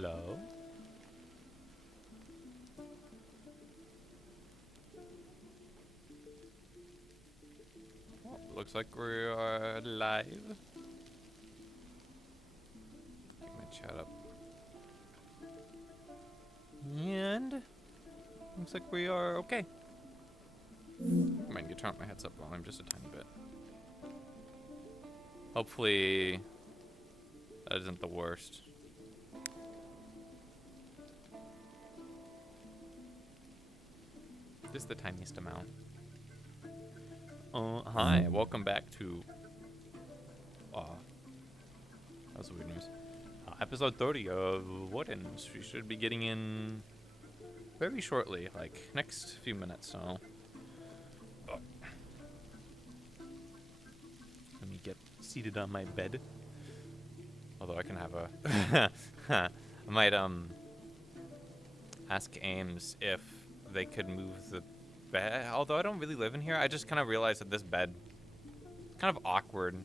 Hello? Well, looks like we are live. Get my chat up. And looks like we are okay. I might need to turn up my headset volume just a tiny bit. Hopefully that isn't the worst. Just the tiniest amount. Hi, welcome back to that was weird news. Episode 30 of Wardens. We should be getting in very shortly, like next few minutes, so let me get seated on my bed. Although I can have a I might ask Ames if they could move the bed. Although I don't really live in here, I just kind of realized that this bed is kind of awkward.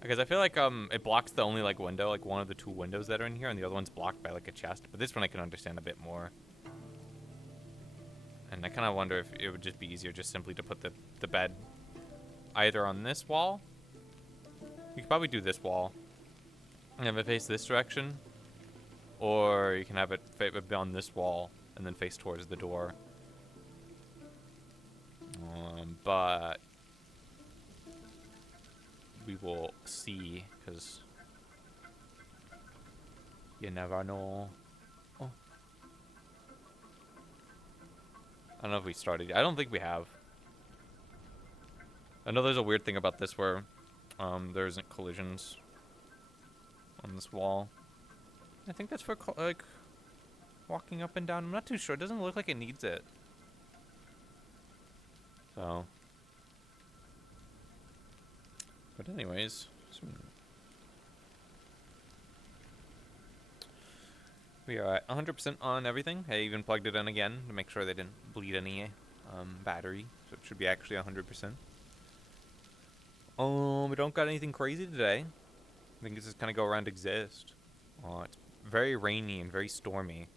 Because I feel like it blocks the only like window, like one of the two windows that are in here, and the other one's blocked by like a chest. But this one I can understand a bit more. And I kind of wonder if it would just be easier just simply to put the bed either on this wall. You could probably do this wall and have it face this direction, or you can have it on this wall and then face towards the door. But we will see, because you never know. Oh. I don't know if we started. I don't think we have. I know there's a weird thing about this where there isn't collisions on this wall. I think that's for like walking up and down. I'm not too sure. It doesn't look like it needs it. So. But anyways, we are at 100% on everything. I even plugged it in again to make sure they didn't bleed any battery. So it should be actually 100%. We don't got anything crazy today. I think it's just kind of go around exist. It's very rainy and very stormy.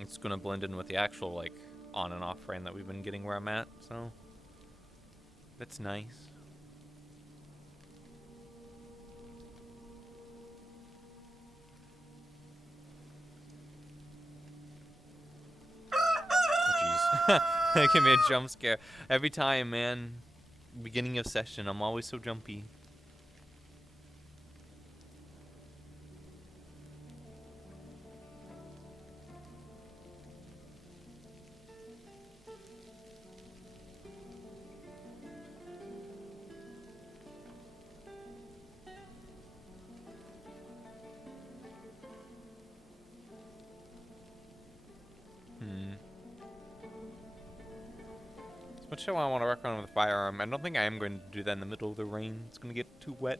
It's going to blend in with the actual like on and off rain that we've been getting where I'm at, so that's nice. Oh, jeez. That gave me a jump scare. Every time, man. Beginning of session, I'm always so jumpy. Much as I want to work on with a firearm, I don't think I am going to do that in the middle of the rain. It's going to get too wet.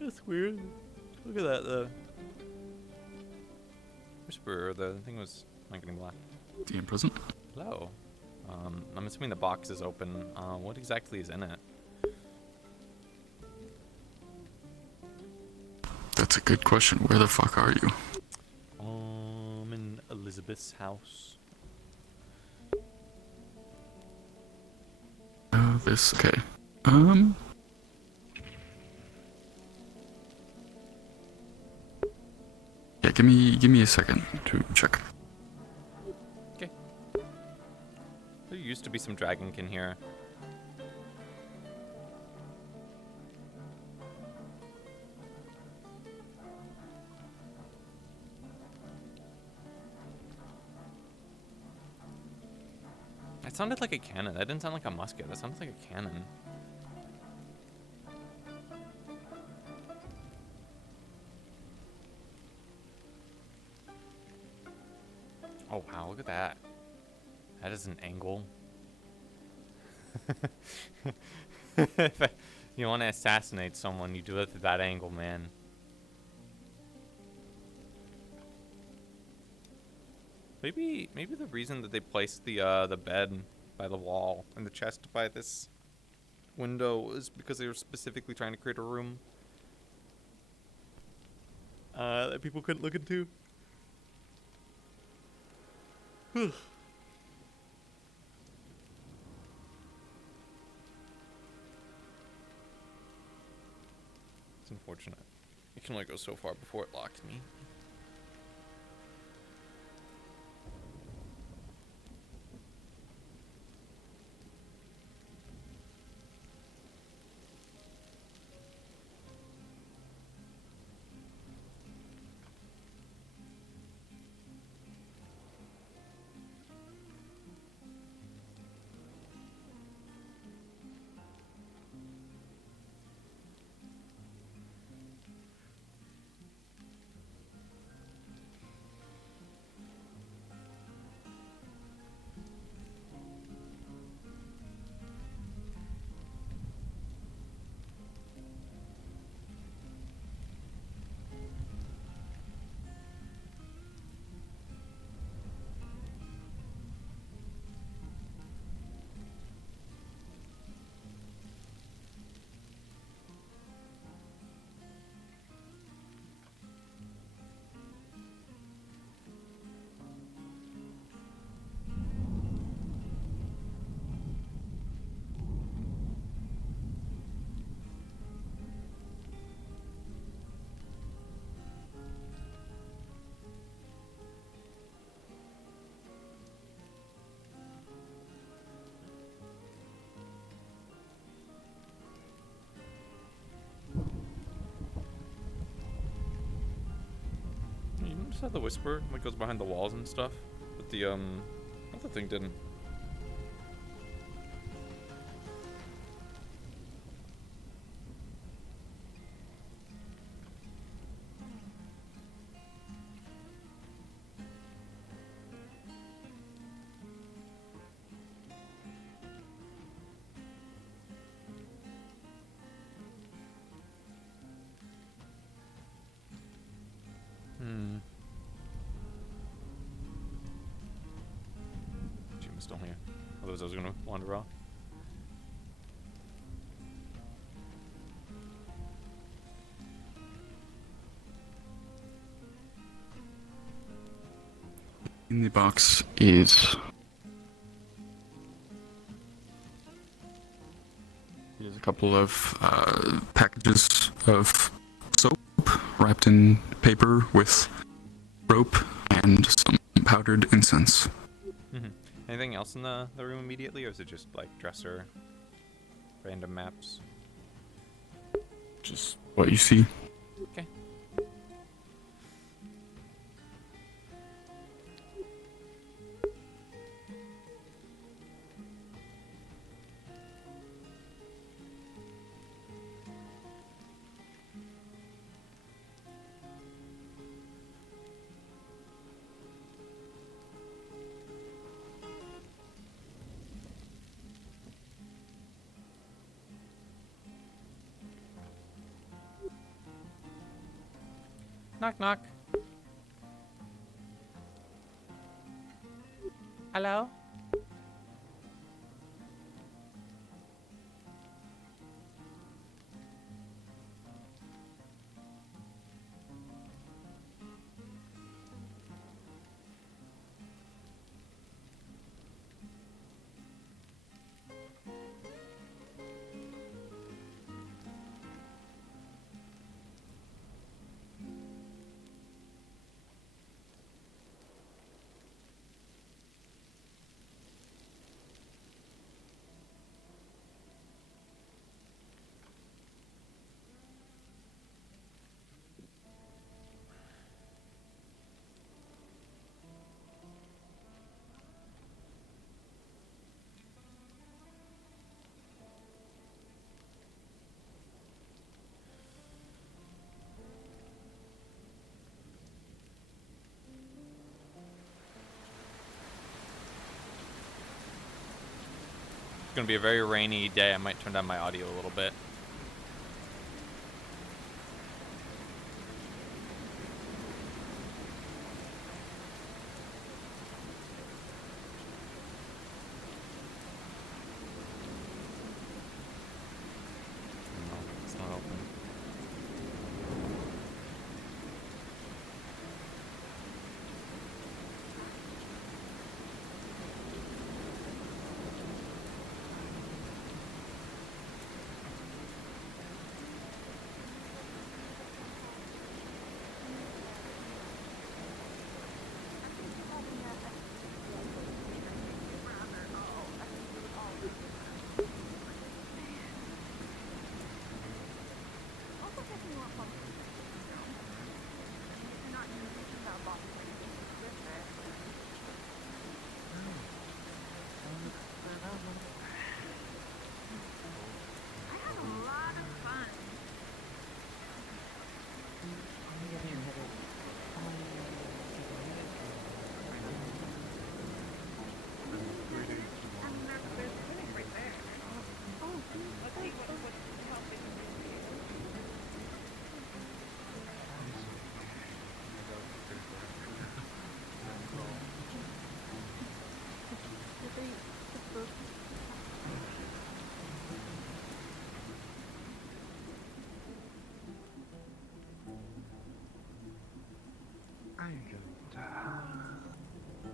That's weird. Look at that, though. Whisperer, the thing was not getting black. DM present. Hello. I'm assuming the box is open. What exactly is in it? That's a good question. Where the fuck are you? In Elizabeth's house. This, okay. Yeah, give me a second to check. Okay. There used to be some dragonkin here. That sounded like a cannon. That didn't sound like a musket. That sounded like a cannon. Oh, wow. Look at that. That is an angle. If you want to assassinate someone, you do it at that angle, man. Maybe the reason that they placed the bed by the wall and the chest by this window is because they were specifically trying to create a room that people couldn't look into. It's unfortunate. It can only go so far before it locks me. You notice how the whisper like goes behind the walls and stuff, but the other thing didn't. Jim's still here. Otherwise I was gonna wander off. In the box is a couple of packages of soap wrapped in paper with rope and some powdered incense. Anything else in the room immediately, or is it just like dresser, random maps? Just what you see. Okay. Knock, knock. Hello? It's gonna be a very rainy day. I might turn down my audio a little bit. No, it's not open.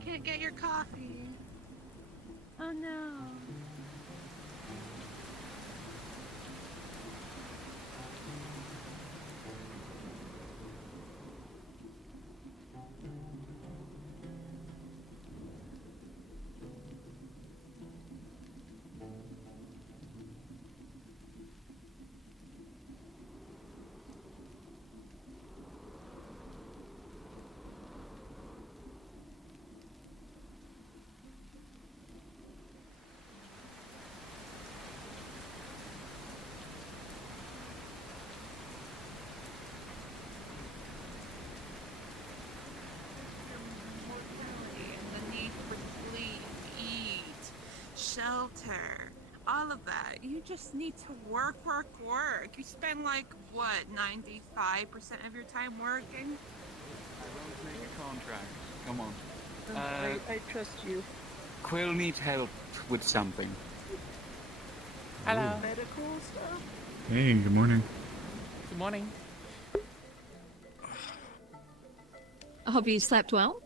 Can't get your coffee. Oh no. And the need for sleep, eat, shelter, all of that. You just need to work. You spend like what, 95% of your time working? I won't make a contract. Come on. I trust you. Quill needs help with something. Hello. Medical stuff? Hey, good morning. Good morning. I hope you slept well.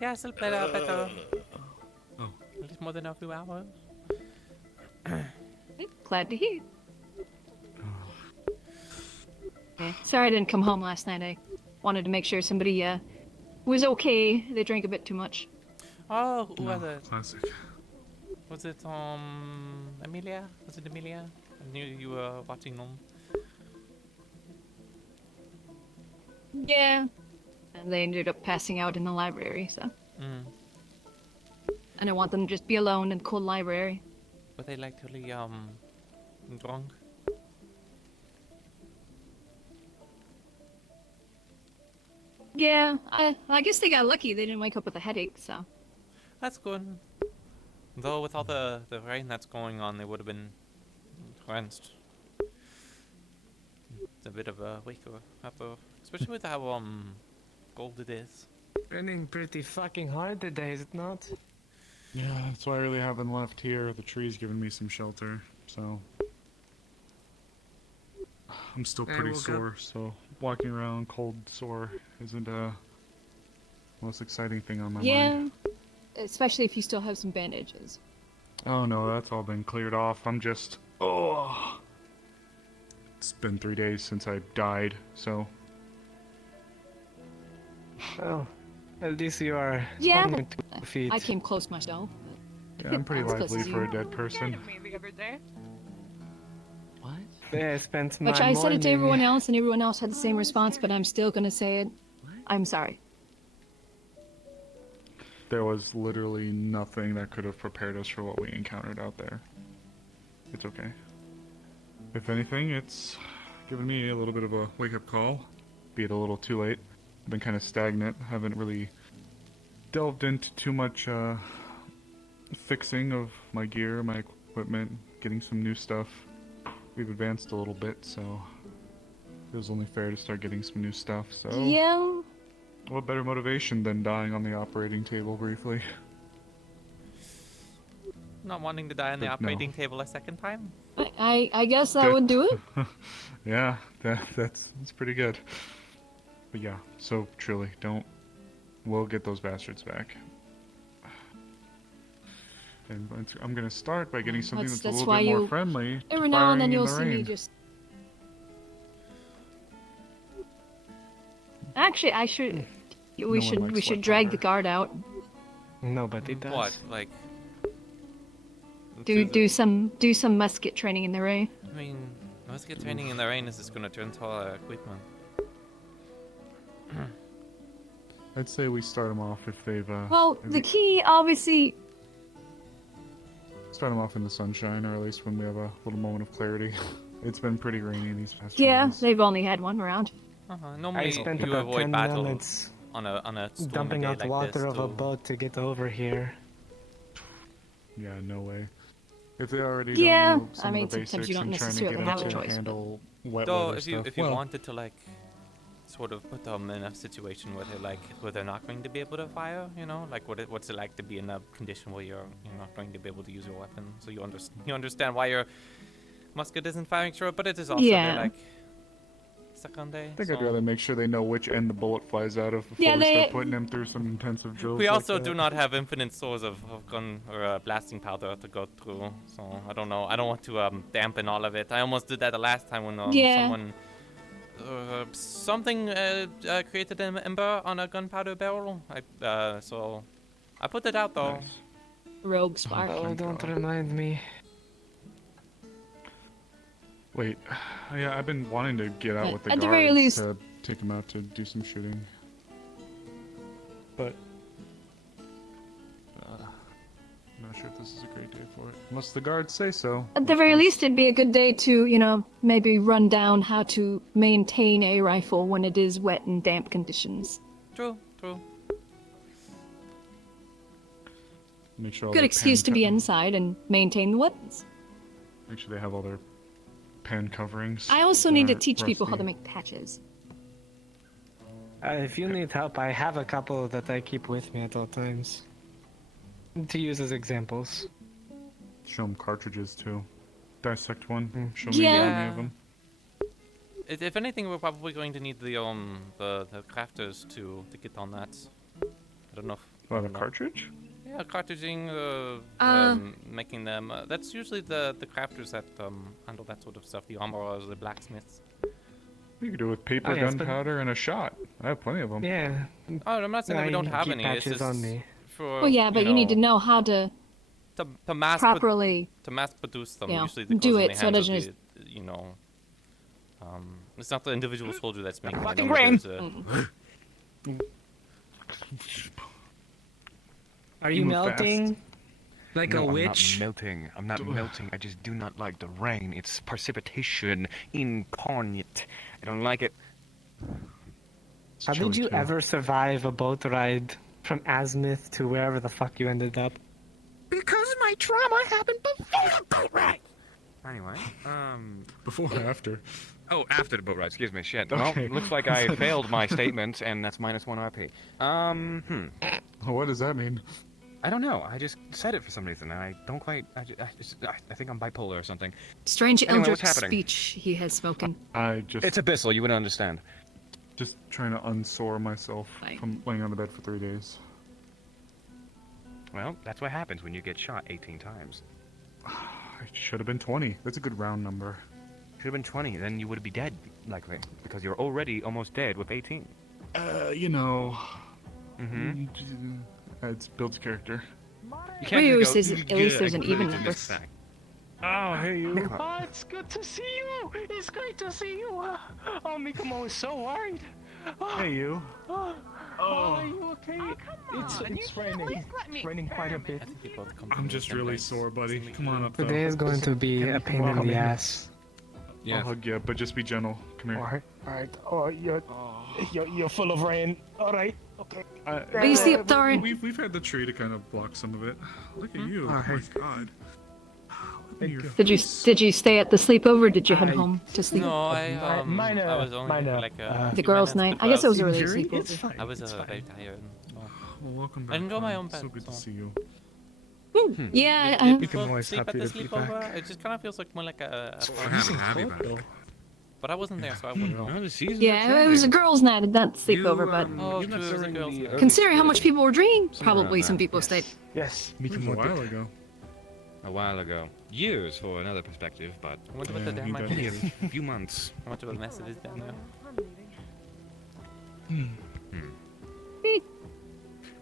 Yeah, I still played a better. Oh. At least more than a few hours. Glad to hear. Yeah, sorry I didn't come home last night. I wanted to make sure somebody was okay. They drank a bit too much. Oh, who was Oh, it? classic. Was it Amelia? Was it Amelia? I knew you were watching them. Yeah. And they ended up passing out in the library, so. Mm. And I want them to just be alone in the cold library. Were they like totally drunk? Yeah, I guess they got lucky. They didn't wake up with a headache, so. That's good. Though with all the rain that's going on, they would have been drenched. It's a bit of a wake up, especially with how cold it is. Raining pretty fucking hard today, is it not? Yeah, that's why I really haven't left here. The tree's given me some shelter, so I'm still I pretty woke sore. So walking around cold, sore isn't the most exciting thing on my Yeah. mind. Especially if you still have some bandages. Oh no, that's all been cleared off. I'm just It's been 3 days since I died, so Well, at least you are Yeah. on your 2 feet. I came close myself. yeah, I'm pretty As close lively as for you. a dead person. Me the other day. What? Yeah, I spent my Which I said it to morning- everyone else, and everyone else had the same response, but I'm still gonna say it. I'm sorry. There was literally nothing that could have prepared us for what we encountered out there. It's okay. If anything, it's given me a little bit of a wake-up call, be it a little too late. I've been kind of stagnant, haven't really delved into too much fixing of my gear, my equipment, getting some new stuff. We've advanced a little bit, so it was only fair to start getting some new stuff. So Yeah. what better motivation than dying on the operating table briefly? Not wanting to die on the But no. operating table a second time? I guess that would do it. Yeah, that's pretty good. But yeah, so truly, we'll get those bastards back. And I'm gonna start by getting something that's a That's little why bit more you- friendly. to Every now and then firing in you'll the see me rain. just. Actually, I should. We one should likes we should wet drag powder. the guard out. Nobody does. What? Like. Do some musket training in the rain. I mean, let's get training in the rain. Is just gonna turn to our equipment. I'd say we start them off if they've. Well, if the we- key obviously. Start them off in the sunshine, or at least when we have a little moment of clarity. It's been pretty rainy these past few Yeah, days. they've only had one round. Normally, I spent you about avoid 10 battle minutes on a stormy dumping day out like water this of a to- boat to get over here. Yeah, no way. If they already Yeah, don't know I some mean, of the sometimes basics you don't and trying to necessarily get have a them to choice, but- handle wet Though, weather if you stuff, you well, wanted to like, sort of put them in a situation where they're not going to be able to fire, you know, like what's it like to be in a condition where you're not going to be able to use your weapon, so you understand why your musket isn't firing through it, but it is also Yeah. they're like second day. I think I'd rather make sure they know which end the bullet flies out of before Yeah, we start they- putting them through some intensive drills. We like also that. do not have infinite stores of gun or blasting powder to go through, so I don't know. I don't want to dampen all of it. I almost did that the last time when Yeah. someone something created an ember on a gunpowder barrel. So I put it out though. Nice. Rogue spark. Oh, thank don't God. remind me. Wait, yeah, I've been wanting to get out with the At the guards very least- to take them out to do some shooting. But I'm not sure if this is a great day for it. Unless the guards say so. At the very least, it'd be a good day to, maybe run down how to maintain a rifle when it is wet and damp conditions. True. Make sure all Good their excuse to pen be co- inside and maintain the weapons. Make sure they have all their pen coverings. I also that need to aren't teach people how rusty. to make patches. If you need help, I have a couple that I keep with me at all times. To use as examples. Show them cartridges too. Dissect one. Mm. Show me Yeah. how many of them. If anything, we're probably going to need the crafters to get on that. I don't know. Oh, I the don't know. cartridge? Yeah, cartridging, making them. That's usually the crafters that handle that sort of stuff. The armorers, the blacksmiths. You could do it with paper, Oh, yes, but- gunpowder, and a shot. I have plenty of them. Yeah. Oh, I'm not saying that we I don't have keep any. It's patches just on me. for. Well, yeah, but you need to know how to to mass properly. to mass produce them. Yeah, Usually, the do goes in it the so it hands of doesn't it's not the individual soldier that's making fucking it. I know rain. there's Are You you move fast. melting? Like No, a I'm witch? not melting. I'm not melting. I just do not like the rain. It's precipitation incarnate. I don't like it. It's How did chilly, you too. ever survive a boat ride from Azimuth to wherever the fuck you ended up? Because my trauma happened before the boat ride. Anyway, Before or after? Oh, after the boat ride. Excuse me. Shit. Okay. Well, looks like I failed my statement, and that's -1 RP. What does that mean? I don't know. I just said it for some reason, and I don't quite. I think I'm bipolar or something. Strange Anyway, eldritch what's happening? speech he has spoken. I just It's abyssal. You wouldn't understand. just trying to unsore myself Fine. from laying on the bed for 3 days. Well, that's what happens when you get shot 18 times. I should have been 20. That's a good round number. Should have been 20. Then you would be dead, likely, because you're already almost dead with 18. You know, Mm-hmm. it's builds character. You can't Ryu just go, says at least there's an "Good, I even included number." this fact." Oh, hey you. Oh, it's good to see you. It's great to see you. Oh, Mikomo is so worried. Hey you. Oh, are you okay? It's raining. Let me It's raining quite a bit. I think they both come I'm from just the same really place. sore, buddy. Same Come on up though. Today is going to be a pain in the ass. I'll hug you, but just be gentle. Come here. Alright. Oh, you're full of rain. Alright. Okay. Are you asleep, Durand? We've had the tree to kind of block some of it. Look at you. Oh my god. Did you stay at the sleepover? Or did you head I- home to sleep? No, I was only mine, here for like The girls' night. I guess it was a really Injury? sleepover. It's fine. I was it's fine. very tired. So. Well, welcome I back. didn't go my Juan. own bed, So good to so- see you. Yeah, Did I, people always sleep at happy the to be sleepover? back. It just kind of feels like more like a We're fun. happy to have you back. But I wasn't there, so I wouldn't know. No, the seasons are yeah, it was a changing. girls' night, not sleepover, but Oh, you true, left it was a during girls' the night. early considering how much spring. people were drinking, Somewhere probably around some there. people stayed. Yes, It was a while ago. A while ago. Years for another perspective, but I wonder what Yeah, the damn he might does. be. only a few months. How much of a mess it is down there.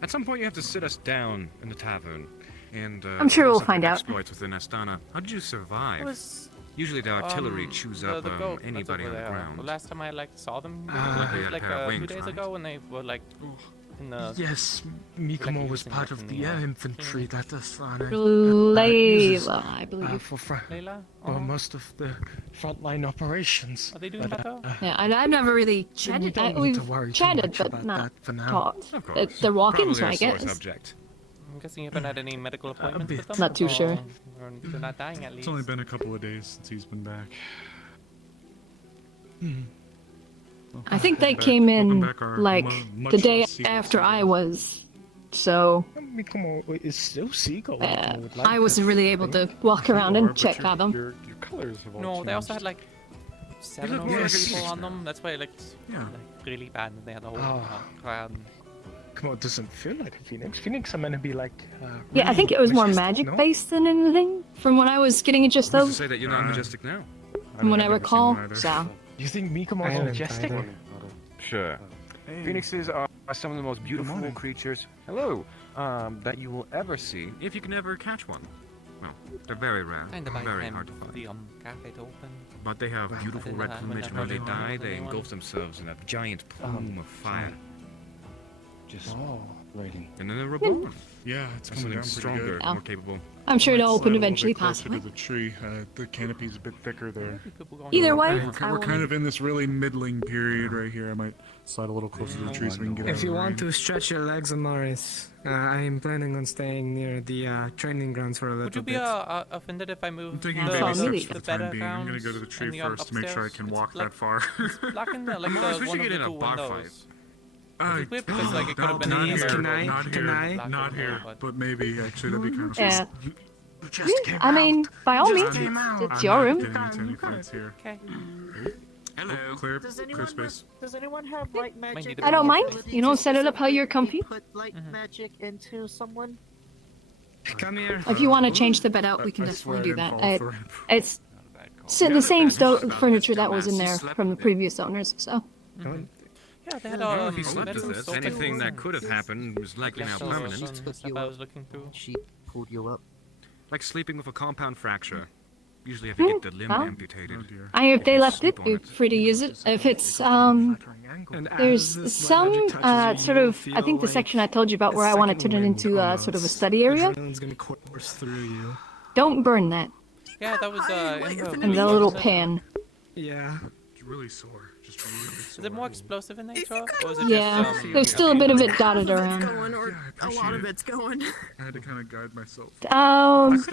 At some point, you have to sit us down in the tavern, and I'm sure tell we'll us of find your out. exploits within Astana. How did you survive? It was Usually, the artillery um, chews the- up the goat that's anybody over on the there. ground. The last time I like saw them, Ah. They had a like pair of a few wings, days right? ago when they were like in the. Yes, Like Mikomo he was was part of injecting the the, air infantry that Asana Layla, I believe. for Layla? most of the frontline operations. Are they doing better? Yeah, I've never really We chatted. don't need We've to worry too chatted, much but about not that for now. talked. Of course. They're walk-ins, Probably a I sore guess. subject. I'm guessing you haven't had any medical appointments with bit. them? Not too Or- sure. Or they're not dying at It's least. only been a couple of days since he's been back. I think they Welcome came back. in Welcome back, our like much the day secret after I Seagull. was, so Mikomo is still Seagull. I wasn't really able to walk around You are, and but check on them. Your colors have all No, they also changed. had like 7 look or more more like a people Phoenix on now. them. That's why it looked Yeah. like really bad. And they had the whole Oh. crowd. Come on, it doesn't feel like a Phoenix. Phoenix are meant to be like. Yeah, I think it was more majestic, magic no? based than anything, from what I was getting a gist Who's to of, say that you're not majestic now? from what I I've never seen recall. one either. So You think Mikomo is majestic? Sure. Hey, Phoenixes are some of the most beautiful morning. creatures. Hello. That you will ever see. If you can ever catch one. Well, they're very rare. Kind of by Very time hard to for find. the cafe to open. But they have beautiful didn't red have plumage, enough and when they room die, for they anyone. engulf themselves in a giant plume of fire. Just Oh. waiting. And then they're reborn. Yeah, it's As coming something down pretty stronger, good. Yeah. more capable. I'm sure Might it'll slide open a little eventually, bit closer possibly. to the tree. The canopy's a bit thicker there. People going Either over way, there. I We're will. kind of in this really middling period right here. I might slide a little closer to the tree so we can get out If of you the want rain. to stretch your legs, Amaris, I am planning on staying near the training grounds for a little Would you be bit. Offended if I moved I'm taking the, baby Follow steps me. for the the time better being. I'm gonna grounds go to the tree and the first to make sure I upstairs? can It's walk like- that far. blocking the like Morris, the we one should of get the in two a bar windows. Uh, It's weird because like it could have been not either. here, Can I- not can here, I- not here, but maybe actually that'd be kind of Yeah. fun. You just came I mean, out. by all You means, just came out. it's I'm your not room. getting into any fights here. Okay. Hello. Clear, Does clear anyone space. does anyone have light need magic? to I don't mind. ability You know, to set it up how you're comfy. Put light magic into someone. Come here. If you want to change the bed out, we can I swear definitely do I didn't that. fall for it. It's the same furniture that was in there from the previous owners, so. Yeah, they had Well, if they you slept had with some this, sofas anything that and could have happened was likely now castles permanent. and stuff I was looking through. She pulled you up. Like sleeping with a compound fracture. Usually have to get the limb well. amputated. Oh dear. If they you left it, sleep on you're it. free to use it. If it's And as there's this some light magic touches you, sort you'll of I feel think the like section I told you about a where I want to second turn it wind into sort of a almost. study area. Adrenaline's gonna course through you. Don't burn that. Yeah, that was in And the little pan. Yeah. It's really sore. Just really Is sore. it more explosive in nature, or is it Yeah, just there's still a bit of it dotted It's around. going, or Yeah, I a appreciate lot of it. it's going. I had to kind of guide myself.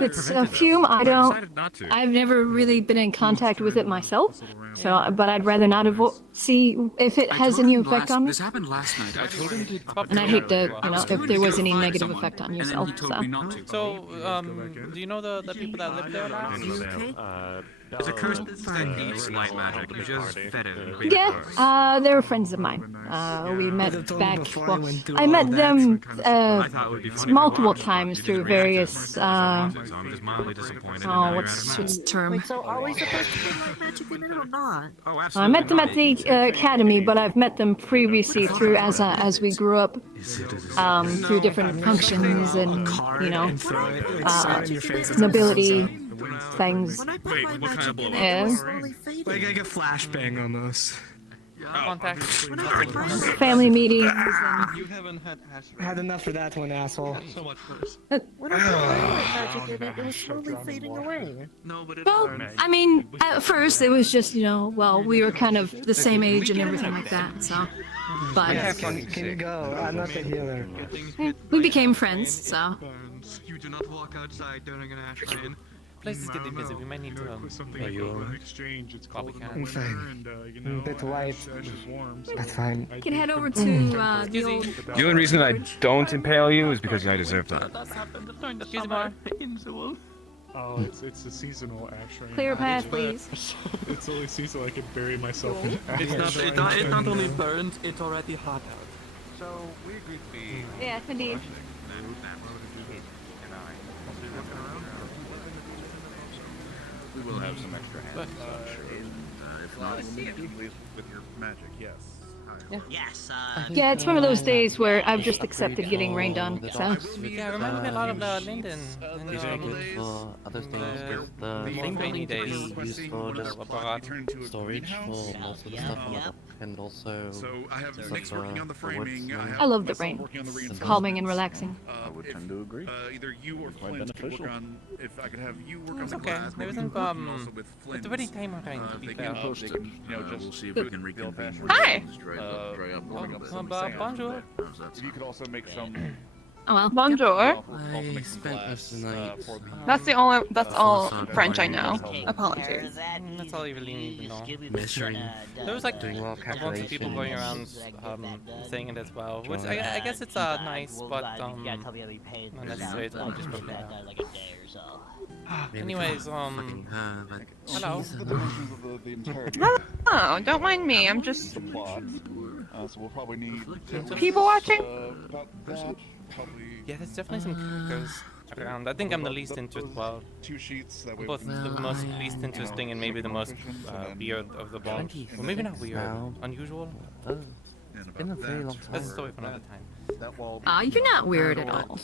It's a fume. I don't. decided not to. I've never really been in contact with it myself, Hustle around. so but I'd rather not see if it has any effect on me. This happened last night. I told him to. And I'd hate to, I you know, was if there was any negative effect on And yourself. then he told So me not to. So, do you know the people that live there last? It's a cursed that eats light magic. You just fed it. and breathed it. yeah, they were friends of mine. We met Could've told me back. before I Well, went through I all met that. them I thought it would be funny if you multiple watched, but times you through didn't react to various. it. So I'm just mildly disappointed. and now Oh, you're what's out of the mind. term? Wait, so are we supposed to put light magic in it or not? Oh, I absolutely. met them at the academy, but I've met them previously through as we grew up, through different functions and you know And throw it, like, slap in your face. nobility things. When I put Wait, my what kind of magic blow in up? it, it was Yeah. slowly fading. Like a flashbang almost. Contact. Family meetings. You haven't had Had enough of that one, asshole. so much first. When I put my light magic in it, it was slowly fading away. No, but it's Well, I mean, at first it was just well, we were kind of the same age and everything like that. So, but Can you go? I'm not the healer. things get we became friends. So burns. You do not walk outside during an ash rain. place is I getting don't busy. know. We might need You know, to. put something Yeah, like you an are. exchange. It's Probably cold in the can. winter, Fine. and you A know, bit Ash white. is warm. So That's fine. I You can do head over prefer to temperate. the old. But that The only way- reason I don't impale you is because I deserve that. Excuse me. Oh, it's a seasonal ash rain. Clear It's path, that- please. It's only seasonal I can bury myself in ash. It's not only burned, it's already hot out. So we agreed to be. Yes, indeed. We will have some extra hands, I'm sure. If not, with your magic, yes. Yes, Yeah, it's one of those days where I've just accepted getting rained on. So Yeah, remember me a lot of Linden. And, These are good for other things because the the same farm rainy can days. be used for just storage for most of the stuff on the and also So I have stuff Nick's working on the framing. I love the myself rain. working on the It's it's reinforcement. calming and relaxing. I would tend to agree. Either you or Quite Flint could beneficial. work on. If I could have you work on It's the okay. glass, There maybe isn't, working also with It's Flint. already time rain, to be They fair. can post it. We'll see if we can reconvene. Hi. Bonjour. You could also make some. Oh well. Bonjour. I spent most of the night. That's all French I know. Apologies. That's all you really need to know. measuring. There was like Doing well a bunch of people going around saying it as well, which I guess it's nice, but not necessary to just put it out. Anyways, Fucking her, but hello. she's Oh, don't mind me. I'm just So we'll probably need people watching. about that. Probably Yeah, there's definitely some characters around. I think I'm the least interested. Well, 2 sheets. That way. both the most least interesting and maybe the most weird of the bunch. Well, maybe not weird, unusual. oh, been a very long That's a time. story for another time. That wall. You're not weird at all.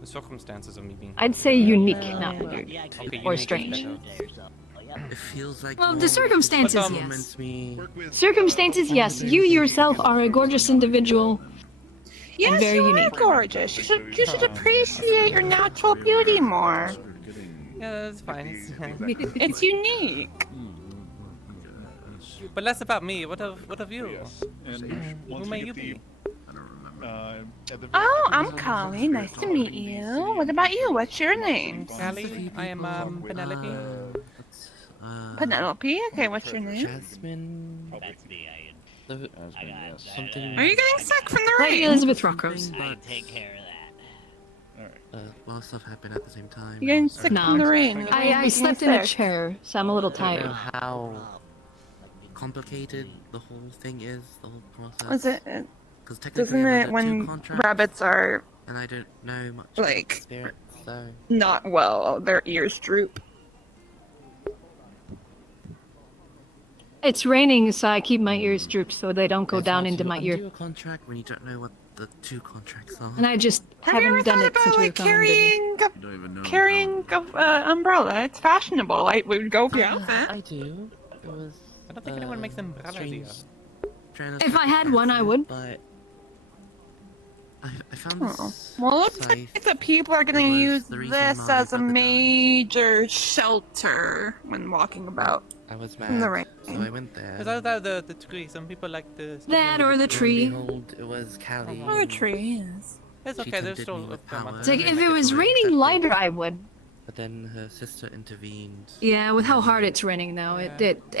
The circumstances of me being. I'd say unique, not weird. Okay, Or unique is strange. better. It feels like Well, more the circumstances, yes. compliments me. Circumstances, yes. You yourself are a gorgeous individual. Yes, very you are unique. gorgeous. You should appreciate your natural beauty more. Yeah, that's fine. It's unique. But less about me. What of you? Yes. And Who once may we you get be? Oh, I'm Kali. Nice to meet you. What about you? What's your name? Sally, I am Penelope. Penelope. Okay, what's your name? Jasmine. Something. Are you getting sick from the Lady rain? Elizabeth Rockrose. Well, stuff happened at the same time. You're getting sick No. from the rain. I slept in a sick. chair, so I'm a little I don't know tired. how complicated the whole thing is, the whole process. Was it? Because technically Doesn't I'm it under when 2 contracts, rabbits are and I don't know much like- about spirits, so not well, their ears droop? It's raining, so I keep my ears drooped so they don't go it's down hard into to my undo ear. a contract when you don't know what the 2 contracts are. And I just Have you ever haven't done thought it since about we like found it. carrying a umbrella? It's fashionable. Like, we would go with your outfit. I do. It was. I don't think anyone makes them a strange. train of If I had one, I would. But I found Oh. this. Well, it looks scythe. like that people are gonna It was use the reason this Mommy as a got the dog. major shelter when walking about. I was In the mad, rain. so I went there. Is that the tree? Some people like the. That or the Lo and tree. behold, it was Callie. Oh, a tree, yes. It's She okay. There's tempted still me with a fair amount power. of It's like, time if to it make was fully raining accepted. lighter, I would. But then her sister intervened. Yeah, with how hard it's raining now, it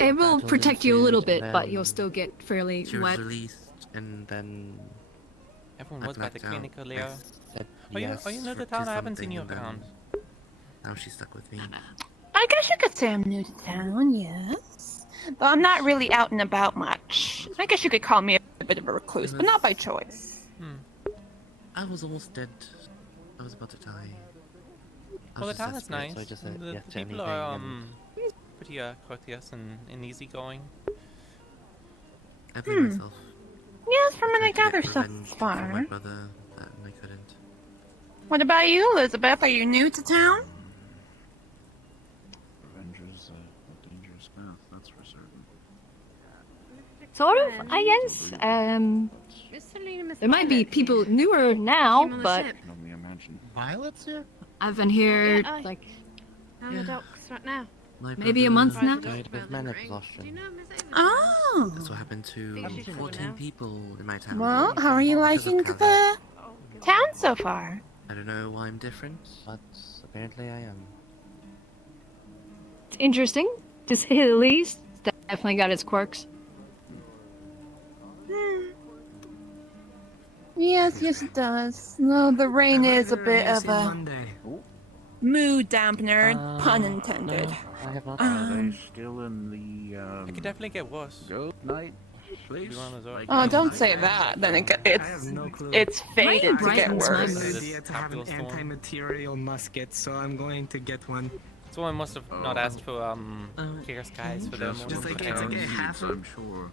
will Battle protect you a little ensued, bit, and but then you'll still get fairly She was wet. released, and then Everyone I was by the blacked out. clinic earlier. I said Are you yes new to for town? I haven't seen something, you and then around. Now she's stuck with me. I guess you could say I'm new to town, yes. Though I'm not really out and about much. I guess you could call me a bit of a recluse, but not by choice. I was almost dead. I was about to die. I Well, the was town is desperate, nice. so I just said The yes to people anything, are and pretty courteous and easygoing. I blame myself. Yes, from what I Tried to get gather so revenge for my far. brother, but I couldn't. What about you, Elizabeth? Are you new to town? Revenge is a dangerous path, that's for certain. Sort of, I guess. There might be people newer now, but I can only imagine. Violets here? I've been here Yeah, aye. like On the docks right now. My maybe a brother month now. died of mana exhaustion. Oh. That's what happened to 14 people in my town. Well, how are you because of liking Callie. the town so far? I don't know why I'm different, but apparently I am. interesting, to say the least. It's definitely got its quirks. Yes, it does. No, the rain is a bit of a Monday. mood dampener, pun intended. No, I have not. Are they still in the It could definitely get worse. goat night place? Oh, don't say that. Then it's fated to Rain get brightens my worse. mood. Idea to have an Capital storm. anti-material musket, so I'm going to get one. Someone must have not asked for clear skies for them. Just like it's like a half I'm sure.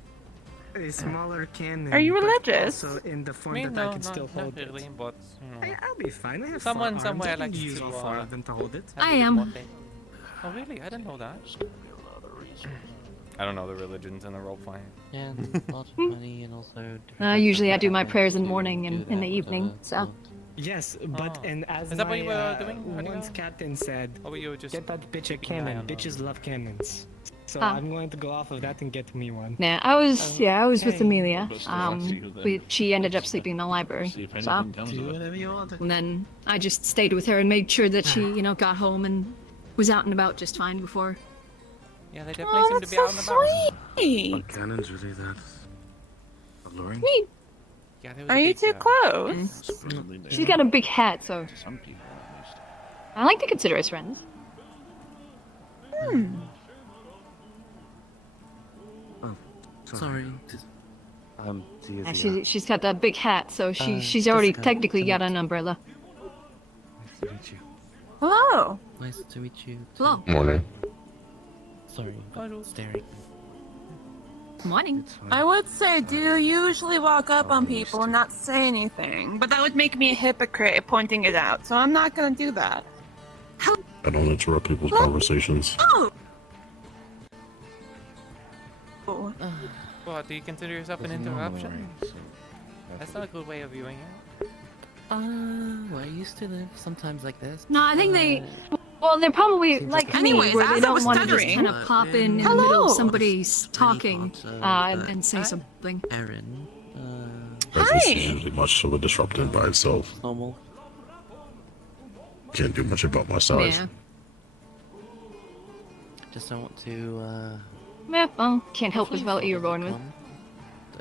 a smaller cannon. Are you but religious? Also in the form Me, that no, I can still not hold really, it. but you know. I'll be fine. I have Someone 4 arms. somewhere I can likes use to, all 4 of them to hold it. have I a bit am. more faith. Oh really? I didn't know that. I don't know the religions and the role playing. Yeah, and a lot of money and also. different Usually I do my methods prayers in the to morning and do in the that, evening, so. Yes, but Oh. and as Is that my what you were doing? How do you once know? captain said, Or were you just get that bitch a keeping an eye cannon. on them? Bitches love cannons. So Ah. I'm going to go off of that and get me one. Nah, I was with Okay. Amelia. Best of luck to you then. She ended up sleeping in the library. See if So, anything comes of it. whatever you want. and then I just stayed with her and made sure that she, got home and was out and about just fine before. Yeah, they definitely seem to be out and about. Sweet. Cannon's really that alluring? Yeah, there was Are a you big, too close? Supposedly they She's are. got a big hat, so To some people, at least. I like to consider us friends. Sorry. She's got that big hat, so she's already Jessica, technically got Jeanette. an umbrella. Nice to meet you. Hello. Nice to meet you. too. Hello. Morning. Sorry, Hello. but staring. Morning. I would say, do you usually walk up on people and not say anything? But that would make me a hypocrite pointing it out, so I'm not gonna do that. I don't interrupt people's conversations. Oh! Well, do you consider yourself an interruption? That's not a good way of viewing it. Where I used to live, sometimes like this. No, I think they. Well, they're probably Seems like like me, Anyways, where as they I don't was want to just stuttering- kind of pop in the Hello. middle of somebody's talking parts of and say something. Erin, Presence Hi. is usually much of a disruptor by itself. normal. Can't do much about my size. Yeah. Just don't want to, Yeah, well, can't help with what you were born with. come.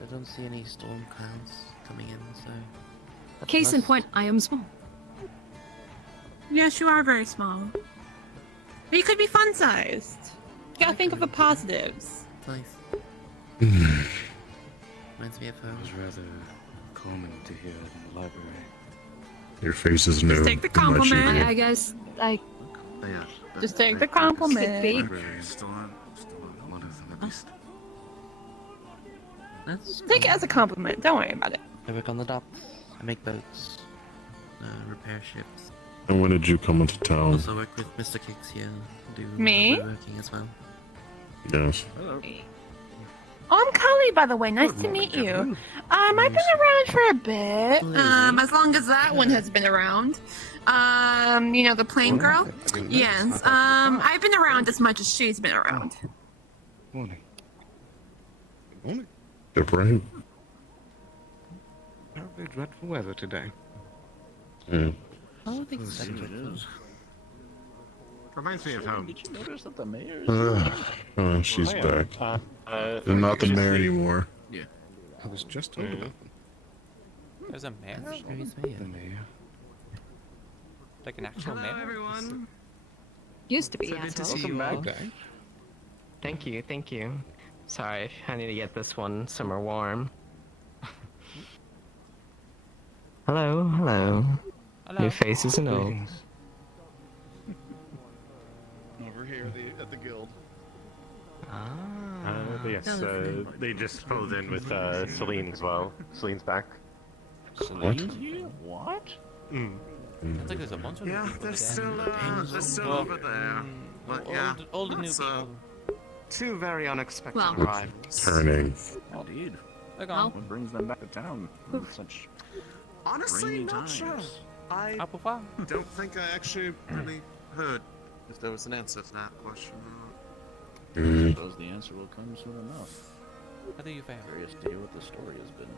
I don't see any storm clouds coming in, so. That's Case in nice. point, I am small. Yes, you are very small. But you could be fun-sized. You gotta think of the positives. Nice. Reminds me of home. It was rather calming to hear in the library. Your face is new. take the It might shoot compliment. you. I guess I Oh, yeah. Just take the compliment. Could be. Library is still on one of them at least. That's Take it as a compliment. Don't worry about it. I work on the docks. I make boats. Repair ships. And when did you come into town? Also work with Mr. Kicks here. Do Me? working as well. Yes. Hello. Oh, I'm Kali, by the way. Nice to meet you. I've been around for a bit. As long as that one has been around. The plane girl? Yes. I've been around as much as she's been around. Morning. Good brain. Terribly dreadful weather today. Hmm. I don't think it's that It dreadful. is. Reminds me of home. Did you notice that the mayor's... Oh, she's Oh, yeah. back. They're not the mayor anymore. I was just told about them. There's a mayor? Mysterious mayor. The mayor. Like an actual mayor? everyone. used to be. So good to asshole. see you all. Day. Thank you. Sorry, I need to get this one somewhere warm. Hello. Hello. New faces and old. Greetings. Over here at the guild. Yes, they just pulled in with Celine as well. Celine's back. Celine's here? What? Sounds like there's a bunch of new people they're today. still Well, over there. But yeah, old and new it's, people. two very unexpected Well. arrivals. Turning. Indeed. They're Well, gone. What brings them back to town in such Honestly, rainy not times? sure. I Apple farm. don't think I actually really heard if there was an answer to that question. I Hmm. suppose the answer will come soon enough. How do you fare? Curious to hear what the story has been.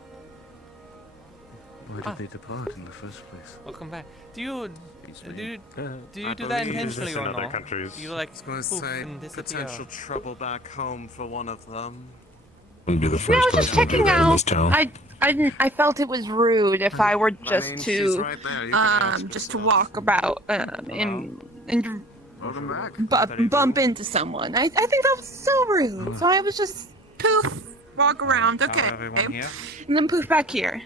Why did they depart in the first place? Welcome back. Do you do I that believe intentionally it's or in other not? countries. You like I was gonna poof say and disappear. potential trouble back home for one of them. Wouldn't be the I first was just person to do checking that in this out. town. I felt it was rude if I were just mean, she's to right there. You can ask just to walk about and Welcome back. bump into someone. I think that was so rude. So I was just poof, walk around, okay, and then poof back here.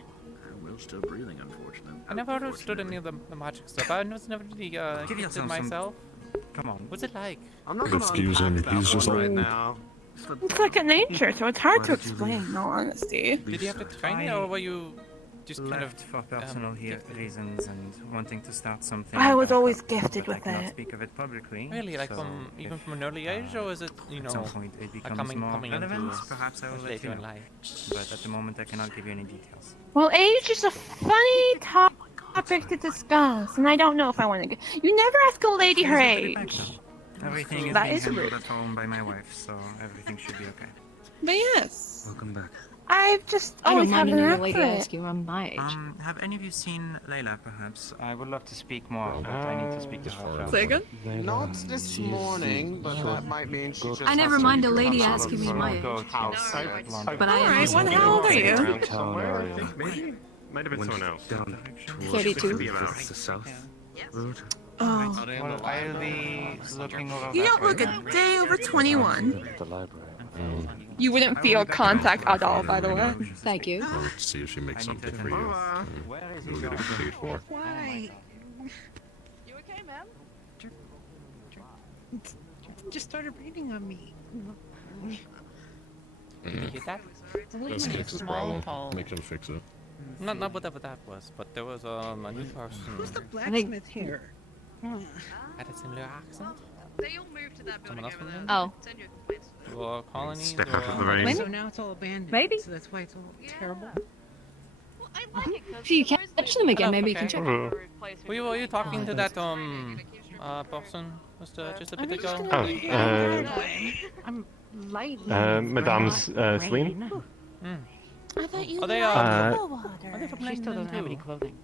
We're still breathing, unfortunately. I never understood any of the magic stuff. I was never really gifted myself. Come on. What's it like? I'm not gonna Excuse him, unpack he's that just one right old. now. It's second nature, so it's hard to explain. In all honesty. Did you have to train it, or were you just kind of for personal reasons and wanting to start something. I was back always up, gifted but I with cannot it. speak of it publicly. really like so even if, from an early age, or is it at some point it becomes coming more into relevant, perhaps I will let later you in know. life? But at the moment I cannot give you any details. Well, age is a funny topic to discuss, and I don't know if I want to. You never ask a lady her age. Everything is That being is handled rude. at home by my wife, so everything should be okay. But yes, Welcome back. I've just I always don't had mind an any knack lady for it. ask you I'm my age. Have any of you seen Layla, perhaps? I would love to speak more, but I need to speak to her. Say again? Not this morning, but that might mean she just I never has to mind a come lady out of asking me her my own age. house. But I am Alright, also how old are you? Around Somewhere, I area. think maybe. Might have been someone else. Down towards 32. the south road. Oh, Well, I'll be looking over you that don't look way. a day over 21. The library. You wouldn't feel contact at all, by the way. Thank you. I'll see if she makes something for you. Where is We'll he get it going? paid for. Why? You okay, ma'am? Just started raining on me. Did you get that? Let's fix the problem. Make him fix it. Not whatever that was, but there was a new person. Who's the I think- blacksmith here? Had a similar accent. They all moved to that building Someone else over from there. there? Oh. Send your complaints. Or colonies, Step out of the or... rain. Maybe. So now it's all abandoned. Maybe. So that's why it's all terrible. Well, I like it 'cause If you can't catch them again, maybe you can Okay. check. Were you talking to that person just a bit ago? I'm light. Madame's Celine? I thought you Are they, were uh, Are they from She London still doesn't have any too? clothing.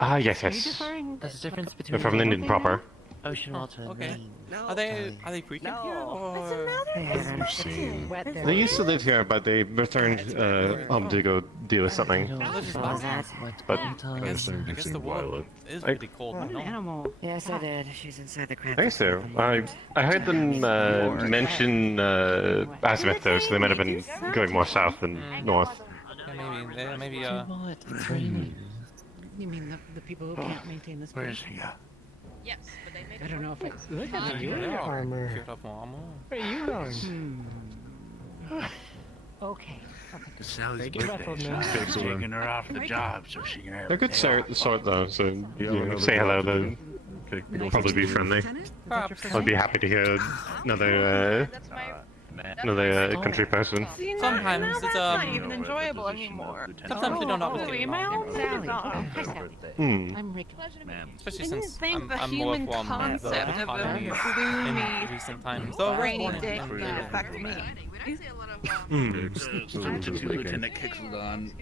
Yes, Are you yes. just wearing There's a difference They're between from Linden proper. ocean water and Okay. rain. Are they frequent here, or...? Scene. Wet there. They used to live here, but they returned to go deal with something. No, this is all not- that wet But- I time. guess You've seen the world Violet. is I- pretty cold. What an no? animal. Yes, I did. She's inside the I crab. think so. I heard them mention Azimuth though, so they might have been going more south than north. Yeah, maybe What? It's raining. You mean the people who can't maintain this Where is place? he? Yes, but they made I don't know if I. Look Yeah, at you, they are armor. cured up armor. Where are you going? Okay. Sally's Take your breath, old man. Fix them. taking her off the job so she can have They're good sort though, so Yeah, you know, say hello. They'll probably be friendly. Perhaps. I'd be happy to hear another That's my. country person. Sometimes it's not even enjoyable anymore. Sometimes we don't always get my along. own Sally. Hi, Sally. Hmm. I'm Rick. Especially I didn't since think the I'm more human from the concept of economy a in gloomy, recent times. Though I was rainy born in day England. could affect me. We see a lot of. Lieutenant Kixel on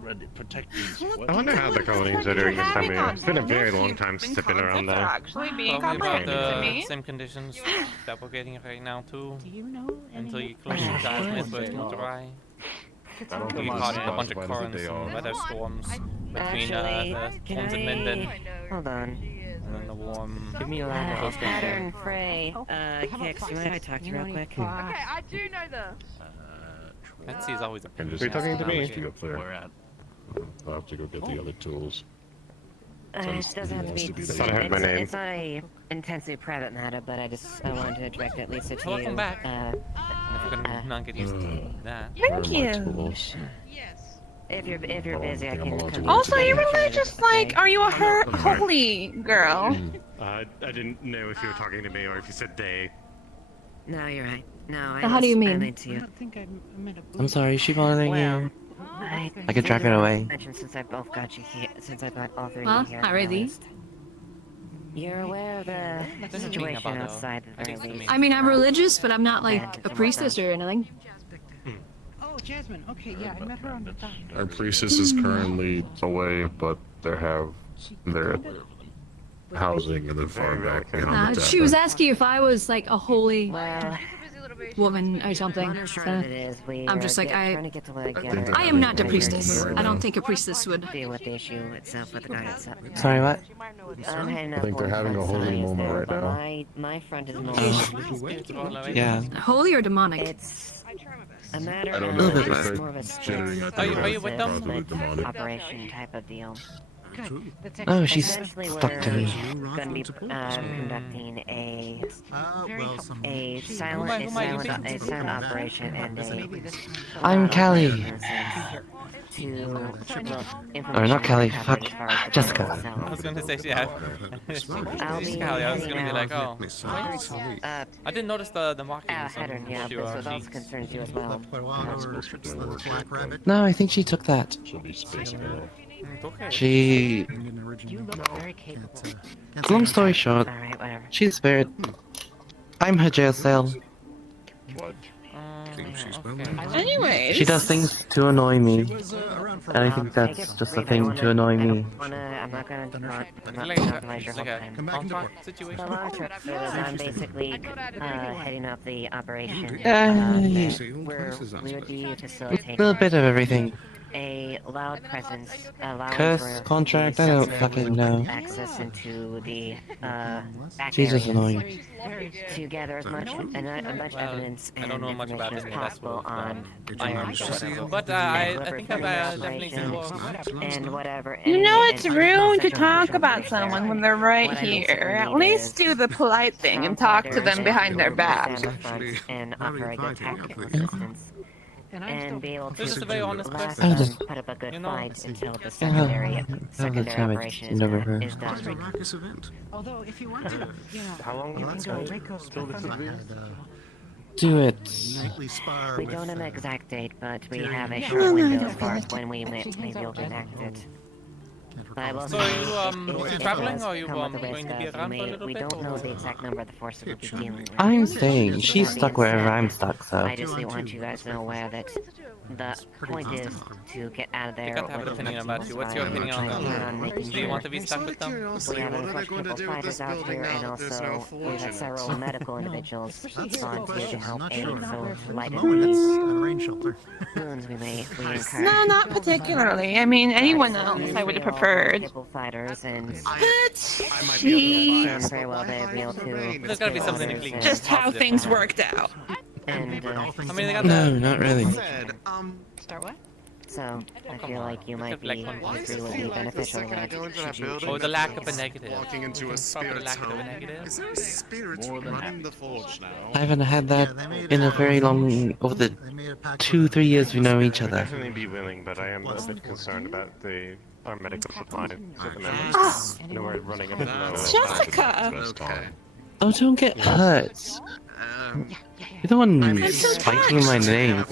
ready protecting. I wonder how the colonies are doing this time of year. It's been a very long time since I've been around there. Actually being Probably about comprehended to the me. same conditions that we're getting right now too. Do you know Until any? you close your eyes and it's dry. I don't You think caught it's in a bunch of classified as a currents day and off. weather storms between Actually, the can Towns and Linden Hold on. and then the warm. Give me a line of Pattern Frey. Hicks, you mind if I talk to you real quick? Okay, I do know this. Betsy is always a And just Are you talking to me? up there. We're at. I'll have to go get the other tools. It doesn't have to be. Wants to be I thought I heard my name. It's not a intensely private matter, but I wanted to direct it at least to you. Welcome back. If you're gonna not get used to that. Thank you. Yes. If you're busy, I think I'm can allowed to come. leave Also, today. you're religious, like, are you a holy girl? I didn't know if you were talking to me or if you said they. No, you're right. No, How do you mean? I lied to I you. don't think I'm at a. I'm sorry, is she bothering you? I could drive her away. Since I both got you here, since I got all three Huh? of you here. Not really. list. You're aware of the Doesn't mean situation about outside I the think very to me. least. I mean, I'm religious, but I'm not like a priestess or anything. Jasmine. Okay, yeah, I met her on the dock. Our priestess is currently away, but they have their housing in the far back behind the She was tavern. asking if I was like a holy woman or something. I'm sure So it is. I'm just like, trying to get together. I am not a priestess. I don't think a priestess would. Deal with the issue itself with the guy itself. Sorry, what? I'm heading I think they're having a holy moment right now. My front is more. Yeah. Holy or demonic? It's a matter I don't of know. it's They're more of a jittering at the Are you with them? probably demonic. operation type of deal. Oh, she's Essentially, stuck to me. we're going to be conducting a silent operation and I'm Callie. Or not Callie, fuck. Jessica. I was gonna say, yeah. She's Callie. I was gonna be like, oh, wait. I didn't notice the markings on Headern, yeah, your this also concerns you as well. No, I think she took that. Should be Space Barrel. Okay. She... Long story short, she's spared. I'm her jail cell. Anyways. She does things to annoy me. And I think that's just a thing to annoy me. I'm not gonna monopolize your whole time. Contract situation. The long trip is I'm basically heading up the operation. Where we would be A facilitating little bit of everything. a loud presence, allowing Curse, for contract, I don't fucking know. access into the back Jesus areas annoying. to gather as much evidence I and don't know much about information it. as That's possible what on irons or whatever. But I think I've definitely seen more. and whatever. You know it's rude to talk about someone when they're right here. At least do the polite thing and talk to them behind their back. And offer a good tactical assistance. And be able to This is a very honest last person. and put up a good fight until the secondary operation is done. Although, if you want to, How long you can go break up Do it. We don't have an exact date, but we have a short window as far as when we may be able to enact it. So are you traveling, or are you going to be around for a little we bit? don't know the exact number of the force that we'll be dealing with. I'm saying she's stuck wherever I'm stuck, so. I just want you guys to know aware that the point is to get out of there. You got to have an opinion about you. What's your opinion on them? Do you want to be stuck with them? We have unfortunate fighters out here, and also we have several medical individuals volunteer to help aid those lighted wounds we incur. No, not particularly. I mean, anyone else I would have preferred. Fighters and But, jeez. Very well, they'll be able to. There's got to be something to clean. just how things worked out. And I mean, they got No, not really. Start what? so I feel like you might be E3 would be beneficial to that. Oh, the lack of a negative. Walking into a Probably spirit's lack of a home. negative. Is there a spirit running the forge now? I haven't had that in a very long, over the 2-3 years we know each other. Definitely be willing, but I am a bit concerned about our medical supplies at the moment. Oh. You know, we're running a bit low. Jessica! Okay. Oh, don't get hurt. You're the one spiking my name.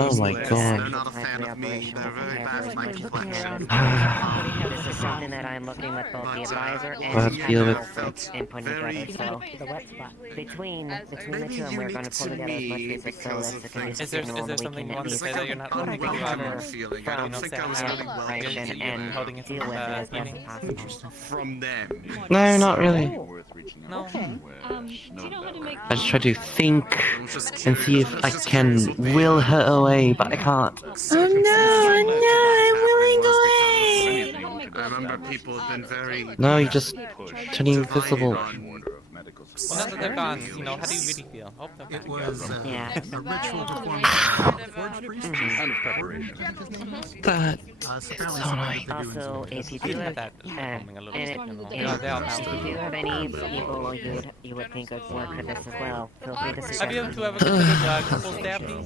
Oh my They're god. not a fan of me. They're very bad with my complexion. This is something that I'm looking with both the advisor I'll and deal with input together. So between the two of them, we're going to pull together as much research so that it can be Is there something you want to say that you're not holding recover feeling. I don't from think I'm the feeling well. operation and holding it deal with it as best meeting? possible. From them. No, not really. No. I just try to think and see if I can will her away, but I can't. Oh no, I'm willing away! I remember people have been very. No, you just turning invisible. Well, now that they're gone, you know, how do you really feel? Oh, they're back. Yeah. A ritual performed forge priest. That. Also, if you do have that humming a little bit, you know. if Yeah, you do have any people you would think would work for this as well, feel free to suggest Have you them. ever considered couples therapy?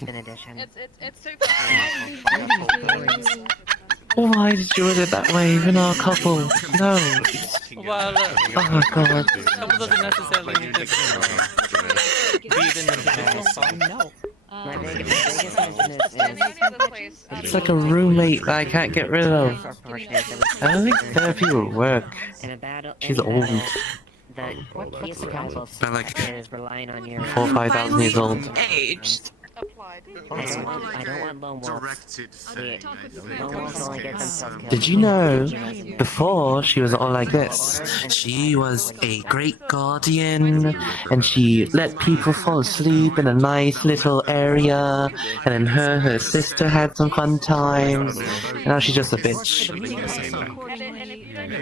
In addition. It's Why did you do it that way? Even our couple. No. Well, Oh god. couple doesn't necessarily need to, be it in the traditional form. No. My biggest intention is It's like a roommate that I can't get rid of. I don't think therapy will work. in a battle. She's in a old. battle, the key survival They're like is relying on your 4,000 or 5,000 years old. Aged. I don't want lone wolves. Directed thing, I think. Lone wolves only get themselves killed. Did you know, before she was all like this, she was a great guardian, and she let people fall asleep in a nice little area, and then her sister had some fun times, and now she's just a bitch.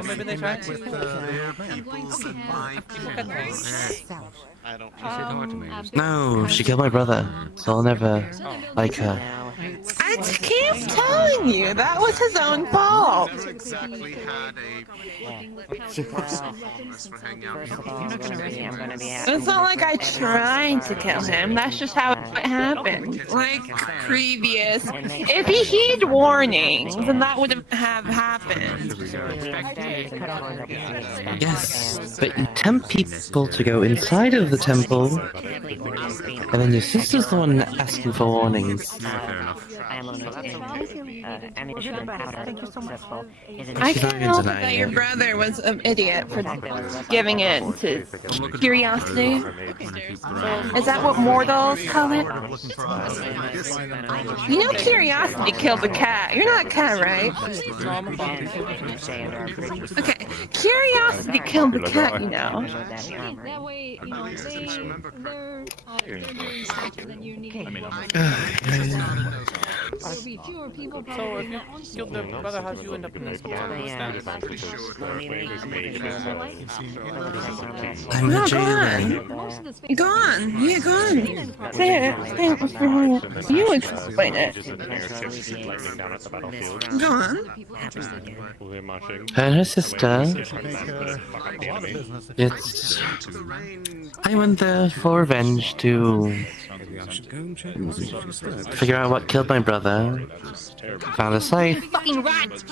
Maybe they tried to. I don't. No, she killed my brother, so I'll never like her. I keep telling you, that was his own fault. Never exactly had It's not like I tried to kill him, that's just how it happened. Like, previous. If he heeded warnings, then that would have happened. Yes, but you tempt people to go inside of the temple, and then your sister's the one asking for warnings. I can't help it that your brother was an idiot for giving in to curiosity. Is that what mortals call it? You know curiosity killed the cat. You're not a cat, right? Okay, curiosity killed the cat, you know. That way, you know, they're doing stuff, then you need there'll be fewer people So probably if you killed the brother, how'd you end up in this hole? I'm the jailer. Gone. Yeah, gone. There. You explain it. Go on. Her and her sister. It's. I went there for revenge to figure out what killed my brother. Found a scythe. fucking rat!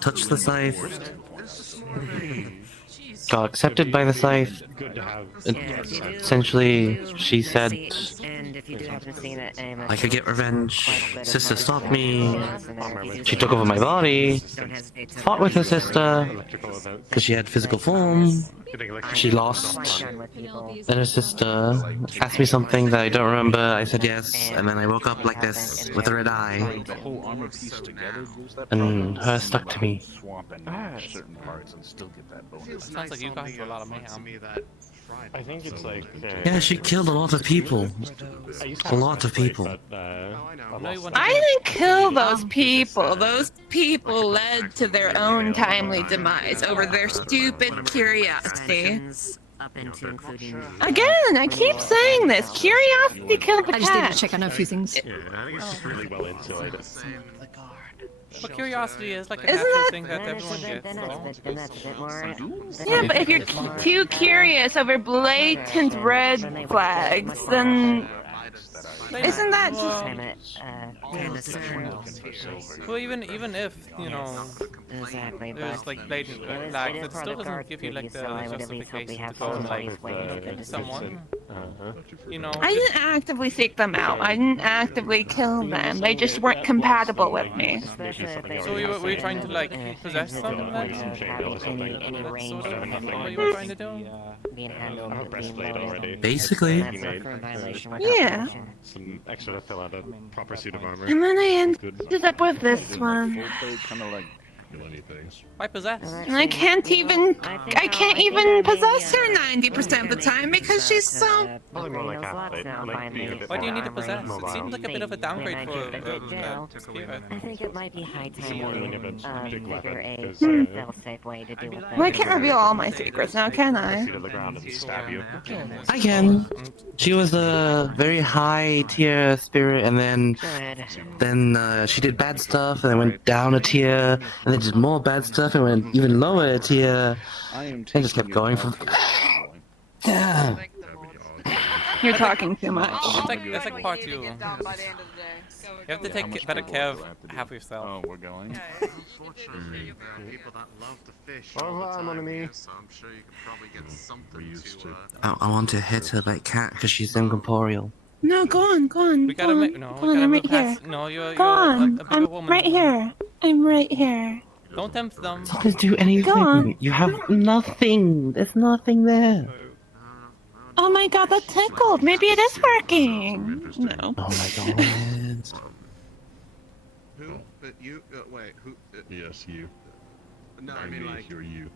Touched the scythe. Got accepted by the scythe. Essentially, she said I could get revenge. Sister stopped me. She took over my body. Fought with her sister because she had physical form. She lost. Then her sister asked me something that I don't remember. I said yes, and then I woke up like this with a red eye. And her stuck to me. Certain parts and still get that bonus. Sounds like you guys do a lot of mayhem. I think it's like. Yeah, she killed a lot of people. A lot of people. I didn't kill those people. Those people led to their own timely demise over their stupid curiosity. Again, I keep saying this. Curiosity killed the cat. I just need to check on a few things. Yeah, I think it's just really well insulated. But curiosity is like a Isn't natural that- thing that everyone gets, though. Yeah, but if you're too curious over blatant red flags, then isn't that just... Well, even if, you know, there's like blatant red flags, it still doesn't give you like the justification to go and like kill someone. You know, I didn't actively seek them out. I didn't actively kill them. They just weren't compatible with me. so were you trying to like possess them then? That's sort of what you were trying to do? Basically. Yeah. Some extra to fill out a proper suit of armor. And then I ended up with this one. Why possess? And I can't even possess her 90% of the time because she's so... Probably more like athlete. Like being a bit Why do you more need to possess? It mobile. seems like a bit of a downgrade for I think it might be high time we figure a Hmm. fail-safe way to deal with that. Well, I can't reveal all my secrets now, can I? Feet on the ground and stab you. I can. She was a very high tier spirit, and then she did bad stuff, and then went down a tier, and then did more bad stuff, and went even lower a tier, and just kept going from. Yeah. You're talking too much. It's like part 2. You have to take better care of half of yourself. Oh, we're going? Unfortunately, there are people that love to fish Au all revoir, the mon time ami. here, so I'm sure you could probably get something to... I want to hit her like cat because she's incorporeal. No, go on. We gotta make no. Go We on, gotta I'm move right here. past. No, you're Go on. a bigger I'm woman. right here. I'm right here. Don't tempt them. Don't do anything. Go on. You have nothing. There's nothing there. Oh my god, that tickled. Maybe it is working. No. Oh my god. Who? You? Wait, who? Yes, you. No, I mean like. You're you.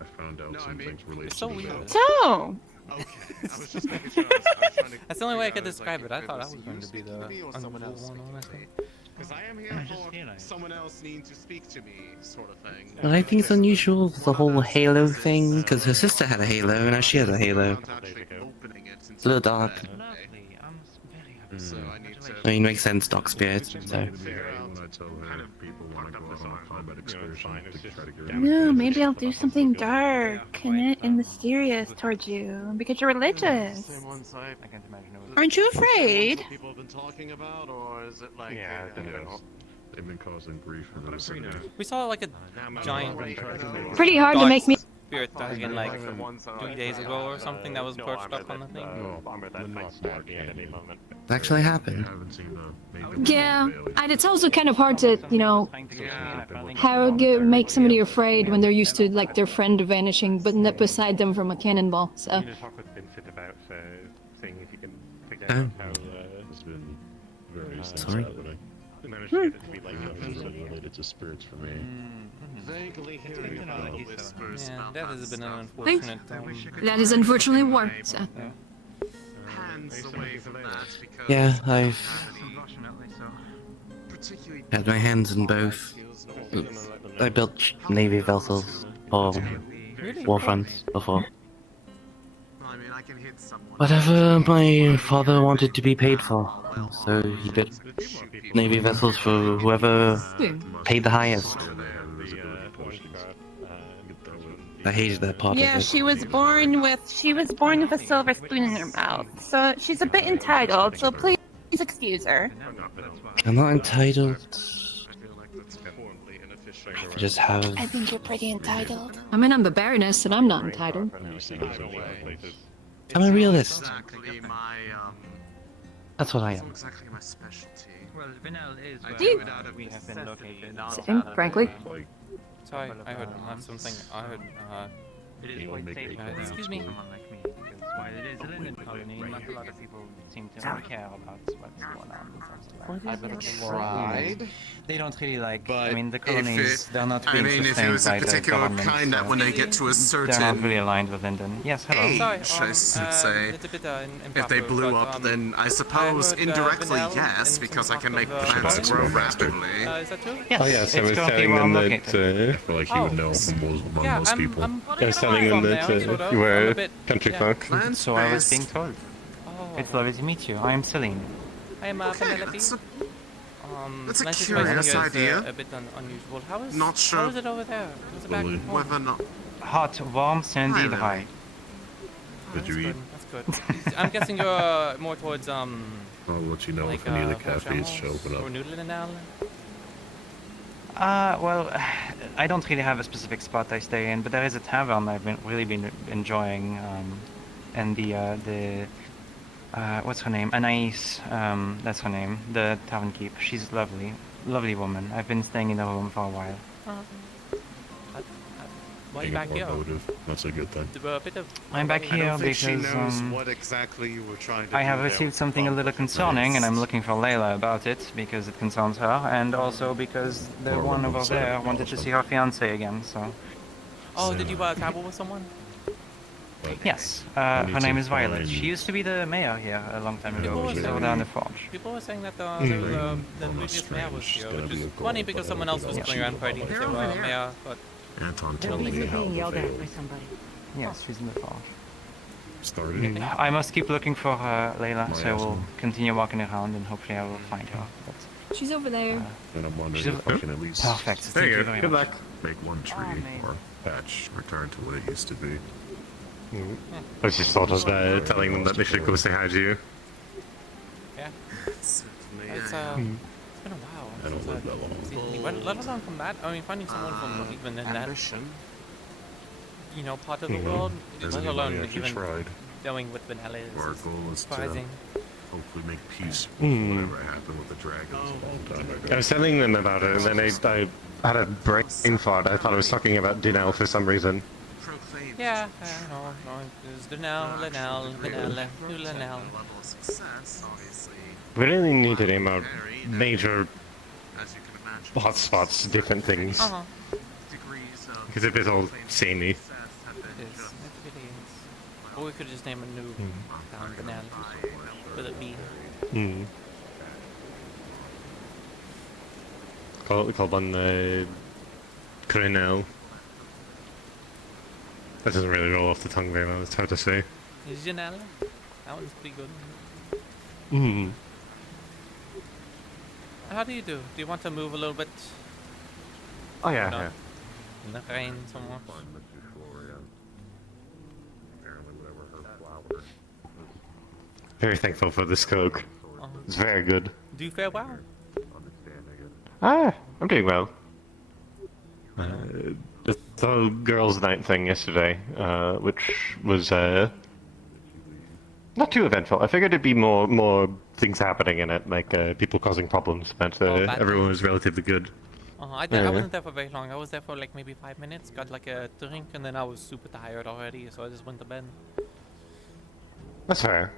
I found out some things related so to the weird. So. Okay, I was just making sure. I was trying to That's the only way I figure could out, describe like, it. I if thought I was was going you to be the speaking to me or someone else unusual one, speaking to honestly. Because I am here for someone else needing to speak to me, sort of thing. What I think is unusual is the whole Halo thing, because her sister had a Halo, and now she has a Halo. It's a little dark. So I need to. I mean, makes sense, Doc Spirit, so. when I tell her people want to go on a combat excursion to try to get rid of No, maybe I'll do something dark and mysterious towards you because you're religious. Same one side. I can't imagine it was. Aren't you afraid? That people have been talking about, or is it like? Yeah, they've been causing grief for those. We saw like a giant Pretty hard to make me. spirit dragon like 3 days ago or something that was perched up on the thing. It actually happened. Yeah, and it's also kind of hard to, you know, make somebody afraid when they're used to like their friend vanishing, but not beside them from a cannonball. So. You just talk with Vincent about seeing if you can figure out how. It's been very Sorry. Related to spirits for me. Vaguely hearing about whispers. Yeah, that has been an unfortunate. That is unfortunately war. So. Hands away from that because. Yeah, I've had my hands in both. I built Navy vessels for warfronts before. I mean, I can hit someone. Whatever my father wanted to be paid for. So he built Navy vessels for whoever paid the highest. I hated that part Yeah, of it. she was born with a silver spoon in her mouth, so she's a bit entitled. So please excuse her. I'm not entitled. I just have. I think you're pretty entitled. I mean, I'm the Baroness, and I'm not entitled. I'm a realist. Exactly my That's what I am. exactly my specialty. Well, Vinel is where we have been located. Same, frankly. Sorry, I heard something. I heard. It is quite safe for Excuse me. someone like me, because while it is a linden colony, not a lot of people seem to care about what's going on in I've never tried. They don't really like. But I mean, the if colonies, they're not being if it sustained was a by the particular government, kind that so when they get to a they're not certain really aligned with Linden. Yes, hello. age, Sorry, I should say, it's a bit, if they improper, blew but, up, then I suppose heard, indirectly Vanilla yes, and because some I can of make the- plants grow rapidly. Is that true? Yes, Oh yes, I it's was currently telling well them located. that, like he would know most people. I was telling them that you were country folk. So I was being told. Oh. It's lovely to meet you. I am Celine. I am Penelope. That's a my situation curious here is, idea. a bit unusual. How is Not sure How is it over there? How's it back home? whether or not. Hot, warm, sandy, dry. Did you eat? That's good. I'm guessing you're more towards I'll let you know like if any of the cafes should open or up. noodling and Allen. Well, I don't really have a specific spot I stay in, but there is a tavern I've really been enjoying, and the what's her name? Anais, that's her name. The tavern keep. She's lovely, lovely woman. I've been staying in the room for a while. Why are you Being back more here? motive, that's a good thing. A bit of. I'm back I here don't think she because knows what exactly you were trying to I do have there received with something a the little concerning, and I'm looking for Layla about it because it concerns her, and also because the Or one over what's there that? wanted to see her fiance again. So Oh, did you travel with someone? yes, I need her name to is Violet. find- She used to be the mayor here a long time People ago. were She's saying- over there in the forge. People were saying that the Well, previous mayor was here, gonna which be is a funny goal, because but someone I else don't was think going that's around fighting They're the over there. mayor, but Anton They're told me busy how being the yelled at veil by somebody. Yes, she's in the forge. started. I must keep looking for her, Layla, My so I will asshole. continue walking around and hopefully I will find her. But, She's over there. And I'm wondering She's if I can at least perfect. Thank you very much. make one tree or patch return to what it used to be. I was just sort of telling them that they should go say hi to you. yeah, it's been a while. I don't since live that long. seen anyone, let alone from that. I mean, finding someone from even in that ambition. part of the Mhm. world, Has let anybody alone actually even tried? knowing what Vanilla Our is goal is to surprising. hopefully make peace with whatever happened with the dragons a long time I ago. was telling them about it, and then I had a brain fart. I thought I was talking about Dinel for some reason. claimed Yeah, no, it's Lanel. level of success, obviously, We really need to name out vary, major as you can imagine. hotspots, different things. Uh-huh. Degrees of Because if it's all samey. success have been It is. just It is. Or we could just name a new town Banal with a B. Hmm. Call one Coronel. That doesn't really roll off the tongue very well, it's hard to say. Janelle? That one's pretty good. Hmm. How do you do? Do you want to move a little bit? Oh yeah, No. yeah. In the rain somewhere? Very thankful for this Coke. It's very good. Do you fare well? Ah, I'm doing well. The whole girls' night thing yesterday, which was not too eventful. I figured it'd be more things happening in it, like people causing problems, but everyone was relatively good. I wasn't there for very long. I was there for like maybe 5 minutes, got like a drink, and then I was super tired already, so I just went to bed. That's fair.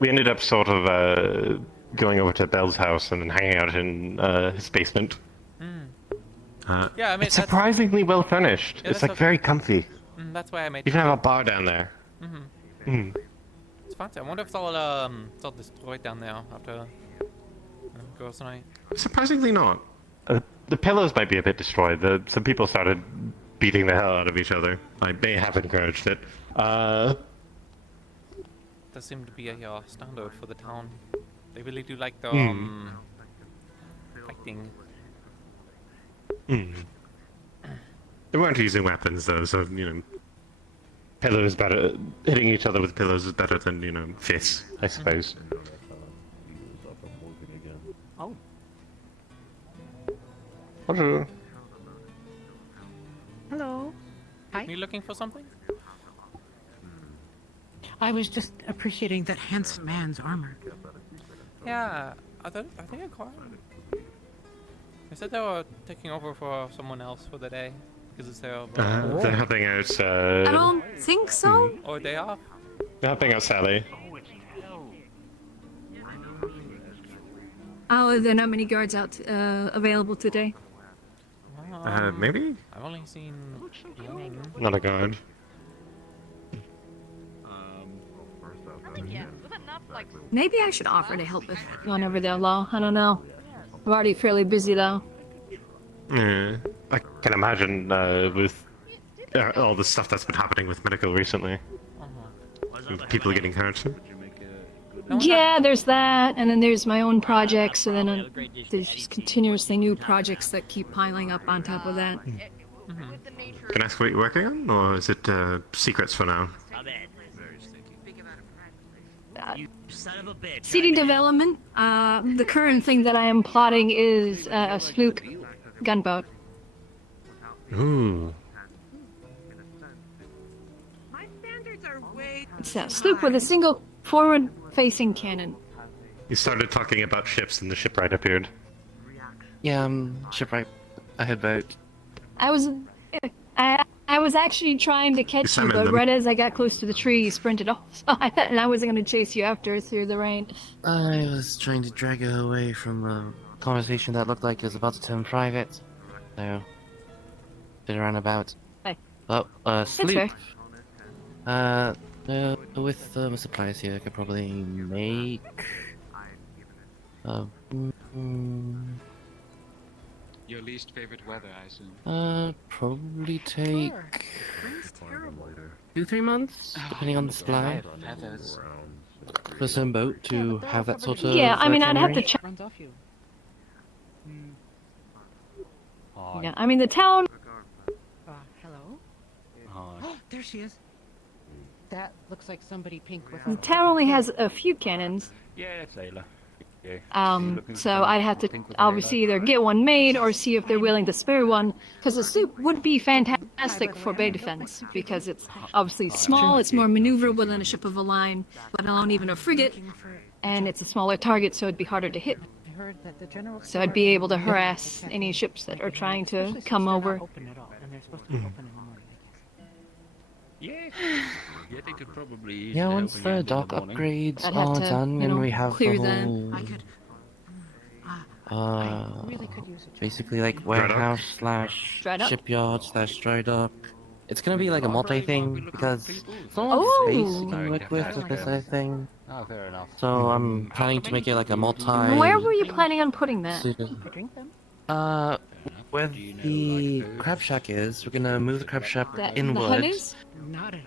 We ended up sort of going over to Bell's house and then hanging out in his basement. Yeah, I mean, it's surprisingly well furnished. Yeah, It's that's like okay. very comfy. That's why I made. You even have a bar down there. It's fancy. I wonder if it's all destroyed down there after girls' night. Surprisingly not. The pillows might be a bit destroyed. Some people started beating the hell out of each other. I may have encouraged it. Does seem to be a standard for the town. They really do like the fighting. They weren't using weapons though, so pillows better. Hitting each other with pillows is better than fists, I suppose. Oh. Bonjour. Hello. Hi. Are you looking for something? I was just appreciating that handsome man's armor. Yeah, are they a car? They said they were taking over for someone else for the day because it's their. They're helping out. I don't think so. Or day off. They're helping out Sally. Oh, there are not many guards out available today. Maybe? I've only seen one. Not a guard. Maybe I should offer to help if going over there, Law. I don't know. I'm already fairly busy though. Yeah, I can imagine with all the stuff that's been happening with medical recently. People getting hurt. Yeah, there's that, and then there's my own projects, and then there's just continuously new projects that keep piling up on top of that. Can I ask what you're working on, or is it secrets for now? City development. The current thing that I am plotting is a Sloop gunboat. Ooh. It's a sloop with a single forward-facing cannon. You started talking about ships, and the shipwright appeared. Yeah, shipwright. I head boat. I was actually trying to catch you, but right as I got close to the tree, you sprinted off. So I wasn't going to chase you after through the rain. I was trying to drag her away from a conversation that looked like it was about to turn private. So, bit around about. Hey. Well, sleep. fair. With supplies here, I could probably make. Your least favorite weather, I assume. Probably take 2-3 months, depending on the supply. For some boat to have that sort of. Yeah, I mean, I'd have to check. Runs off you. Yeah, I mean, the town. Hello? There she is. That looks like somebody pink with The town only has a few cannons. Yeah, it's Layla. So I'd have to obviously either get one made or see if they're willing to spare one, because the sloop would be fantastic for bay defense, because it's obviously small, it's more maneuverable than a ship of a line, let alone even a frigate, and it's a smaller target, so it'd be harder to hit. So I'd be able to harass any ships that are trying to come over. Yeah. Yeah, they could probably use Yeah, the once helping hand the in dock morning. upgrades I'd have are to, done you know, and we have the clear that. whole, really could use a job. basically like Dry dock? warehouse slash Dry dock? shipyard slash dry dock. It's gonna be like a multi thing because it's not Oh! space you can work with this other thing. Oh, fair enough. So I'm planning to make it like a multi. Where were you planning on putting that? Drink them. Where the crab shack is, we're gonna move the crab shack The inward. honeys? Not at all.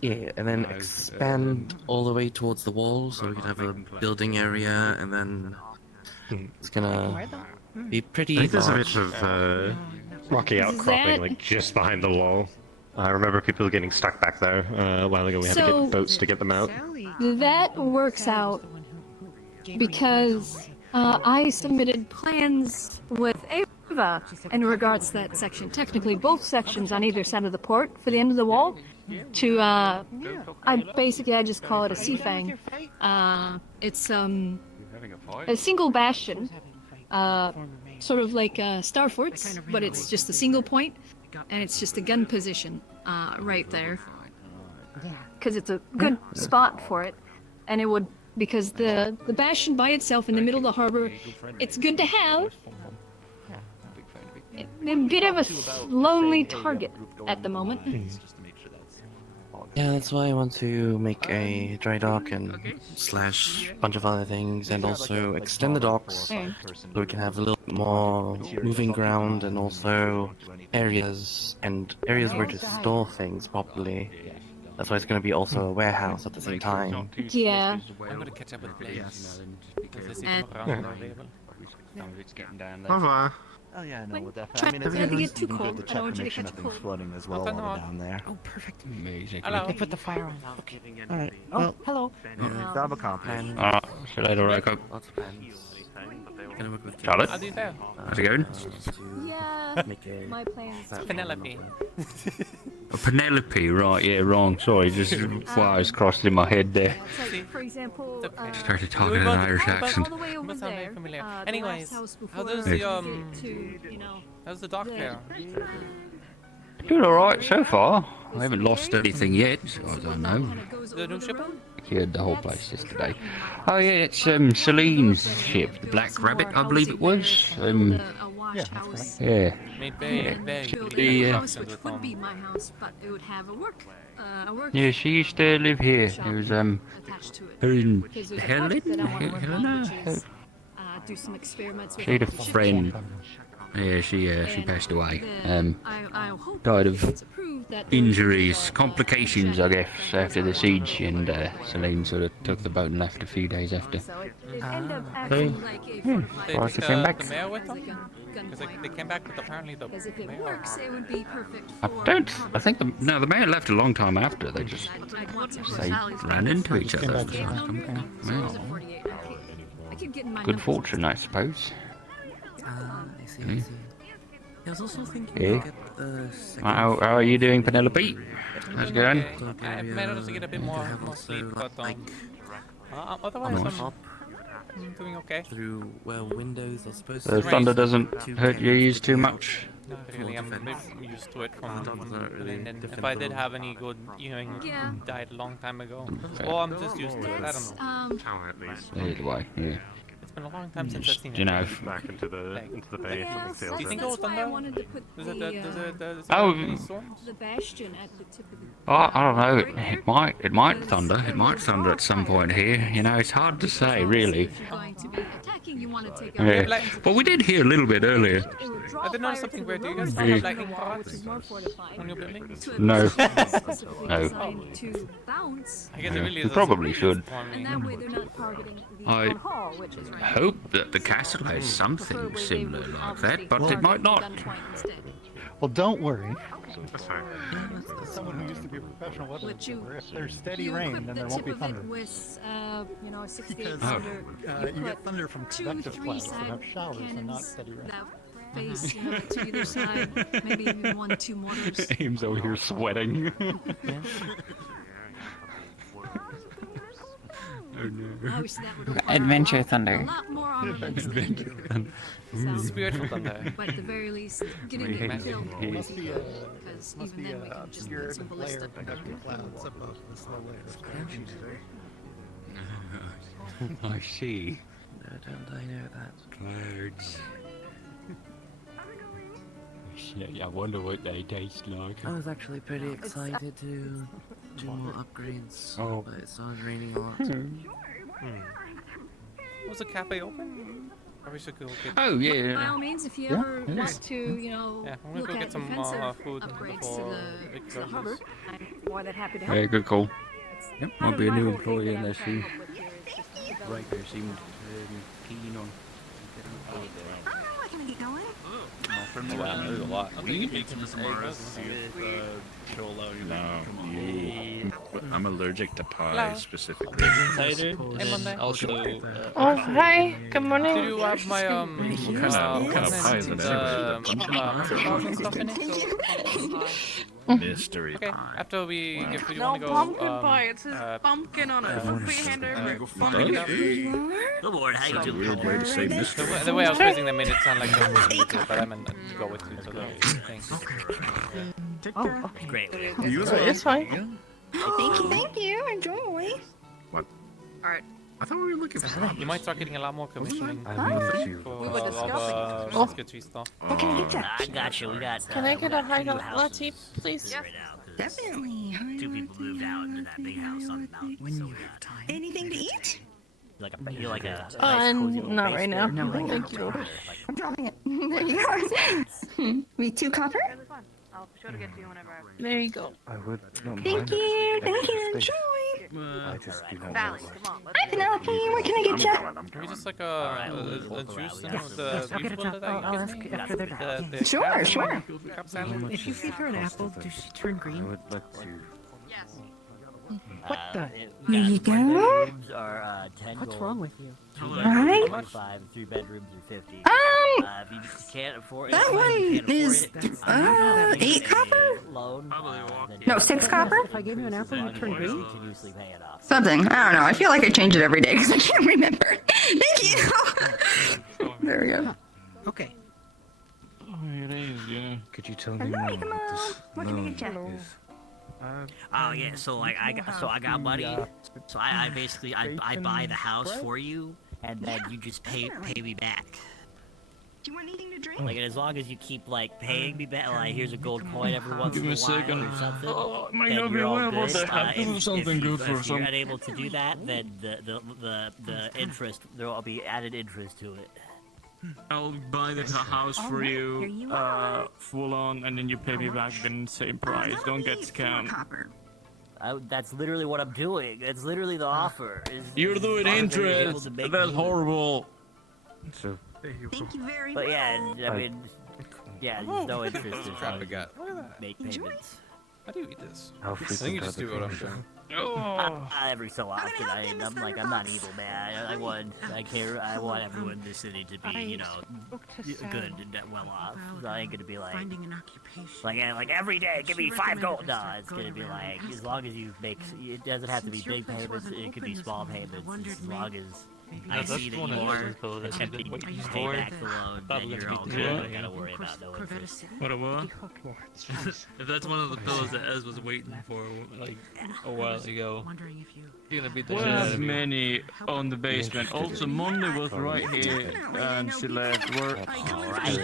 Yeah, and then expand all the way towards the wall, so we can have a building area, and then it's gonna be pretty I think there's a large. bit of rocky outcropping, like just behind the wall. I remember people getting stuck back there a while ago. We had to So- get boats to get them out. That works out because I submitted plans with Ava in regards to that section. Technically, both sections on either side of the port for the end of the wall. To I just call it a sea fang. It's a single bastion, sort of like Star Forts, but it's just a single point, and it's just a gun position right there. Because it's a good spot for it, and it would, because the bastion by itself in the middle of the harbor, it's good to have. A bit of a lonely target at the moment. Yeah, that's why I want to make a dry dock and slash bunch of other things, and also extend the docks so we can have a little bit more moving ground and also areas where to store things properly. That's why it's going to be also a warehouse at the same time. Yeah. I'm gonna catch up with Blaze. Because they seem Eh. around and available. It's getting down there. Bye-bye. Oh yeah, no, Wait, we'll try definitely. I mean, not to get it's too even cold. good to I don't check want to you make to sure catch nothing's cold. flooding as well Nothing while we're on. down there. Oh, perfect. Amazing. Hello. They put the fire on. Okay. All right. Oh, Well, hello. job accomplished. See you later, Rico. Lots of pens. Gonna work with Got it. I'll do that. How's it going? Yeah, my plans. Penelope. Penelope, right, yeah, wrong. Sorry, just wires crossed in my head there. It's like, for example, Started talking in an Irish accent. all the way over Must sound very there. familiar. The Anyways, last house how before does you the get to, you know, how's the dock there? Doing alright so far. I haven't lost anything yet, as far as I know. The new ship? Secured the whole place yesterday. Oh yeah, it's Celine's ship, the Black Rabbit, I believe it was. Yeah. Made very, very build big a house house which would be my house, but it would have a work Yeah, she used to live here. It was attached to it. her in Because there's a Helen? project that I want to work on, Helena? which is do some experiments with She had a the ship. friend. Yeah, she passed away. I hope Died if of it's approved that injuries, complications, I guess, after the siege, and Celine sort of took the boat and left a few days after. So it ended up So, acting like a fortified They Well, took she came back. the mayor with them? gun Because point. they came back with apparently the Because if it mayor. works, it would be perfect I for don't. I think the mayor left a long time after. They just I'd want to put they Sally's ran into each other. I Well, keep getting my good numbers fortune, I suppose. I see, I see. I was also thinking Yeah. to get the second How are you doing, Penelope? How's it going? Okay. I managed to get a bit more sleep, but otherwise I'm doing okay. Through where windows are supposed The to thunder doesn't hurt your ears too much. Not really, I'm a bit used to it from really and then if different I did though. have any good hearing, Yeah. died a long time ago. Okay. Or I'm just used to it, I don't know. Either way, yeah. It's been a long time since I've Just, seen you it. know. Back into the bay. Yeah, and sail Do you think down. it was that's why I thunder? wanted to put Does it, the, does it Oh, have any storms? the bastion at the tip of the I don't know. It might thunder. It might thunder at some point here. You know, it's hard to say, really. If you're going to be attacking, you want to take Yeah. But we did hear a little bit earlier. I did notice something weird. Do you guys Yeah. have lightning which rods is more fortified. on your buildings? No. Specifically No. designed to bounce. I guess it Yeah, really we is probably should. And that way they're not targeting the I town hall, which is right. hope that the castle has something similar like that, but it might not. Well, don't worry. That's fine. As someone who used to be a professional weather But you, reporter, if there's steady you rain, equip then the there won't tip be of thunder. it with, you know, a 68 Because pounder. you get thunder from convective 2-3 clouds that side have showers and not cannons steady rain. that face, you know, to either side. Maybe even 1-2 mortars. Ames over here sweating. Obviously, that would require Adventure a Thunder. lot more armaments. Spiritual Thunder. But at the very least, getting Really it hate filled it. would Must be be good, a- because Must even be then a we can just obscure put some ballista. layer above the clouds above this low layer of sky. I see. Don't I know that? Clouds. Yeah, I wonder what they taste like. I was actually pretty excited to do more upgrades, Oh. but it started raining a lot. Was the cafe open? Or we should go get... Oh, yeah. By all means, if you Yeah, ever yeah. want to, you know, Yeah, I'm gonna look go at get some defensive food upgrades before to it the goes. harbor, I'm more than happy to help. Yeah, good call. Yep, Part I'll be a of my new whole thing employee that I'm unless trying you... to help with here is just develop- Riker seemed keen on... What can I get going? Wow, there's a lot. I'm gonna get to Mars to see if she'll allow you to come. I'm allergic to pie Hello. specifically. Hey, Monday. Also, Oh, hi. Good morning. Do you have my what kind of pie is it anyway? and stuff in it? Mystery Okay, pie. after we, if we No want to go, pumpkin pie. It says pumpkin on it. Put your hand over it. Pumpkin. Good Lord, how you doing? Weird way to say mystery. The way I was phrasing that made it sound like that was music, but I meant to go with you, so that thing. Oh, okay. Great. It's fine. Thank you. Enjoy. What? Alright. I thought we were looking for. You might start getting a lot more commissioning. For, We were discussing. sketchy stuff. What can I get you? I got you. We got. Can I get a high two latte, houses please? right now, 'cause Definitely. Two people moved out into that big house on the mountain. So we got Anything to eat? you're like a nice cozy little not right now. basement. No, thank you. I'm dropping it. There you go. We 2 copper? I'll be sure to get to you whenever I... There you go. I would not Thank you. Thank you. Enjoy. I just do not Valley, know. come on. Hi, Penelope. What can I get you? Maybe just like a juice and Yes, the yes, I'll get it usual to- that I'll you ask give me? after they're done. The Sure, cap- sure. cap salad? If you feed her an apple, does she turn I green? would like to. Yes. What the? There you go. Are 10 What's gold. wrong with you? 2 Alright. bedrooms are 25, 3 bedrooms are 50. If you can't afford it, That if you one can't is, afford it, 8 copper? loan. No, 6 copper? If I gave you an apple, you turn green? Continuously pay it off. Something. I don't know. I feel like I change it every day because I can't remember. Thank you. There we go. Okay. Oh, it is, yeah. Could you tell me Hello, more Mika what this What can I loan get you? is? Oh yeah, so like I got money. So I basically I buy the house for you, and then you just pay me back. Do you want anything to drink? Like as long as you keep like paying me back, like here's a gold coin every once Give in me a a while second. or something. Oh, it might then not be you're all aware good. what the heck. This is something good for if you're some. unable to do that, then the interest there will be added interest to it. I'll buy the house for you, full on, and then you pay me back in the same price. Don't get scammed. That's literally what I'm doing. That's literally the offer. You're doing interest. That's horrible. So, Thank you very But much. yeah, I mean, yeah, there's no interest in Trap trying I got. to make payments. How do you eat this? how I think frequent you are just the do what I'm payments? doing. Every so often, I'm like, I'm not evil, man. I want everyone in this city to be, you know, good and well off. So I ain't gonna be like, Finding an occupation. like every day, give me 5 gold. No, it's gonna be like, as long as you make, it doesn't have to be big payments. It could be small payments, as long as I see that you are attempting to pay back the loan, then you're all good. I gotta worry about no interest. What? If that's one of the pillows that Ez was waiting for, like, a while ago, you're gonna beat the shit out Well, of me. many on the basement. Also, Monday was right here, and she left work.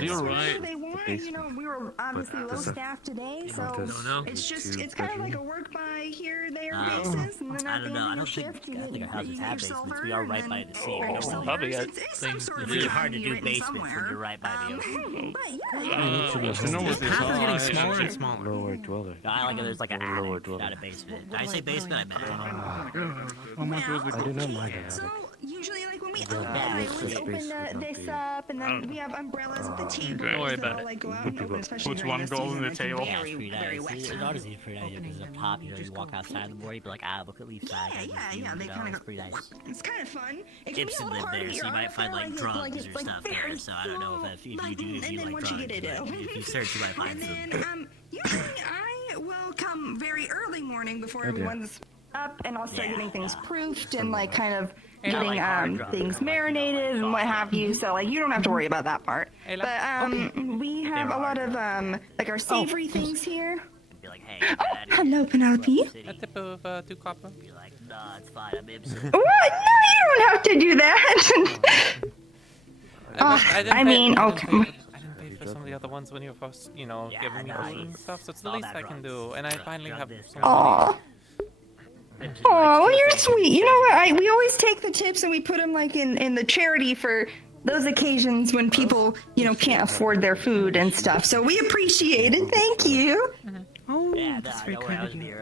You're right. They want, you know, we were obviously low staffed today, so it's just, it's kind of like a work by here, there basis, and then I at the don't know. end I of your don't shift, think you our get houses your have basements. silver, We are right and by then the sea. all We your don't silvers. Probably got It's some things sort to of It's really do. hard to do written basements when somewhere. you're right by the ocean. But yeah, You know what this Path is getting is? smaller and smaller. Lower dweller. No, I like it. There's like an Lower attic, dweller. not a basement. Did I say basement? I meant attic. How much was the I do not mind an so attic. usually like when we Yeah, open, I it's always just open basement, this don't up, and then we have umbrellas at the table. Don't worry so about it. like go out and open, especially Puts during one this goal season, in the it's table. Yeah, it's very, pretty very nice. wet. It's honestly pretty nice because it's a pop. You know, you walk outside in the morning, you'd be like, look at leaf side. Yeah, they kind It's of pretty nice. It's kind of fun. It can be a Gibson little lived hard there, to so you get might on find there, like it's drugs or like stuff there. very So I don't know if you do, if you then like once you drugs, get it but out. if you search, you might find And some. then usually I will come very early morning before Oh, dear. everyone's up and I'll start getting things proofed and like kind of getting things marinated and what have you. So like you don't have to worry about that part. But we have a lot of like our savory things here. Oh, hello, Penelope. A tip of 2 copper. Be like, nah, it's fine. I'm What? No, you don't have to do that. I mean, okay. I didn't pay for some of the other ones when you were first, giving me food and stuff, so it's the least I can do. And I finally have some. Aw. Oh, well, you're sweet. You know what? We always take the tips and we put them like in the charity for those occasions when people, can't afford their food and stuff. So we appreciate it. Thank you. Oh, that's very kind of you.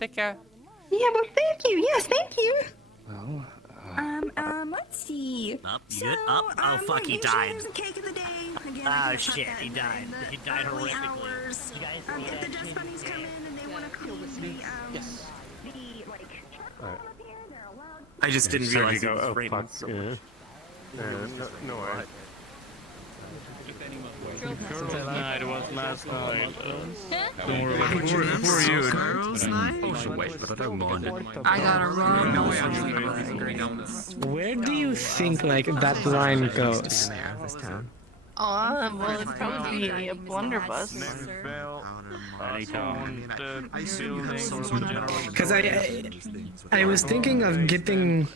Take care. Yeah, well, thank you. Yes, thank you. Well, let's see. Up, you good? Up? Oh, fuck, he died. Here's the cake of the day. Again, Oh, shit, he died. He died horrifically. Hours. You guys If the dust bunnies come in and they want to clean Yes. I just didn't realize it was oh, raining. fuck. Yeah. No worries. Night was last night. Don't worry about it. Who are you? Girls' night? Oh, wait, but I don't mind it. I got a wrong. No, actually, Where do you think like that line goes? Well, it's probably a blunderbuss. Because I was thinking of getting,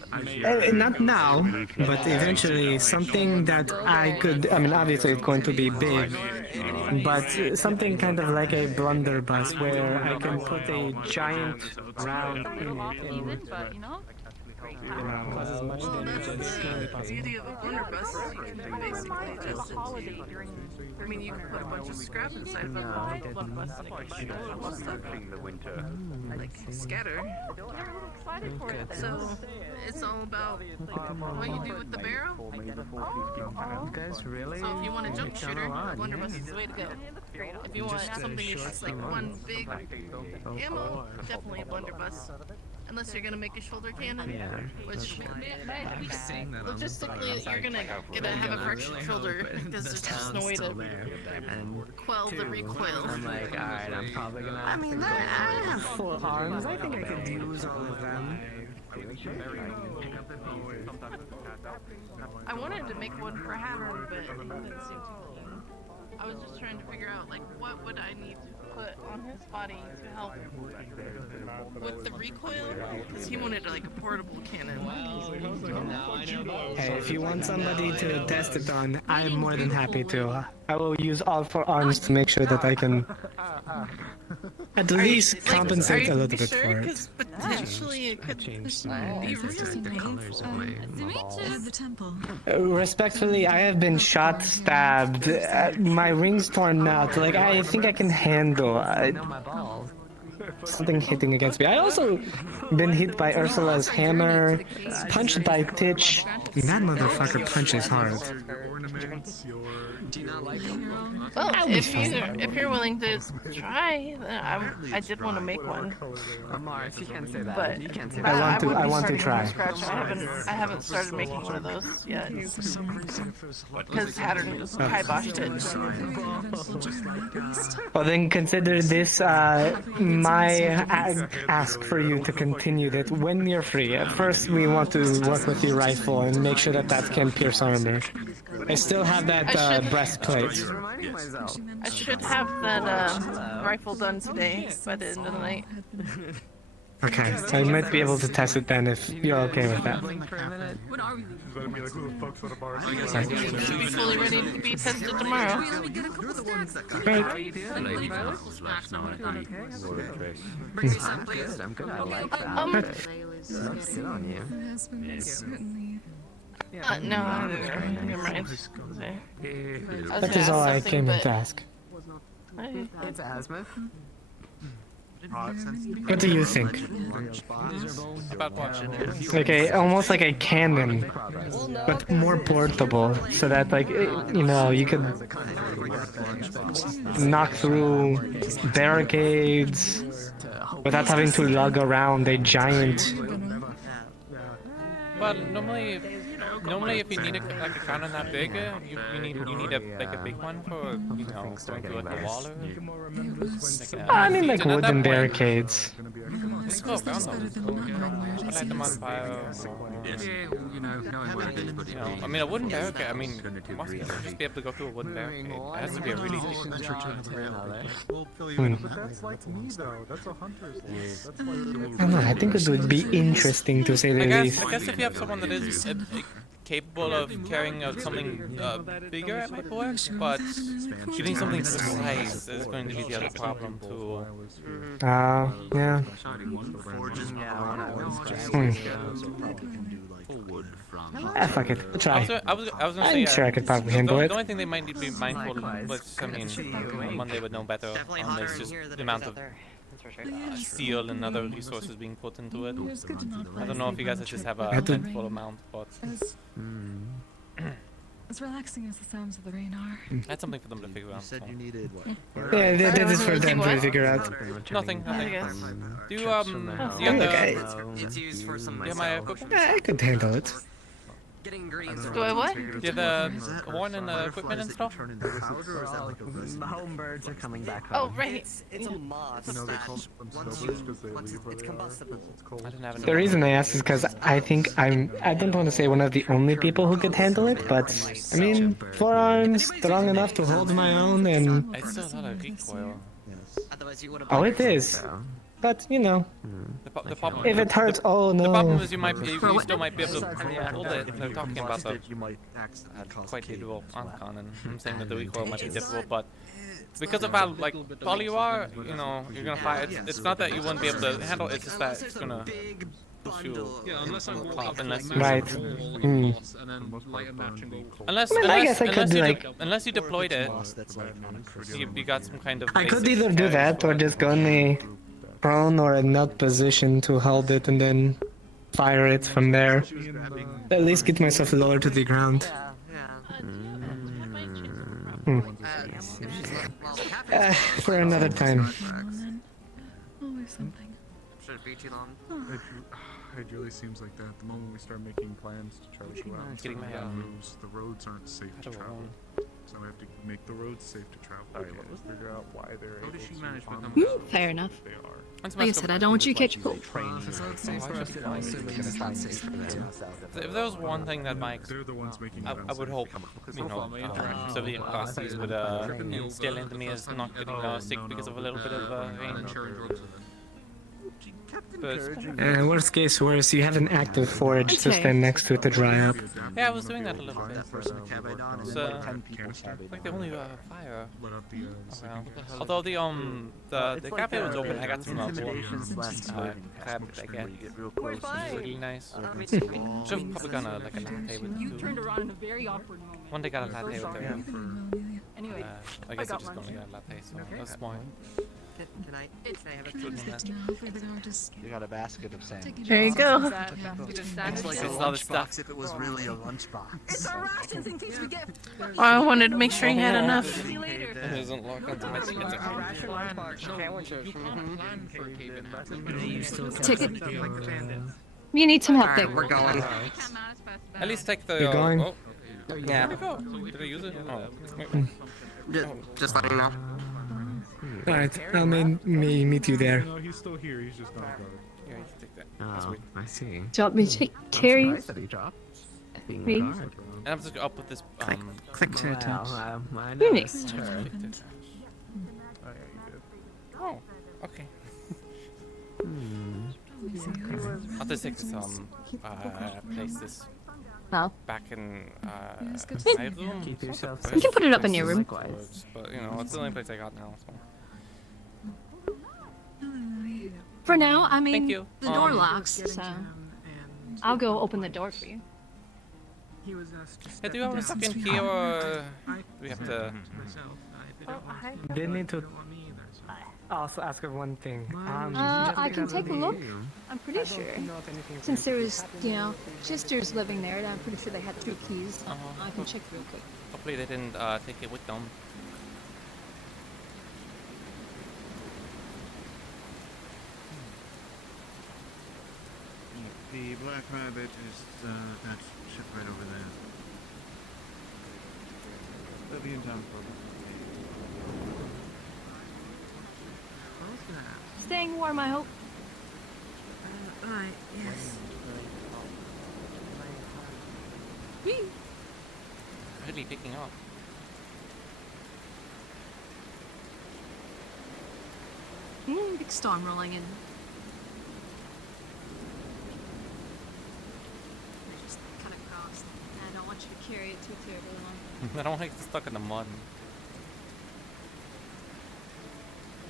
not now, but eventually something that I could, obviously it's going to be big, but something kind of like a blunderbuss where I can put a giant round in it Well, that's the beauty of a blunderbuss. You can basically just you can put a bunch of scrap inside of a blunderbuss and it can shoot all the stuff. Like scatter. So it's all about what you do with the barrel. So if you want a jump shooter, blunderbuss is the way to go. If you want something that's just like one big ammo, definitely a blunderbuss. Unless you're gonna make a shoulder cannon, which logistically you're gonna have a friction shoulder because there's just no way to quell the recoil. I'm like, alright, I'm probably gonna. I have full arms. I think I could use all of them. I wanted to make one for Hammond, but it didn't seem too clean. I was just trying to figure out what would I need to put on his body to help with the recoil, because he wanted like a portable cannon. Hey, if you want somebody to test it on, I'm more than happy to. I will use all 4 arms to make sure that I can at least compensate a little bit for it. Because potentially it could be really painful. Respectfully, I have been shot, stabbed, my rings torn out. Like, I think I can handle something hitting against me. I also been hit by Ursula's hammer, punched by Titch. That motherfucker punches hard. Well, if you're willing to try, I did want to make one. Mars, you can't say that. But you can't say that. I want to try. I haven't started making one of those yet. Because Hattern high botched it. Well, then consider this my ask for you to continue that when you're free. At first, we want to work with your rifle and make sure that can pierce armor. I still have that breastplate. I should have that rifle done today by the end of the night. Okay, I might be able to test it then if you're okay with that. Should be fully ready to be tested tomorrow. I'm good. I like that. No, never mind. That is all I came here to ask. It's Asthma. What do you think? About what? Like almost like a cannon, but more portable, so that you could knock through barricades without having to lug around a giant. Well, normally if you need a cannon that big, you need a big one for going through the wall or. I mean, like wooden barricades. Just go around them. Light them on fire. You know, knowing where it is, but I mean, a wooden barricade. I mean, mosquitoes should just be able to go through a wooden barricade. It has to be a really thick. We'll kill you in a minute. That's like me though. That's a hunter's list. That's why I don't know, I think it would be interesting to say the least. I guess if you have someone that is capable of carrying out something bigger, it might work, but getting something precise is going to be the other problem too. Yeah. Fuck it, I'll try. I was gonna say, I'm sure I could probably handle it. The only thing they might need to be mindful of, which, I mean, Monday would know better, is just the amount of steel and other resources being put into it. I don't know if you guys just have a handful amount, but... As relaxing as the sounds of the rain are. That's something for them to figure out. You said you needed what? Yeah, that is for them to figure out. Nothing. Do you It's used for some. Do you have my equipment? I could handle it. Getting green. Do I what? Do you have the horn and the equipment and stuff? The home birds are coming back Oh, home. right. It's a moth. You know they call them snowbirds because they leave It's combustible. I didn't have The reason I asked is because I think I don't want to say one of the only people who could handle it, but I mean, 4 arms, strong enough to hold my own, and... It's still a lot of recoil. Oh, it is. But, you know, The problem, if it hurts, oh no. The problem is you still might be able to hold it. They're talking about the quite difficult on and I'm saying that the recoil might be difficult, but because of how like tall you are, you know, you're gonna fire. It's not that you wouldn't be able to handle it. It's just that it's gonna push you. Yeah, unless I'm pop, unless you right. and then light a match and go. Unless you deployed it, you got some kind of. I could either do that or just go in a prone or a nut position to hold it and then fire it from there. At least get myself lower to the ground. For another time. Always something. Should it be too long? It really seems like that. The moment we start making plans to try to go out and the roads aren't safe to travel. So we have to make the roads safe to travel. Alright, let's figure out why they're able to Fair enough. they are. Like I said, I don't want you to catch a cold. If there was one thing that Mike, I would hope, you know, civilian classes would instill into me is not getting sick because of a little bit of rain. Worst case worse, you have an active forage to stand next to it to dry up. Yeah, I was doing that a little bit. It's like the only fire around. Although the cafe was open, I got some crab again. Really nice. Should've probably gone like a latte with You turned around in a very awkward moment. One day got a latte with her. Anyway, I guess I just only got a latte, so that's smart. Can I have a You got a basket of sand. There you go. It's like a lunchbox if it was really a lunchbox. It's our rations in case we get. I wanted to make sure you had enough. See you later. It doesn't lock onto my tickets. Ticket. You need some help there. We're going. At least take the. You're going? Oh. Yeah. Did I use it? Oh. Just letting you know. Alright, I'll meet you there. No, he's still here. He's just not going. Yeah, you can take that. Oh, I see. Do you want me to carry you? Me? And I'm just gonna put this. Click to attach. You next. Oh, okay. I'll just take this place this back in my room. You can put it up in your room. But you know, it's the only place I got now. So. For now, I mean, Thank you. the door locks, so I'll go open the door for you. Hey, do you have a second key or do we have to? Did need to also ask her one thing. I can take a look. I'm pretty sure. Since there was, you know, sisters living there, and I'm pretty sure they had 3 keys. I can check real quick. Hopefully they didn't take it with them. The Black Rabbit is that ship right over there. They'll be in town for Staying warm, I hope. Right, yes. Really picking up. Big storm rolling in. I just cut across. I don't want you to carry it too terribly long. I don't want to get stuck in the mud.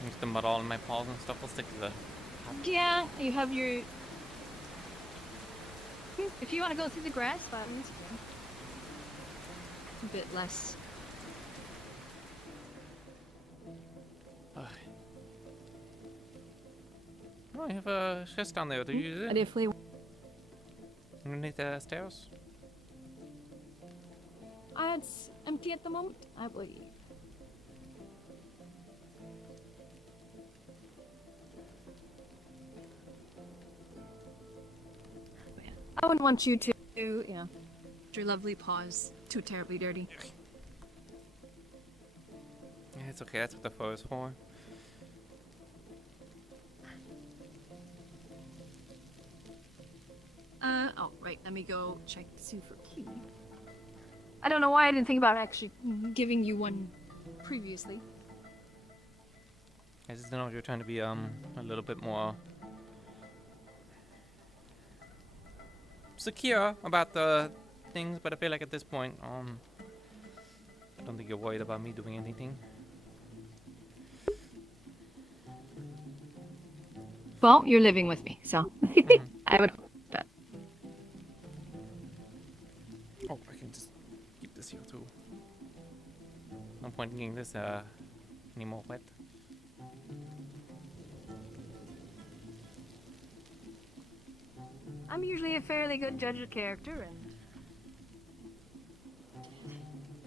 Use the mud all in my paws and stuff. I'll stick to the... Yeah, you have your... If you want to go through the grass, that is good. A bit less. Oh, I have a chest down there. Do you use it? I definitely... Underneath the stairs? It's empty at the moment, I believe. I wouldn't want you to, you know, your lovely paws too terribly dirty. Yeah, it's okay. That's what the foe is for. Oh, right. Let me go check to see for key. I don't know why I didn't think about actually giving you one previously. I just don't know if you're trying to be a little bit more secure about the things, but I feel like at this point, I don't think you're worried about me doing anything. Well, you're living with me, so I would hope that. Oh, I can just keep this here too. No point in getting this any more wet. I'm usually a fairly good judge of character, and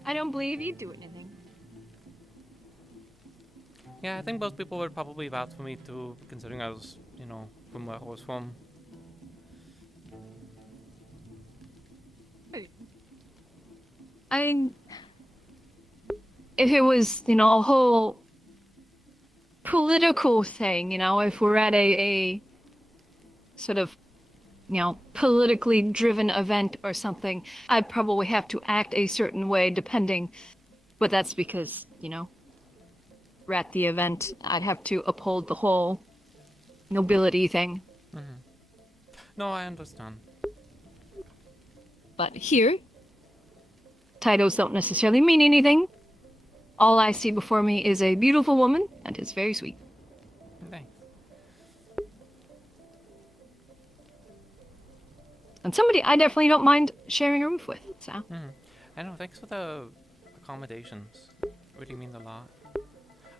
I don't believe you'd do anything. Yeah, I think most people would probably vouch for me too, considering I was, you know, from where I was from. I mean, if it was, you know, a whole political thing, you know, if we're at a sort of, you know, politically driven event or something, I'd probably have to act a certain way depending, but that's because, you know, we're at the event. I'd have to uphold the whole nobility thing. Mm-hmm. No, I understand. But here, titles don't necessarily mean anything. All I see before me is a beautiful woman, and it's very sweet. Thanks. And somebody I definitely don't mind sharing a roof with, so. Mm-hmm. I know, thanks for the accommodations. Really means a lot.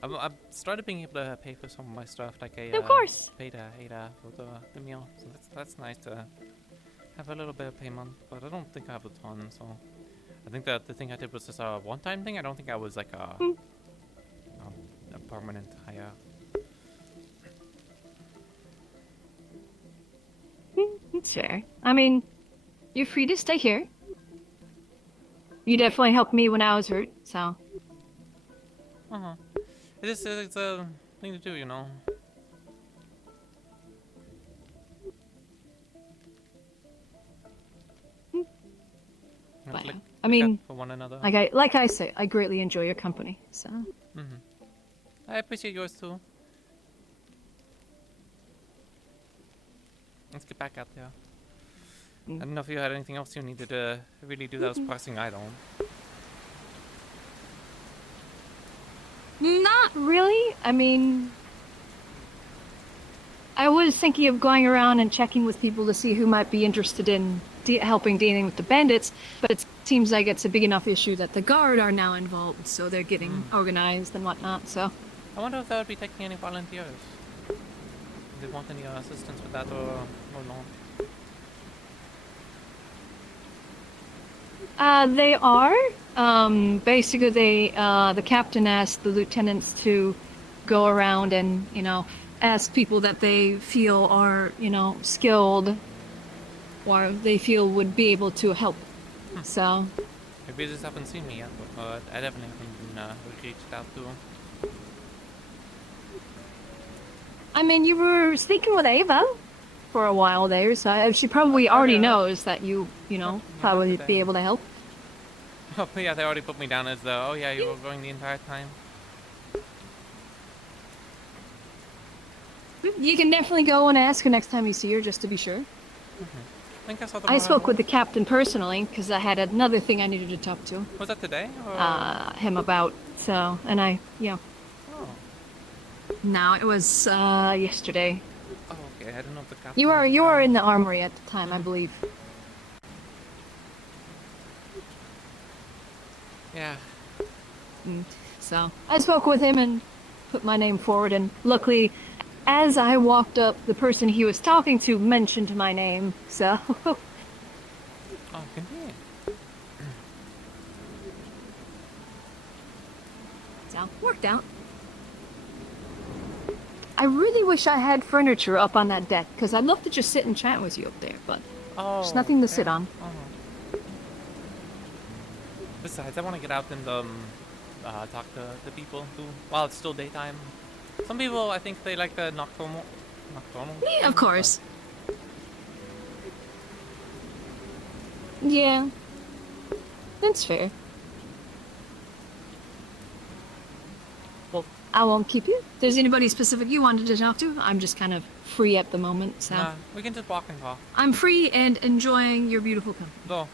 I've started being able to pay for some of my stuff, like a of course. paid for the meal. So that's nice to have a little bit of payment, but I don't think I have a ton. So I think that the thing I did was just a one-time thing. I don't think I was like a permanent hire. It's fair. I mean, you're free to stay here. You definitely helped me when I was hurt, so. It's a thing to do, you know. But, Look I mean, out for one another. like I say, I greatly enjoy your company, so. I appreciate yours too. Let's get back out there. I don't know if you had anything else you needed to really do that was pressing. I don't. Not really. I mean, I was thinking of going around and checking with people to see who might be interested in helping dealing with the bandits, but it seems like it's a big enough issue that the guard are now involved, so they're getting organized and whatnot, so. I wonder if they would be taking any volunteers. If they want any assistance with that or not. They are. Basically, the captain asked the lieutenants to go around and, you know, ask people that they feel are, you know, skilled or they feel would be able to help. So. Maybe they just haven't seen me yet, but I definitely haven't reached out to them. I mean, you were speaking with Ava. for a while there, so she probably already knows that you know, probably be able to help. Oh, yeah, they already put me down as the, oh yeah, you were going the entire time. You can definitely go and ask her next time you see her, just to be sure. I think I saw the I one spoke with the captain personally, because I had another thing I needed to talk to. Was that today? Or? Him about, so, and I, Oh. No, it was, yesterday. Oh, okay, I don't know if the captain... You were in the armory at the time, I believe. Yeah. So, I spoke with him and put my name forward, and luckily, as I walked up, the person he was talking to mentioned my name, so... Oh, convenient. So, worked out. I really wish I had furniture up on that deck, because I'd love to just sit and chat with you up there, but there's nothing to sit on. Besides, I want to get out and talk to the people who, while it's still daytime. Some people, I think they like the nocturnal. Yeah, of course. Yeah. That's fair. Well, I won't keep you. If there's anybody specific you wanted to talk to, I'm just kind of free at the moment, so... Nah, we can just walk and talk. I'm free and enjoying your beautiful company. No.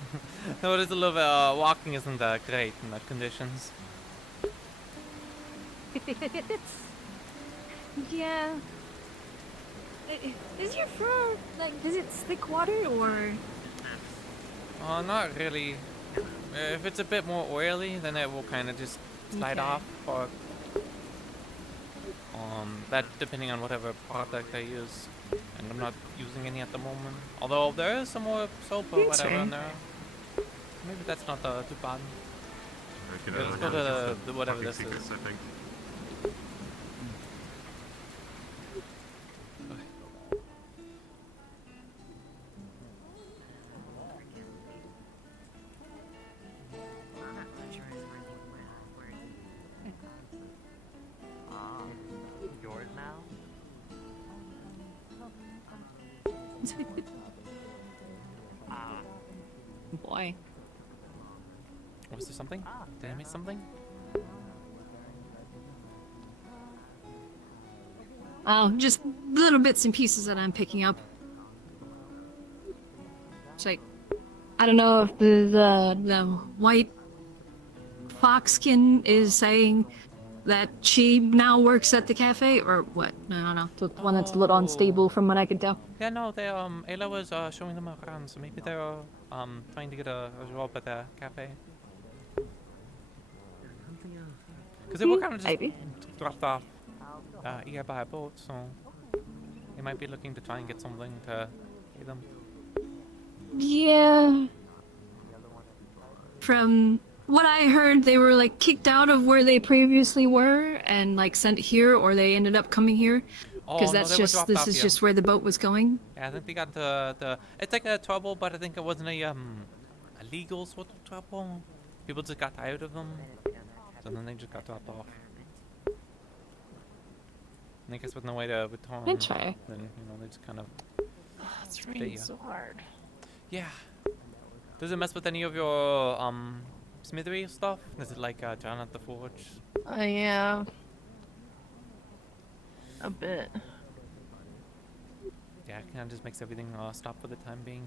No, it is a little bit, walking isn't great in the conditions. Yeah. Is your fur, like, does it stick water, or...? Not really. If it's a bit more oily, then it will kind of just slide off, or... that depending on whatever product I use. And I'm not using any at the moment. Although there is some more soap or whatever in there. Maybe that's not too bad. Yeah, let's go to the whatever this is. I think. Yours now? Boy. Was there something? Did I miss something? Oh, just little bits and pieces that I'm picking up. It's like, I don't know if the white foxkin is saying that she now works at the cafe, or what? I don't know. The one that's a little unstable from what I could tell. Yeah, no, they, Ayla was, showing them around, so maybe they're, trying to get a job at the cafe. Because they were kind of just dropped off, here by a boat, so they might be looking to try and get something to pay them. Yeah. From what I heard, they were like kicked out of where they previously were and like sent here, or they ended up coming here. Because that's just, this is just where the boat was going. Yeah, I think they got it's like a trouble, but I think it wasn't a legal sort of trouble. People just got tired of them, so then they just got dropped off. And I guess with no way to return, then you know they just kind of. It's raining so hard. Yeah. Does it mess with any of your smithery stuff? Does it like drown out the forge? Yeah. A bit. Yeah, it kind of just makes everything stop for the time being.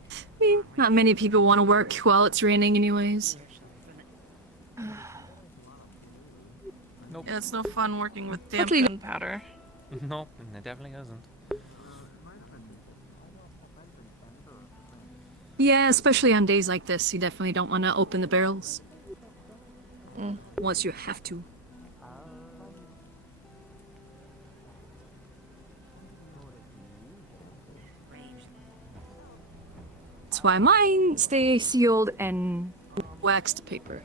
I mean, not many people want to work while it's raining anyways. Nope. Yeah, it's no fun working with damp gunpowder. Nope, it definitely isn't. Yeah, especially on days like this, you definitely don't want to open the barrels. Unless you have to. That's why mine stay sealed and waxed paper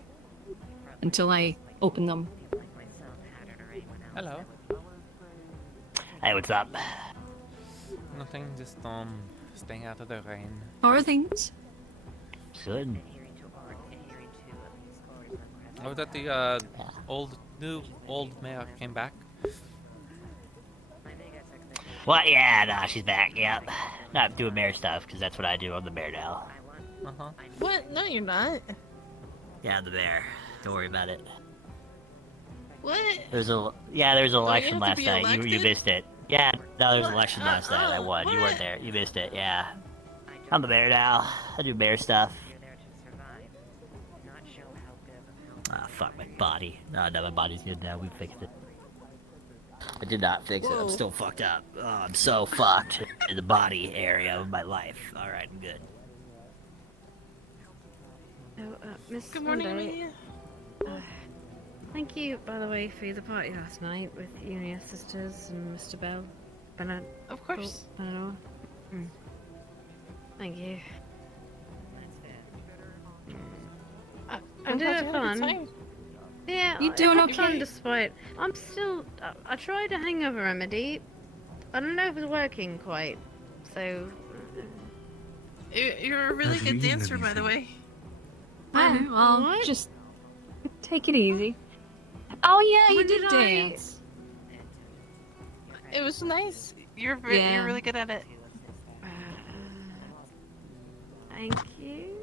until I open them. Hello. Hey, what's up? Nothing, just staying out of the rain. How are things? Good. Oh, that the old mayor came back. What? Yeah, nah, she's back. Yep. Not doing mayor stuff, because that's what I do. I'm the mayor now. Uh-huh. What? No, you're not. Yeah, I'm the mayor. Don't worry about it. What? There's an election have to last be night. You elected? missed it. Yeah, no, there was an What? election last night. I won. You what? weren't there. You missed it. Yeah. I'm the mayor now. I do mayor stuff. Ah, fuck my body. No, my body's good now. We fixed it. I did not fix it. I'm still fucked up. Oh, I'm so fucked in the body area of my life. Alright, I'm good. Miss Good morning, Sunday, Amelia. Thank you, by the way, for the party last night with you and your sisters and Mr. Bell. Of course. Thank you. I I'm did glad have you had a good fun. time. Yeah, You I doing had fun okay? despite. I'm still. I tried a hangover remedy. I don't know if it's working quite. So. You're a really good dancer, by the way. Oh, well, just take it easy. Oh yeah, you When did did I- dance. It was nice. You're Yeah. really good at it. Thank you.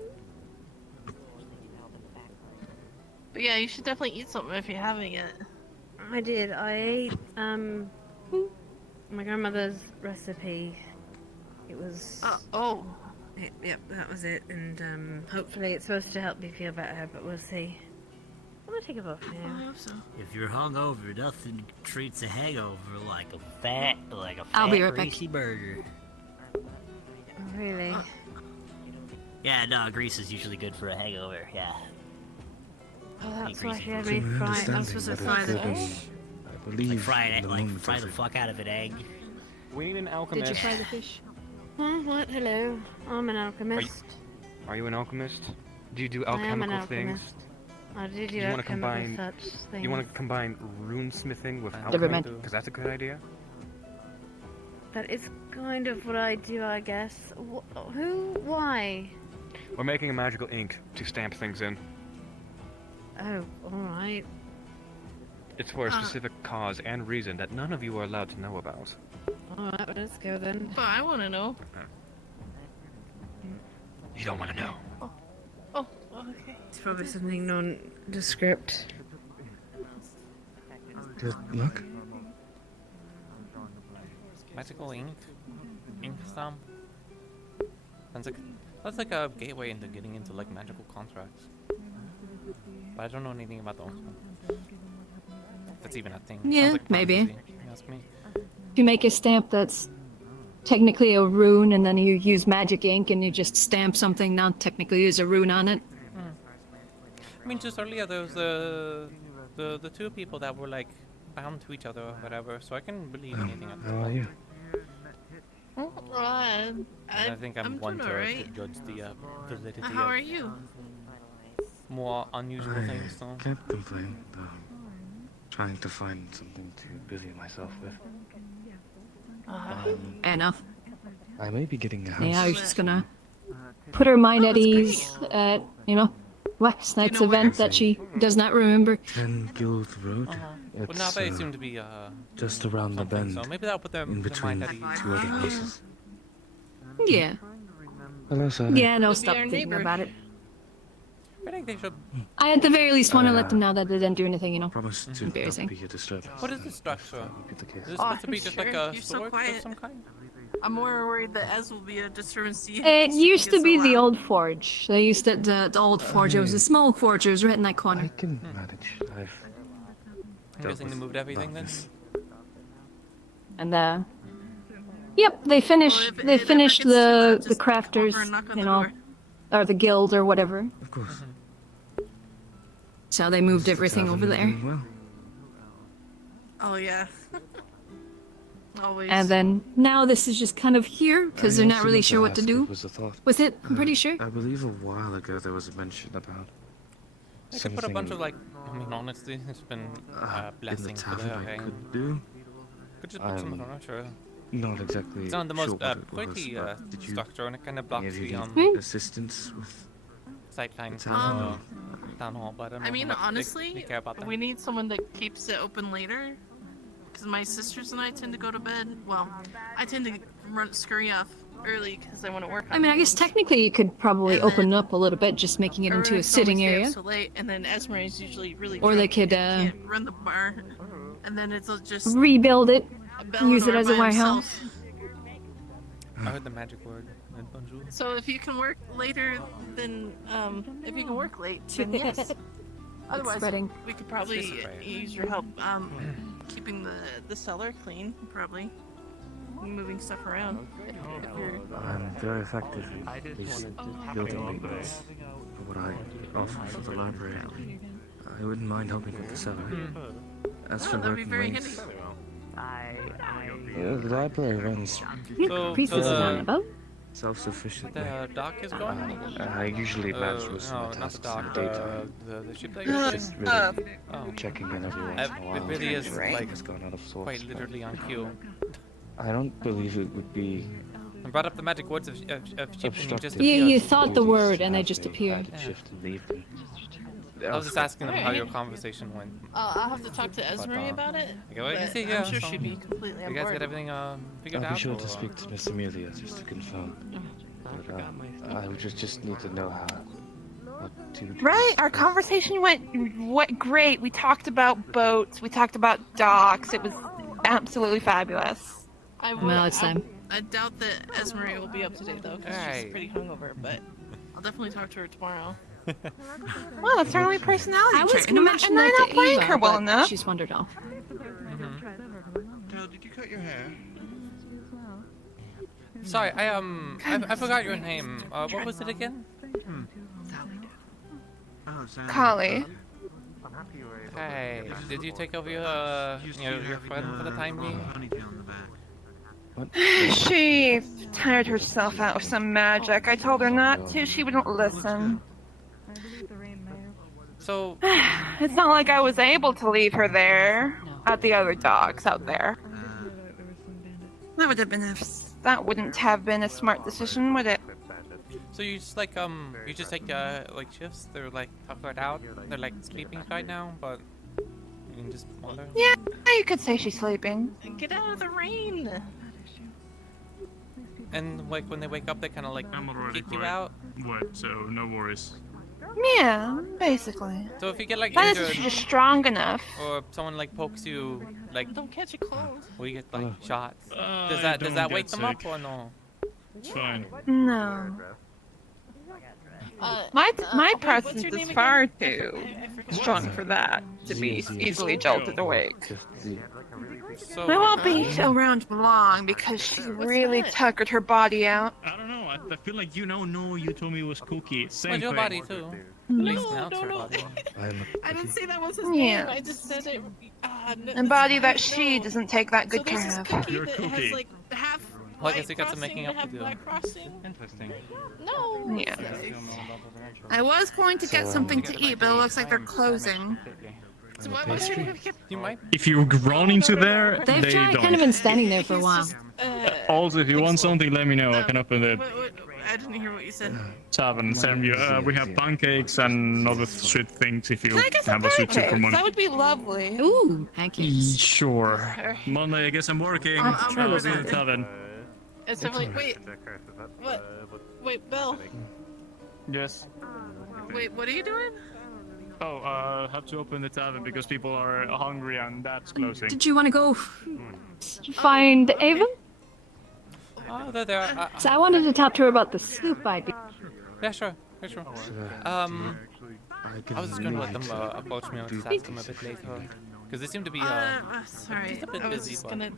But yeah, you should definitely eat something if you haven't yet. I did. I ate my grandmother's recipe. It was. Oh. Yep, that was it. And hopefully it's supposed to help me feel better, but we'll see. I'm gonna take a off now. I hope so. If you're hungover, nothing treats a hangover like a fat, I'll be right back. greasy burger. Really? Yeah, no, grease is usually good for a hangover. Yeah. Oh, that's Eat why greasy she had food. me fry. I was supposed to fry the fish. I believe Fry the fuck out of an egg. We need an Did alchemist. you fry the fish? What? Hello. I'm an alchemist. Are you an alchemist? Do you do I am an alchemical things? alchemist. I do Do you want to alchemical combine? such things. You want to combine rune smithing with Never alchemy? mind. Because that's a good idea. That is kind of what I do, I guess. Who? Why? We're making a magical ink to stamp things in. Oh, alright. It's for a specific cause and reason that none of you are allowed to know about. Alright, well, let's go then. But I want to know. You don't want to know. Oh, okay. It's probably something nondescript. Good luck. Magical ink? Ink stamp? That's like a gateway into getting into like magical contracts. But I don't know anything about those. That's even a thing. Yeah, Sounds like maybe. fantasy, if you ask me. If you make a stamp that's technically a rune, and then you use magic ink and you just stamp something not technically is a rune on it. I mean, just earlier there was the two people that were like bound to each other or whatever, so I can believe anything at How are you? I think I'm one doing to alright. judge the validity How are of you? more unusual I things. So. can't complain, though. Trying to find something to busy myself with. Fair enough. I may be getting a house. Yeah, I was just gonna put her mind at ease at, last night's event that she does not remember. 10 Guild Road. Well, now It's they seem to be just around the something, bend. so maybe that'll put them in their between mind at ease. two other houses. Yeah. Hello, Sada. Yeah, no, Maybe stop our thinking neighbor. about it. I think they should. I at the very least want to let them know that they didn't do anything, Promise to embarrassing. not be a disturbance. What is the structure? Be the case. Is it supposed to be just like sure. a You're so storage of quiet. some kind? I'm more worried that Ez will be a disturbance to you. It used to It's be so the loud. old forge. They used the old forge. It was a small forge. It was right in that corner. I can manage. I'm dealt guessing they with moved everything then. darkness. And yep, they finished. Well, They if it finished ever the gets to that, just crafters, come over and knock on you the know, door. or the guild or whatever. Of course. So they moved Is the everything over tavern there. doing well? Oh yeah. Always. And then now this is just kind of here because I they're not also really meant sure what to ask do what was the thought. with it. I'm pretty sure. I believe a while ago there was a mention about They could put a bunch of something, like. I mean, honestly, it's been in a the blessing for tavern the I hang. could do. Could just put some I'm furniture. Not exactly It's on the sure most what it was, quirky but did you structure, and it kind of any blocks of you the need assistance with sightlines the from town? the town hall. But I don't know I mean, how much honestly, they care about that. we need someone that keeps it open later. because my sisters and I tend to go to bed. Well, I tend to scurry off early because I want to work on I mean, I guess technically you could probably open up a little bit, just making it into a sitting area. So late, and then Esmeralda is usually really Or they drunk could and can't run the bar, and then it's just rebuild it, use it Bellador as a by warehouse. himself. I heard the magic word. Bonjour. So if you can work later, then if you can work late, then yes. Otherwise, spreading. we could probably use your help keeping the cellar clean, probably moving stuff around. If you're... I'm very effective in these building maintenance for what I offer for the library. I wouldn't mind helping with the cellar. As for that'd be working very late, Yeah, the library runs self-sufficient. The dock is gone? I usually match with some no, not the tasks dock, in the daytime. the ship that you're Just in? really checking in every once in a while. It really is Everything like has gone out of sorts, quite but literally on cue. I don't believe it would be I brought up the magic words of ship and you just obstructive. You thought the word and they just appeared. Shift and leave them. I was just asking them how your conversation went. I'll have to talk to Esmeralda about it. Okay, well, you but see, I'm sure she'd be completely on you guys board. get everything figured I'll out? be sure to or- speak to Miss Amelia just to confirm. But, I would just need to know what to do. Right, our conversation went great. We talked about boats, we talked about docks. It was absolutely fabulous. Well, it's time. I doubt that Esmeralda will be up to date though, because she's pretty hungover. But I'll definitely talk to her tomorrow. Well, that's her only personality I was trait, going to and mention I'm that not to playing Eva, her well but enough. she's wandered off. Dale, did you cut your hair? Sorry, I forgot your name. What was it again? Kali. Hey, did you take over your friend for the time being? She tired herself out with some magic. I told her not to. She wouldn't listen. So It's not like I was able to leave her there at the other docks out there. That wouldn't have been a smart decision, would it? So you just like like shifts? They're like tuckered out. They're like sleeping right now, but you can just wander. Yeah, you could say she's sleeping. Get out of the rain. And like when they wake up, they kind of like kick you out. What? So no worries. Yeah, basically. So if you get like That injured, is just strong enough. or someone like pokes you, like Don't catch a cold. or you get like shots, does I that don't wake get them up sick. or no? It's fine. No. My presence is far too strong for that to be easily jolted awake. So, I won't be around long because she really tuckered her body out. I don't know. I feel like you told me it was Cookie. Same well, your thing. body too. No. I didn't say that was his Yeah. name. I just said it. A body that she doesn't take that good So this care is of. Cookie You're that Cookie. has like half Well, I guess white you got some frosting making and up to half do. black frosting. Interesting. No. Yeah. I was going to get something to eat, but it looks like they're closing. So why would I You might. If you run into there, They've they tried, don't. kind of been standing there for a while. Also, if you want something, let me know. I can open the I didn't hear what you said. tavern and send you. We have pancakes and other sweet things if you Can I get some have a sweet tooth for pancakes? money. That would be lovely. Ooh, pancakes. Sure. Monday, I guess I'm working. I'm I'll see you in the tavern. It's definitely wait. What? Wait, Bill. Yes. Wait, what are you doing? Oh, have to open the tavern because people are hungry and that's closing. Did you want to go find Ava? Oh, they're there. So I wanted to talk to her about the soup idea. Yeah, sure. Yeah, sure. I was just going to let them approach me and just ask them a bit later. Because they seem to be sorry. just a bit I was busy. just But... gonna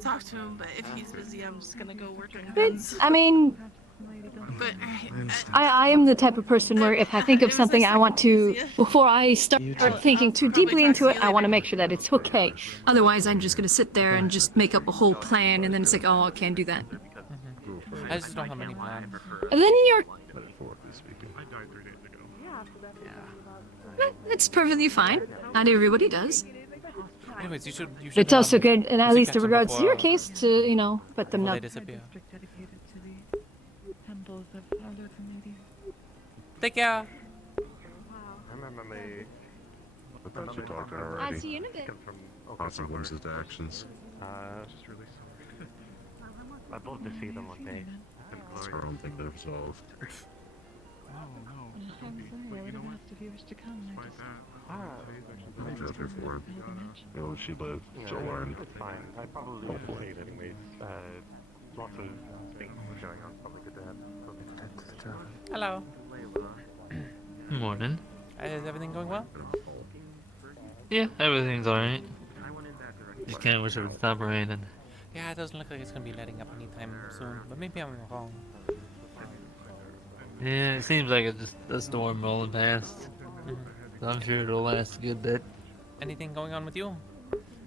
talk to him, but if he's busy, I'm just gonna go work on But, guns. I mean, But I am the type of person where if I think of something I want to, before I start thinking too deeply into it, I want to make sure that it's okay. Otherwise, I'm just going to sit there and just make up a whole plan, and then it's like, oh, I can't do that. I just don't have any plans. And then you're... It's perfectly fine. Not everybody does. Anyways, you should. But it's also good, and at you should least catch in them regards to before, your case, to, you know, let them before know. they disappear. Take care. I remember me. I thought you talked to her already. I'll see you in a bit. consequences to actions. Just really sorry. I'd love to see them one day. That's her own thing to resolve. I'm happy for her. Well, she lived to learn. It's fine. I probably would have stayed anyways. Lots of things going on. Probably good to have. Hello. Morning. Is everything going well? Yeah, everything's alright. Just kinda wish it would stop raining. Yeah, it doesn't look like it's gonna be letting up anytime soon, but maybe I'm wrong. Yeah, it seems like it's just a storm rolling past. So I'm sure it'll last a good bit. Anything going on with you?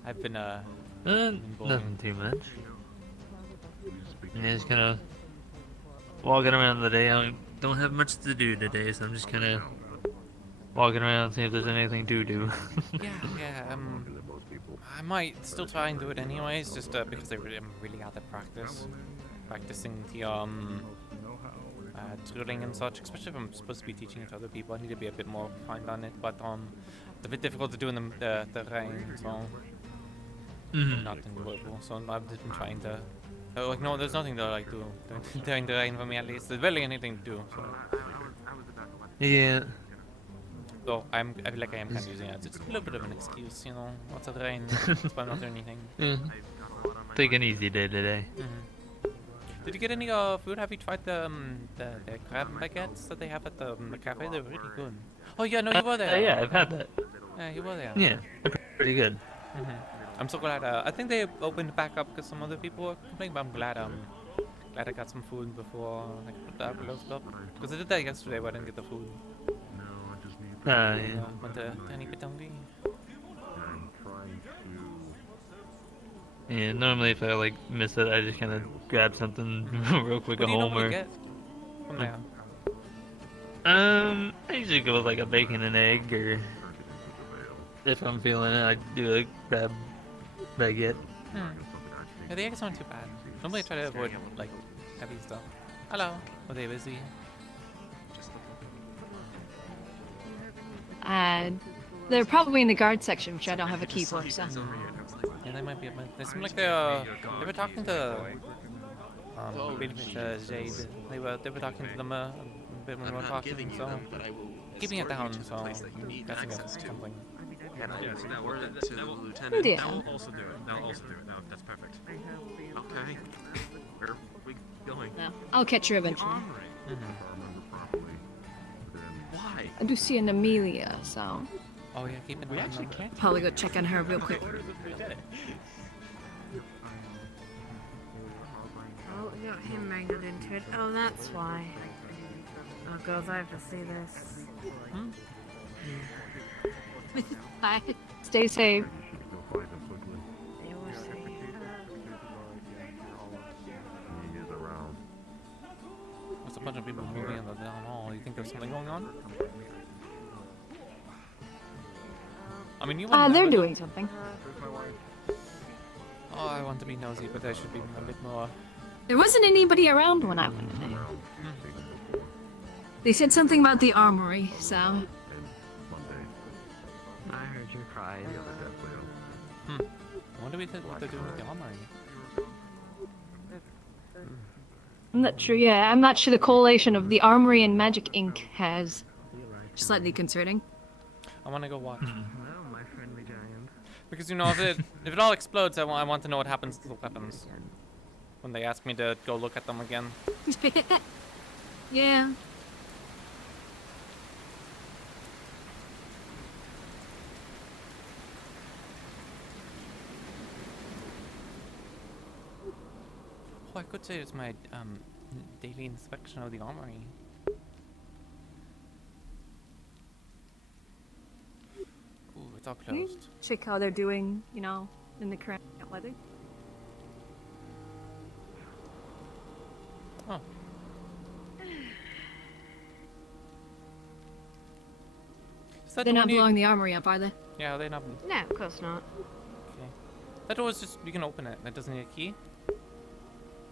I've been Nothing too much. Yeah, just kinda walking around the day. I don't have much to do today, so I'm just kinda walking around, see if there's anything to do. yeah, I might still try and do it anyways, just because I'm really out of practicing the drilling and such, especially if I'm supposed to be teaching it to other people. I need to be a bit more refined on it, but it's a bit difficult to do in the rain, so not enjoyable. So I've just been trying to like, no, there's nothing to like do during the rain for me, at least. There's barely anything to do. So. Yeah. So I feel like I am kind of using it as just a little bit of an excuse, you know. Lots of rain, that's why I'm not doing anything. Yeah. Take an easy day today. Did you get any food? Have you tried the crab baguettes that they have at the cafe? They're really good. Oh yeah, no, you were there. Yeah, I've had that. Yeah, you were there. Yeah, they're pretty good. I'm so glad. I think they opened back up because some other people were complaining, but I'm glad I got some food before I put that closed up. Because I did that yesterday, but I didn't get the food. Yeah. Went a tiny bit hungry. Yeah, normally if I like miss it, I just kind of grab something real quick at home or. Get from there? I usually go with like a bacon and egg, or if I'm feeling it, I do a crab baguette. Yeah, the eggs aren't too bad. Normally I try to avoid like heavy stuff. Hello. Are they busy? They're probably in the guard section, which I don't have a key for, so. Yeah, they might be. They seem like they were talking to Jade. They were talking to them a bit when we were talking, so keeping it down. So I'm guessing it's something. Yes, that will to the lieutenant. Yeah. That will also do it. That will also do it. No, that's perfect. Okay. Where are we going? No, I'll catch her eventually. Why? I do see an Amelia, so. Oh yeah, keep it. We actually can't. Probably go check on her real quick. Oh, we got him mangled into it. Oh, that's why. Oh, girls, I have to see this. Bye. Stay safe. There's a bunch of people moving in the down hall. You think there's something going on? I mean, you they're doing something. Oh, I want to be nosy, but I should be a bit more. There wasn't anybody around when I went in there. They said something about the armory, so. I heard your cries. I wonder what they're doing with the armory. I'm not sure, yeah, I'm not sure the correlation of the armory and Magic Inc. has. Slightly concerning. I want to go watch. Because, you know, if it all explodes, I want to know what happens to the weapons. When they ask me to go look at them again. Yeah. Oh, I could say it's my daily inspection of the armory. Ooh, it's all closed. Check how they're doing, you know, in the current weather. Oh. They're not blowing the armory up, are they? Yeah, they're not. No, of course not. Okay. That door is just, you can open it. It doesn't need a key?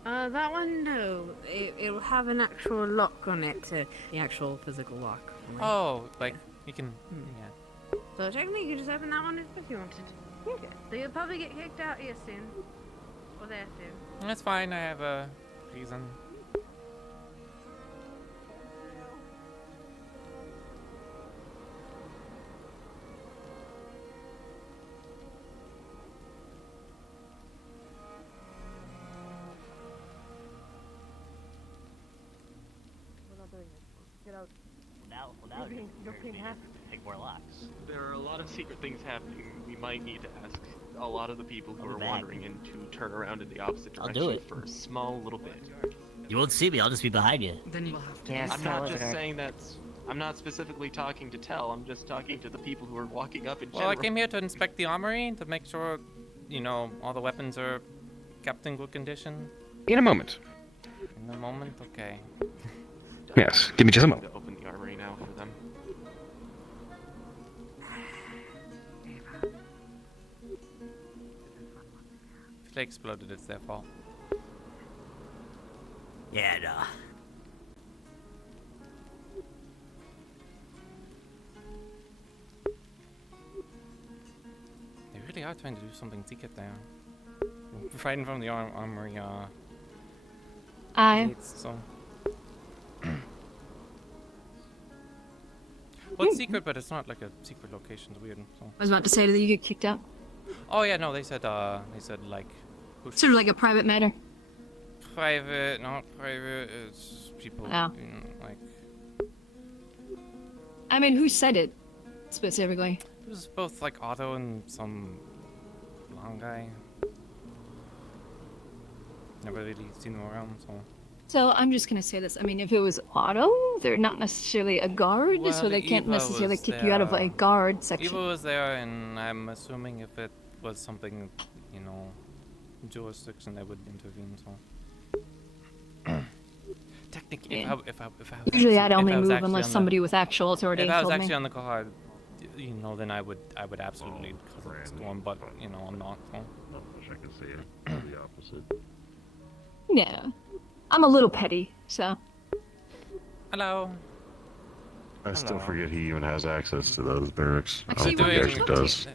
That one, no. It'll have an actual lock on it, the actual physical lock. Oh, like, you can, yeah. So technically you could just open that one if you wanted. They'll probably get kicked out here soon. Or there soon. That's fine. I have a reason. We're not doing it. Get out. Well, now you're being take more locks. There are a lot of secret things happening. We might need to ask a lot of the people who I'll are be back. wandering in to turn around in the opposite I'll direction do it. for a small little bit. You won't see me. I'll just be behind you. Then you'll have to. Yes, I'm not just saying I'm not specifically talking to Tell. I'm just talking to the people who are walking up in Well, I general. came here to inspect the armory to make sure, you know, all the weapons are kept in good condition. In a moment. In a moment, okay. Yes, give me just a moment. To open the armory now for them. If they exploded, it's their fault. Yeah, no. They really are trying to do something secret there. Right in front of the armory, gates, so. Well, it's secret, but it's not like a secret location. It's weird. So. I was about to say that you get kicked out. Oh yeah, no, they said like. Sort of like a private matter. Private, not private. It's people. Oh. You know, like. I mean, who said it specifically? It was both like Otto and some long guy. Never really seen them around, so. So I'm just gonna say this. I mean, if it was Otto, they're not necessarily a guard, Well, so they can't Eva necessarily was kick you out of a there. guard section. Eva was there, and I'm assuming if it was something, you know, jurisdiction, they would intervene. So. Technically, Yeah. if I was Usually, actually- I'd if only I was move actually unless on the- somebody with actual authority If I was told actually me. on the card, you know, then I would absolutely cause a storm, but you know, I'm not. So. I wish I could see it. The opposite. Yeah, I'm a little petty, so. Hello. I still forget he even has access to those barracks. I Actually, don't think he we're actually does.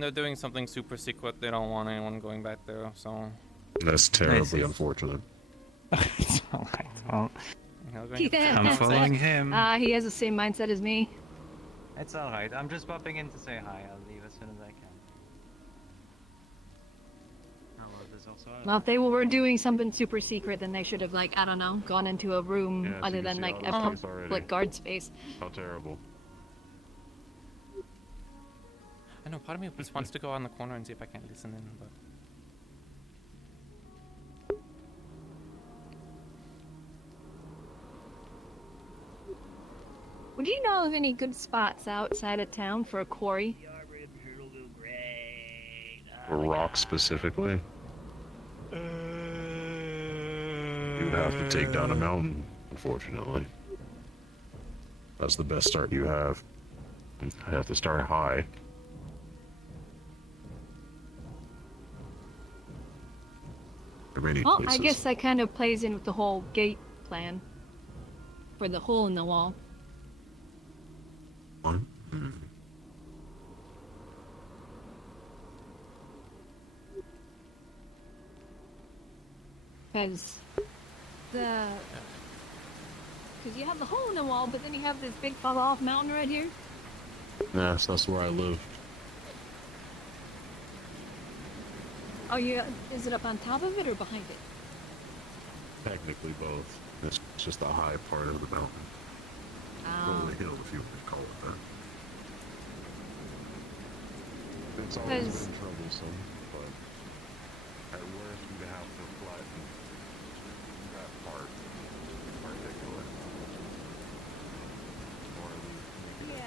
They're doing something super secret. They don't want anyone going back there, so. That's terribly unfortunate. It's alright, well, I'm following him. He has the same mindset as me. It's alright, I'm just popping in to say hi. I'll leave as soon as I can. Well, if they were doing something super secret, then they should have, like, I don't know, gone into a room Yeah, so other you than see like all a this space already. public guard space. How terrible. I know part of me just wants to go on the corner and see if I can listen in, but. Would you know of any good spots outside of town for a quarry? Or rock specifically. You'd have to take down a mountain, unfortunately. That's the best start you have. I have to start high. There are many Well, places. I guess that kind of plays in with the whole gate plan. For the hole in the wall. What? Because you have the hole in the wall, but then you have this big fall off mountain right here. Yes, that's where I live. Oh, yeah. Is it up on top of it or behind it? Technically both. It's just a high part of the mountain. Oh. Or the hill, if you would call it that. It's always Because- been troublesome, but at worst we'd have to flatten that part in particular. Or at least make it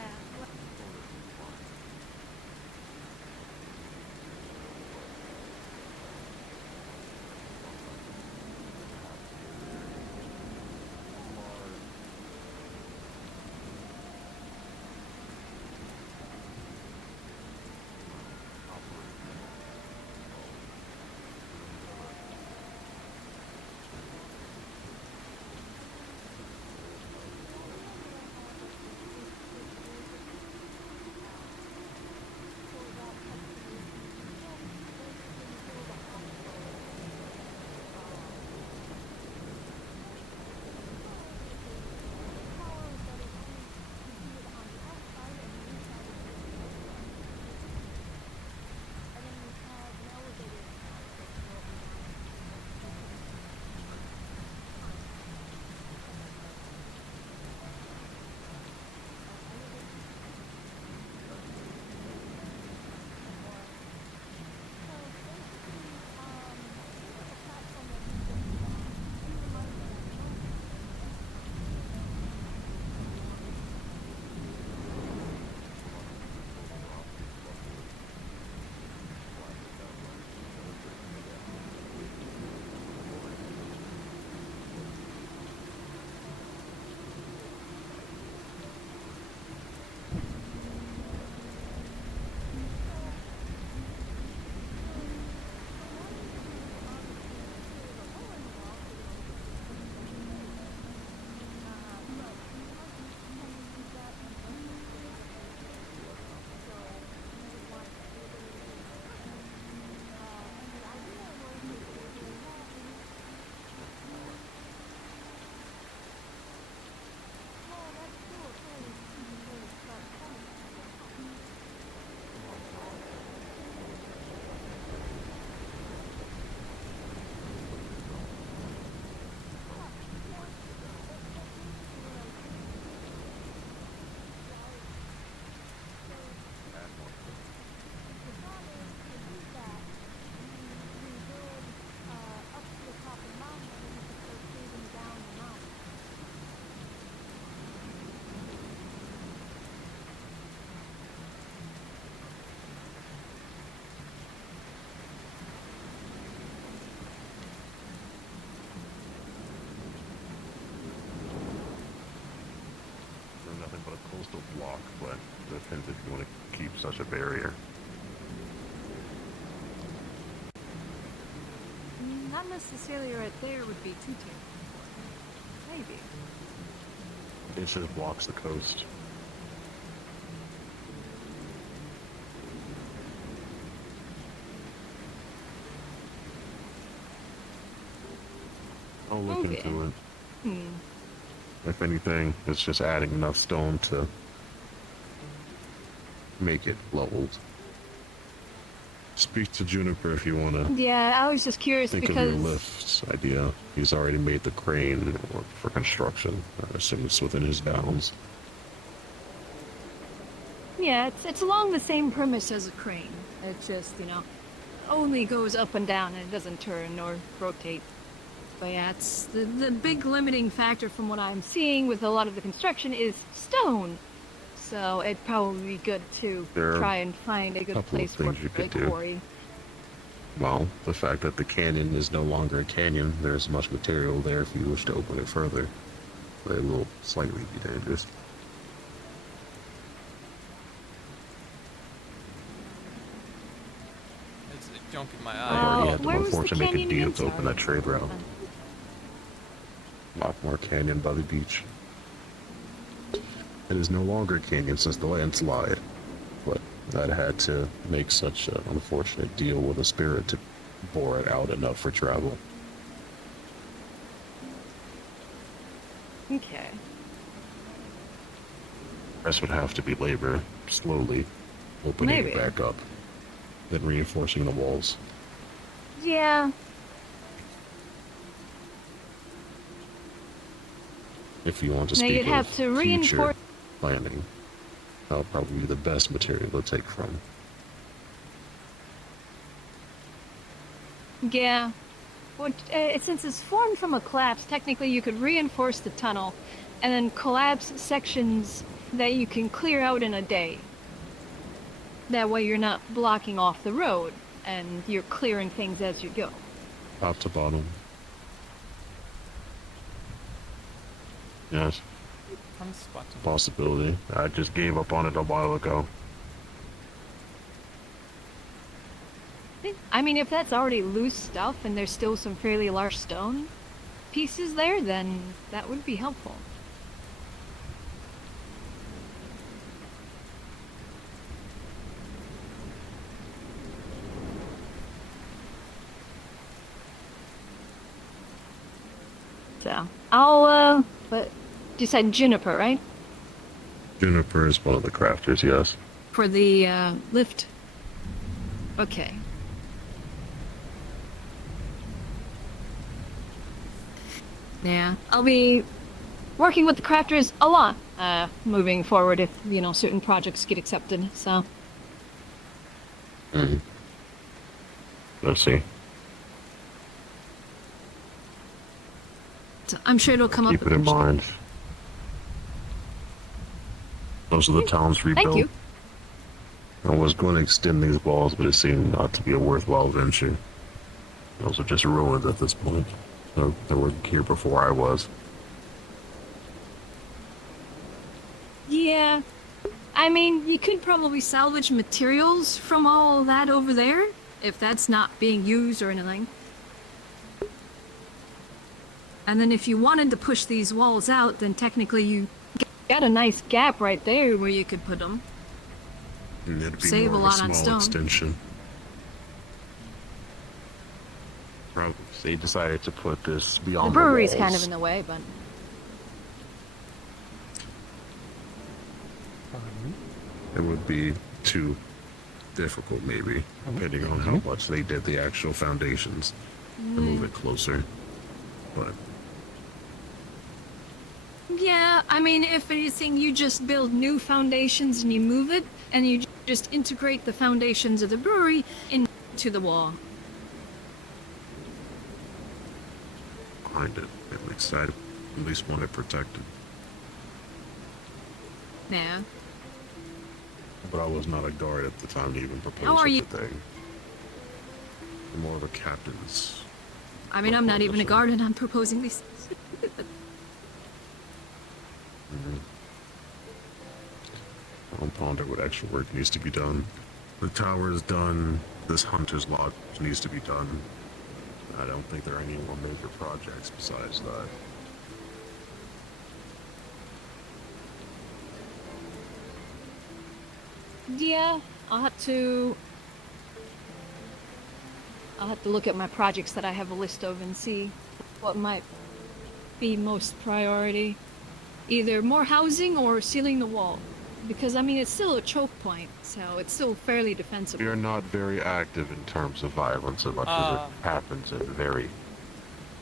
block, but it depends if you want to keep such a barrier. Not necessarily right there would be too terrible. Maybe. It just blocks the coast. I'll look Okay. into it. Hmm. If anything, it's just adding enough stone to make it leveled. Speak to Juniper if you want to Yeah, I was just curious think because of your lift idea. He's already made the crane for construction. I assume it's within his bounds. yeah, it's along the same premise as a crane. It just, only goes up and down and it doesn't turn or rotate. But yeah, it's the big limiting factor from what I'm seeing with a lot of the construction is stone. So it'd probably be good to There are try and find a good couple of place for things you a could do. quarry. Well, the fact that the canyon is no longer a canyon, there's much material there if you wish to open it further. But it will slightly be dangerous. It's a junk in my I've eye. already had the where was the unfortunate make a canyon deal again? to open that trade route. Lockmore Canyon by the beach. It is no longer a canyon since the landslide, but I'd had to make such an unfortunate deal with a spirit to bore it out enough for travel. Okay. Rest would have to be labor, slowly opening Maybe. it back up, then reinforcing the walls. Yeah. If you want to Now speak you'd have of to future reinforce. planning, that'll probably be the best material to take from. Yeah. Well, since it's formed from a collapse, technically you could reinforce the tunnel and then collapse sections that you can clear out in a day. That way you're not blocking off the road and you're clearing things as you go. Top to bottom. Yes. Possibility. I just gave up on it a while ago. I mean, if that's already loose stuff and there's still some fairly large stone pieces there, then that would be helpful. So, but you said Juniper, right? Juniper is one of the crafters, yes. For the, lift. Okay. Yeah, I'll be working with the crafters a lot, moving forward if, certain projects get accepted, so. Let's see. So I'm sure it'll come Keep up. it in mind. Those are the towns rebuilt. Thank you. I was going to extend these walls, but it seemed not to be a worthwhile venture. Those are just ruins at this point. They were here before I was. Yeah. I mean, you could probably salvage materials from all that over there, if that's not being used or anything. And then if you wanted to push these walls out, then technically you got a nice gap right there where you could put them. And it'd be Save more a of lot on small stone. extension. Probably they decided to put this The beyond brewery's the kind of walls. in the way, but It would be too difficult, maybe, depending on how much they did the actual foundations to move it closer. But yeah, I mean, if anything, you just build new foundations and you move it, and you just integrate the foundations of the brewery into the wall. behind it, at least want it protected. Yeah. But I was not a guard at the time to even propose How are such you? a thing. I'm more of a captain's. I mean, I'm not even a guard, and I'm proposing these. Don't ponder what extra work needs to be done. The tower is done. This hunter's lodge needs to be done. I don't think there are any more major projects besides that. Yeah, I'll have to look at my projects that I have a list of and see what might be most priority. Either more housing or sealing the wall. Because, I mean, it's still a choke point, so it's still fairly defensible. You're not very active in terms of violence, and much of it happens in very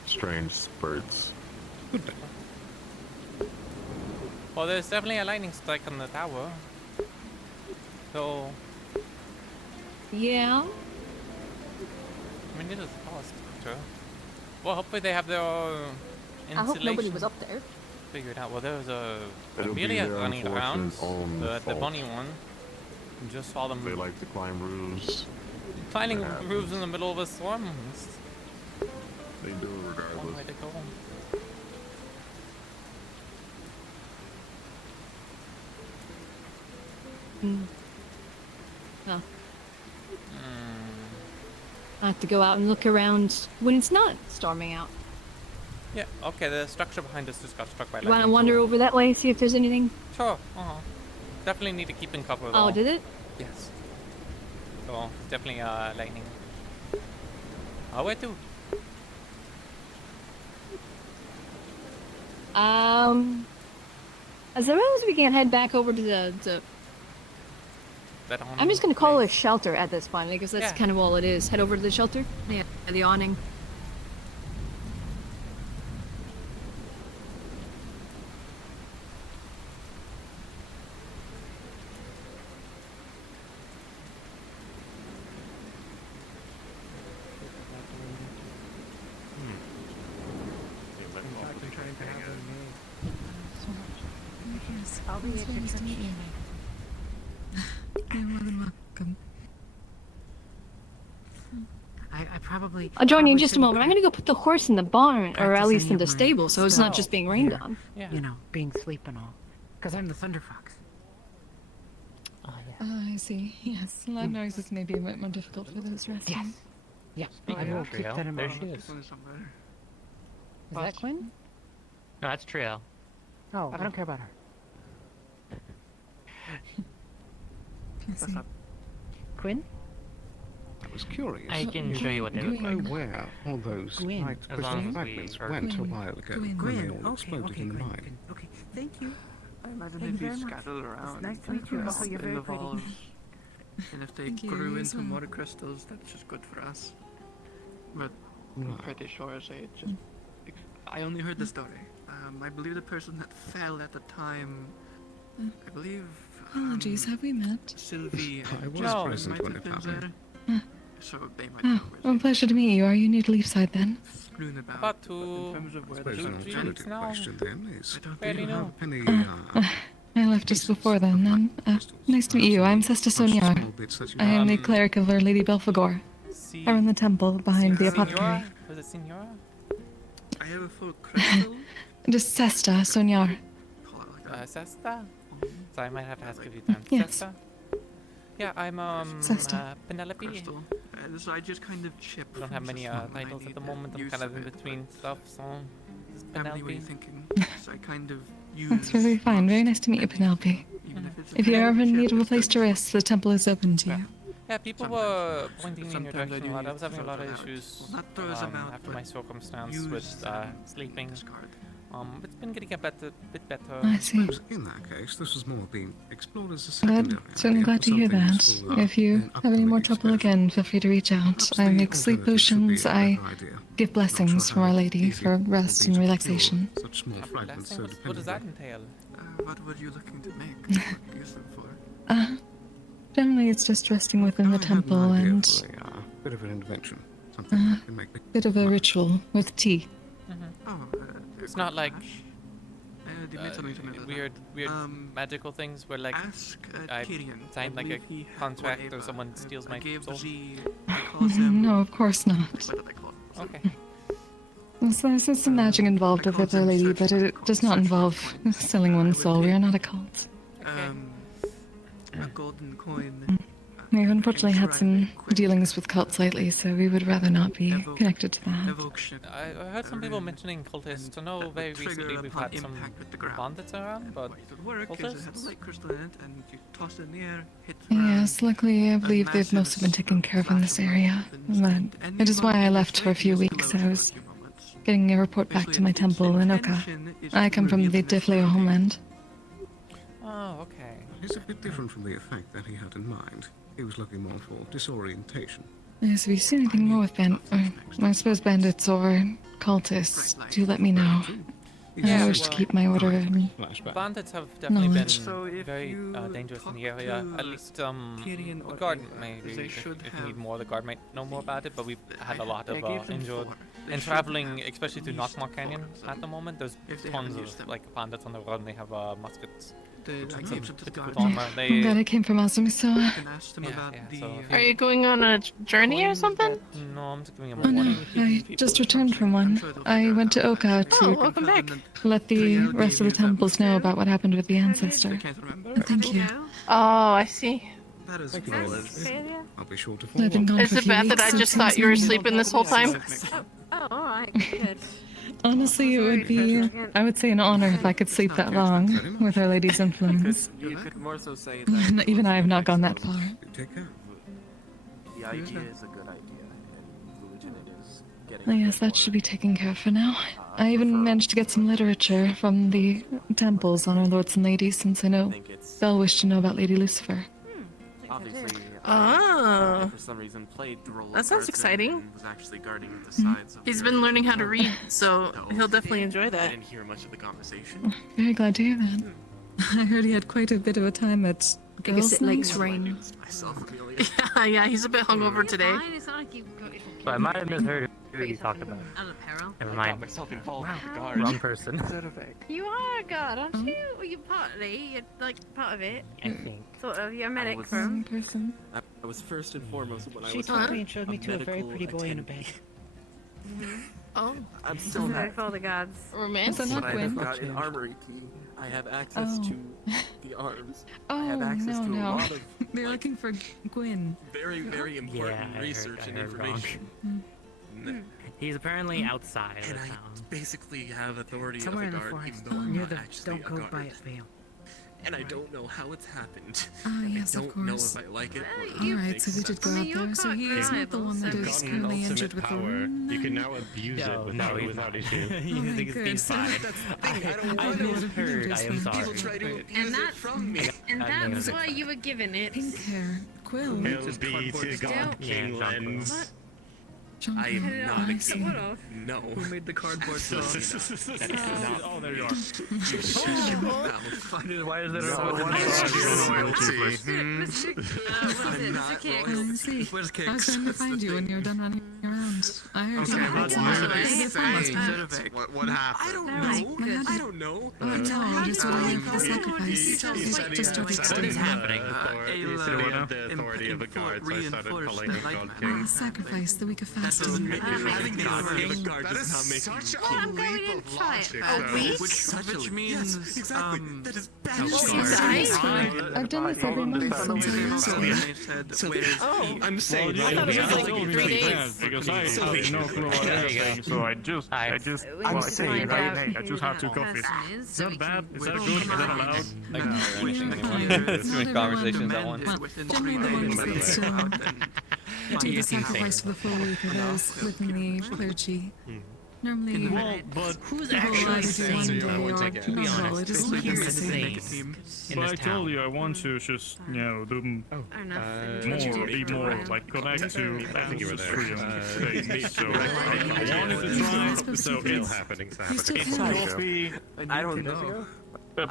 strange spurts. Well, there's definitely a lightning strike on the tower. So... Yeah? I mean, it is a power structure. Well, hopefully they have their insulation. I hope nobody was up there. Figured out. Well, there was a It'll be Amelia their running around, unfortunate own the fault. bunny one. Just saw them. They like to climb roofs. Climbing roofs in the middle of a storm. They do it One regardless. way to go. Huh. I have to go out and look around when it's not storming out. Yeah, okay, the structure behind us just got struck by You lightning. want to wander over that way, see if there's anything? Sure, definitely need to keep in cover though. Oh, did it? Yes. So, definitely lightning. Where to? I suppose we can head back over to the I'm just gonna call it a shelter at this point, because that's kind of all it is. Head over to the shelter? Yeah, the awning. I'll be at your touch. You're more than welcome. I probably... I'll join you in just a moment. I'm gonna go put the horse in the barn, or at least in the stable, so it's not just being rained on. You know, being sleep and all. Because I'm the Thunder Fox. Oh, I see. Yes, loud noises may be a bit more difficult for those resting. Yes. Yeah, I will keep that in There mind. she is. Is that Quinn? No, that's Triel. Oh, I don't care about her. What's up? Quinn? I was curious. I can show you what they Do look you know like. where all those Gwyn. light As crystal long as fragments we are went a Gwyn. while ago Gwyn. when they Gwyn. all exploded in the Gwyn. mine? Okay, thank you. I imagine Thank they'd you be very much. scattered around. It's nice to meet you. Also, you're very pretty. And if they Thank you, grew you as into well. more crystals, that's just good for us. But I'm Right. pretty sure it just... I only heard the story. I believe the person that fell at the time... I believe... Apologies, have we met? Sylvie I and was Jasper present might when have it been happened. there. So they might Oh, know well, pleasure to meet you. Are you new to Leafside then? strewn about. About but in terms of I where suppose the an doctor alternative now. question then is, I don't do Fairly you new. have any I left just before then. Nice to meet you. I'm Sesta Sonyar. small bits that you I am the Um, cleric of Our Lady Belphegor. I run the temple behind the apothecary. Signora? Was it Signora? I have a full crystal. Just Sesta Sonyar. Sesta? So I might have to ask a few times. Yes. Sesta? Yeah, I'm Sesta. Penelope. Crystal. So I just kind of chip. I don't have many titles at the moment. I'm kind of in between stuff, so it's Family way Penelope. of thinking. So I kind of use. That's very fine. Very nice to meet you, Penelope. Even if it's If you are ever in chip, need of a it's place to rest, the temple is open to you. Yeah, people were pointing me in your Sometimes I direction do a lot. I use was having a lot of filter out. issues Well, not throws them out, after but my circumstance use with sleeping. discard. It's been getting a bit better. I see. In that case, this was more being explored as a Glad, secondary certainly idea glad for to hear something that. useful, If you in have any upcoming more trouble excursions. again, feel free to reach out. Perhaps I the make sleep alternative should be potions. a I better idea. give blessings from Our Lady for rest and relaxation. Such small fragments so Blessings? What does that dependable. entail? What were you looking to make? What use them for? Generally, it's just resting within the I had an temple idea and for a bit of an intervention. Something that can make a bit of a ritual with tea. Oh, It's not like die med something similar. weird magical things where like Ask I Tyrion. signed like a believe he had contract one or Ava. someone steals my gave soul. the calls them. No, of course not. What did I call them? Okay. There's some magic involved with it, Our Lady, but it does not involve selling one's soul. We are not a cult. a golden coin. We've unfortunately had some dealings with cults lately, so we would rather not be connected to that. I heard some people mentioning cultists. I know very recently we've had some bandits around, but cultists? Yes, luckily I believe they've mostly been taken care of in this area. But it is why I left for a few weeks. I was getting a report back to my temple in Oka. I come from the Defleo homeland. Oh, okay. It's a bit different from the effect that he had in mind. He was looking more for disorientation. Yes, if you see anything more with I suppose bandits or cultists, do let me know. I wish to keep my order of Bandits have definitely knowledge. been very dangerous in the area. At least the guard maybe. If you need more, the guard might know more about it. But we've had a lot of injured. And traveling, especially through Knockmore Canyon at the moment, there's tons of bandits on the road, and they have muskets. I'm glad I came from Asumisawa. Are you going on a journey or something? No, I'm just doing a Oh no, I just returned from one. I went to Oka to welcome back. let the rest of the temples know about what happened with the ancestor. Thank you. Oh, I see. That is I'll be sure to I've been gone Is for a it few bad that weeks, I so just it thought seems you were normal. sleeping this whole time? Oh, alright, good. Honestly, it would be, I would say, an honor if I could sleep that long with Our Lady's influence. You could more so say that Even I have not gone that far. Take care. the idea is a good idea, and religion it is getting. Oh, yes, that should be taken care of for now. I even managed to get some literature from the temples on our lords and ladies, since I know Belle wished to know about Lady Lucifer. Obviously, Ah. for some reason played the role That of sounds guardsman exciting. and was actually guarding the sides of He's the been area. learning how to read, so he'll definitely enjoy I that. didn't hear much of the conversation. Very glad to hear that. I heard he had quite a bit of a time at girls' likes night. rain. Myself, Amelia. Yeah, he's a bit hungover today. But I might have misheard who you talked about. Never mind. myself involved with the guard. Wrong person. You are a guard, aren't you? Or you partly? You're like part of it. I think. Sort of. You're a medic was- from. person. I was first and foremost when I She was took me and showed me to a very pretty boy in a bed. Oh. I'm still Sorry not. for all the guards. Romance? Is that But not I have Gwen? got an armory key. I have access Oh. to the arms. Oh, I have access no, to a no. lot of They're looking for Gwyn. very, very important Yeah, I research heard- and I heard wrong. information. N- He's apparently outside of And the I town. basically have authority Somewhere of in a the guard, forest, even though I'm near not the actually Don't a Go guard. By It Veil. And I don't know how it's happened. Ah, and yes, I of don't know course. if I like it or not. Alright, so we did go out there, so he is not the one that is currently injured with the wound. You can now abuse it without issue. You think it's fine. I misheard. I am sorry. And that's why you were given it. Pink hair. Quill. King lens. I am not a king. What off? No. Who made the cardboard song? Oh, there you are. Why is there No, a one See, I was trying to find you when you were done running around. I heard Okay, something. what happened? I don't know. I don't know. No, just what I have for the sacrifice. Just to What is happening? Ayla So we have the authority of a guard, so I started calling him God King. Sacrifice, the week of That doesn't fasting. make me having the authority of a guard does not make me Well, I'm going in to try it. A week? Which means exactly. That is I've done this every month since a year ago. I'm saying Well, I thought it was like 3 days. Because I have no clue what anything, so I just I'm saying I just have 2 coffees. Is that bad? Is that good? Is that allowed? I can't hear anything anymore. Too many conversations at once. Generally, the ones that still do the sacrifice for the full week are those within the clergy. Normally, Well, but who's actually saying that? To be honest, It is who not here is necessary. sane in But I this told town? you I want to just, do more, be more, like, connect to ancestry and things. So I wanted to try, so it's coffee. I don't know. I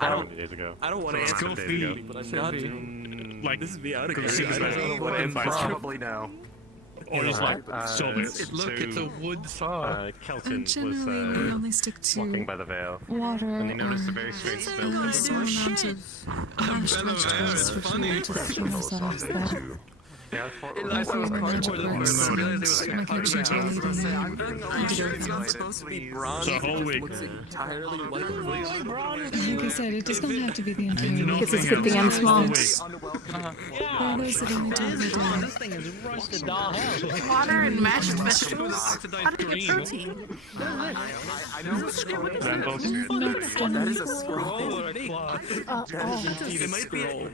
don't want to answer Coffee. but I've got to. Like, This is the out of Because I don't know what I'm Probably now. Or just like, solve it. It's a wood saw. Kelton was Generally, we only stick walking to by the veil, water and he or noticed a very strange smell. a small amount of mashed vegetables for food to cure ourselves that Yeah, My favorite magic works and my connection to a lady now. So a whole week. Like I said, it does not have to be the entire week. Because it's a good thing I'm small. There are those that only do every day. This thing is roasted doll hell. Water and mashed vegetables. How do you get protein? That is a scroll.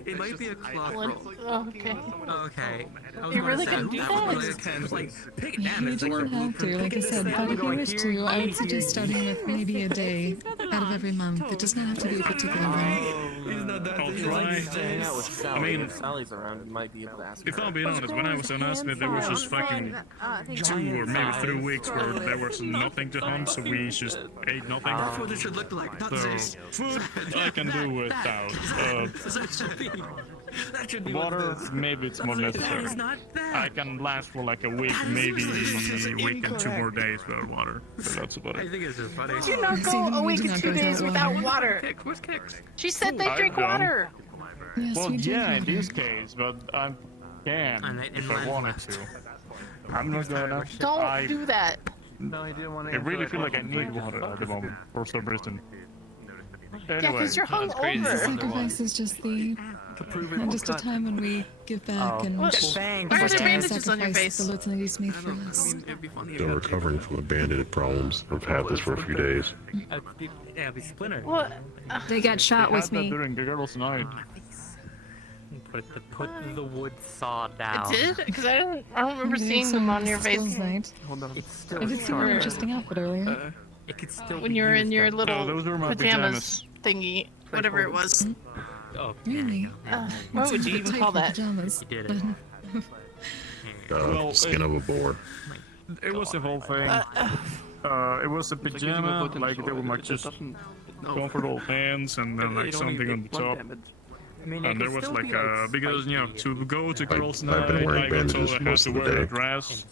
It might be a cloth roll. Okay. Okay. You really can do that? Like, pick You don't have to, like I said, but if you wish to, I would suggest starting with maybe a day out of every month. It does not have to be a particular one. I'll try. I mean, if Sally's around, you might be able to ask if her. I'm being honest, when I was on Asmith, there was just fucking 2 or maybe 3 weeks where there was nothing to hunt, so we just ate nothing. That's what it should look like. Not So, this. food I can do without. That should be Water, what this. maybe it's more necessary. I can last for like a week, maybe a week and 2 more days without water. But that's about I it. think it's just funny. You not go a week and 2 days without water. Where's Kicks? She said they I drink don't. water. Yes, Well, we do. yeah, in this case, but I can if I wanted to. I'm not gonna. Don't do that. No, I didn't want I really feel like I need water at the moment for some reason. Yeah, Anyway, because you're hungover. Sacrifice is just just a time when we give back and Why are there bandages on your face? the Lord's and Ladies made for us. It'd be funny. Still recovering from the bandit problems. I've had this for a few days. Yeah, be splinter. What? They got shot they with had that me. during the girls' night. Put the wood saw down. It did? Because I don't remember Okay, seeing so them on your school's face night. Hold on. It's still I did see your interesting outfit earlier. It could still when be you were in used your as- little those were my pajamas thingy, whatever it was. Really? What would you even call that? Pajamas. You did it. Well, Skin of a boar. It was the whole thing. It was a pajama, like they were my just comfortable pants, and then like something on the top. And there was like because you know to go to girls' night, I've been wearing I got told bandages I had most to of the wear a day. dress,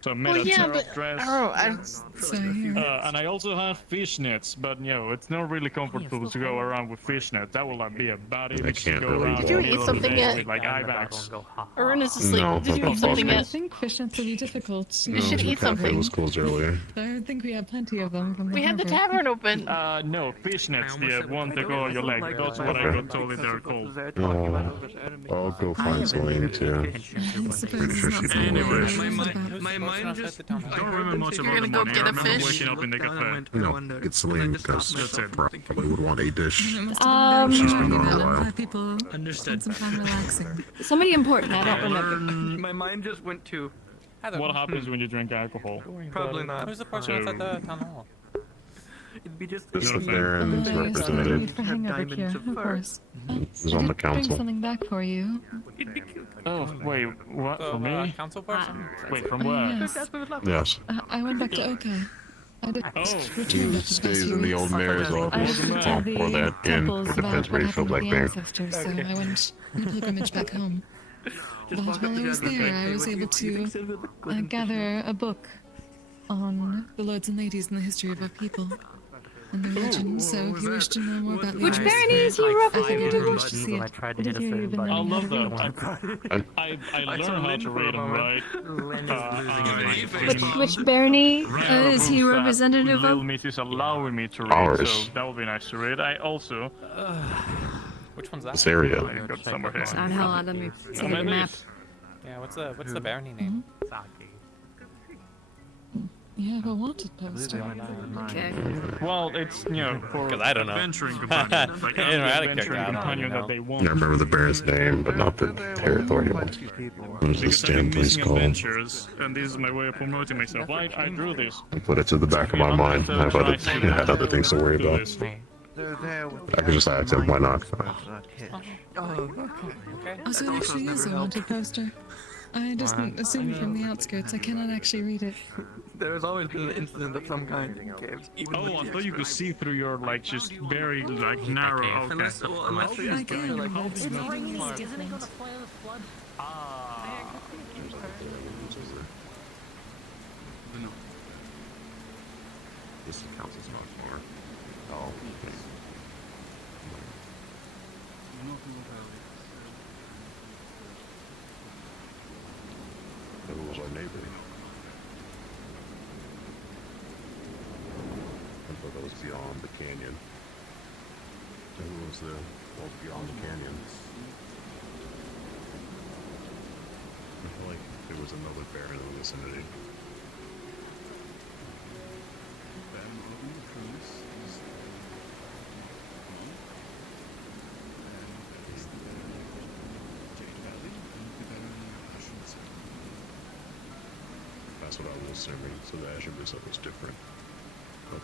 so I made Well, a yeah, tear-up but dress. So here. And I also had fishnets, but you know it's not really comfortable to go around with fishnets. That will like be a bad image to can't go really around Did you with eat something yet? like eye bags. Aruna's asleep. No, Did you but eat something I yet? think fishnets would be difficult. You should eat Cafe something. was closed earlier. I think we have plenty of them from the We had the harbor. tavern open. No, fishnets, the one that go on your leg. That's what I got told they're called. I'll go find Selene too. I suppose Pretty sure it's she's not in the something way. we know about. My mind just. Don't remember much about You're the gonna go morning. get I a remember fish? waking up in the cafe. No, it's Selene because That's it. probably would want a dish. It must have been She's very been gone a good. while. Five people Understood. spend some time relaxing. Somebody important, I don't remember. My mind just went to. What happens when you drink alcohol? Probably not. Who's the person So- outside the town hall? It'd be just. This Not a is thing. Darren's Yes, we representative. need for hangover cure, of course. He's I on the did bring council. something back for you. Oh, wait, what? For me? Council person? Wait, from Oh, where? yes. Yes. I went back to Oka. I did Oh. return He after the past stays few in the weeks. old mayor's I office. went to Or the that inn. temples It about depends what where he happened feels to like the being. ancestors, so I went on a pilgrimage back home. But while I was there, I was able to gather a book on the lords and ladies and the history of our people and their legends. So if you wish to know more about Which leaders, baronies you I think you represent? do wish to see it. tried I to did hit a hear certain you've been button. I learning how love to read. that. I learned how to read them, right? Which barony is he Proof that representative Lil of? Meat is allowing me to read, Ours. so that would be nice to read. I also Which one's that? This area. I got somewhere here. Not hell on, let me see the Maybe map. it's- Yeah, what's the barony name? You have a wanted poster. Okay. Well, it's you know for 'Cause I don't know. adventuring companion, like You know, I don't adventuring care, I don't companion know. that they I want. remember the Baron's name, but not the territory one. What was this Because I've damn been place missing called? adventures, and this is my way of promoting myself. I drew this. I put it to the back of my mind. I had other things to worry about. I could just ask him, why not? Oh, so it actually is a wanted poster. I just assumed from the outskirts. I cannot actually read it. There's always been an incident of some kind in caves. Oh, I thought you could see through your like just very like narrow. Okay. Unless we I can. Like, how It's do you not know? easy Isn't it gonna things. play the flood? This council's not far. Oh, okay. canyon. And who was the well beyond the canyon? I feel like there was another bear in the vicinity. That's what I was assuming, so the Azure Bishop was different. Okay.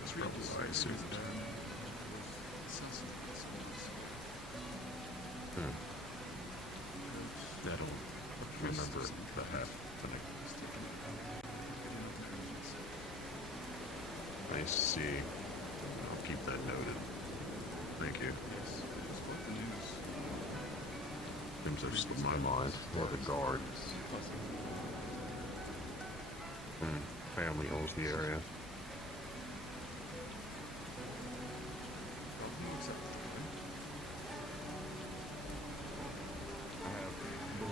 That's probably what I assumed. I don't remember the hat thing. Nice to see. I'll keep that noted. Thank you. Things have slipped my mind. Or the guard. Family owns the area.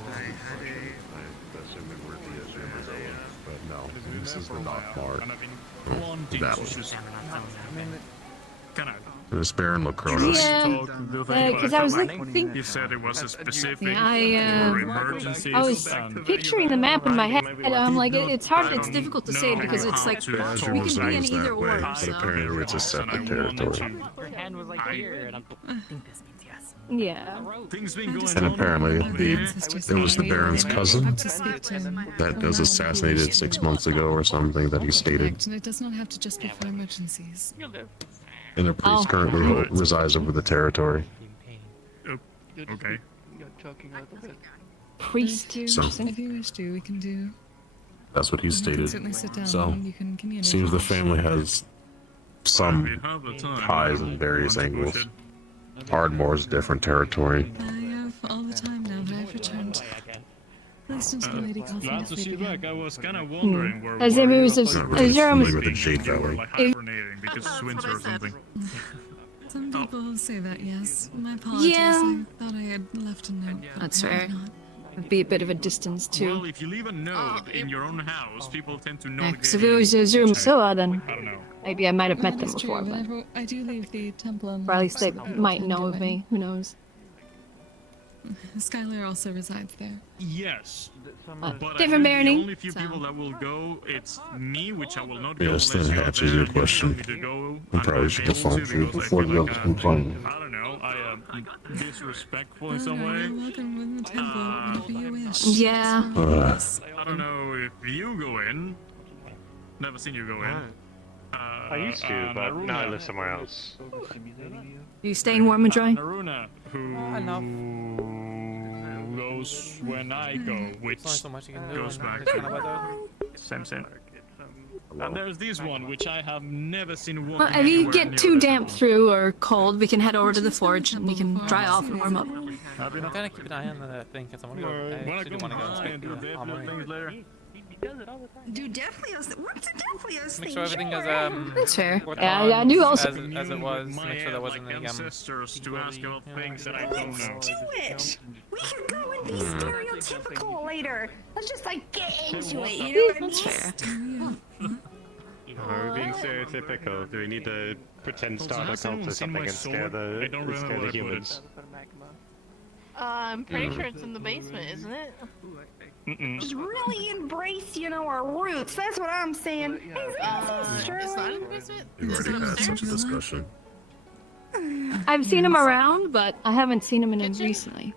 I assume we were at the Azure Brazilian, but no, this is the knock part. That one. This Baron Lacronis. Yeah, because I was thinking. He said it was a specific Yeah, for emergencies. I was picturing the map in my head, and I'm like, it's hard, it's difficult to say because it's like we can be in either or. But apparently it's a separate territory. Yeah. And apparently it was the Baron's cousin that was assassinated 6 months ago or something that he stated. And it does not have to just be for emergencies. And a priest currently resides over the territory. Okay. Priest. So If you wish to, we can do. that's what he stated. Certainly sit down So and you can communicate. seems the family has some ties in various angles. Ardmore's different territory. I have all the time now that I've returned. Please don't the lady call Glad me to see sleep you again. back. I was kind of wondering where As it moves, as Familiar with the Jade Valley. like hibernating because of winter or something. Some people say that, yes. My apologies. Yeah. I thought I had left a note. but That's I have fair. not. It'd be a bit of a distance Well, too. if you leave a note in your own house, people tend to know. Because if it was a Zoom Scylla, then I don't know. maybe I might have met them That's true. before, but Whenever I do leave the temple or at least they might know of me. Who knows? Skylar also resides there. Yes. But different I think barony. the only few people that will go, it's me, which I will not go Yes, unless that you're answers there your and you question. tell me to go. You I'm probably not should able define to food because I before feel you like go to complain. I don't know. I am disrespectful in Oh, some no, way. you're welcome in the temple whenever you wish. Yeah. I don't know if you go in. Never seen you go in. I used to, but now I live somewhere else. You staying warm and dry? Naruna, who goes when I go, which goes back to same. And there's this one, which I have never seen one. Well, if you get too damp through or cold, we can head over to the forge and we can dry off and warm up. I'm gonna keep an eye on that thing because I want to go. I actually do want to go and do things later. Do Deflios. What's a Deflios Make thing? sure everything goes That's fair. worked Yeah, on I knew also. as it was. Make sure there wasn't any ancestors to ask about things that I don't know. Do it. We can go and be stereotypical later. Let's just like get into it. You know what I mean? That's fair. Are we being stereotypical? Do we need to pretend start a cult or something and scare the humans? I'm pretty sure it's in the basement, isn't it? Just really embrace, our roots. That's what I'm saying. It's not in the basement? We've already had such a discussion. I've seen him around, but I haven't seen him in him recently.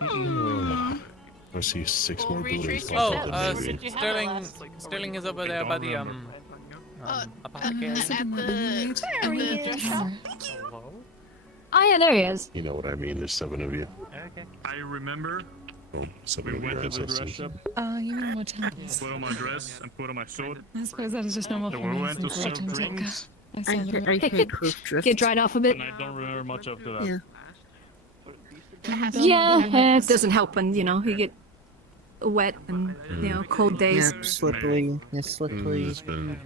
I see 6 more buildings. Oh, Sterling is over there by the apothecary. Oh yeah, there he is. You know what I mean, there's 7 of you. I remember. Oh, 7 We of your went to the dress ancestors. shop, You know what happens. put on my dress, and put on my sword. I suppose that is just normal Then for we me went to since I serve returned to drinks. Oka. I saw the Get dried off a bit. And I don't remember much after that. Yeah, it doesn't help when you get wet and cold days. Yeah, slippery. It's slippery. It's been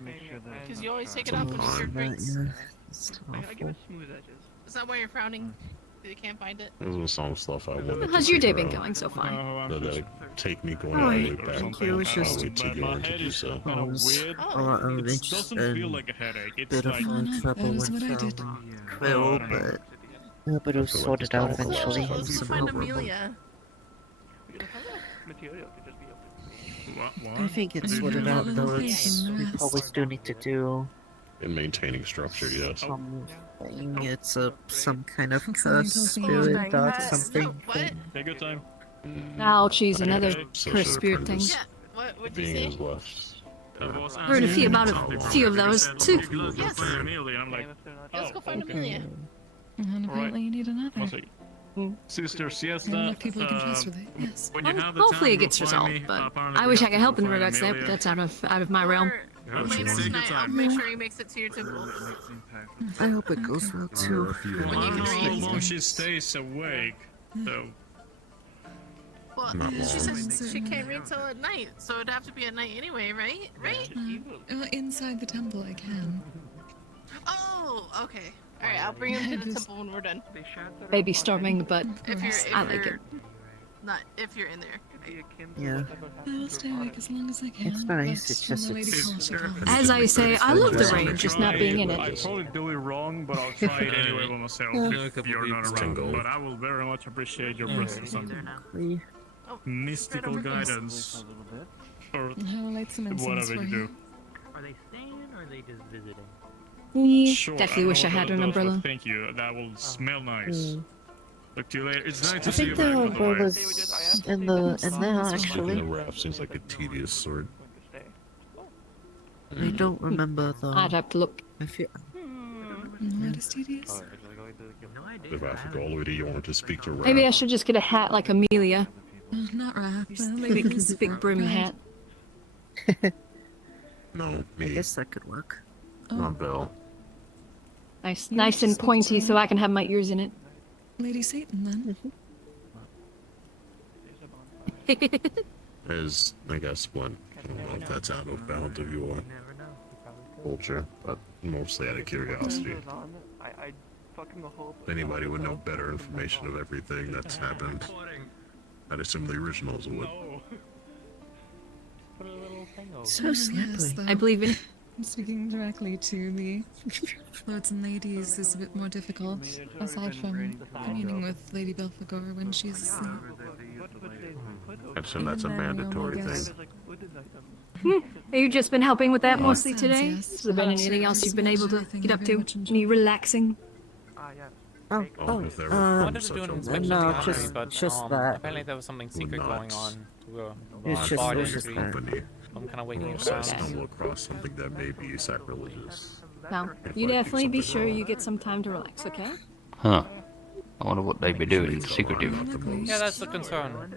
Because you always take it off when you serve drinks. It's awful. Is that why you're frowning? You can't find it. There was some stuff I wanted How's to your day figure been out. going so far? That'd take me going Oh, all the way yeah, back thank you. It's just- to Durand to do so. Kind of weird. a lot of It itch doesn't and feel like a headache. It's bit of like trouble with Quill, but yeah, but it was sorted out eventually. Let's Some find help. Amelia. I think it's sorted out though. It's we probably still need to do In maintaining structure, yes. something. It's some kind of curse spirit or something. What? Take your time. I'll choose another So curse should spirit thing. apprentice Yeah. What'd you being say? his left. Heard about a few of those too. Yes. I'm like, Let's go find Amelia. And apparently you need another. one second. Sister Siesta. Enough people you can trust with it. Yes. When you have the Hopefully it time, gets go find resolved, me. but Apparently I we wish I have could to help in find regards to that, Amelia. but that's out of my realm. Later tonight, I'll make sure he makes it to your temple. I hope it goes well too. I don't know how long she stays awake, though. Well, Not she long. says she can't read till at night, so it'd have to be at night anyway, right? Right? Inside the temple I can. Oh, okay. All right, I'll bring him to the temple when we're done. Baby storming, but I like it. Not if you're in there. Yeah. I will stay awake as long as I can. It's nice, but it's just when the lady it's- calls, she calls. As I say, I love the rain, just not being in I it. probably do it wrong, but I'll try it anyway by myself if you're not around. But I will very much appreciate your presence and mystical guidance, or I'll light some incense whatever for you do. Are they staying or are they just visiting? Sure, Definitely wish I know had what an that does, but umbrella. Thank you. That will smell nice. Talk to you later. It's nice I to see you think back, the by the way. umbrella's in there Making actually. a raft seems like a tedious sort. I don't remember though. I'd have to look. I feel What is tedious? If I have to go all the way to Yorn to speak to Raft. Maybe I should just get a hat like Amelia. Not rap. Maybe a big brim hat. No, I me. guess that could work. Not Bill. Nice and pointy, so I can have my ears in it. Lady Satan then. Is, I guess, what? I don't know if that's out of bounds of your culture, but mostly out of curiosity. If anybody would know better information of everything that's happened, I'd assume the originals would. So slippery. I believe in. Speaking directly to the lords and ladies is a bit more difficult, aside from communing with Lady Belphegor when she's asleep. I assume that's a mandatory thing. Have you just been helping with that mostly Sense, today? yes. Has there been anything else you've been able to get up to? Any relaxing? If there I were wanted to do an inspection no, of the armory, but just that. apparently there was something secret not. going on. It's just- bar it's just entry. that. Company, I'm kind of waiting so I around. stumble across something that may be sacrilegious. No, you definitely be sure you get some time to relax, okay? Huh. I wonder what they'd be doing secretive. Yeah, that's the concern.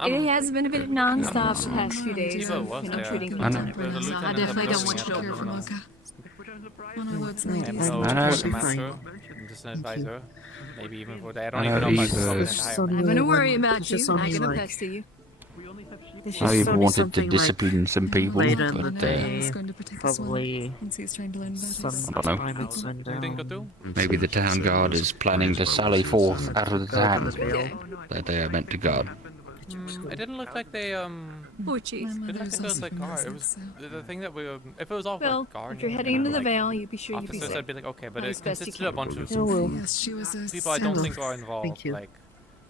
It has been a bit non-stop the past few days Well, of, was you know, there? treating I the know. temple, There's a so I lieutenant definitely don't up want there, you to you know. One of Lord's I ladies. know, I know. just a master, just an advisor. Maybe even for that. I don't I even know know if I he's, can It's just entirely. I'm only gonna worry when- about it's you. just I'm only gonna like- pester you. It's I just even only wanted to something like discipline some people, later in the but day, He's going to protect us well, probably since he's trying to learn about some us. I don't know. time it's when You think I'll do? Maybe the town guard is planning to sally forth out of the town that they are meant to guard. It didn't look like they Oh, jeez. My It didn't look mother like is it was also like from guard. It Wessex, was so... the thing that we were. If it was all Well, like guard, if you're heading into the like, Vale, you be sure you be officers, safe. I'd be like, okay, but That it is best you consisted of a bunch of Oh, well. Yes, she was a people I don't think are Thank involved. you. Like,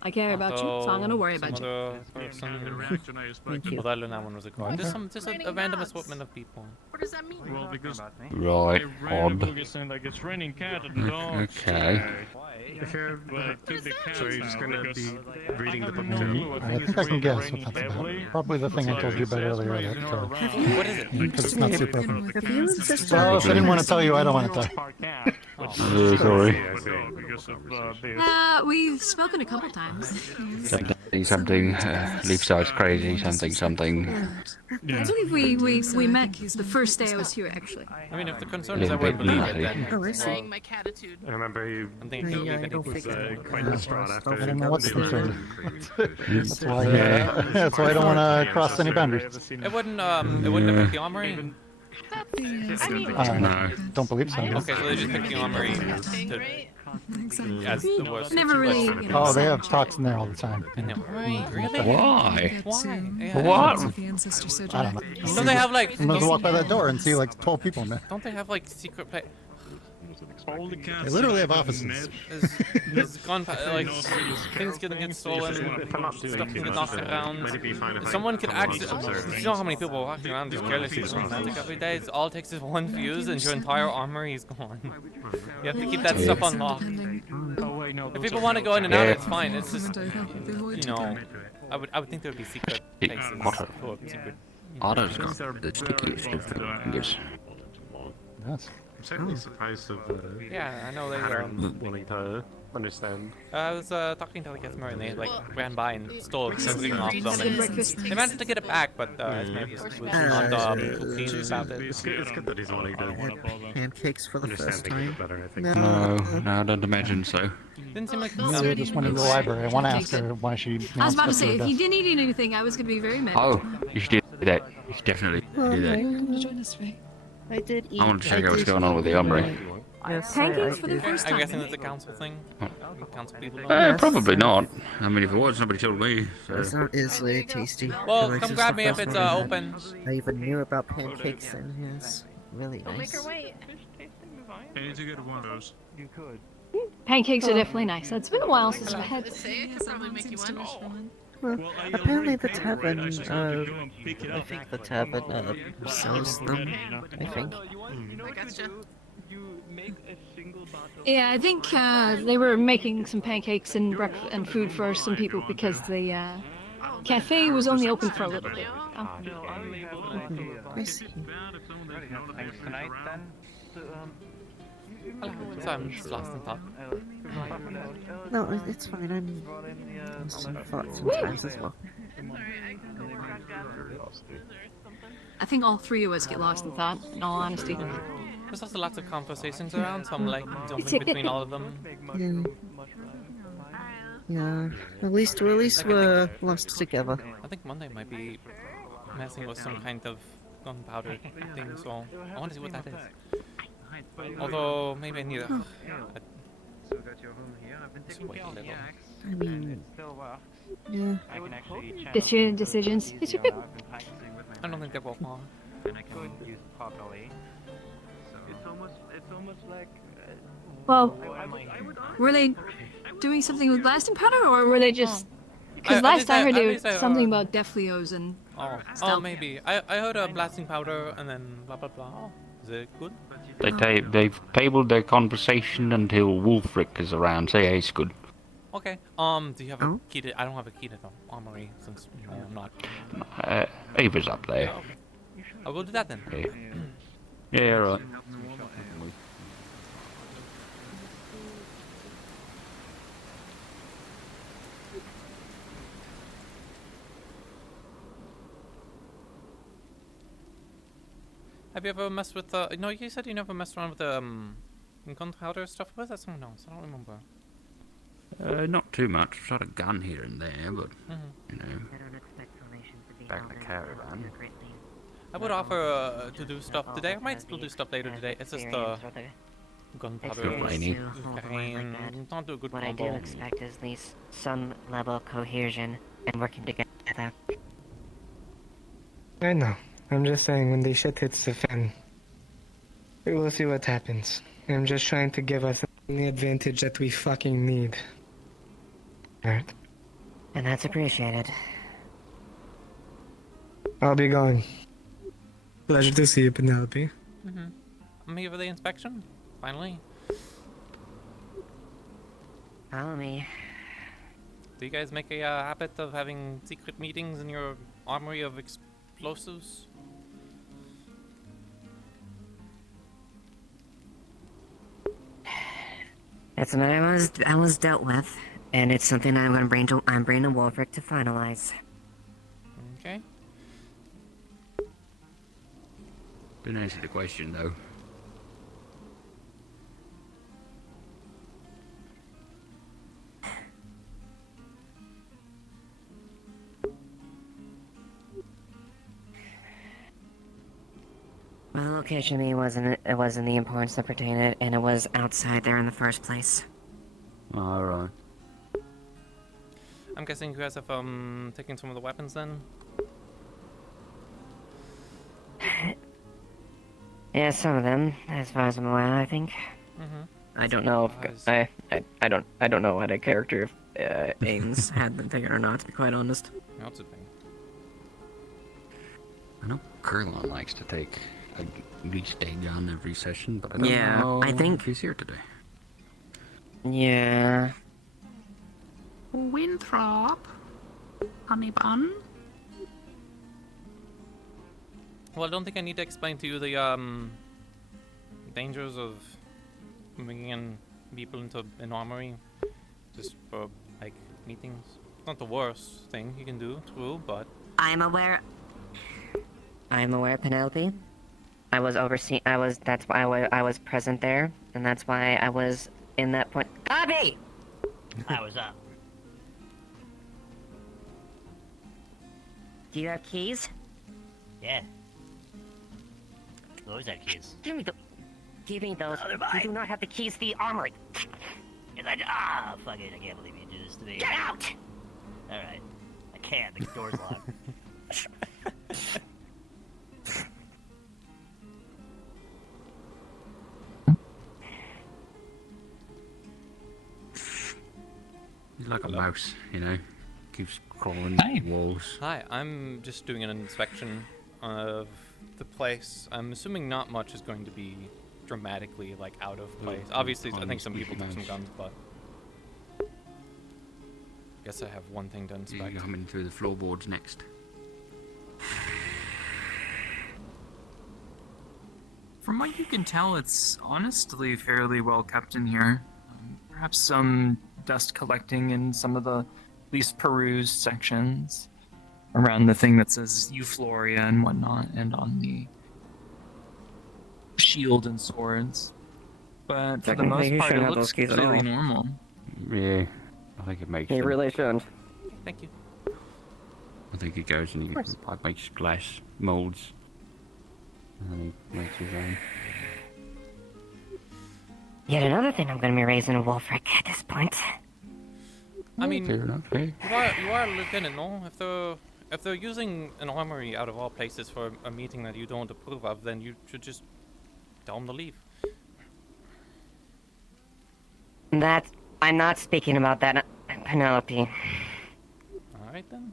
I care about you, so I'm gonna worry about some you. other person. Thank you. Well, that Luna one was a guard. Just a random assortment of people. What does that mean? Well, because Right, I read a book odd. is saying like it's raining cat and dogs. Okay. But to the cat So you're just gonna because be reading the book I don't too? know, I think I can guess what that's about. Probably the thing I told you about earlier. What is it? Because it's not super. Have you insisted Well, if I didn't want to tell you, I don't want to tell you. Really sorry. We've spoken a couple times. Something, leaf size crazy, something. I believe we met the first day I was here, actually. I mean, if the concern A is I little wouldn't bit believe it, nutty. then Oh, I see. Saying my catitude. I remember you I'm thinking it could I be don't anything. think quite distraught after. I don't know what's the order. concerned. That's why I don't want to cross any boundaries. It wouldn't affect the armory. No. Don't believe so. Okay, so they just picked the armory. Exactly. as the worst. Never really, you know, Oh, they have talks in there all the time. I know. Right? Really? Why? Why? Yeah. What? The ancestor so I don't know. Don't they have like? I'm gonna walk by that door and see like 12 people in there. Don't they have like secret play? They literally have offices. There's like things gonna get stolen, stuff can get knocked around. Someone could actually. You know how many people are walking around just carelessly throwing magic every day? All it takes is one fuse and your entire armory is gone. You have to keep that stuff unlocked. If people want to go in and out, it's fine. It's just, you know, I would think there would be secret places. Secret. Otto's got the stickiest of fingers. Yes. I'm certainly surprised of Yeah, I know they wanting to understand. I was talking to like Esmer and they like ran by and stole something off them. And they managed to get it back, but Esmer was not too keen about it. It's good that he's wanting to pancakes for the first understand time. it better, I think. No, I don't imagine so. Didn't seem like Maybe just went into the library. I want to ask her why she. I was about to say, if he didn't eat anything, I was going to be very mad. Oh, you should do that. You should definitely do that. Come to join us, Ray. I did eat. I want to check out what's going on with the armory. Yes, Pancakes for the did. first I'm time. guessing that's a council thing. Council people. Probably not. I mean, if it was, somebody told me. So. It's not really tasty. Well, Like, come it's grab the me if first it's one I had. open. I even knew about pancakes and it's really Don't make nice. her wait. I need to get one of those. You could. Pancakes are definitely nice. It's been a while since I had. Say I could probably make you one. Well, apparently the tavern, I think the tavern sells them, I think. I gotcha. Yeah, I think they were making some pancakes and and food for some people because the cafe was only open for a little bit. I see. So I'm just lost in thought. No, it's fine. I'm lost in thought sometimes as well. I think all three of us get lost in thought, in all honesty. There's also lots of conversations around, so I'm like jumping between all of them. Yeah. At least we're lost together. I think Monday might be messing with some kind of gunpowder thing, so I want to see what that is. Although maybe I need a just wait a little. I mean, yeah. Get your decisions. Get your pick. I don't think they're both long. Well, were they doing something with blasting powder, or were they just? Because last I heard there was something about Defleos and. Oh, maybe. I heard a blasting powder and then blah blah blah. Is it good? They've tabled their conversation until Wolfric is around. So yeah, it's good. Okay. Do you have a key to? I don't have a key to the armory since I'm not. Ava's up there. Oh, okay. I will do that then. Okay. Yeah, right. Have you ever messed with no, you said you never messed around with gunpowder stuff. Was that someone else? I don't remember. Not too much. Shot a gun here and there, but you know, back in the caravan. I would offer to do stuff today. I might still do stuff later today. It's just gunpowder. Not do a good what combo. I do expect is at least some level of cohesion and working together. I know. I'm just saying when the shit hits the fan, we'll see what happens. I'm just trying to give us the advantage that we fucking need. Alright. And that's appreciated. I'll be going. Pleasure to see you, Penelope. I'm here for the inspection. Finally. Follow me. Do you guys make a habit of having secret meetings in your armory of explosives? It's a matter I was dealt with, and it's something I'm gonna bring to Wolfric to finalize. Okay. didn't answer the question though. Well, the location to me wasn't the importance that pertained it, and it was outside there in the first place. Alright. I'm guessing you guys have taken some of the weapons then? Yeah, some of them, as far as I'm aware, I think. I don't know if I don't know what a character if Ains had them taken or not, to be quite honest. That's a thing. I know Kurlon likes to take at least a gun every session, but I don't Yeah, know I think- if he's here today. Yeah. Winthrop? Honey bun? Well, I don't think I need to explain to you the dangers of bringing in people into an armory just for like meetings. It's not the worst thing you can do, true, but I'm aware, Penelope. That's why I was present there, and that's why I was in that point. Copy! I was up. Do you have keys? Yeah. Those are keys. Give me those. Oh, they're You mine. do not have the keys to the armory. Fuck it, I can't believe you do this to me. Get out! Alright. I can't, the door's locked. He's like a mouse, you know? Keeps crawling walls. Hi, I'm just doing an inspection of the place. I'm assuming not much is going to be dramatically like out of place. Obviously, I think some people took some guns, but I guess I have one thing to inspect. You're coming through the floorboards next. From what you can tell, it's honestly fairly well kept in here. Perhaps some dust collecting in some of the least perused sections around the thing that says Euphoria and whatnot, and on the shield and swords. But for the most part, it looks completely normal. Yeah, I think it makes He them. really shouldn't. Thank you. I think he goes and he makes glass molds. And then he makes his own. Yet another thing I'm gonna be raising a Wolfric at this point. I mean, fair enough, hey? you are a lieutenant, no? If they're using an armory out of all places for a meeting that you don't approve of, then you should just tell them to leave. I'm not speaking about that, Penelope. All right then.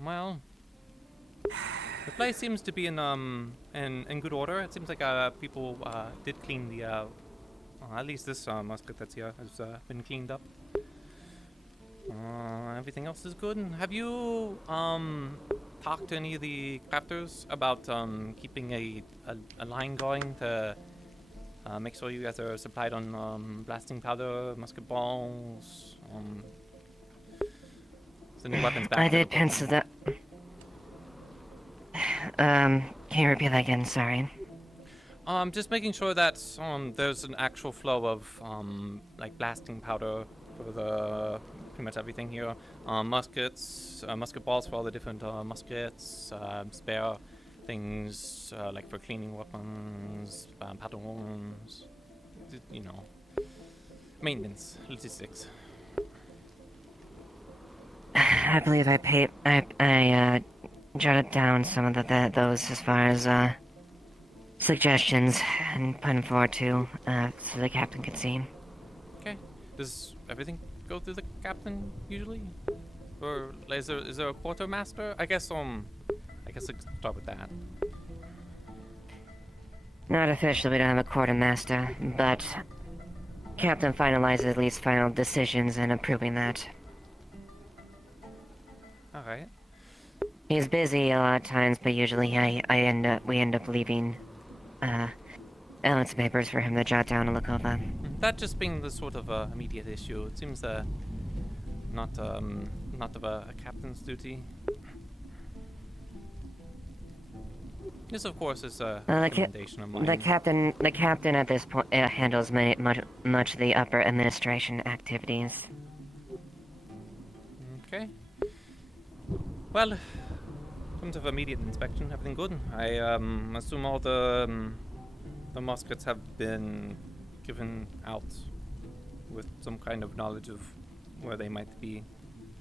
Well, the place seems to be in good order. It seems like people did clean the at least this musket that's here has been cleaned up. Everything else is good. Have you talked to any of the crafters about keeping a line going to make sure you guys are supplied on blasting powder, musket balls, the new weapons back? I did pencil that. Can you repeat that again? Sorry. Just making sure that there's an actual flow of like blasting powder for the pretty much everything here. Muskets, musket balls for all the different muskets, spare things like for cleaning weapons, patterns, you know, maintenance, logistics. I believe I jotted down some of those as far as suggestions and put them forward to so the captain could see. Okay. Does everything go through the captain usually, or is there a quartermaster? I guess let's start with that. Not officially, we don't have a quartermaster, but captain finalizes at least final decisions and approving that. All right. He's busy a lot of times, but usually we end up leaving Ellen's papers for him to jot down and look over. That just being the sort of immediate issue, it seems not of a captain's duty. This, of course, is a recommendation of mine. The captain at this point handles much of the upper administration terms of immediate inspection, everything good. I assume all the muskets have been given out with some kind of knowledge of where they might be,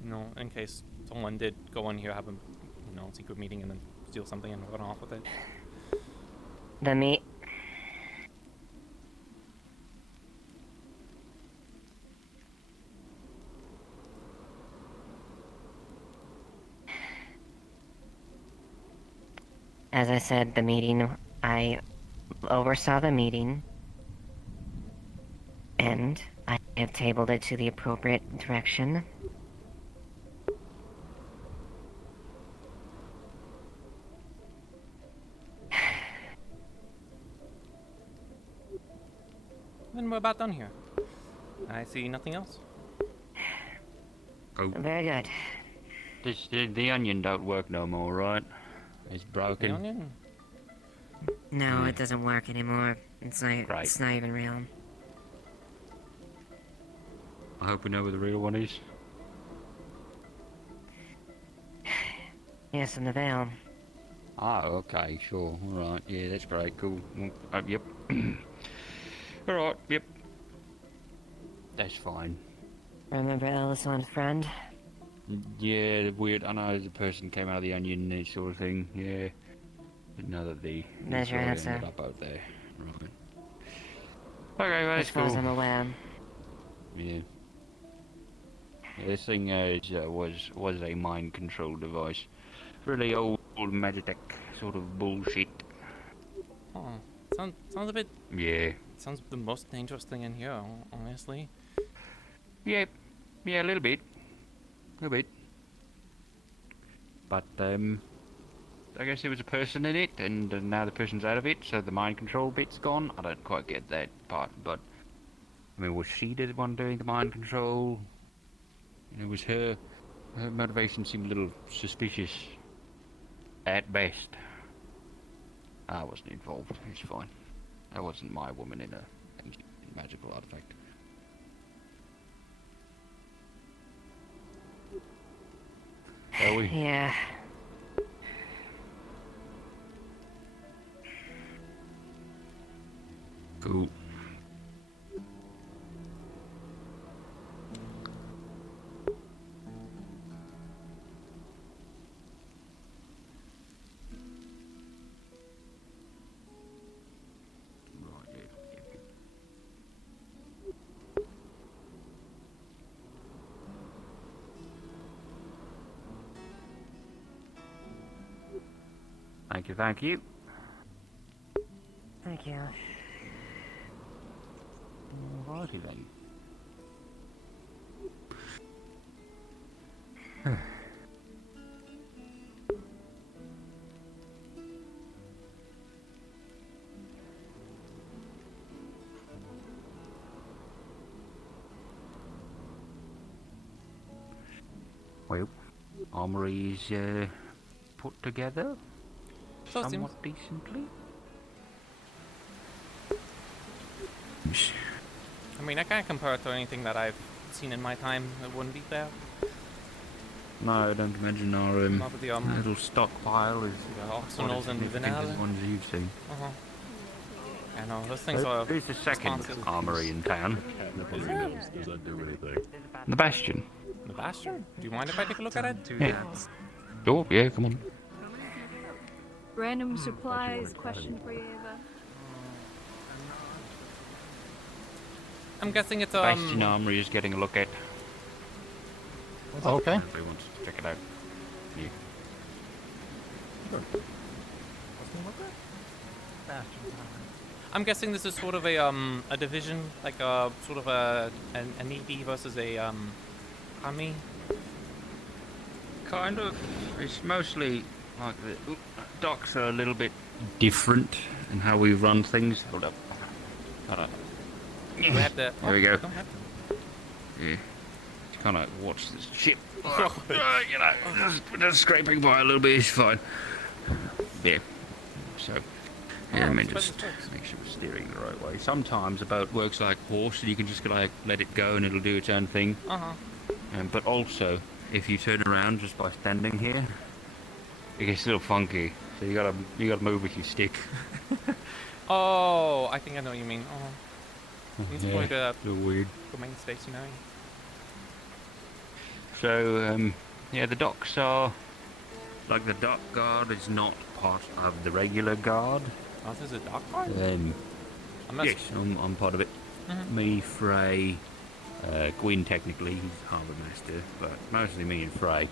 you know, in case someone did go in here, have a, you know, secret meeting and then steal something and run off with it. The meat. As I said, the meeting, I oversaw the meeting, and I have tabled it to the appropriate direction. Then we're about done here. I see nothing else. Oh. Very good. The onion don't work no more, right? It's broken. The onion? No, it doesn't work anymore. It's not even real. I hope we know where the real one is. Yes, in the veil. Ah, okay, sure. Alright, yeah, that's great, cool. Yep. Alright, yep. That's fine. Remember Ellison's friend? Yeah, weird. I know the person came out of the onion and sort of thing, yeah. Didn't know that the There's your answer. ended up out there. Right. Okay, well, that's As far as cool. I'm aware. Yeah. This thing was a mind control device. Really old Magitech sort of bullshit. Oh, sounds a bit. Yeah. Sounds the most dangerous thing in here, honestly. Yeah, a little bit. But I guess there was a person in it, and now the person's out of it, so the mind control bit's gone. I don't quite get that part, but I mean, was she the one doing the mind control? You know, was her motivation seemed a little suspicious at best. I wasn't involved. It's fine. That wasn't my woman in a magical artifact. Are we? Yeah. Cool. Thank you. Thank you. Alrighty then. Well, armory's put together So it somewhat seems. decently. I mean, I can't compare it to anything that I've seen in my time. It wouldn't be fair. No, I don't imagine our Not with the, little stockpile is arsenals quite as and significant as vanilla. the ones you've seen. I know, those things are. There's the second responsive. armory in town. Does that do anything? The Bastion. The Bastion? Do you mind if I take a look at it? Yeah. Sure, yeah, come on. Random supplies question for you, Ava. I'm guessing it's Bastion Armory is getting a look at. Okay. Everybody wants to check it out. Yeah. I'm guessing this is sort of a division, like a sort of an ED versus a Kami. Kind of. It's mostly like the docks are a little bit different in how we run things. Hold up. Hold up. We have to. There we go. Don't have to. Yeah. Just kind of watch this ship. You know, just scraping by a little bit is fine. Yeah. So, yeah, I mean, just make sure we're steering the right way. Sometimes a boat works like a horse, and you can just like let it go and it'll do its own thing. But also, if you turn around just by standing here, It gets a little funky, so you gotta move with your stick. Oh, I think I know what you mean. Oh, it's Yeah, going to a little weird. the main stationary. So, yeah, the docks are like the dock guard is not part of the regular guard. Oh, this is a dock guard? Yes, I'm part of it. Mhm. Me, Frey, Gwyn technically, he's harbour master, but mostly me and Frey.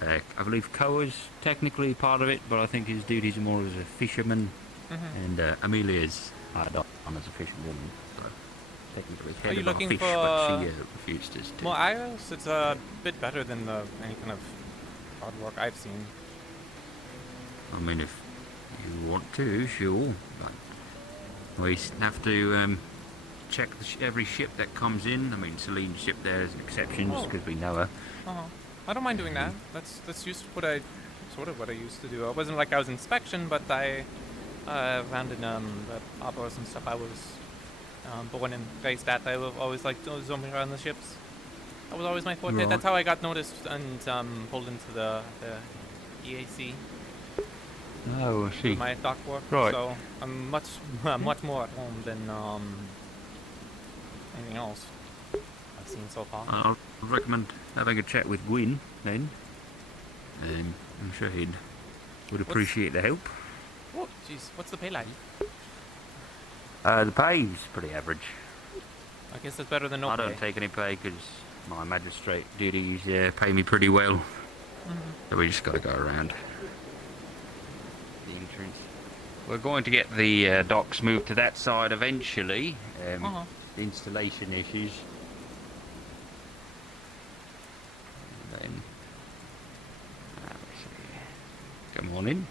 I believe Koa's technically part of it, but I think his duties are more as a fisherman, and Amelia's hired on as a fisherwoman, so technically Are you head of our looking fish, for but she refused us to. more idols? It's a bit better than any kind of hard work I've seen. I mean, if you want to, sure, but we have to check every ship that comes in. I mean, Celine's ship there is an exception, just because we know her. I don't mind doing that. That's used to what I used to do. It wasn't like I was inspection, but I around in the harbors and stuff. I was born and raised at. I always liked zooming around the ships. That was always my forte. Right. That's how I got noticed and pulled into the EAC. Oh, I see. With my dock work. Right. So I'm much more at home than anything else I've seen so far. I'll recommend having a chat with Gwyn then. I'm sure he would appreciate the help. Oh, jeez, what's the pay like? The pay's pretty average. I guess it's better than no I pay. don't take any pay because my magistrate duties pay me pretty well. So we just got to go around the entrance. We're going to get the docks moved to that side eventually. The installation issues. And then, let's see. Come on in.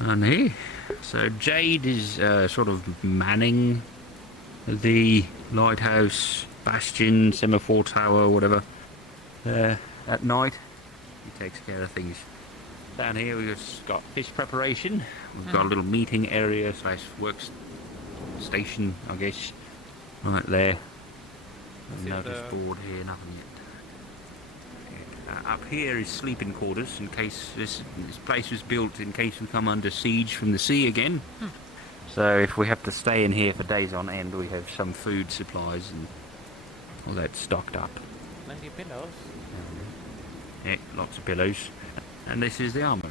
And here. So Jade is sort of manning the lighthouse, bastion, semaphore tower, whatever. At night, he takes care of things. Down here we've just got fish preparation. We've got a little meeting area / work station, I guess, right there. Notice board here, nothing yet. Up here is sleeping quarters in case this place was built in case we come under siege from the sea again. So if we have to stay in here for days on end, we have some food supplies and all that stocked up. Plenty of pillows. Yeah, lots of pillows. And this is the armory.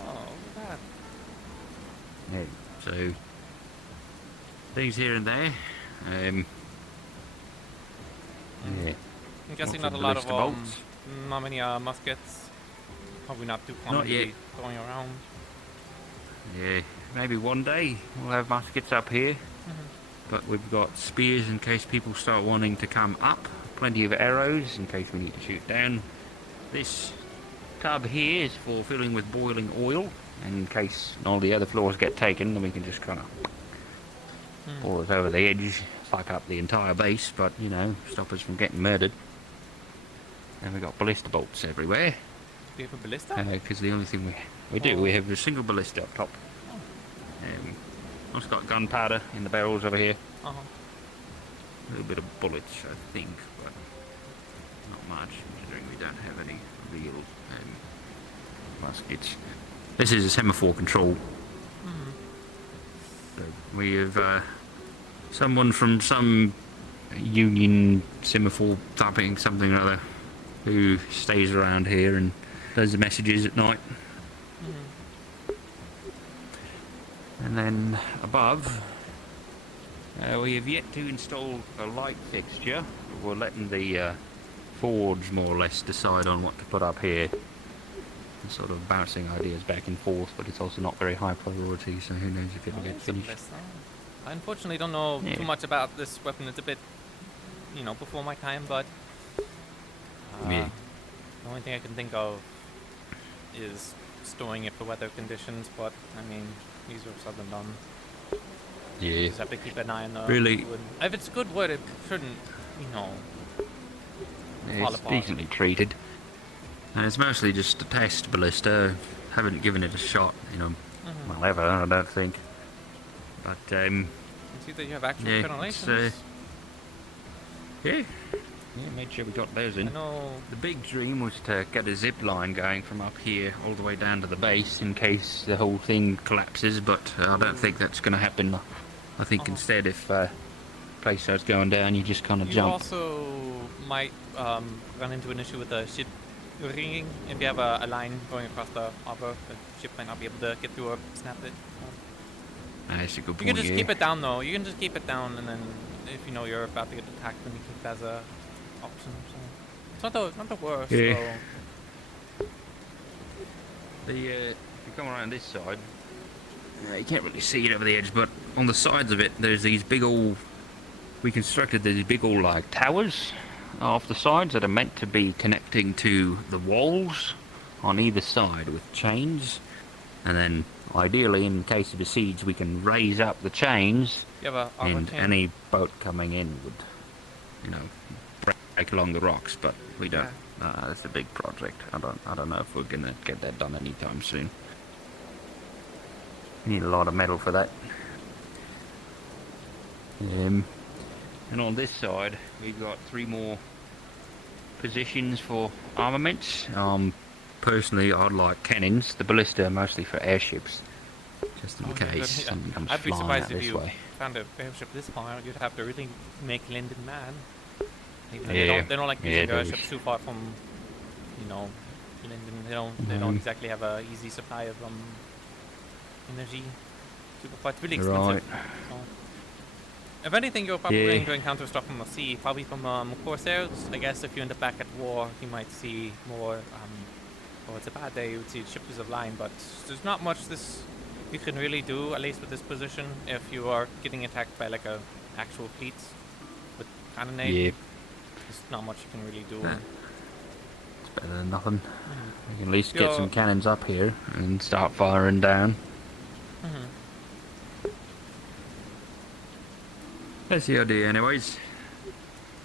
Oh, look at that. Yeah, so things here and there. Yeah. I'm guessing Lots not a lot of ballista bolts. not many muskets. Probably not too common Not to yet. be going around. Yeah, maybe one day we'll have muskets up here. But we've got spears in case people start wanting to come up. Plenty of arrows in case we need to shoot down. This tub here is for filling with boiling oil. And in case all the other floors get taken, then we can just kind of pour us over the edge, fuck up the entire base, but, you know, stop us from getting murdered. And we've got ballista bolts everywhere. Do you have a ballista? Because the only thing we do, we have a single ballista up top. Also got gunpowder in the barrels over here. A little bit of bullets, I think, but not much, considering we don't have any real muskets. This is a semaphore control. So we have someone from some union semaphore tapping something or other who stays around here and does the messages at night. And then above, we have yet to install a light fixture. We're letting the forge more or less decide on what to put up here. We're sort of bouncing ideas back and forth, but it's also not very high priority, so who knows if it'll get finished. I unfortunately don't know too much about this weapon. It's a bit, before my time, but the only thing I can think of is storing it for weather conditions, but I mean, these are southern done. Yeah. Just have to keep an eye on the Really? wood. If it's good wood, it shouldn't, fall It's apart. decently treated. And it's mostly just a test ballista. Haven't given it a shot, well, ever, I don't think. But, I see that you have actual yeah, ventilations. yeah. Yeah, made sure we got those in. I know. The big dream was to get a zip line going from up here all the way down to the base in case the whole thing collapses, but I don't think that's going to happen. I think instead, if place starts going down, you just kind of You jump. also might run into an issue with the ship ringing. If you have a line going across the harbor, the ship might not be able to get through or snap it. That's a good point. You can just keep it down, though. You can just keep it down, and then if you know you're about to get attacked, then you keep it as a option. So it's not the worst. Yeah. Though. If you come around this side, you can't really see it over the edge, but on the sides of it, there's these big old. We constructed these big old like towers off the sides that are meant to be connecting to the walls on either side with chains, and then ideally, in case of a siege, we can raise up the chains, and any boat coming in would, you know, break along the rocks. But we don't. It's a big project. I don't know if we're gonna get that done anytime soon. Need a lot of metal for that. And on this side, we've got 3 more positions for armaments. Personally, I'd like cannons. The ballista mostly for airships, just in case something comes I'd be flying surprised out if this you way. found a airship this far. You'd have to really make Linden mad. Yeah. They don't like using airships too far from, you know, Linden. They don't exactly have a easy supply of energy. Super far. It's really expensive. So. If anything, you're probably going to encounter stuff from the sea, probably from Corsairs. I guess if you end up back at war, you might see more. Oh, it's a bad day. You would see ships of line, but there's not much you can really do, at least with this position, if you are getting attacked by like a actual fleet with cannonade. Yeah. There's not much you can really do. It's better than nothing. We can at least get some cannons up here and start firing down. That's the idea, anyways.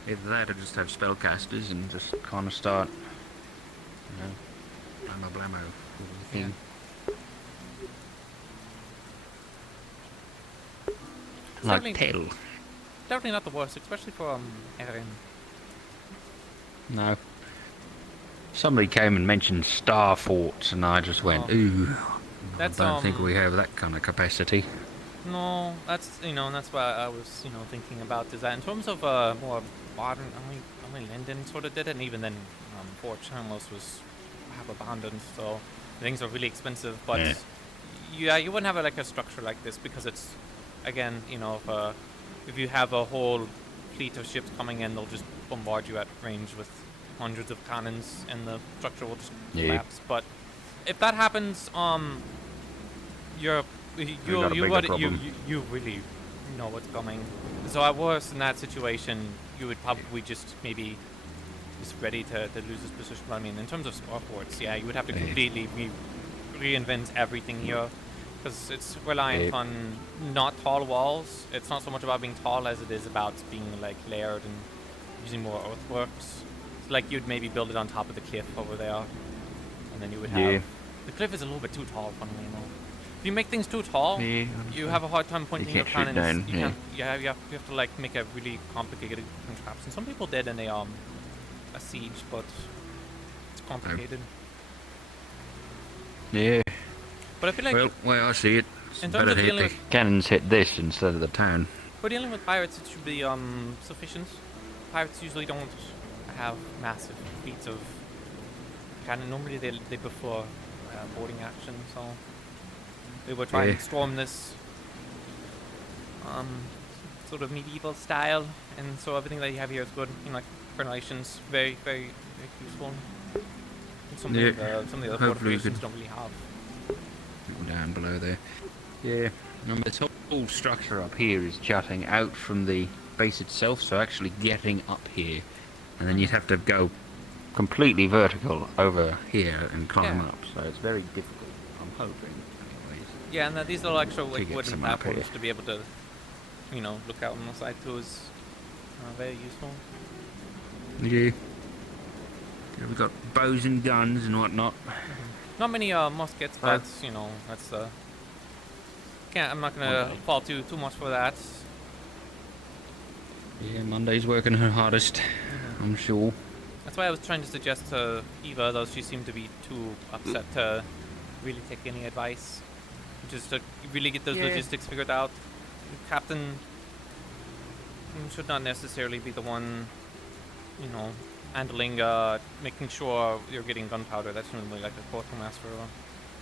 Either that or just have spellcasters and just kind of start, you know, blammo. Yeah. Like Tell. Definitely not the worst, especially for Erin. No. Somebody came and mentioned star forts, and I just went, ooh. I don't think we have that kind of capacity. No, that's that's what I was thinking about. Is that in terms of more modern, only Linden sort of did it, and even then, Fort Chandler's was half abandoned, so things are really expensive. But you wouldn't have like a structure like this because it's, again, if you have a whole fleet of ships coming in, they'll just bombard you at range with hundreds of cannons, and the structure will just collapse. But if that happens, you really know what's coming. So at worst, in that situation, you would probably just maybe just ready to lose this position. I mean, in terms of starports, you would have to completely reinvent everything here, because it's reliant on not tall walls. It's not so much about being tall as it is about being like layered and using more earthworks. So, like, you'd maybe build it on top of the cliff over there, and then you would have the cliff is a little bit too tall, funnily enough. If you make things too tall, you have a hard time pointing your cannons. You have to like make a really complicated contraption. Some people did in a siege, but it's complicated. Yeah. But I feel like well, I see it. It's better to hit the cannons hit this instead of the town. For dealing with pirates, it should be sufficient. Pirates usually don't have massive fleets of cannon. Normally they prefer boarding action, so we were trying to storm this sort of medieval style, and so everything that you have here is good. Like formulations, very, very, very useful. Some of the other fortifications don't really have. Down below there. Yeah, and this whole structure up here is jutting out from the base itself, so actually getting up here, and then you'd have to go completely vertical over here and climb up, so it's very difficult, I'm hoping. Yeah, and these little extra wooden platforms to be able to, look out on the side too is very useful. Yeah. We've got bows and guns and whatnot. Not many muskets, but that's I'm not gonna fall too much for that. Yeah, Monday's working her hardest, I'm sure. That's why I was trying to suggest to Eva, though she seemed to be too upset to really take any advice. Just to really get those Yeah. logistics figured out. Captain should not necessarily be the one, handling, making sure you're getting gunpowder. That's normally like a quartermaster or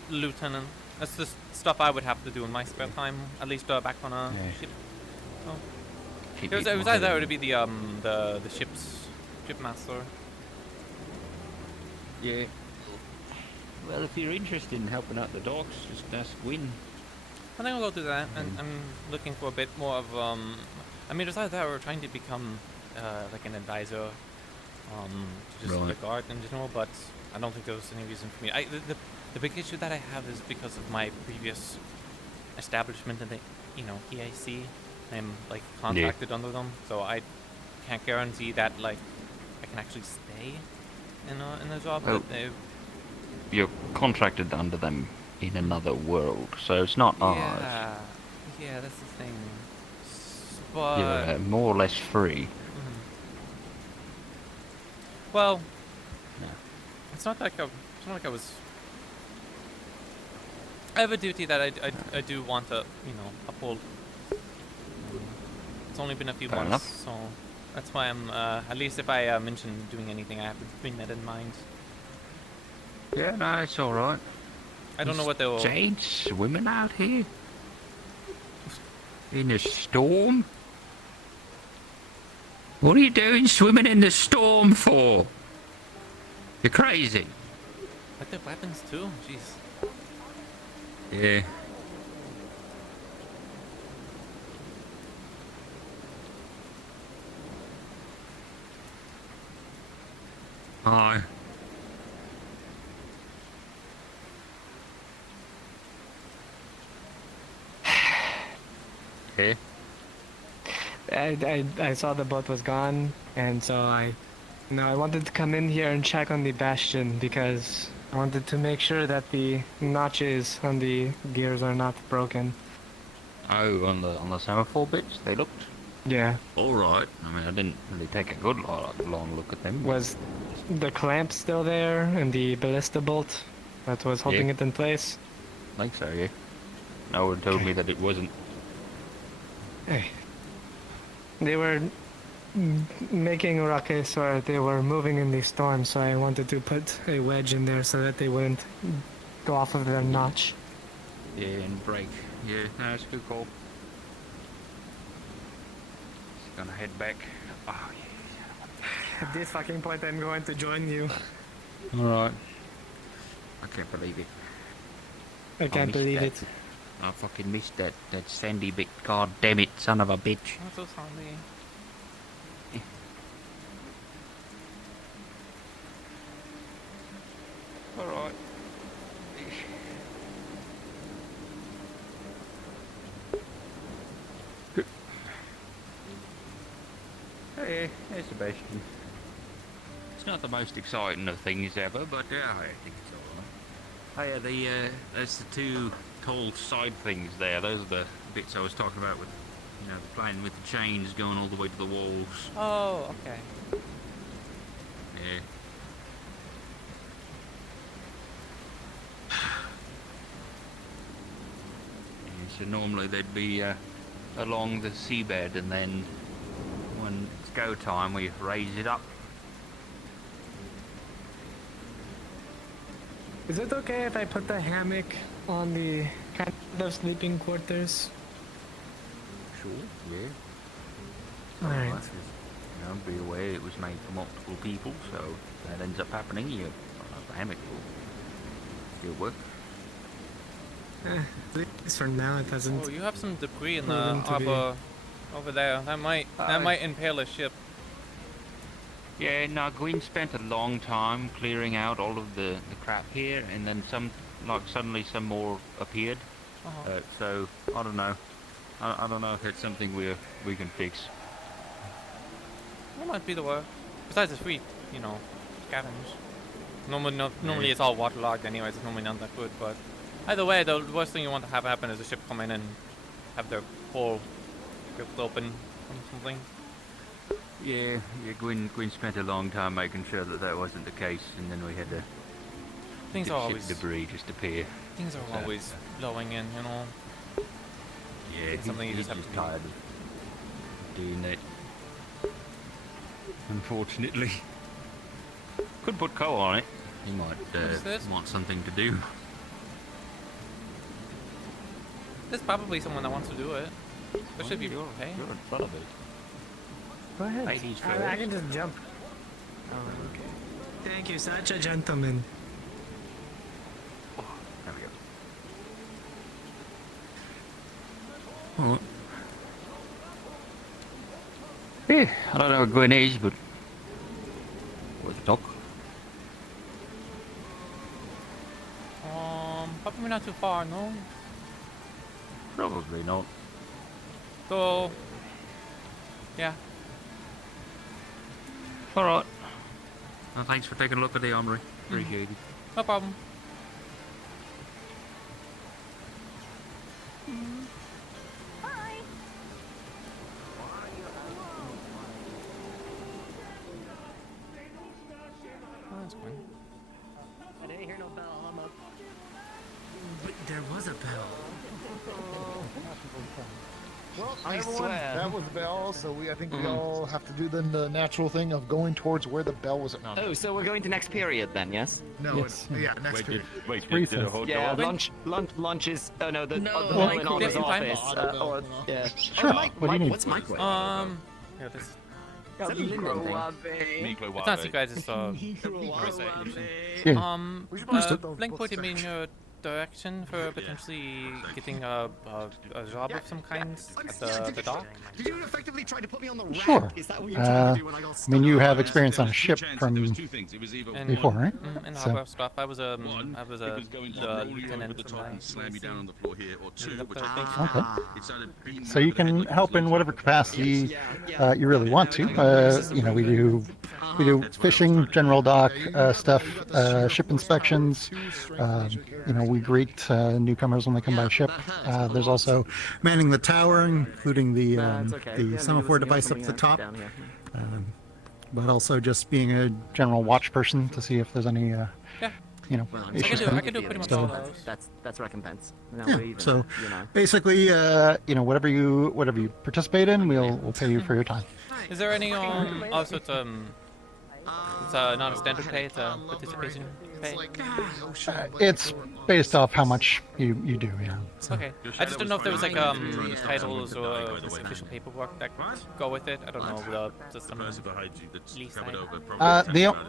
lieutenant. That's the stuff I would have to do in my spare time, at least back on a ship. So it was either to be the shipmaster. Yeah. Well, if you're interested in helping out the docks, just ask Gwyn. I think I'll go do that. And I'm looking for a bit more of it's either that or trying to become like an advisor to just the guard in general, but I don't think there was any reason for me. The big issue that I have is because of my previous establishment in the EIC. I'm like contracted under them, so I can't guarantee that like I can actually stay in a job. Oh. You're contracted under them in another world, so it's not ours. Yeah, that's the thing. But You're more or less free. Well, it's not like I was. I have a duty that I do want to uphold. It's only been a few months, so that's why I'm at least if I mention doing anything, I have to bring that in mind. Yeah, no, it's all right. I don't know what they'll. Jade swimming out here in a storm. What are you doing swimming in the storm for? You're crazy. Like their weapons too. Jeez. Yeah. Hi. Okay. I saw the boat was gone, and so I wanted to come in here and check on the bastion because I wanted to make sure that the notches on the gears are not broken. Oh, on the semaphore bits, they looked. Yeah. All right. I mean, I didn't really take a good long look at them. Was the clamp still there and the ballista bolt that was holding it in place? I think so, yeah. No one told me that it wasn't. Hey. They were making a ruckus, or they were moving in the storm, so I wanted to put a wedge in there so that they wouldn't go off of their notch. Yeah, and break. Yeah, no, it's a good call. Just gonna head back. Oh, At this fucking point, I'm going to join you. Alright. I can't believe it. I can't believe it. I fucking missed that sandy bit. God damn it, son of a bitch. I'm so sorry. Alright. Hey, there's Sebastian. It's not the most exciting of things ever, but I think it's alright. Hey, there's the two tall side things there. Those are the bits I was talking about with, the plane with the chains going all the way to the walls. Oh, okay. Yeah. So normally they'd be along the seabed, and then when it's go time we raise it up. Is it okay if I put the hammock on the kind of sleeping quarters? Sure, yeah. Alright. Be aware it was made for multiple people, so if that ends up happening, the hammock will still work. At least for now it doesn't. Oh, you have some debris in the harbor over there. That might impale a ship. Yeah, no, Gwyn spent a long time clearing out all of the crap here, and then suddenly some more appeared. So I don't know. I don't know if it's something we can fix. That might be the work. Besides, it's free, scavenge. Normally it's all waterlogged anyways. It's normally not that good, but either way, the worst thing you want to have happen is a ship come in and have their hull ripped open from something. Yeah, Gwen spent a long time making sure that that wasn't the case, and then we had to Things get are ship always debris just appear. Things are So, always blowing in, you know. Yeah, It's something you he's just have to tired of doing that. Unfortunately. Could put Cole on it. He might is this? want something to do. There's probably someone that wants to do it. Especially if you pay. You're in front of it. Go ahead. Ladies I first. can just jump. Oh, okay. Thank you, such a gentleman. There we go. Oh. Yeah, I don't know what Gwen is, but worth a talk. Probably not too far, no? Probably not. So, yeah. Alright. Well, thanks for taking a look at the armory. Appreciate it. No problem. Oh, that's fine. I didn't hear no bell. I'm up. But there was a bell. Well, I everyone, swear. that was the bell, so I think we all have to do then the natural thing of going towards where the bell was announced. Oh, so we're going to next period then, yes? No, Yes. yeah, next period. Yeah, lunch is. Oh no, the No, the Mike, in Honor's yeah, office. time. Or yeah. Sure. What do you need? What's Mike? Yeah, this. Is that a Linden thing? It's not secret, it's Yeah. Blink pointed me in your direction for potentially getting a job of some kind at the dock. Did you effectively try to put me on the rack? Sure. Is that what you're trying to do when I got I mean, you have experience on a ship from before, right? In So- harbor stuff, I was a lieutenant from Okay. So you can help in whatever capacity you really want to. You know, we do fishing, general dock stuff, ship inspections. You know, we greet newcomers when they come by ship. There's also manning the tower, including the semaphore device up at the top. But also just being a general watch person to see if there's any you know, issues. I can do pretty much all those. That's recompense. No, Yeah. even, So you know. basically, you know, whatever you participate in, we'll pay you for your time. Is there any also it's not a standard pay, it's a participation pay? It's based off how much you do, yeah. So. Okay. I just don't know if there was like titles or official paperwork that go with it. I don't know the system.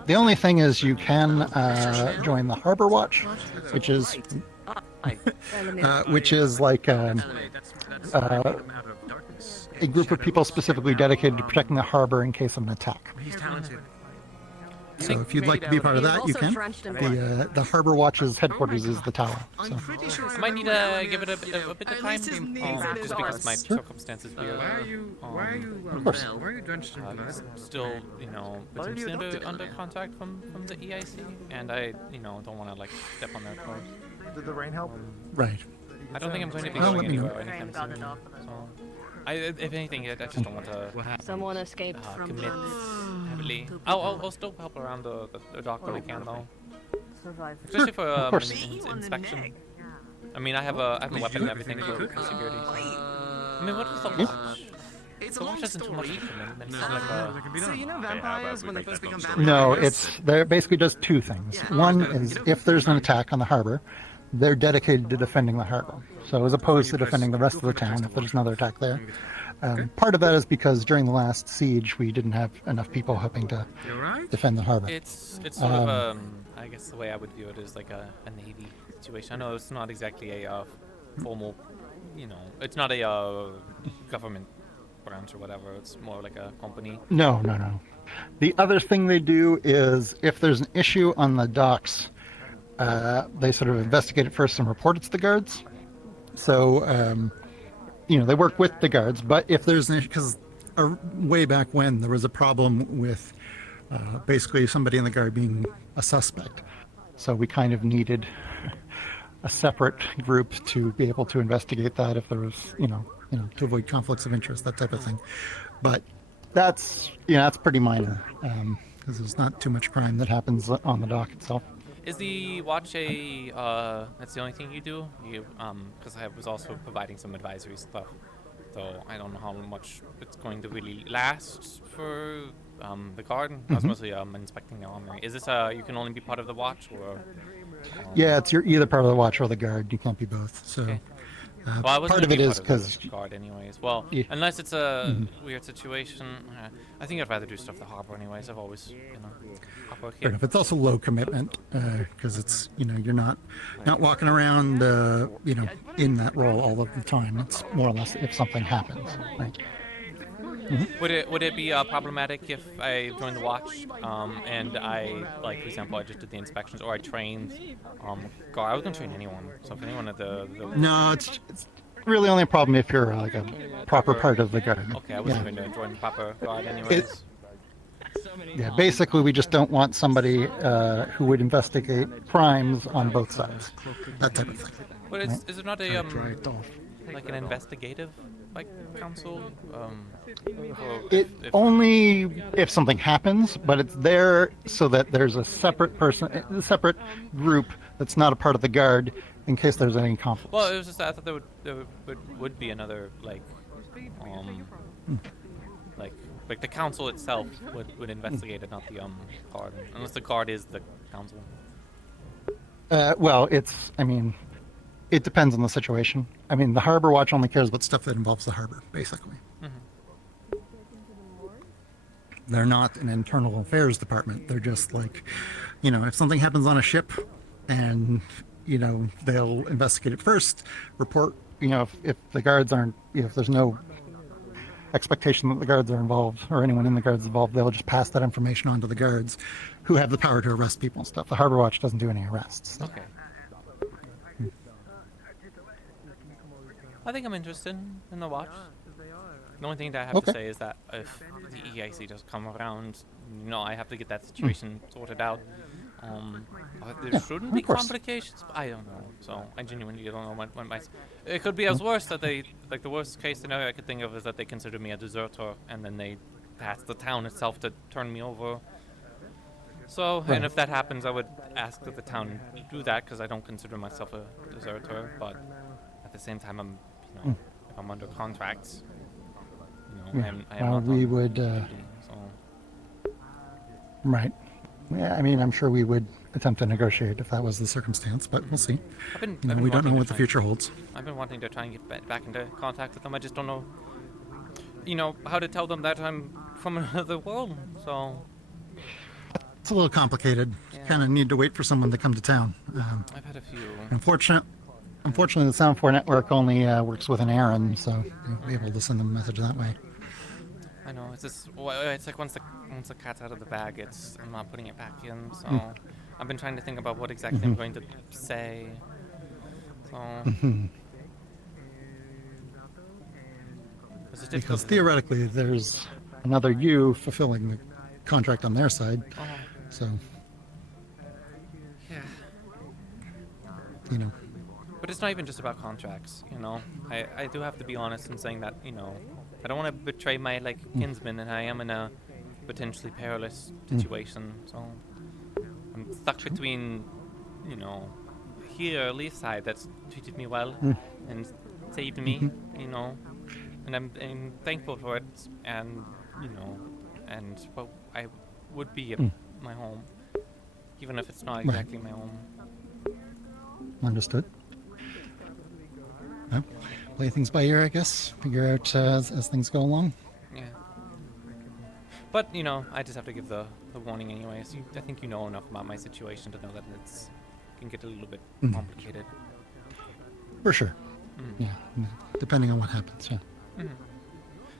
The only thing is you can join the Harbor Watch, which is like a group of people specifically dedicated to protecting the harbor in case of an attack. He's talented. So if you'd like to be part of that, you can. The Harbor Watch's headquarters is the tower. So. I might need to give it a bit of time, just because my circumstances weird. Why are you drenched in blood? Still, you know, potentially under contact from the EIC, and I, you know, don't want to like step on their toes. Did the rain help? Right. I don't think I'm going to be Well, going let me know. anywhere anytime soon. So, if anything, I just don't want to. Someone escaped from commit heavily. I'll still help around the dock when I can, though. Especially for Of course. inspection. I mean, I have a weapon and everything for security. I mean, what is the watch? The watch isn't too much of a commitment. It's not like a... So you know vampires when they first become vampires? No, they're basically does two things. One is if there's an attack on the harbor, they're dedicated to defending the harbor. So as opposed to defending the rest of the town if there's another attack there. Part of that is because during the last siege we didn't have enough people helping to defend the harbor. It's sort of I guess the way I would view it is like a navy situation. I know it's not exactly a formal, you know, it's not a government branch or whatever. It's more like a company. No. The other thing they do is if there's an issue on the docks, they sort of investigate it first and report it to the guards. So, you know, they work with the guards, but if there's an issue, because way back when there was a problem with basically somebody in the guard being a suspect. So we kind of needed a separate group to be able to investigate that if there was, you know, to avoid conflicts of interest, that type of thing. But that's that's pretty minor because there's not too much crime that happens on the dock itself. Is the watch a that's the only thing you do? You because I was also providing some advisory stuff, so I don't know how much it's going to really last for the garden. I was mostly inspecting the armory. Is this you can only be part of the watch or? Yeah, you're either part of the watch or the guard. You can't be both. So. Okay. Well, I wasn't part of it is because guard, anyways. Well, yeah. unless it's a weird situation, I think I'd rather do stuff the harbor, anyways. I've always, harbor fair enough. It's also low commitment because it's you're not walking around in that role all of the time. It's more or less if something happens. Right? Would it be problematic if I joined the watch and I, like, for example, I just did the inspections or I trained guard? I was gonna train anyone. So if anyone at the no, it's really only a problem if you're like a proper part of the guard. Okay, I wasn't going to join the proper guard anyways. Yeah, basically we just don't want somebody who would investigate crimes on both sides. That type of thing. But is it not a like an investigative council? Only if something happens, but it's there so that there's a separate person, a separate group that's not a part of the guard in case there's any conflict. Well, it was just that I thought there would be another like the council itself would investigate it, not the guard, unless the guard is the council. Well, it depends on the situation. The Harbor Watch only cares about stuff that involves the harbor, basically. They're not an internal affairs department. They're just like, if something happens on a ship and, they'll investigate it first, report, if the guards aren't, if there's no expectation that the guards are involved or anyone in the guards involved, they'll just pass that information on to the guards who have the power to arrest people and stuff. The Harbor Watch doesn't do any arrests. So. Okay. I think I'm interested in the watch. The only thing that I have to say is that if the EIC does come around, I have to get that situation sorted out. There shouldn't be complications, but I don't know. So I genuinely don't know when it could be as worse that they, like the worst case scenario I could think of is that they consider me a deserter and then they task the town itself to turn me over. So, and if that happens, I would ask that the town do that because I don't consider myself a deserter, but at the same time, I'm, if I'm under contracts, we would. Right. Yeah, I'm sure we would attempt to negotiate if that was the circumstance, but we'll see. We don't know what the future holds. I've been wanting to try and get back into contact with them. I just don't know, how to tell them that I'm from another world. So it's a little complicated. Yeah. You kind of need to wait for someone to come to town. I've had a few. Unfortunately, the Sound 4 network only works with an errand, so you'll be able to send them a message that way. I know, it's like once the cat's out of the bag, I'm not putting it back in, so I've been trying to think about what exactly I'm going to say, so... Because theoretically, there's another you fulfilling the contract on their side, so... Yeah. You know. But it's not even just about contracts, you know. I do have to be honest in saying that, you know, I don't want to betray my, like, kinsman, and I am in a potentially perilous situation, so I'm stuck between, you know, here, Lee's side that's treated me well and saved me, you know, and I'm thankful for it, and, you know, and what I would be my home, even if it's not exactly my home. Understood. Well, play things by ear, I guess. Figure out as things go along. Yeah. But, you know, I just have to give the warning anyways. I think you know enough about my situation to know that it can get a little bit complicated. For sure. Yeah. Depending on what happens, yeah.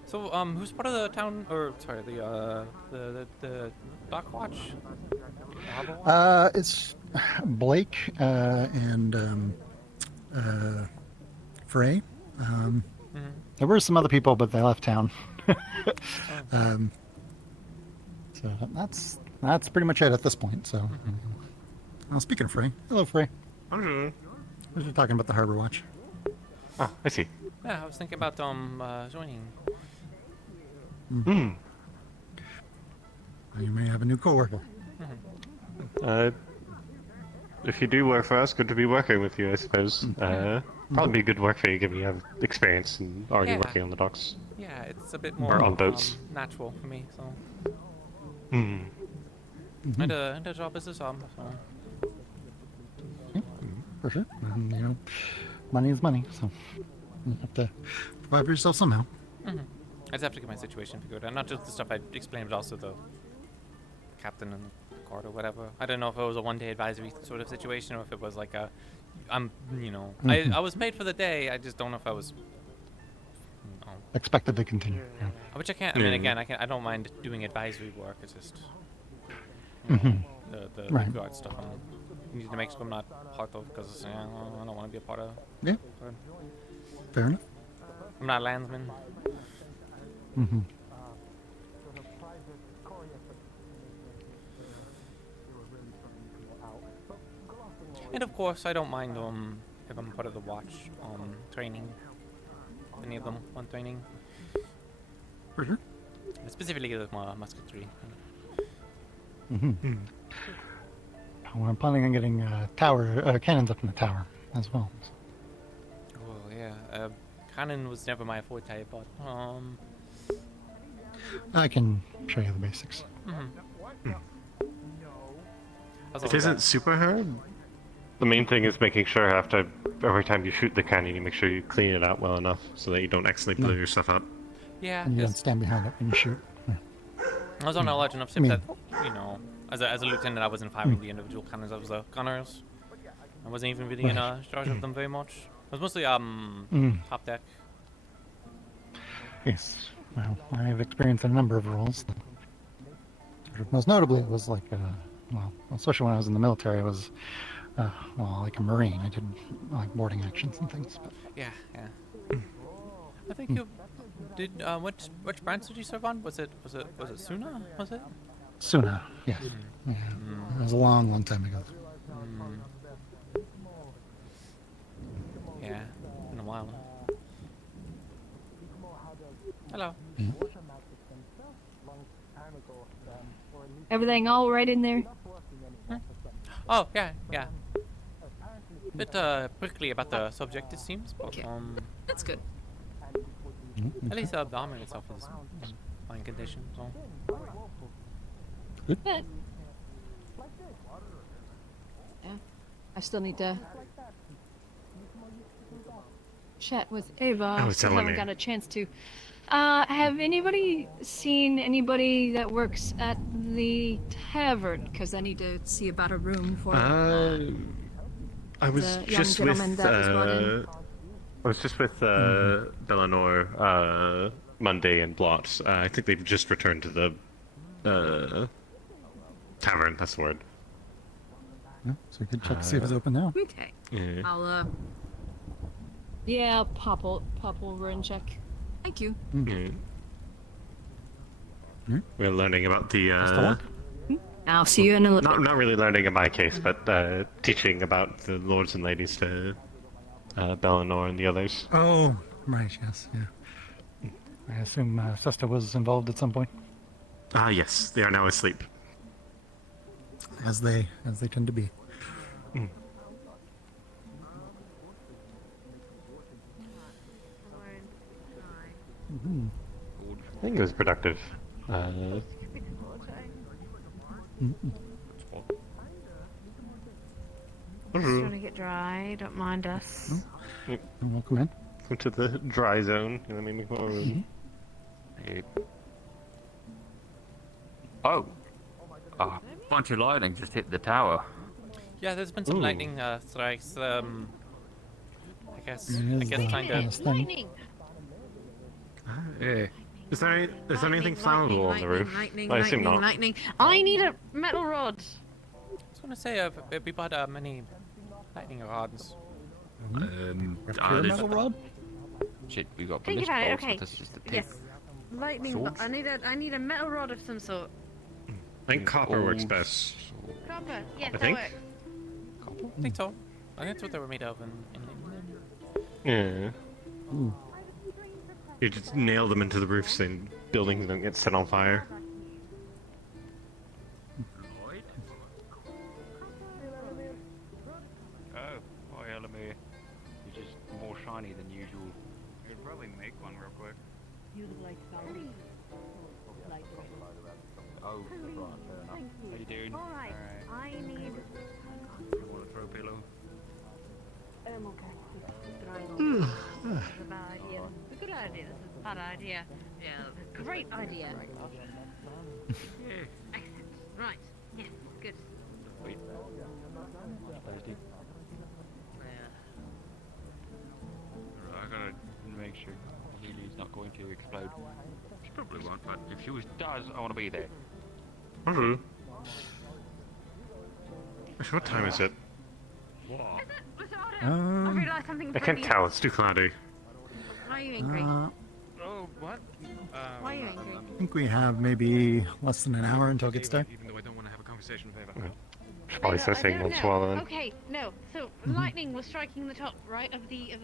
So, who's part of the town, or, sorry, the dock watch? It's Blake, and, Frey. There were some other people, but they left town. So that's pretty much it at this point. So, well, speaking of Frey, hello, Frey. Bonjour. We were talking about the Harbor Watch. Ah, I see. Yeah, I was thinking about joining. You may have a new coworker. If you do work for us, good to be working with you, I suppose. Probably be good work for you, given you have experience in already Yeah. working on the docks. Yeah, it's a bit Or more on boats. natural for me. So. Hmm. And a job is a job. So. For sure. And, you know, money is money, so you have to provide for yourself somehow. I just have to get my situation figured out. Not just the stuff I explained, but also the captain and the court or whatever. I don't know if it was a one-day advisory sort of situation or if it was like a, I was made for the day. I just don't know if I was. Expected to continue. Yeah. Which I can't. I mean, again, I don't mind doing advisory work. It's just the Right. guard stuff. I need to make sure I'm not part of because I don't want to be a part of. Yeah. Fair enough. I'm not a landsman. And of course, I don't mind if I'm part of the watch training. Any of them on training. For sure. Specifically with musketry. Well, I'm planning on getting cannons up in the tower as well. Oh yeah, cannon was never my forte, but I can show you the basics. It isn't super hard. The main thing is making sure every time you shoot the cannon, you make sure you clean it out well enough so that you don't accidentally blow your stuff up. Yeah. And you don't stand behind it when you shoot. Yeah. I was on a large enough ship that, you know, as a lieutenant, I wasn't firing the individual cannons. I was the gunners. I wasn't even really in charge of them very much. I was mostly top deck. Yes. Well, I have experience in a number of roles. Most notably, it was like, well, especially when I was in the military, I was, well, like a Marine. I did like boarding actions and things. But. Yeah. I think you did. Which branch did you serve on? Was it Suna? Was it? Suna. Yes. Yeah. It was a long, long time ago. Yeah. Been a while now. Hello. Yeah. Everything all right in there? Oh yeah. Bit prickly about the subject, it seems, but That's good. at least the armor itself is in fine condition. So. Good. Yeah. I still need to chat with Ava. Oh, Still telling haven't me. got a chance to. Have anybody seen anybody that works at the tavern? Because I need to see about a room for I was the young just gentleman with that was brought in. I was just with Bellanor, Monday, and Blot. I think they've just returned to the tavern. That's the word. Yeah, so you can check to see if it's open now. Okay. Yeah. I'll pop over and check. Thank you. We're learning about the. I'll see you in a little bit. Not really learning in my case, but teaching about the lords and ladies to Bellanor and the others. Oh, right. Yes. Yeah. I assume Sesta was involved at some point. Yes, they are now asleep. As they tend to be. I think it was productive. Just trying to get dry. Don't mind us. Welcome in. Go to the dry zone. Let me make more room. Oh, a bunch of lightning just hit the tower. Yeah, there's been some lightning strikes. I guess kind of. Lightning. Yeah. Is there anything flammable on the roof? I assume not. Lightning. I need a metal rod. I was gonna say, we bought many lightning rods. Metal rod? Shit, we got Think ballistic about it. bolts, Okay. but that's just the tip. Yes. Lightning. Swords? I need a metal rod of some sort. I think copper works best. Copper. Yes, I that think. works. I think so. I think that's what they were made of in England. Yeah. You just nail them into the roofs and buildings don't get set on fire. tiny than usual. You could probably make one real quick. You look like Sally. Like Oh, right, fair enough. How you doing? Alright, I need... You want to throw a pillow? Okay. This is a bad idea. This is a good idea. This is a bad idea. Yeah, great idea. Excellent. Right. Yes, good. Wait. Thirsty. I gotta make sure Amelia's not going to explode. She probably won't, but if she does, I want to be there. Actually, what time is it? I realised something I can't tell. It's too cloudy. Why are you angry? Oh, what? Why are you angry? I think we have maybe less than an hour until it gets dark. Even though I don't want to have a conversation with Ava. Should probably say signal swallowing. Okay, no. So lightning was striking the top right of the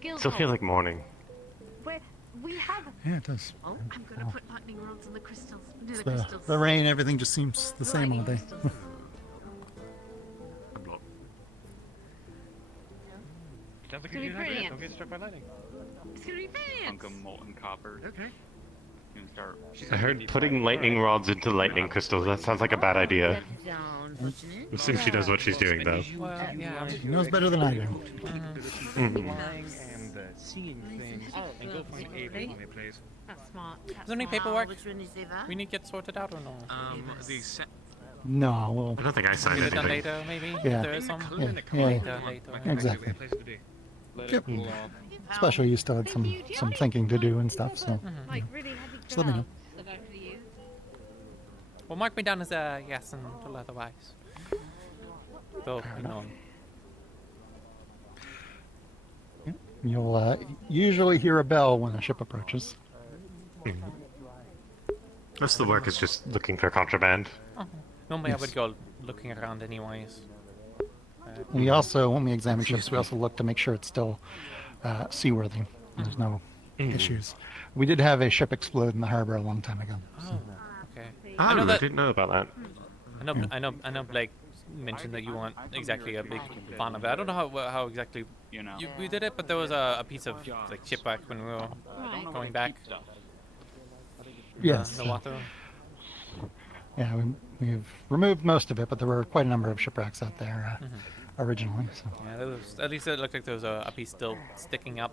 guild. Still feels like morning. Where we have. Yeah, it does. Oh, I'm gonna put lightning rods on the crystals. Do It's the crystals. the rain, everything just seems the same all day. Sounds like It's gonna be brilliant. Don't get struck by lightning. It's gonna be brilliant. Hunk of molten copper. Okay. You can start. I heard putting lightning rods into lightning crystals. That sounds like a bad idea. Assume she knows what she's doing, though. Well, yeah. He knows better than I do. And seeing things. And go find Ava for me, please. That's smart. Is there any paperwork Which one is that? we need to get sorted out or no? The set. No, well. I don't think I signed Get it done anything. later, maybe? Yeah. If there is some? Yeah, Later. exactly. Let Yep. it cool off. Especially you still had some thinking to do and stuff, so. Like really heavy Just let me know. that I could use. Well, mark me down as a yes until otherwise. Though, you know. You'll usually hear a bell when a ship approaches. Most of the work is just looking for contraband. Normally Yes. I would go looking around anyways. We also, when we examine ships, we also look to make sure it's still seaworthy. There's no issues. We did have a ship explode in the harbor a long time ago. So. Okay. I didn't know about that. I know Blake mentioned that you weren't exactly a big fan of it. I don't know how exactly we did it, but there was a piece of like shipwreck when we were going back. Yes. The water. Yeah, we've removed most of it, but there were quite a number of shipwrecks out there originally. So. Yeah, there was, at least it looked like there was a piece still sticking up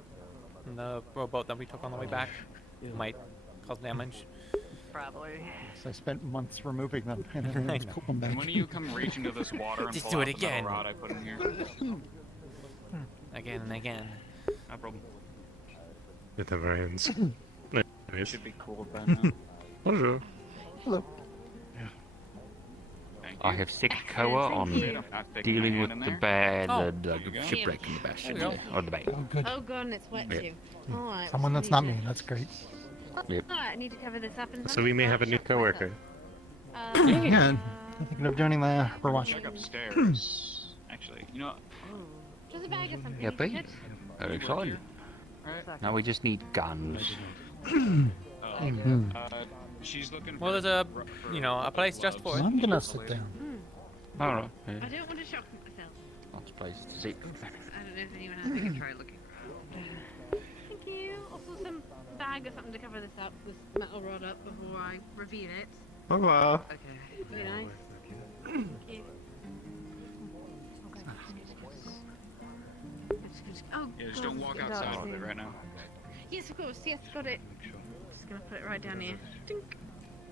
in the rowboat that we took on the way back. It might cause damage. Probably. So I spent months removing them, and everyone's put them back. And when you come reach into this water and Just pull do out it the metal again. rod I put in here. Again and again. No problem. It never ends. Anyways. Should be cool by now. Bonjour. Hello. I have sick Koa on dealing with the bad shipwreck in the bastion, or the bay. Oh, good. Oh god, and it's wet Yeah. too. Alright. Someone that's not me. That's great. Yep. Alright, I need to cover this up and So we may have a new coworker. Yeah, I'm thinking of joining the Overwatch. Check upstairs. Actually, you know what? Just a bag of something. Yep, you could. very exciting. Now we just need guns. She's looking Well, there's a place just for it. I'm gonna sit down. Alright. I don't want to shock myself. Lots of places to sit. I don't know if anyone else can try looking around. Thank you. Also some bag or something to cover this up, this metal rod up before I reveal it. Oh wow. Okay. Very nice. Thank you. Oh, Yeah, just don't walk outside with it right now. Yes, of course. Yes, got it. Just gonna put it right down here. Dink.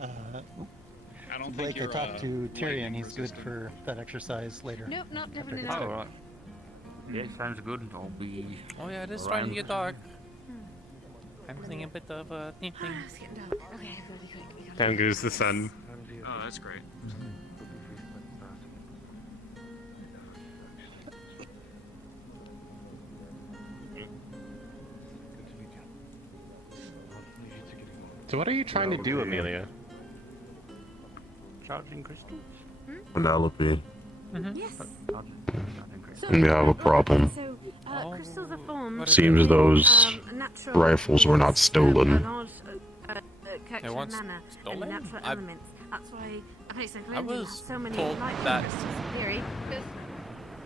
I don't Blake, think I you're, talked to Tyrion. He's good for that exercise later. Nope, not definitely After not. Oh, right. Yeah, sounds good. I'll be. Oh yeah, it is starting to around. get dark. I'm seeing a bit of thing. It's getting dark. Okay, so be quick. We gotta Down goes the sun. Oh, that's great. So what are you trying to do, Amelia? Charging crystals? Penelope, Yes. we have a problem. So, crystals are formed. Seems those natural rifles were not stolen. an odd, They weren't manner stolen? and natural I- elements. That's why a place like I London was has so many told light that- crystals in theory.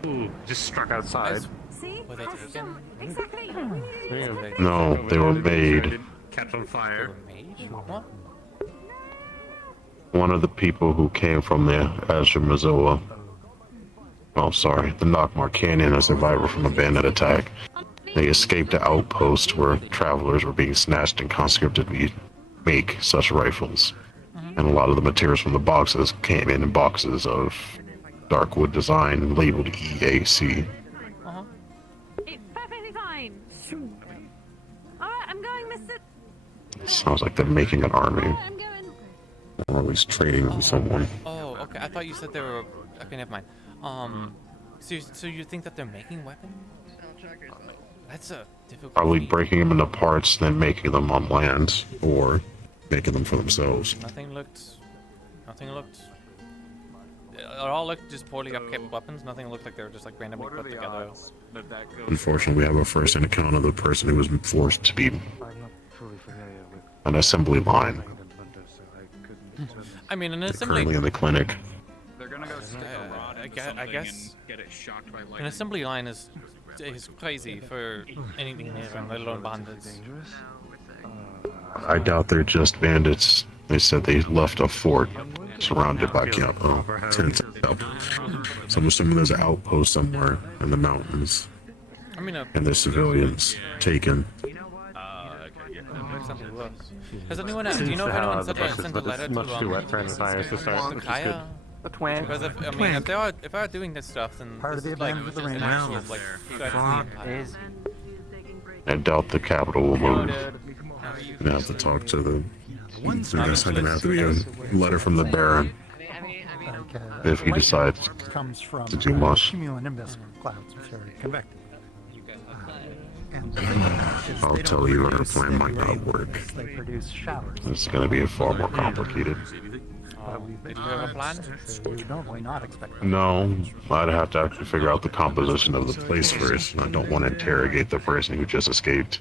Ooh, just struck outside. See? Were they taken? Exactly. No, they were made. Catch on fire. What? One of the people who came from the Azure Mazoa. Oh, sorry, the Knockmar Canyon, a survivor from a bandit attack. They escaped the outpost where travelers were being snatched and conscripted to make such rifles. And a lot of the materials from the boxes came in boxes of Darkwood design labeled EAC. It's perfectly fine. Alright, I'm going, Mr. Sounds like they're making an army. Or at least training someone. Oh, okay. I thought you said they were. Okay, never mind. So you think that they're making weapons? That's a difficult. Probably breaking them into parts, then making them on land, or making them for themselves. Nothing looked. It all looked just poorly upkept weapons. Nothing looked like they were just like randomly put together. Unfortunately, we have a first-hand account of the person who was forced to be an assembly line. I mean, an assembly. Currently in the clinic. I guess an assembly line is crazy for anything here, let alone bandits. I doubt they're just bandits. They said they left a fort surrounded by tents. So I'm assuming there's an outpost somewhere in the mountains. I mean, and there's civilians taken. Has anyone? Do you know if anyone sent a letter to the Kaya? Because if they are doing this stuff, then part of the advantage of the rain. I doubt the capital will move. I have to talk to the. I'm going to have to be a letter from the Baron if he decides comes from to do much. Cumulonimbus clouds, which are convective. I'll tell you our plan might not work. They produce showers. It's going to be far more complicated. Did you have a plan? Normally not expected. No, I'd have to actually figure out the composition of the place first. And I don't want to interrogate the person who just escaped.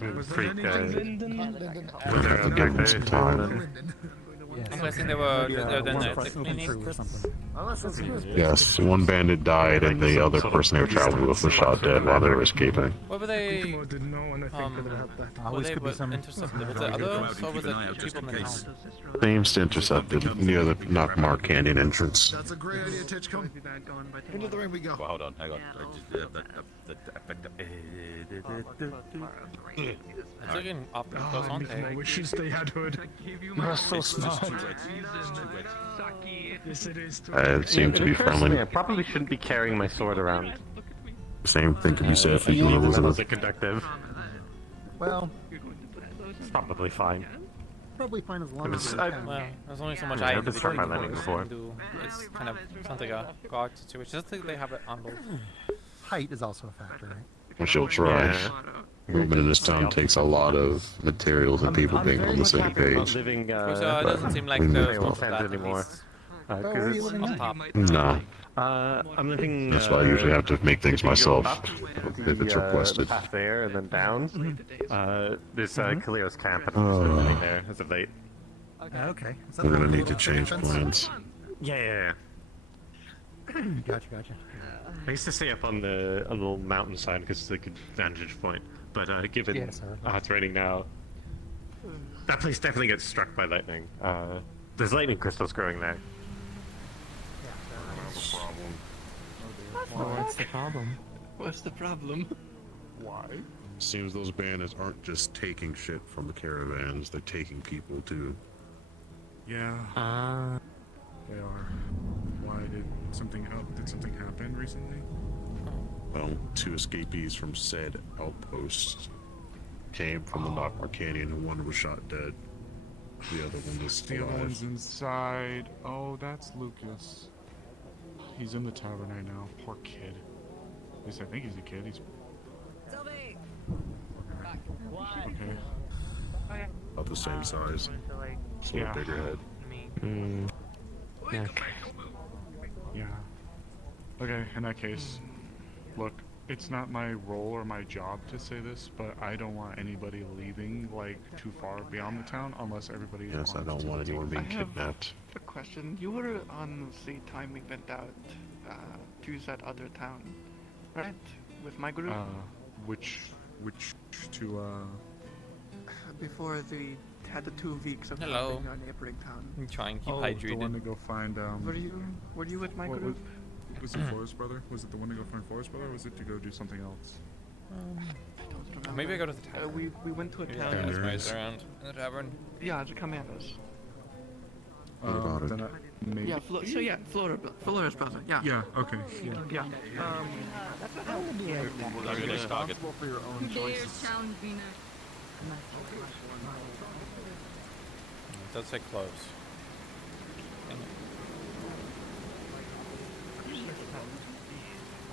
I'd have to give them some time. I'm guessing they were the clinic. Yes, one bandit died and the other person they were traveling with was shot dead while they were escaping. What were they? Were they intercepted? Was it others or was it people in the town? Names intercepted near the Knockmar Canyon entrance. That's a great idea, Titchcombe. Into the ring we go. Well, hold on, hang on. It's looking up close on there. Wishes they had hood. You're so smart. It seemed to be friendly. I probably shouldn't be carrying my sword around. Same thing can be said for you, Elizabeth. Conductive. Well, it's probably fine. Probably fine as long as well, there's only so much I I have to start my landing before. It's kind of sounds like a guard situation. Just think they have it on both. Height is also a factor, right? We shall try. Movement in this town takes a lot of materials and people being on the same page. Living, Which doesn't seem like there's much of that anymore. Because it's on top. No. I'm living. That's why I usually have to make things myself if it's requested. The path there and then down. There's Kaleo's camp and I'm just living there as of late. Okay. We're gonna need to change plans. Yeah. Gotcha. I used to stay up on the little mountainside because it's a good vantage point. But given it's raining now, that place definitely gets struck by lightning. There's lightning crystals growing there. What's the problem? What's the problem? Why? Seems those bandits aren't just taking shit from the caravans, they're taking people too. Yeah. They are. Why did something happen recently? Well, 2 escapees from said outposts came from the Knockmar Canyon and one was shot dead. The other one was The other alive. one's inside. Oh, that's Lucas. He's in the tavern right now. Poor kid. At least I think he's a kid. He's okay. About the same size. Just a little bigger head. Okay. Yeah. Okay, in that case, look, it's not my role or my job to say this, but I don't want anybody leaving, like, too far beyond the town unless everybody Yes, I don't want anyone being kidnapped. A question. You were on the time we went out to that other town, right? with my group. Which to Before they had the 2 weeks of Hello. camping on neighboring town. Try and keep the hydrated. one to go find Were you with my group? Was it Forest Brother? Was it the one to go find Forest Brother, or was it to go do something else? Maybe I go to the tavern. We went to a Maybe town. there are guys around in the tavern. Yeah, the commandos. What about it? Then maybe. Yeah, Florida's brother. Yeah. Yeah. Okay. Yeah. Yeah. That's You're responsible for your own choices. It does say close.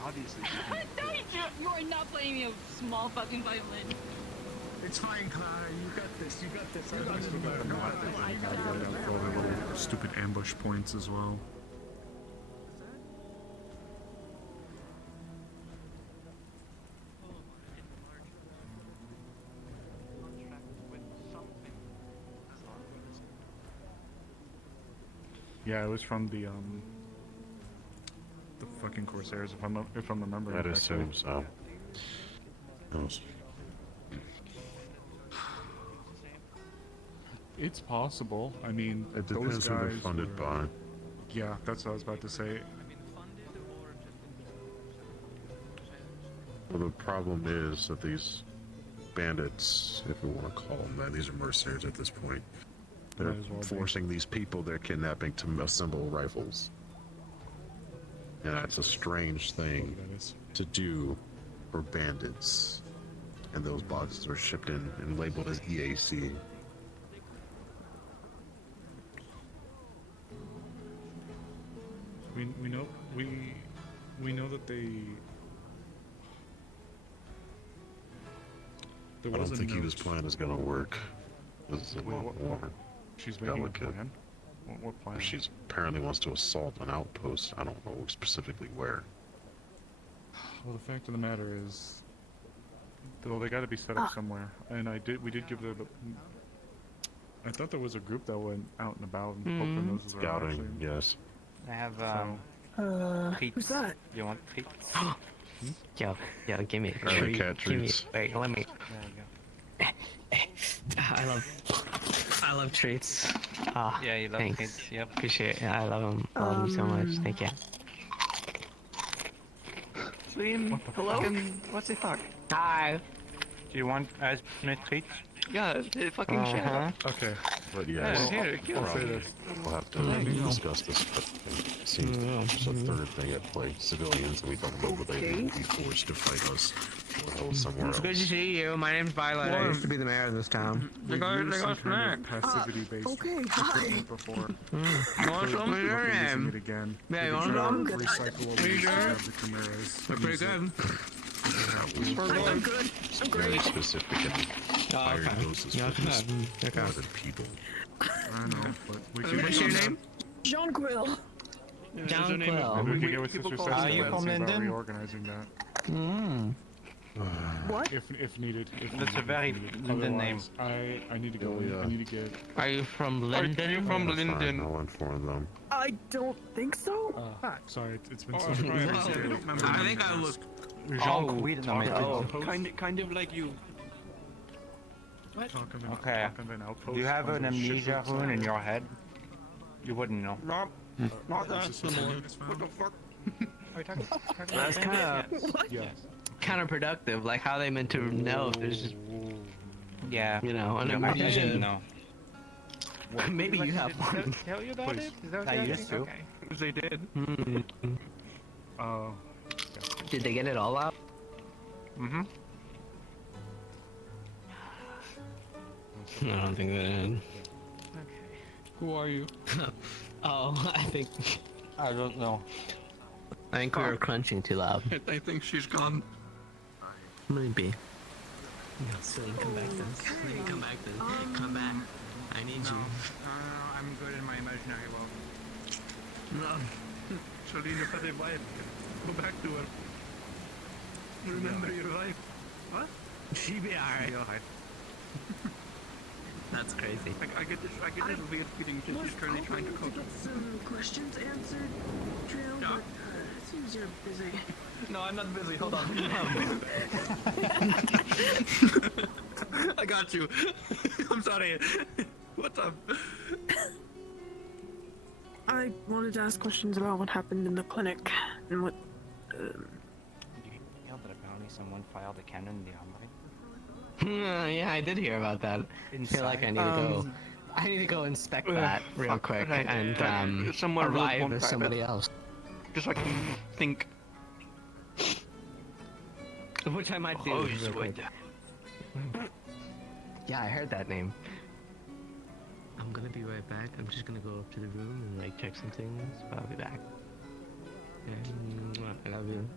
Obviously. You are not playing me a small fucking violin. It's fine, Clara. You got this. You got this. Stupid ambush points as well. Yeah, it was from the fucking Corsairs, if I'm remembering. I'd assume so. It's possible. I mean, It depends those who they're guys funded were- by. Yeah, that's what I was about to say. Well, the problem is that these bandits, if we want to call them that, these are mercenaries at this point. They're Might as well be. forcing these people they're kidnapping to assemble rifles. And that's a strange thing to do for bandits. And those boxes are shipped in and labeled as EAC. We know that they. I don't think this plan is gonna work. This is a Wait, lot what- more She's making a delicate. plan? What plan? She apparently wants to assault an outpost. I don't know specifically where. Well, the fact of the matter is, well, they got to be set up somewhere. And we did give the. I thought there was a group that went out and about and poked their noses around. Scouting, Actually. yes. I have treats. Who's that? You want treats? Yo, give me a Early treat. cat Give me, treats. wait, let me. There you I love treats. Ah, Yeah, you love thanks. treats, yep. Appreciate it. I love them. I love them so much. Thank you. Liam, hello? What's the fuck? Hi. Do you want as many treats? Yeah, fucking shut up. Okay. But Yeah, yeah, here, I'll say this. we'll have to discuss this. But it seems there's a third thing at play. Civilians, and we don't know whether they will be forced to fight us or somewhere else. Good to see you. My name's Violet. I used to be the mayor of this town. We've used some kind of passivity-based equipment before. You want some of your Using name? it again. Yeah, you We want can some? recycle what we used to have the Chimeras. They're pretty good. I'm good. Very specific and higher doses for this more than people. I know, but we can. What's your name? John Quill. John Maybe Quill. we can get with Sister Seth Are you and from see about Linden? reorganizing that. What? If needed. That's a very Linden name. Otherwise, I need to go. Oh, yeah. I need to get. Are you from Linden? That's fine, I'll inform them. I don't think so. Sorry, it's been so long. I think I look kind of like you. Talk of an, Okay. talk of an outpost. Do you have an under amnesia ship rune in your head? You wouldn't know. No, not that. Is this something that's What the found? fuck? That's kind of Yes. counterproductive. Like, how they meant to know if there's just, Yeah. you know, an I amnesia. didn't know. Maybe you have one. Tell you about Please. it? Is that what I you're used asking? to. Okay. Because they did. Did they get it all out? Mm-hmm. I don't think they did. Who are you? Oh, I think I don't know. we were crunching too loud. I think she's gone. Maybe. No, silly, come back then. Silly, come back then. Come back. I need you. I'm good in my imaginary world. No. Charlene, look at the wife. Go back to her. Remember your wife. What? She'll be alright. Be alright. That's crazy. I get this weird feeling that she's currently trying to cook. Some questions answered, Trail, Yeah. but as soon as you're busy. No, I'm not busy. Hold on. I got you. I'm sorry. What's up? I wanted to ask questions about what happened in the clinic and what. Did you hear that apparently someone filed a cannon in the armory? Yeah, I did hear about that. I feel like I need to go. I need to go inspect that real quick and arrive as somebody else. Just so I can think. Which I might do. Real quick. Yeah, I heard that name. I'm gonna be right back. I'm just gonna go up to the room and like check some things. But I'll be back. I love you.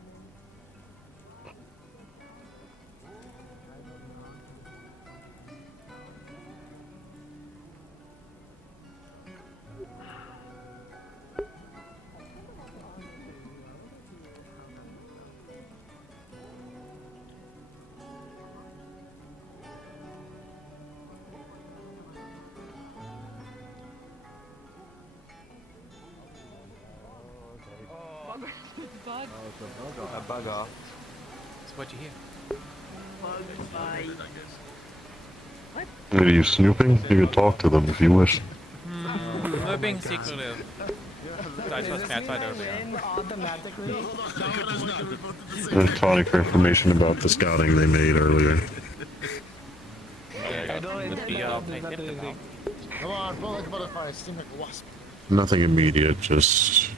Bug. A bug off. That's what you hear. Are you snooping? You can talk to them if you wish. They're being secretive. I trust me, I tried earlier. Tonic for information about the scouting they made earlier. Come on, blow like a butterfly, sting like a wasp. Nothing immediate, just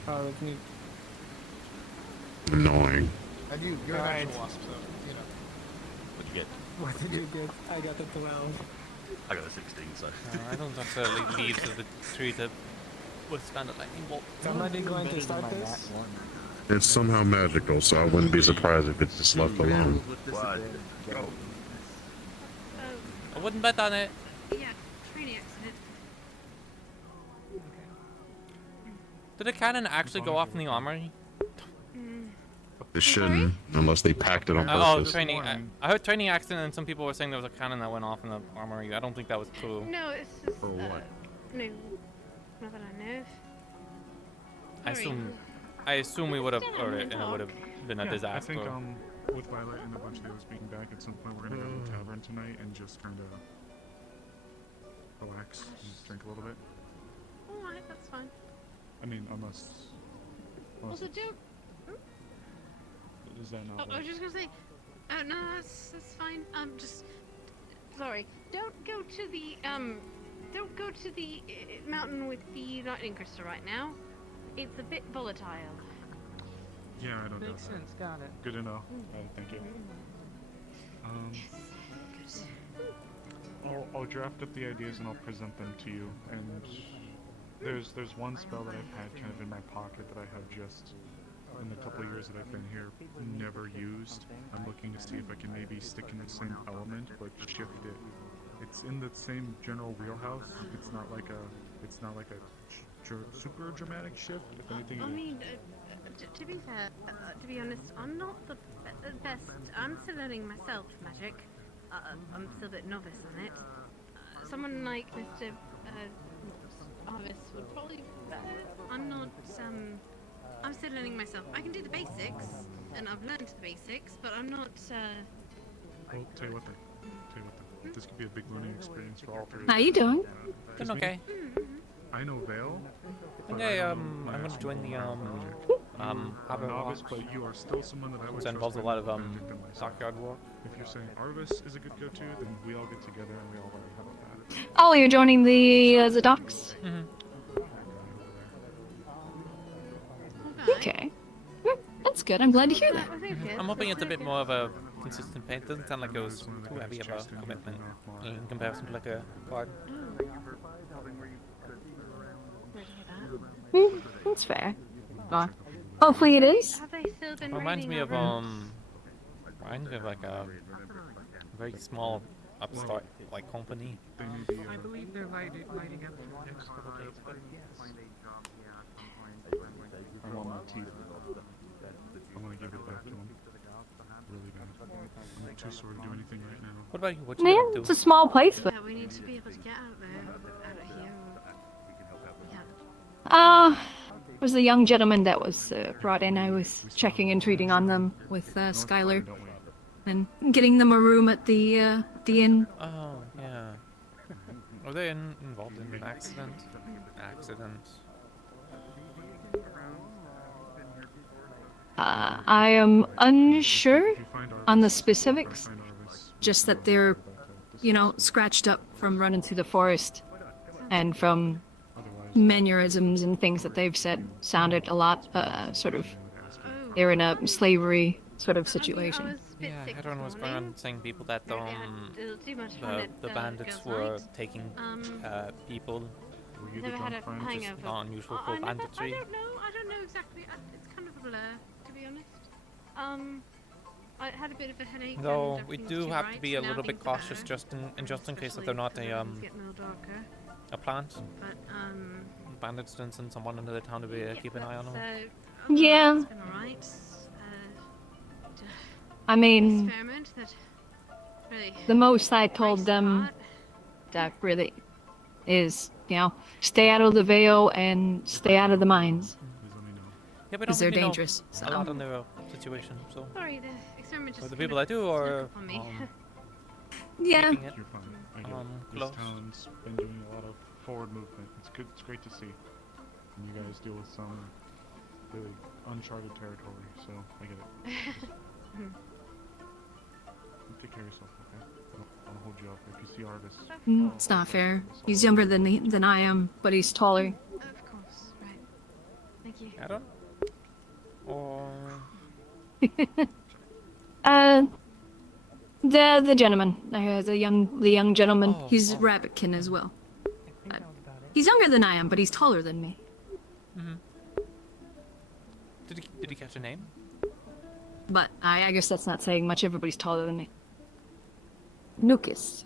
annoying. And you're an actual wasp, so, you know. What'd you get? What did you get? I got a 12. I got a 16, so. I don't necessarily leaves of the tree to withstand a lightning bolt. Somebody going to start this? It's somehow magical, so I wouldn't be surprised if it's just left alone. Go. I wouldn't bet on it. Yeah, training accident. Did a cannon actually go off in the armory? It shouldn't, unless they packed it on Oh, purpose. training. I heard training accident, and some people were saying there was a cannon that went off in the armory. I don't think that was true. No, it's just. For what? No, not that I know of. I assume we would have heard it, and it would have been a disaster. I think with Violet and a bunch of those being back, at some point we're gonna go to the tavern tonight and just kind of relax and drink a little bit. Alright, that's fine. I mean, unless Also, don't. is that not? I was just gonna say. Oh no, that's fine. Just sorry. Don't go to the mountain with the lightning crystal right now. It's a bit volatile. Yeah, I don't know. Makes sense, got it. Good to know. Thank you. I'll draft up the ideas and I'll present them to you. And there's one spell that I've had kind of in my pocket that I have just in the couple of years that I've been here never used. I'm looking to see if I can maybe stick in the same element but shift it. It's in the same general wheelhouse. It's not like a super dramatic shift. If anything, I mean, to be fair, to be honest, I'm not the best. I'm still learning myself magic. I'm still a bit novice on it. Someone like Mr. Harvest would probably. I'm not. I'm still learning myself. I can do the basics, and I've learned the basics, but I'm not. Well, tell you what, this could be a big learning experience for all three. How you doing? Doing okay. I know Vale. Okay, I'm gonna join the Harbor novice, Walk. but you are still someone that I would That involves a lot of stockyard work. If you're saying Arvis is a good go-to, then we all get together and we all learn how about that. Oh, you're joining the docks? Okay. That's good. I'm glad to hear that. I'm hoping it's a bit more of a consistent paint. It doesn't sound like it was too heavy of a commitment in comparison to like a quad. That's fair. Hopefully it is. Have they still been Reminds me raining of over? like a very small upstart like company. I believe they're lighting up for the next couple days, but I want my teeth. I want to give it back to him. Really bad. I'm not too sore to do anything right now. What about you? What you Man, gonna do? it's a small place, but. Yeah, we need to be able to get out there, out of here. Yeah. was the young gentleman that was brought in. I was checking and treating on them with Skylar, and getting them a room at the inn. Oh, yeah. Were they involved in an accident? I am unsure on the specifics, just that they're, you know, scratched up from running through the forest, and from mannerisms and things that they've said sounded a lot sort of, they're in a slavery sort of situation. Yeah, everyone was going on saying people that the bandits were taking people. Never had a hangover. Not unusual for banditry. I don't know exactly. It's kind of a blur, to be honest. I had a bit of a headache. Though we do have to be a little bit cautious, just in case that they're not a plant. But bandits didn't send someone into the town to keep an eye on them. Yeah. It's been alright. I mean, Experiment that really the most I told them that really is, you know, stay out of the Vale and stay out of the mines. Yeah, but Because they're dangerous. A lot on their situation, so. Sorry, the experiment just For the people that do are yeah. keeping it You're fine. I get it. close. This town's been doing a lot of forward movement. It's good. It's great to see. And you guys deal with some really uncharted territory, so I get it. Take care of yourself, okay? I'll hold you up. If you see Arvis. It's not fair. He's younger than I am, but he's taller. Of course, right. Thank you. Adam? Or the gentleman, the young gentleman. He's rabbitkin as well. He's younger than I am, but he's taller than me. Mm-hmm. Did he catch a name? But I guess that's not saying much. Everybody's taller than me. Nukas.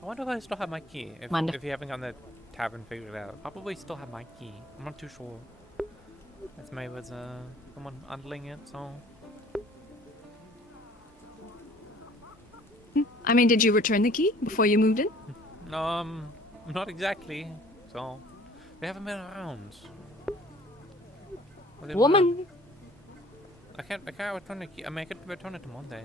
I wonder if I still have my key. If you haven't gotten the tavern figured out, probably still have my key. I'm not too sure. That's maybe was someone handling it, so. I mean, did you return the key before you moved in? Not exactly. So, they haven't been around. Woman. I can't return the key. I mean, I could return it to Monday.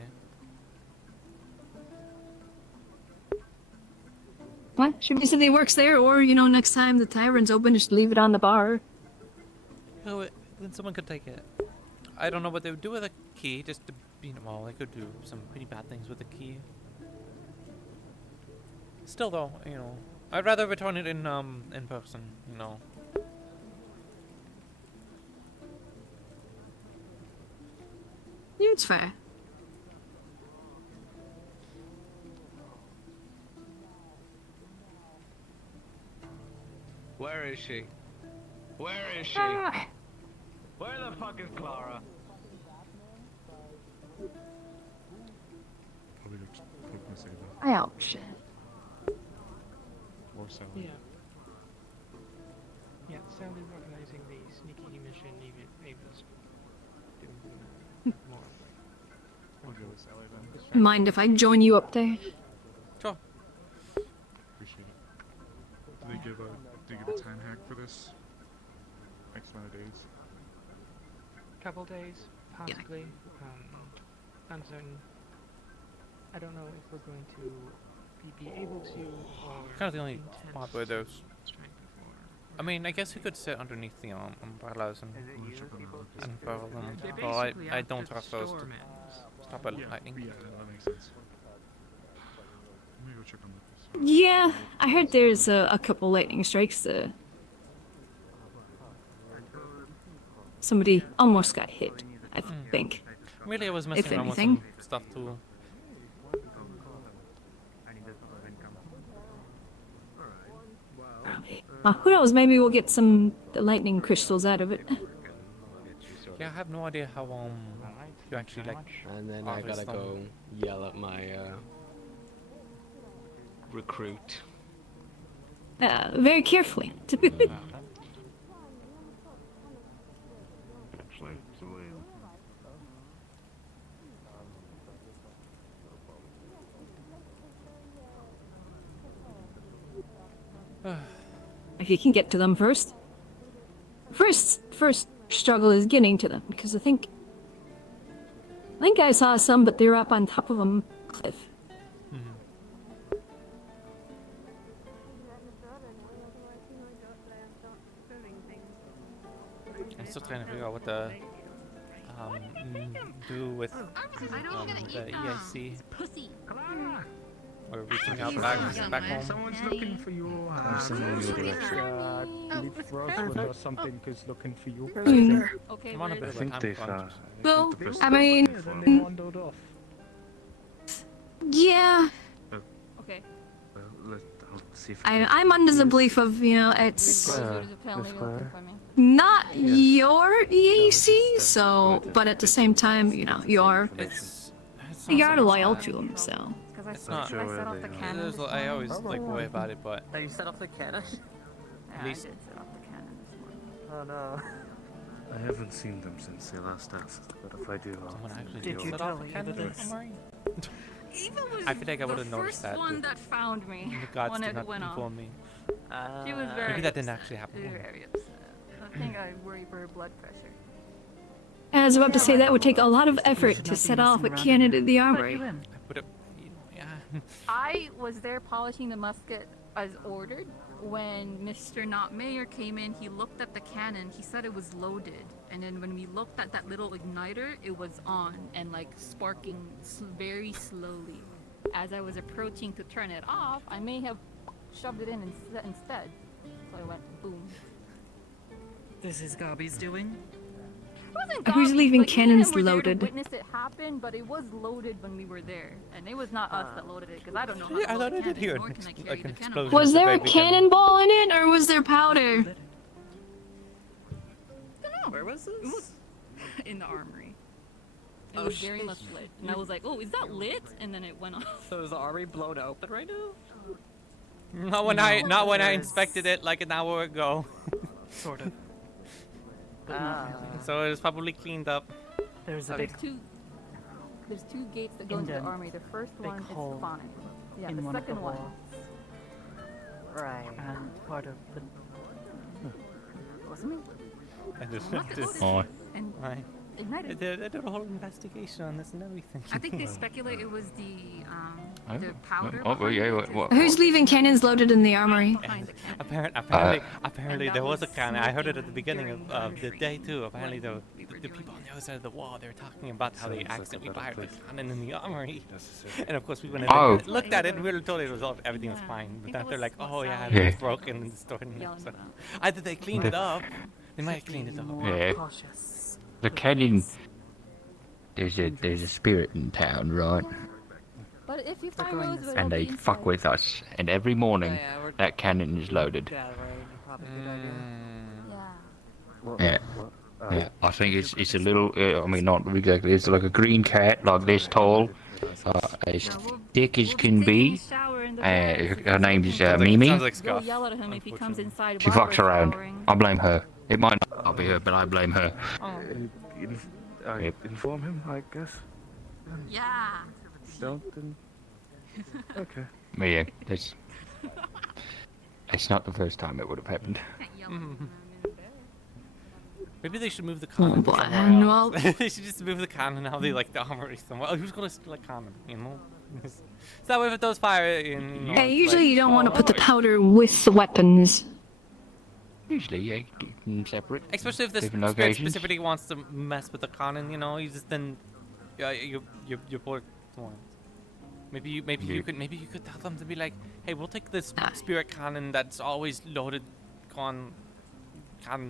What? She basically works there, or, you know, next time the tavern's open, just leave it on the bar. Oh, then someone could take it. I don't know what they would do with a key, just to, you know, well, they could do some pretty bad things with the key. Still, though, you know, I'd rather return it in person, you know. Yeah, it's fair. Where is she? Where is she? Where the fuck is Clara? Probably looked quick to say that. Ouch. Or Sally. Yeah. Yeah, Sally organizing the sneaky mission even Ava's doing more. We'll go with Sally then. Mind if I join you up there? Sure. Appreciate it. Did they give a time hack for this? X amount of days? Couple days, possibly. Uncertain. I don't know if we're going to be able to, or Kind of the only spot where there's. I mean, I guess you could sit underneath the umbrellas and unfurl them. Well, I don't trust those to stop a lightning. Yeah, that makes sense. Let me go check on Lucas. Yeah, I heard there's a couple lightning strikes. Somebody almost got hit, I think. Really, I was If messing around with anything. some stuff too. Who knows, maybe we'll get some lightning crystals out of it. Yeah, I have no idea how you actually like. And then I gotta go yell at my recruit. Very carefully. If you can get to them first. First struggle is getting to them, because I think I saw some, but they were up on top of a cliff. I'm still trying to figure out what to do with the EIC. Or reaching out back home. Someone's looking for you. Rosewood or something is looking for you. I'm on a bit of a time crunch. Well, I mean, yeah. Okay. I'm under the belief of, you know, it's not your EAC, so, but at the same time, you know, you're loyal to him, so. It's not. I always like worry about it, but. You set off the cannon? At least. I did set off the cannon this morning. Oh no. I haven't seen them since they last asked, but if I do, I'll Did you tell Eva this? Eva was I feel like I would have noticed that. the first one that found me The gods when did it not went off. inform me. She was very Maybe that didn't actually happen. very upset. I think I worry for her blood pressure. I was about to say that would take a lot of effort to set off a cannon in the armory. I was there polishing the musket as ordered. When Mr. Not Mayor came in, he looked at the cannon. He said it was loaded. And then when we looked at that little igniter, it was on and like sparking very slowly. As I was approaching to turn it off, I may have shoved it in instead. So I went boom. This is Gobby's doing? I was leaving like, cannons we were there to loaded. witness it happen, but it was loaded when we were there, and it was not us that loaded it because I don't know how Yeah, to I load thought a I did cannon, hear nor an can I carry like the an cannon. explosion. Was at the there very a cannonball in it, or was there powder? Where was this? It was in the armory. It was very much lit, and I was like, "Oh, is that lit?" And then it went off. So is the armory blown open right now? Not when I inspected it like an hour ago. Sort of. So it was probably cleaned up. There's There's two gates that go into the armory. The first one is fine. Yeah, the second one. Right. And part of the. Wasn't me. I just, And ignited. I did a whole investigation on this and everything. I think they speculate it was the powder. Who's leaving cannons loaded in the armory? Apparently there was a cannon. I heard it at the beginning of the day too. Apparently the people on the other side of the wall, they were talking about how they accidentally fired the cannon in the armory. And of course we went in and looked at it and we were told it was all, everything was fine. But then they're like, oh yeah, it's broken and destroyed. So either they cleaned it up, they might have cleaned it up. Yeah. The cannon. There's a spirit in town, right? But if you find Rosewood, And they fuck with us. And every morning, that cannon is loaded. Yeah. Yeah. I think it's a little. I mean, not exactly. It's like a green cat, like this tall, as thick as can be. Her name is Mimi. You'll yell at him if he comes inside. She fucks around. I blame her. It might not be her, but I blame her. Inform him, I guess. Yeah. Don't. Okay. But yeah, it's not the first time it would have happened. Maybe they should move the cannon somewhere else. They should just move the cannon out of the armory somewhere. Oh, who's gonna steal a cannon? You know. So that way, if it does fire in. Hey, usually you don't want to put the powder with the weapons. Usually, yeah, keep them separate. Especially if the different spirit locations. specifically wants to mess with the cannon, you know, you just then, you put one. Maybe you could tell them to be like, hey, we'll take this spirit cannon that's always loaded, cannon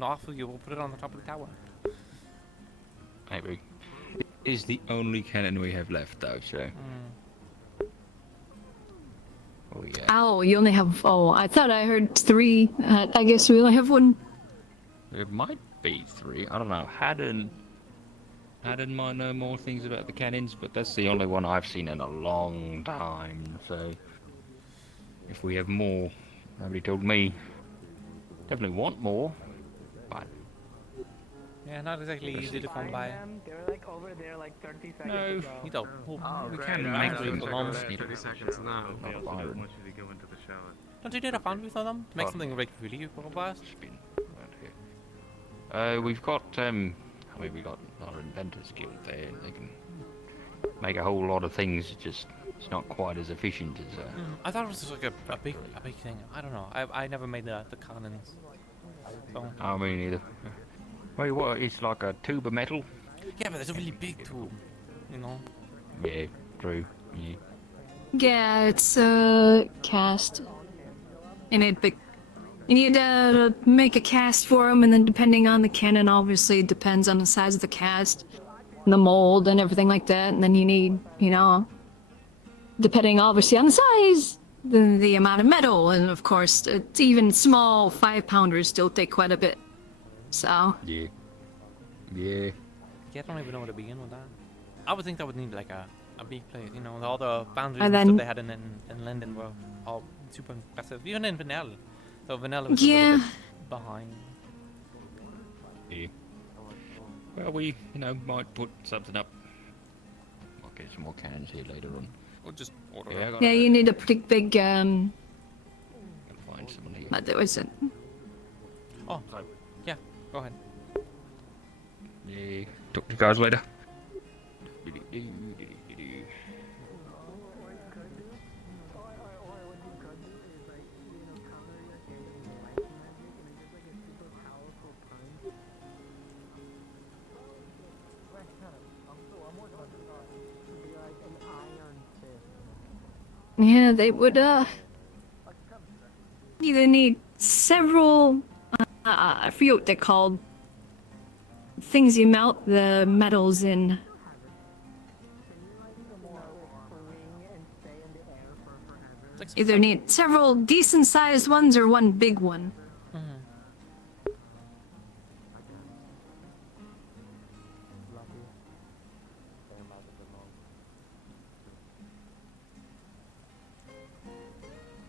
off of you. We'll put it on the top of the tower. Maybe. It is the only cannon we have left, though. So. Oh yeah. Oh, you only have. Oh, I thought I heard 3. I guess we only have 1. It might be 3. I don't know. Haddon might know more things about the cannons, but that's the only one I've seen in a long time. So if we have more, nobody told me. Definitely want more, but yeah, not exactly easy to come by. They're like over there, like 30 seconds No. ago. You don't. we Okay, can I make agree. them Alone. 30 seconds now. I want you to go into the shower. Don't you need a foundry for them to make something like really robust? We've got I mean, we got our inventors guild there. They can make a whole lot of things. Just it's not quite as efficient as. I thought it was just like a big thing. I don't know. I never made the cannons. So. I mean, either. Wait, what? It's like a tube of metal. Yeah, but it's a really big tube. You know. Yeah, true. Yeah. Yeah, it's cast. And you need to make a cast for them, and then depending on the cannon, obviously it depends on the size of the cast, and the mold, and everything like that. And then you need, you know, depending obviously on the size, the amount of metal, and of course, it's even small 5-pounders still take quite a bit. So. Yeah. Yeah. Yeah, I don't even know where to begin with that. I would think that would need like a big place, you know, all the foundries And and then- stuff they had in London were all super impressive, even in Vanilla. So Vanilla was a Yeah. little bit behind. Yeah. Well, we, might put something up. Might get some more cannons here later on. Or just order. Yeah, you need a pretty big, Find someone here. what was it? Oh, yeah, go ahead. Yeah. Talk to you guys later. Yeah, they would, either need several, I forget what they're called. Things you melt the metals in. Either need several decent sized ones or one big one.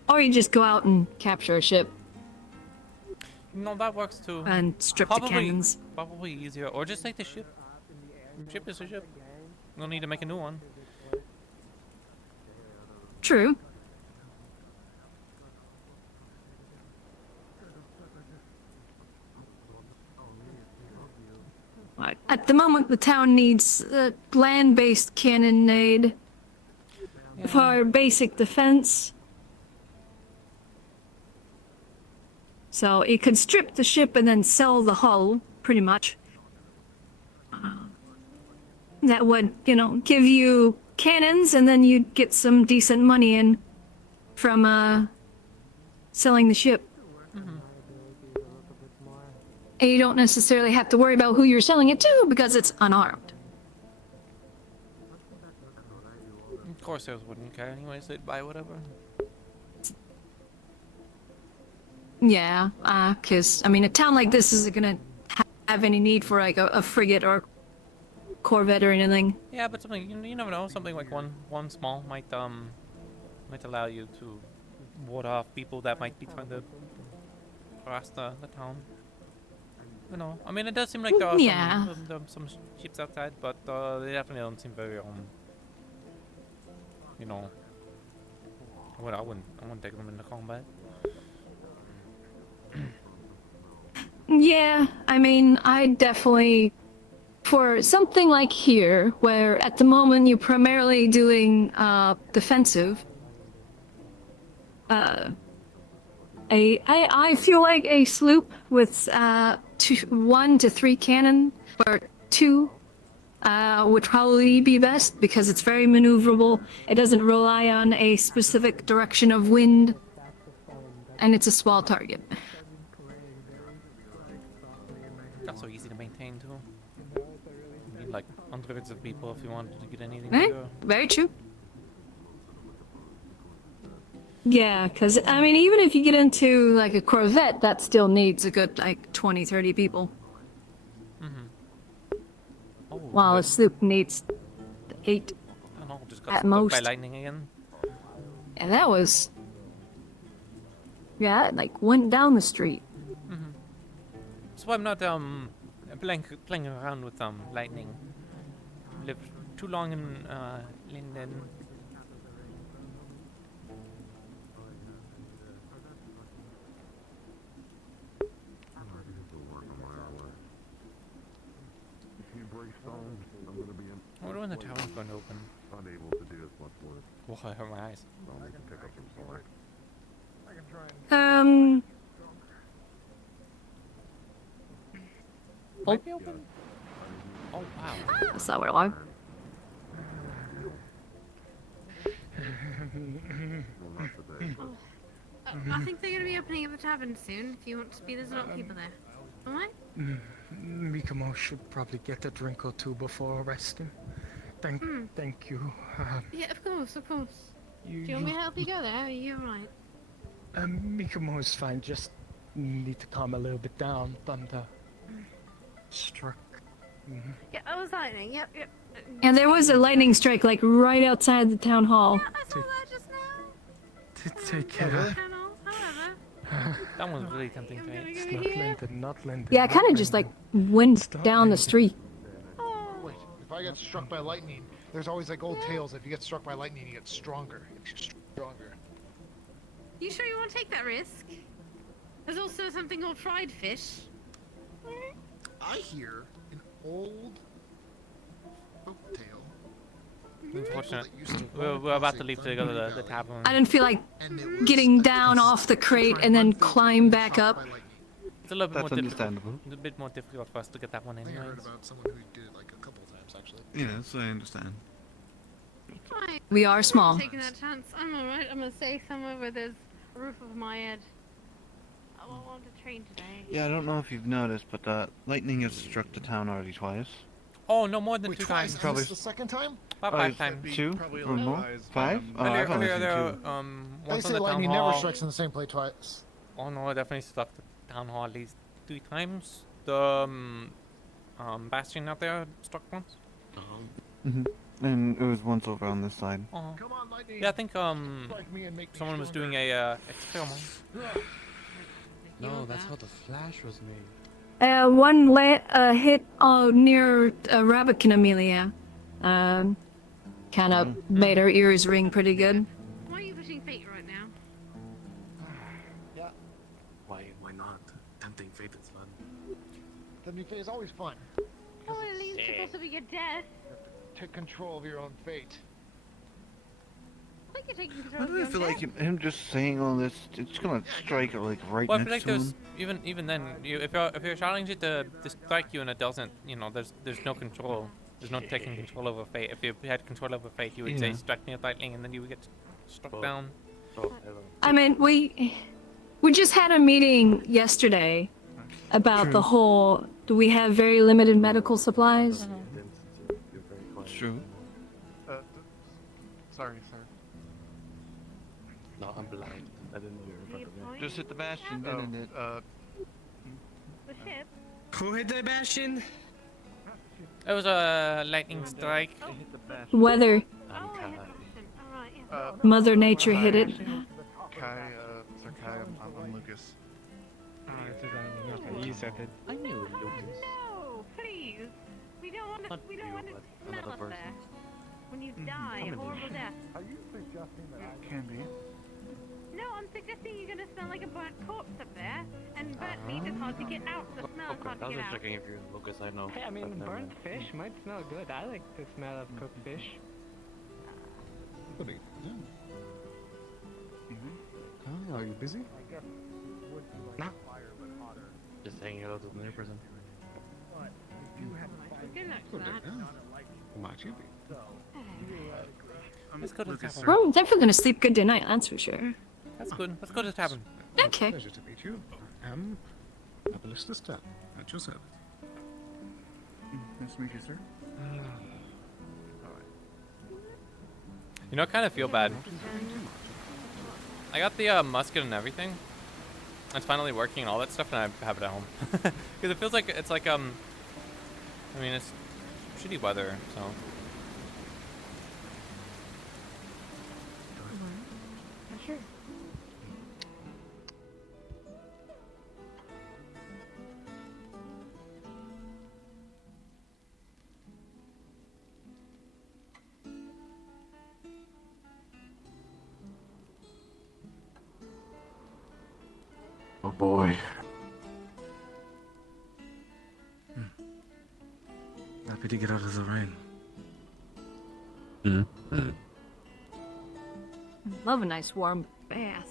Or you just go out and capture a ship No, that works too. and strip the cannons. Probably easier, or just take the ship. Ship is a ship. No need to make a new one. True. At the moment, the town needs a land-based cannonade for basic defense. So it could strip the ship and then sell the hull, pretty much. That would, give you cannons, and then you'd get some decent money in from selling the ship. And you don't necessarily have to worry about who you're selling it to because it's unarmed. Of course, those wouldn't care anyways. They'd buy whatever. Yeah, because, a town like this isn't gonna have any need for, like, a frigate or corvette or anything. Yeah, but something you never know. Something like one small might allow you to ward off people that might be trying to harass the town. You know, it does seem like there are some ships outside, but they definitely don't seem very I wouldn't take them into combat. Yeah, I definitely, for something like here, where at the moment you're primarily doing defensive, I feel like a sloop with 1 to 3 cannon, or 2, would probably be best because it's very maneuverable. It doesn't rely on a specific direction of wind, and it's a small target. Not so easy to maintain too. You need like hundreds of people if you wanted to get anything Right? Very true. Yeah, because, even if you get into, like, a Corvette, that still needs a good, 20, 30 people. Oh, While a sloop needs 8 I don't know, just got at struck most. by lightning again. And that was... Yeah, it, went down the street. So I'm not playing around with lightning. Lived too long in Linden. when the tower's going to open? Unable to do as much work. Well, I hurt my eyes. I'll need to pick up some slack. Might be open. Oh wow. That's not what I want. I think they're going to be opening up the tavern soon. If you want to be, there's a lot of people there. Alright? Mikamo should probably get a drink or two before resting. Thank you. Yeah, of course, of course. Do you want me to help you go there? Are you alright? Mikamo is fine, just need to calm a little bit down. Thunder struck. Yeah, I was lightning. Yep. And there was a lightning strike like right outside the town hall. Yeah, I saw that just now. Take care. That one's really tempting to eat. Not Linden. Yeah, I kind of just like went down the street. Wait, if I get struck by lightning, there's always like old tales. If you get struck by lightning, you get stronger. Stronger. You sure you want to take that risk? There's also something called fried fish. I hear an old folk tale. Unfortunate. We're about to leave to go to the tavern. I didn't feel like getting down off the crate and then climb back up. It's a little bit That's more difficult. understandable. It's a bit more difficult for us to get that one I think I heard anyways. about someone who did it like a couple times actually. Yes, I understand. Fine. We are small. I'm taking that chance. I'm alright. I'm gonna stay somewhere where there's a roof over my head. I won't want to train today. Yeah, I don't know if you've noticed, but lightning has struck the town already twice. Oh, no more than Wait, 2 twice? times. Probably. This is the second time? About 5 times. 2 or more? 5? Oh, I've only seen 2. They Once say on the town lightning hall. never strikes in the same place twice. Oh no, I definitely struck the town hall at least 3 times. The bastion out there struck once. And it was once over on this side. Oh. Yeah, I think someone was doing a experiment. No, that's how the flash was made. One hit near Rabbit Amelia. Kind of made her ears ring pretty good. Why are you pushing fate right now? Yeah. Why not? Tempting fate is fun. Tempting fate is always fun. Oh, it leads to possibly your death. Take control of your own fate. I think you're taking control Why of do I your feel own like death. him just saying all this, it's gonna strike her like right Well, I feel next like to there's him? even then, if you're challenging it to strike you and it doesn't, there's no control. There's no taking control over fate. If you had control over fate, you would say strike me with lightning, and then you would get struck down. I mean, we just had a meeting yesterday about the whole. Do we have very limited medical supplies? True. Sorry, sir. No, I'm blind. I didn't know you were about to Just hit the bastion, didn't it? The ship? Who hit the bastion? It was a lightning strike. Weather. Mother Nature hit it. Kai, Sir Kai, I'm Lucas. You said it. I knew Lucas. No, please. We don't want to smell up there. When you die a horrible death. Are you suggesting that I can be? No, I'm suggesting you're gonna smell like a burnt corpse up there, and burnt meat is hard to get out. The smell is hard I to was get just out. checking if you're Lucas, I know. Hey, I mean, but burnt fish might smell good. I like the smell of cooked fish. Are you busy? No. Just saying hello to the new person. Good luck to that. Might you be? Let's go to the tavern. We're definitely gonna sleep good tonight, that's for sure. That's good. Let's go to the tavern. Okay. Pleasure to meet you. Abolish this step. At your service. Nice to meet you, sir. You know, I kind of feel bad. I got the musket and everything. It's finally working and all that stuff, and I have it at home. Because it feels like it's like I mean, it's shitty weather, so. Sure. Oh boy. Happy to get out of the rain. Mm-hmm. Love a nice warm bath.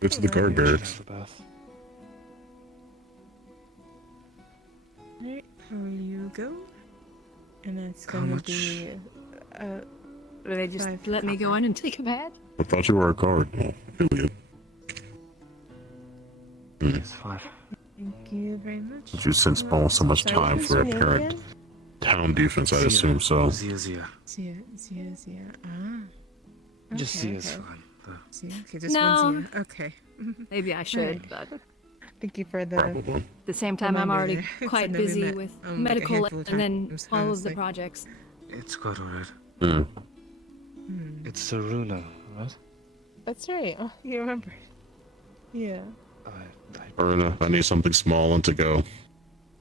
Go to the guard barracks. Alright, here you go. And that's gonna be Will they just 5 let me go copper. in and take a bath? I thought you were a guard. Oh, affiliate. It's 5. Thank you very much. Did you since spend so much Sorry, time what's for your a name parent again? town defense? I assume so. Zia. Zia. Ah. Just Okay, Zia's okay. fine. Zia. Okay, just No. one Zia. Okay. Maybe I should, but Thank you for the. Probably. at the same time, I'm reminder already there. quite So that we busy met, with like, a medical handful of and then times. all of was the like, projects. It's quite alright. Mm. It's Saruna, right? That's right. Oh, you remember. Yeah. Erna, I need something small and to go.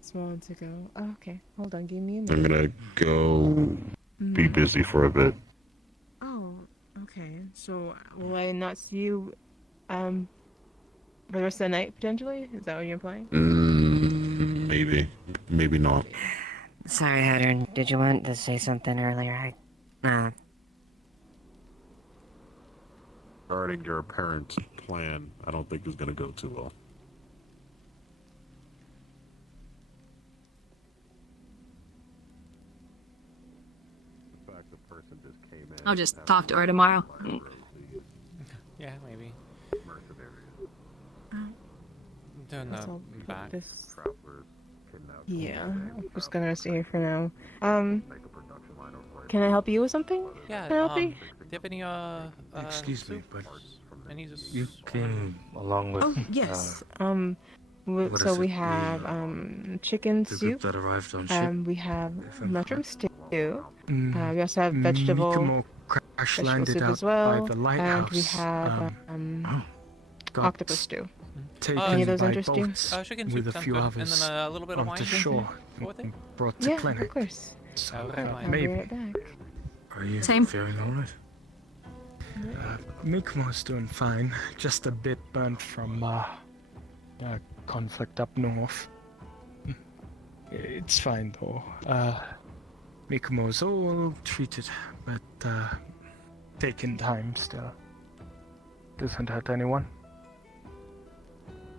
Small to go. Oh, okay. Hold on. Give me a I'm minute. gonna go be busy for a bit. Oh, okay. So will I not see you for the rest of the night potentially? Is that what you're implying? Maybe. Maybe not. Sorry, Hatter. Did you want to say something earlier? Regarding your parent plan, I don't think it's gonna go too well. The fact the person just came in. I'll just talk to her tomorrow. Yeah, maybe. Oh. Turn Let's the all put back. this- Travelers kidnapped. Yeah, I'm just gonna stay here for now. Can I help you with something? Yeah, Penelope? do you have any Excuse me, soup? but Any you came along with. Oh yes. what So is we it? have chicken The soup. group that arrived on ship. We have if I'm mushroom stew. Mm, We also have vegetable Mikomo crash vegetable landed soup out as well, by the and lighthouse. we have got octopus stew. taken Any of those by interest you? boats Chicken with soup a sounds few good. others And then a little bit of onto wine. shore Go with it. and brought to Yeah, clinic. of course. So Okay, fine. I'll be maybe. right back. Are you Same. feeling alright? Mikumo's doing fine, just a bit burnt from conflict up north. It's fine though. Mikumo's all treated, but taking time still. Doesn't hurt anyone.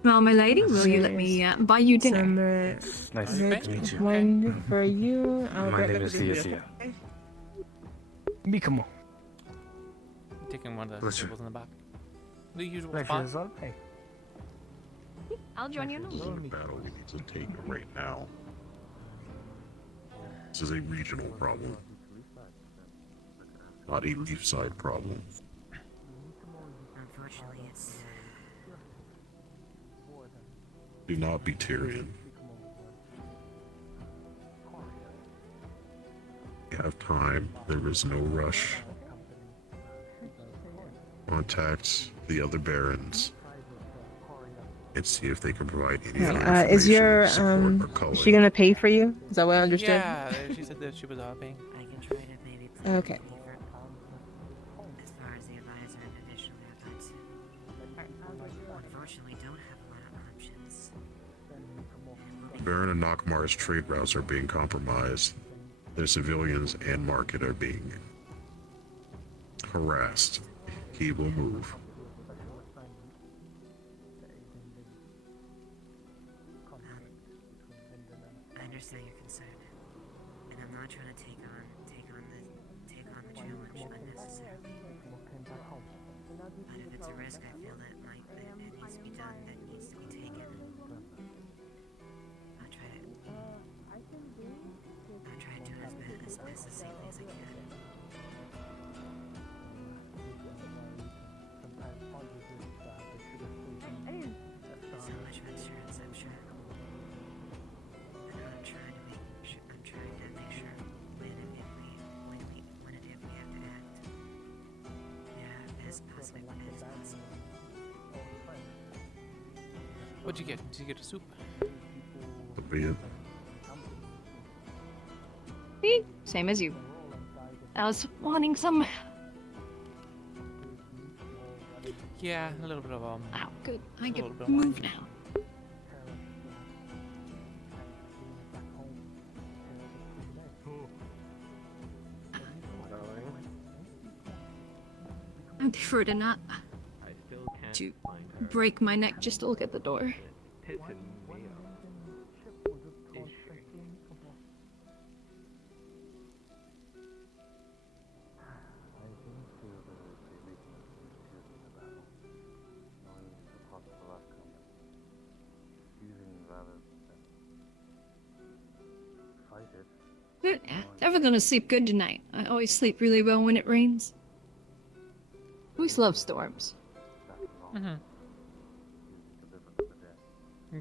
Well, my lady, will you let me buy you dinner? Some Nice red to meet you. wine for you. I'll My grab name that is for you. Zia. Mikumo. Taking one of the Bless you. tables in the back. The usual Pleasure spot. is all. Hey. I'll join you in a This is a moment. battle we need to take right now. This is a regional problem, not a Leafside problem. Unfortunately, it's. Do not be Tyrion. We have time. There is no rush. Contact the other barons and see if they can provide any other information, Is your support, or color. is she gonna pay for you? Is that what I understood? Yeah, she said that she was paying. I can try to maybe. Okay. As far as the advisor initially, but unfortunately, don't have a lot of options. Baron and Nockmar's trade routes are being compromised. Their civilians and market are being harassed. He will move. I understand your concern, and I'm not trying to take on the challenge unnecessarily. But if it's a risk, I feel that it needs to be done, that needs to be taken. I'll try to do it as best as safely as I can. So much for insurance, I'm sure. And I'm trying to make sure when and if we have to act, yeah, as possible as possible. What'd you get? Did you get a soup? That'll be it. See? Same as you. I was wanting some. Yeah, a little bit of Oh, good. I a can little bit of move wine. now. prefer to not to break my neck just to look at the door. Never gonna sleep good tonight. I always sleep really well when it rains. Always love storms. Mm-hmm.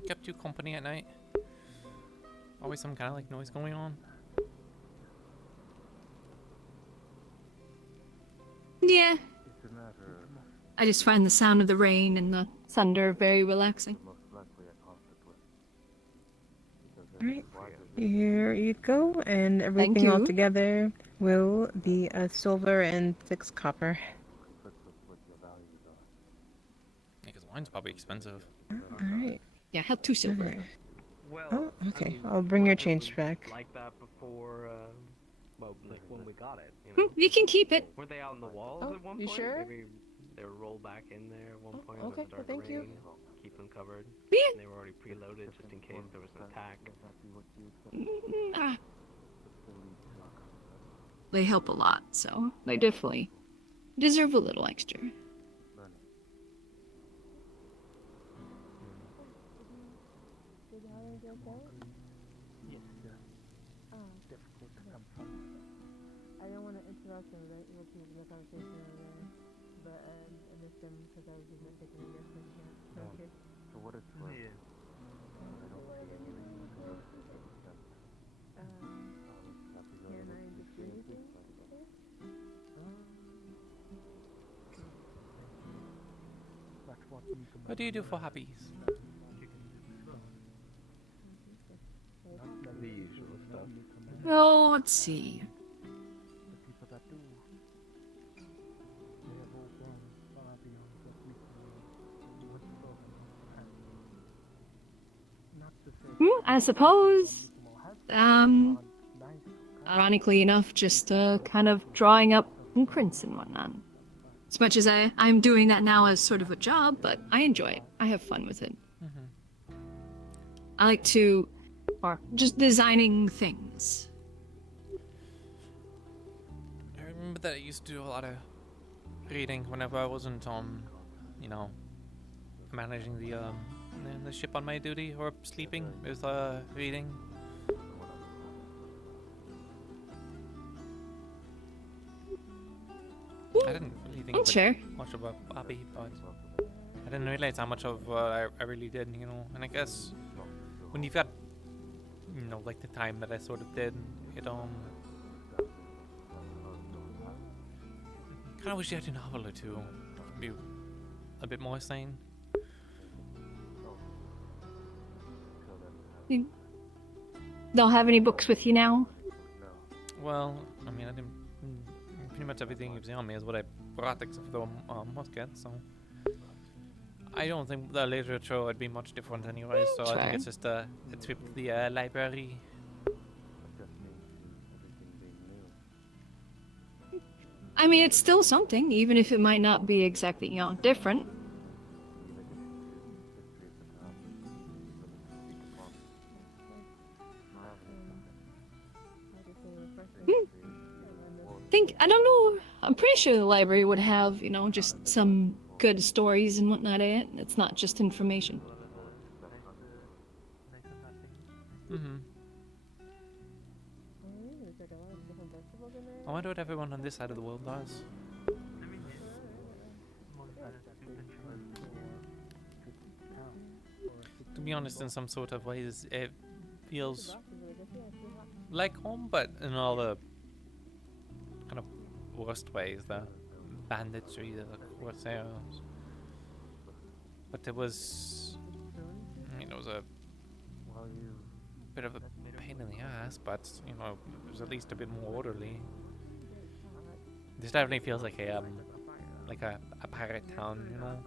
Kept you company at night? Always some kind of like noise going on? Yeah. I just find the sound of the rain and the thunder very relaxing. Alright, here you go, and everything all you. together will be a silver and 6 copper. Because wine's probably expensive. Alright. Yeah, I have 2 silver. Oh, okay. I'll bring your change back. Like that before, well, like when we got it. You can keep it. Were they out in the walls at one you point? sure? Maybe they were rolled back in there at one point. okay, It started well, thank you. rain, keep them covered. Yeah. And they were already preloaded just in case there was an attack. They help a lot, so they definitely deserve a little extra. I don't want to interrupt him, right? We'll keep the conversation over there. But I missed him because I was just taking a guess and can't. Okay. For what it's worth, I don't see anything to do with it. Can I just do anything? What do you do for hobbies? The usual stuff. Oh, let's see. I suppose, ironically enough, just kind of drawing up prints and whatnot. As much as I'm doing that now as sort of a job, but I enjoy it. I have fun with it. I like to, or just designing things. I remember that I used to do a lot of reading whenever I wasn't you know, managing the ship on my duty or sleeping. It was reading. I didn't really think of it much of a hobby, but I didn't realize how much of I really did, you know. And I guess when you've got, you know, like the time that I sort of did, it kind of wish you had a novel or two to be a bit more sane. You don't have any books with you now? Well, I mean, I didn't. Pretty much everything you've seen on me is what I brought, except for the musket. So I don't think the literature would be much different anyway. So I think it's just a trip to the library. I mean, it's still something, even if it might not be exactly, you know, different. I don't know. I'm pretty sure the library would have, you know, just some good stories and whatnot in it. It's not just information. I wonder what everyone on this side of the world does. To be honest, in some sort of ways, it feels like home, but in all the kind of worst ways, the banditry, the corsairs. But it was, I mean, it was a bit of a pain in the ass, but, you know, it was at least a bit more orderly. This definitely feels like a pirate town, you know.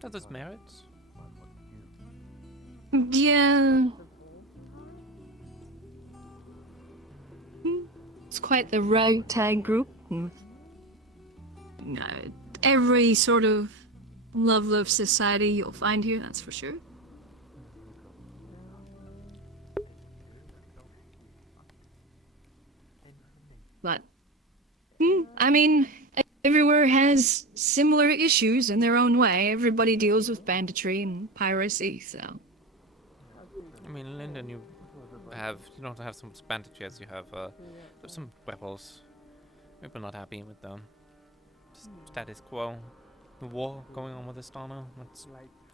That has merits. Yeah. It's quite the ragtag group. every sort of level of society you'll find here, that's for sure. But, I mean, everywhere has similar issues in their own way. Everybody deals with banditry and piracy, so. I mean, in Linden, you don't have so much banditry as you have some rebels. People not happy with them. Status quo. The war going on with Astana, that's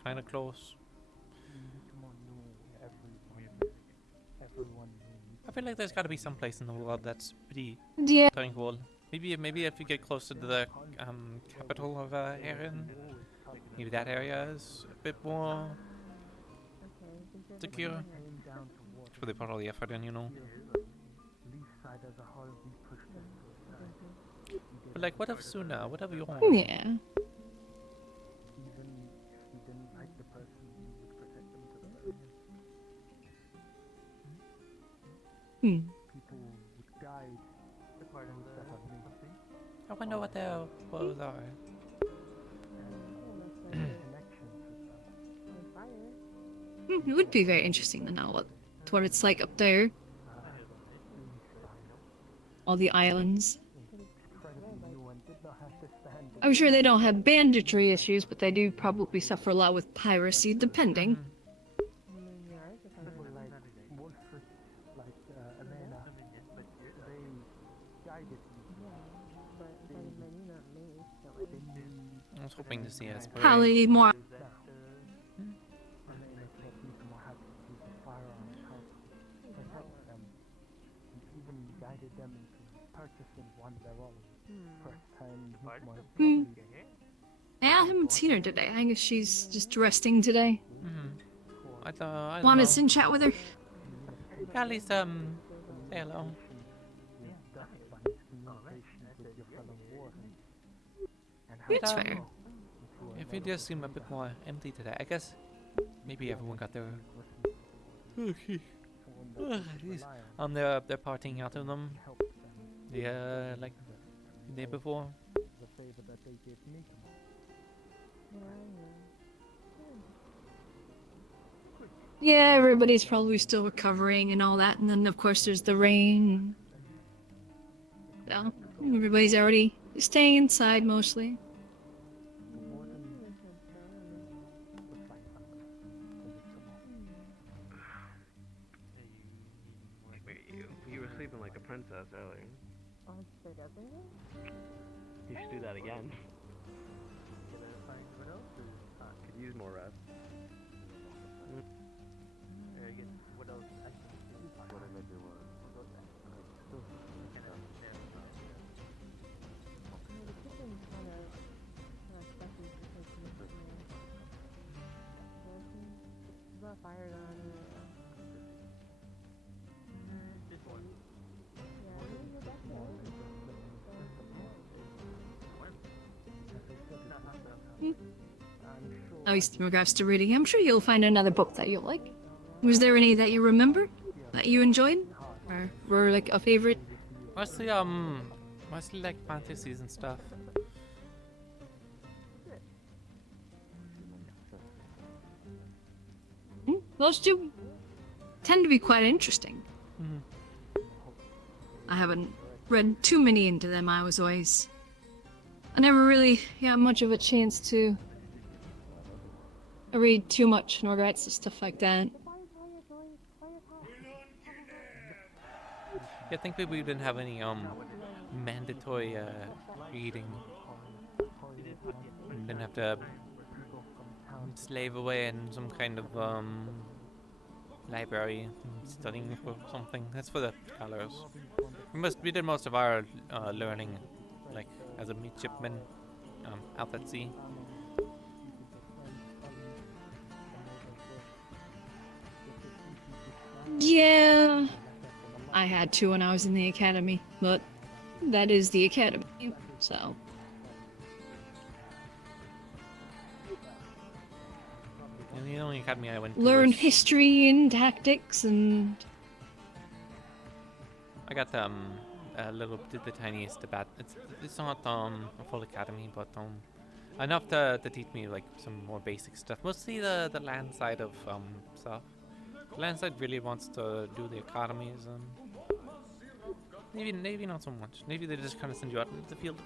kind of close. I feel like there's got to be some place in the world that's pretty tranquil. Maybe if you get closer to the capital of Erin, maybe that area is a bit more secure. That's where they put all the effort in, you know. But like, what of Suna? What of you want? Yeah. I wonder what their woes are. It would be very interesting to know what it's like up there. All the islands. I'm sure they don't have banditry issues, but they do probably suffer a lot with piracy, depending. I was hoping to see us. Probably more. Yeah, I haven't seen her today. I guess she's just resting today. I Want to sit and chat with her? Yeah, at least say hello. That's fair. If it does seem a bit more empty today, I guess maybe everyone got their they're partying out of them. Yeah, like the day before. Yeah, everybody's probably still recovering and all that, and then of course there's the rain. So everybody's already staying inside mostly. You were sleeping like a princess earlier. You should do that again. Could use more rest. What else? What did I do? Fired on At least in regards to reading, I'm sure you'll find another book that you'll like. Was there any that you remember that you enjoyed, or were like a favorite? Mostly like fantasies and stuff. Those two tend to be quite interesting. I haven't read too many into them. I never really got much of a chance to read too much in regards to stuff like that. Yeah, I think maybe we didn't have any mandatory reading. We didn't have to slave away in some kind of library studying for something. That's for the scholars. We did most of our learning like as a midshipman out at sea. Yeah, I had to when I was in the academy, but that is the academy, so. And the only academy I went to Learn was... history and tactics and... I got a little bit, the tiniest about. It's not a full academy, but enough to teach me like some more basic stuff. Mostly the land side of stuff. The land side really wants to do the academies, and maybe not so much. Maybe they just kind of send you out into the field.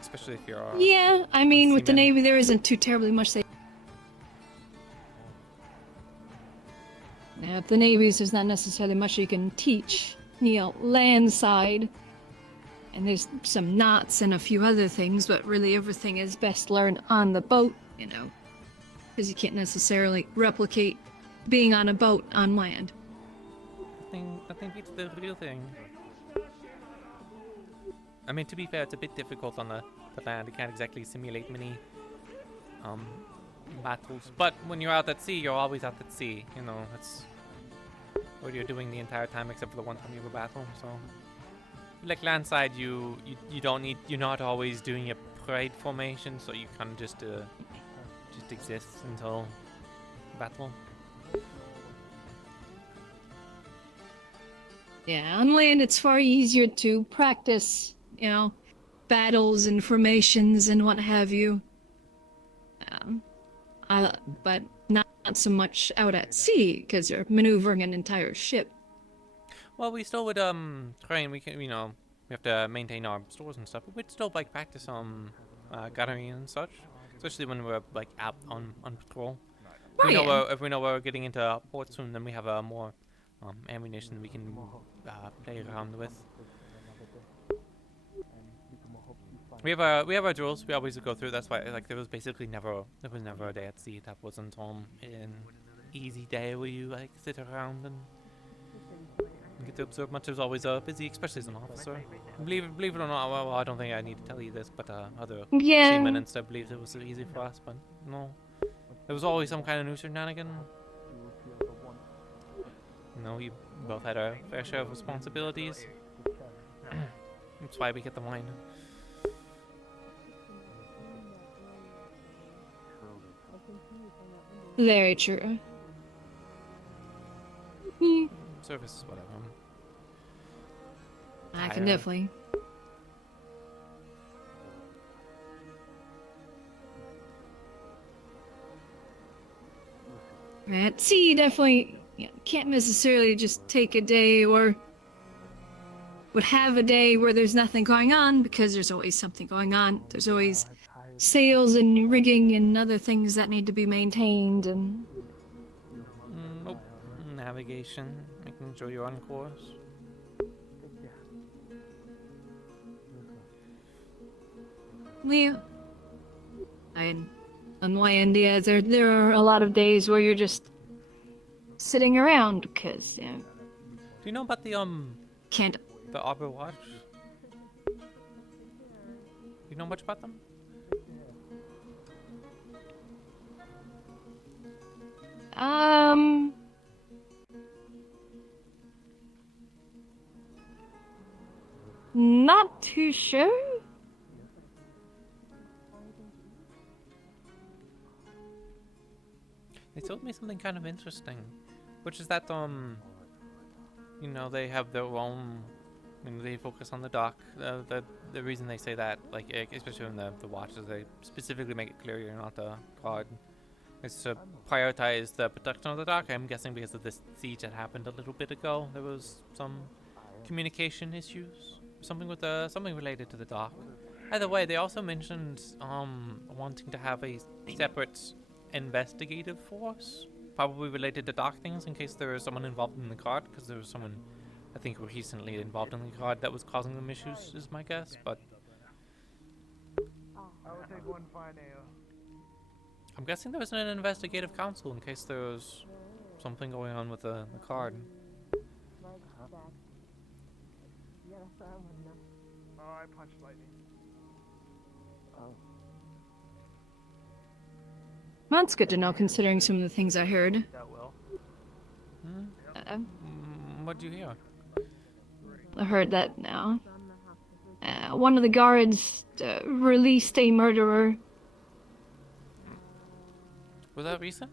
Especially if you're. Yeah, I mean, with the Navy, there isn't too terribly much they. Now, at the Navy's, there's not necessarily much you can teach, land side. And there's some knots and a few other things, but really everything is best learned on the boat, because you can't necessarily replicate being on a boat on land. Nothing beats the real thing. I mean, to be fair, it's a bit difficult on the land. You can't exactly simulate many battles. But when you're out at sea, you're always out at sea. It's what you're doing the entire time, except for the one time you have a battle. So, like landside, you don't need. You're not always doing a parade formation, so you kind of just exist until battle. Yeah, on land, it's far easier to practice, battles and formations and what have you. But not so much out at sea, because you're maneuvering an entire ship. Well, we still would train. We can, we have to maintain our stores and stuff, but we'd still practice gunnery and such, especially when we're out on patrol. If we know we're getting into port soon, then we have more ammunition we can play around with. We have our drills. We always go through. That's why there was never a day at sea that wasn't an easy day where you sit around and get to observe much. It was always busy, especially as an officer. Believe it or not, well, I don't think I need to tell you this, but other seamen and stuff believed it was easy for us, but no. There was always some kind of new shenanigan. We both had our fair share of responsibilities. That's why we get the wine. Very true. Service, whatever. I can definitely. At sea, definitely can't necessarily just take a day or would have a day where there's nothing going on, because there's always something going on. There's always sails and rigging and other things that need to be maintained and nope. Navigation, making sure you're on course. On my end, there are a lot of days where you're just sitting around because Do you know about the can't the Arbor Watch? Do you know much about them? Not too sure. They told me something kind of interesting, which is that they have their own. They focus on the dock. The reason they say that, especially in the watches, they specifically make it clear you're not the guard. It's to prioritize the protection of the dock. I'm guessing because of this siege that happened a little bit ago, there was some communication issues, something related to the dock. Either way, they also mentioned wanting to have a separate investigative force, probably related to dock things, in case there is someone involved in the guard, because there was someone I think recently involved in the guard that was causing them issues, is my guess. But I will take one fine ale. I'm guessing there was an investigative council in case there was something going on with the card. Oh, I punched lightning. That's good to know, considering some of the things I heard. What do you hear? I heard that now. One of the guards released a murderer. Was that recent?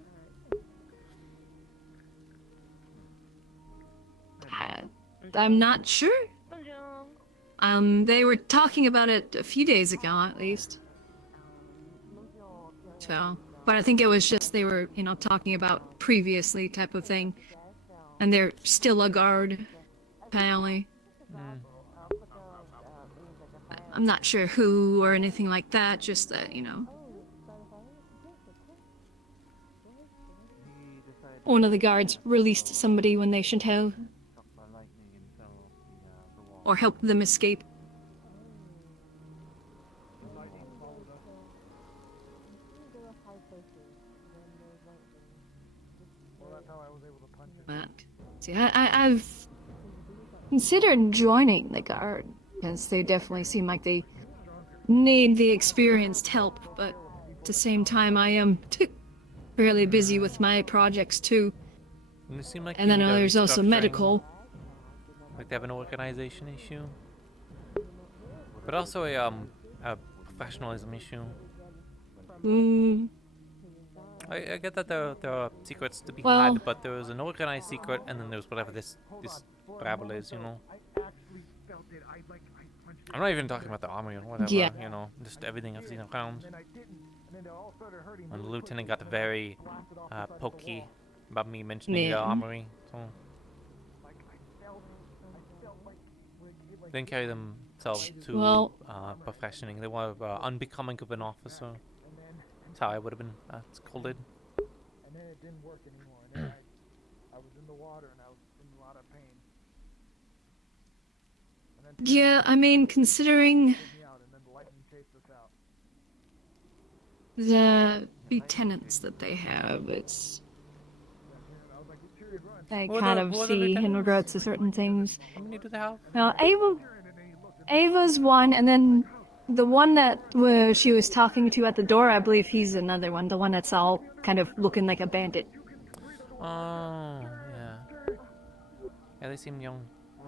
I'm not sure. They were talking about it a few days ago, at least. So, but I think it was just they were, you know, talking about previously type of thing. And they're still a guard, apparently. I'm not sure who or anything like that, just that, you know. One of the guards released somebody when they should have. Or helped them escape. But, see, I've considered joining the guard, because they definitely seem like they need the experienced help, but at the same time I am fairly busy with my projects too. And, it seemed like And then you need to there's be also structuring- medical. Like they have an organization issue. But also a professionalism issue. I get that there are secrets to be Well- had, but there was an organized secret, and then there's whatever this rabble is, you know. I'm not even talking about the army or whatever, Yeah. you know, just everything I've seen around. And the lieutenant got very pokey about me mentioning the Yeah. armory, so they didn't carry themselves too Well- professionally. They were unbecoming of an officer. That's how I would have been scolded. And then it didn't work anymore. And then I was in the water and I was in a lot of pain. And then Yeah, I mean, considering the lieutenants that they have, it's... I Who are kind the- of who are the see in lieutenants? regards to certain things. How many do they have? Well, Ava's one, and then the one that she was talking to at the door, I believe he's another one. The one that's all kind of looking like a bandit. Oh, yeah. Yeah, they seem young.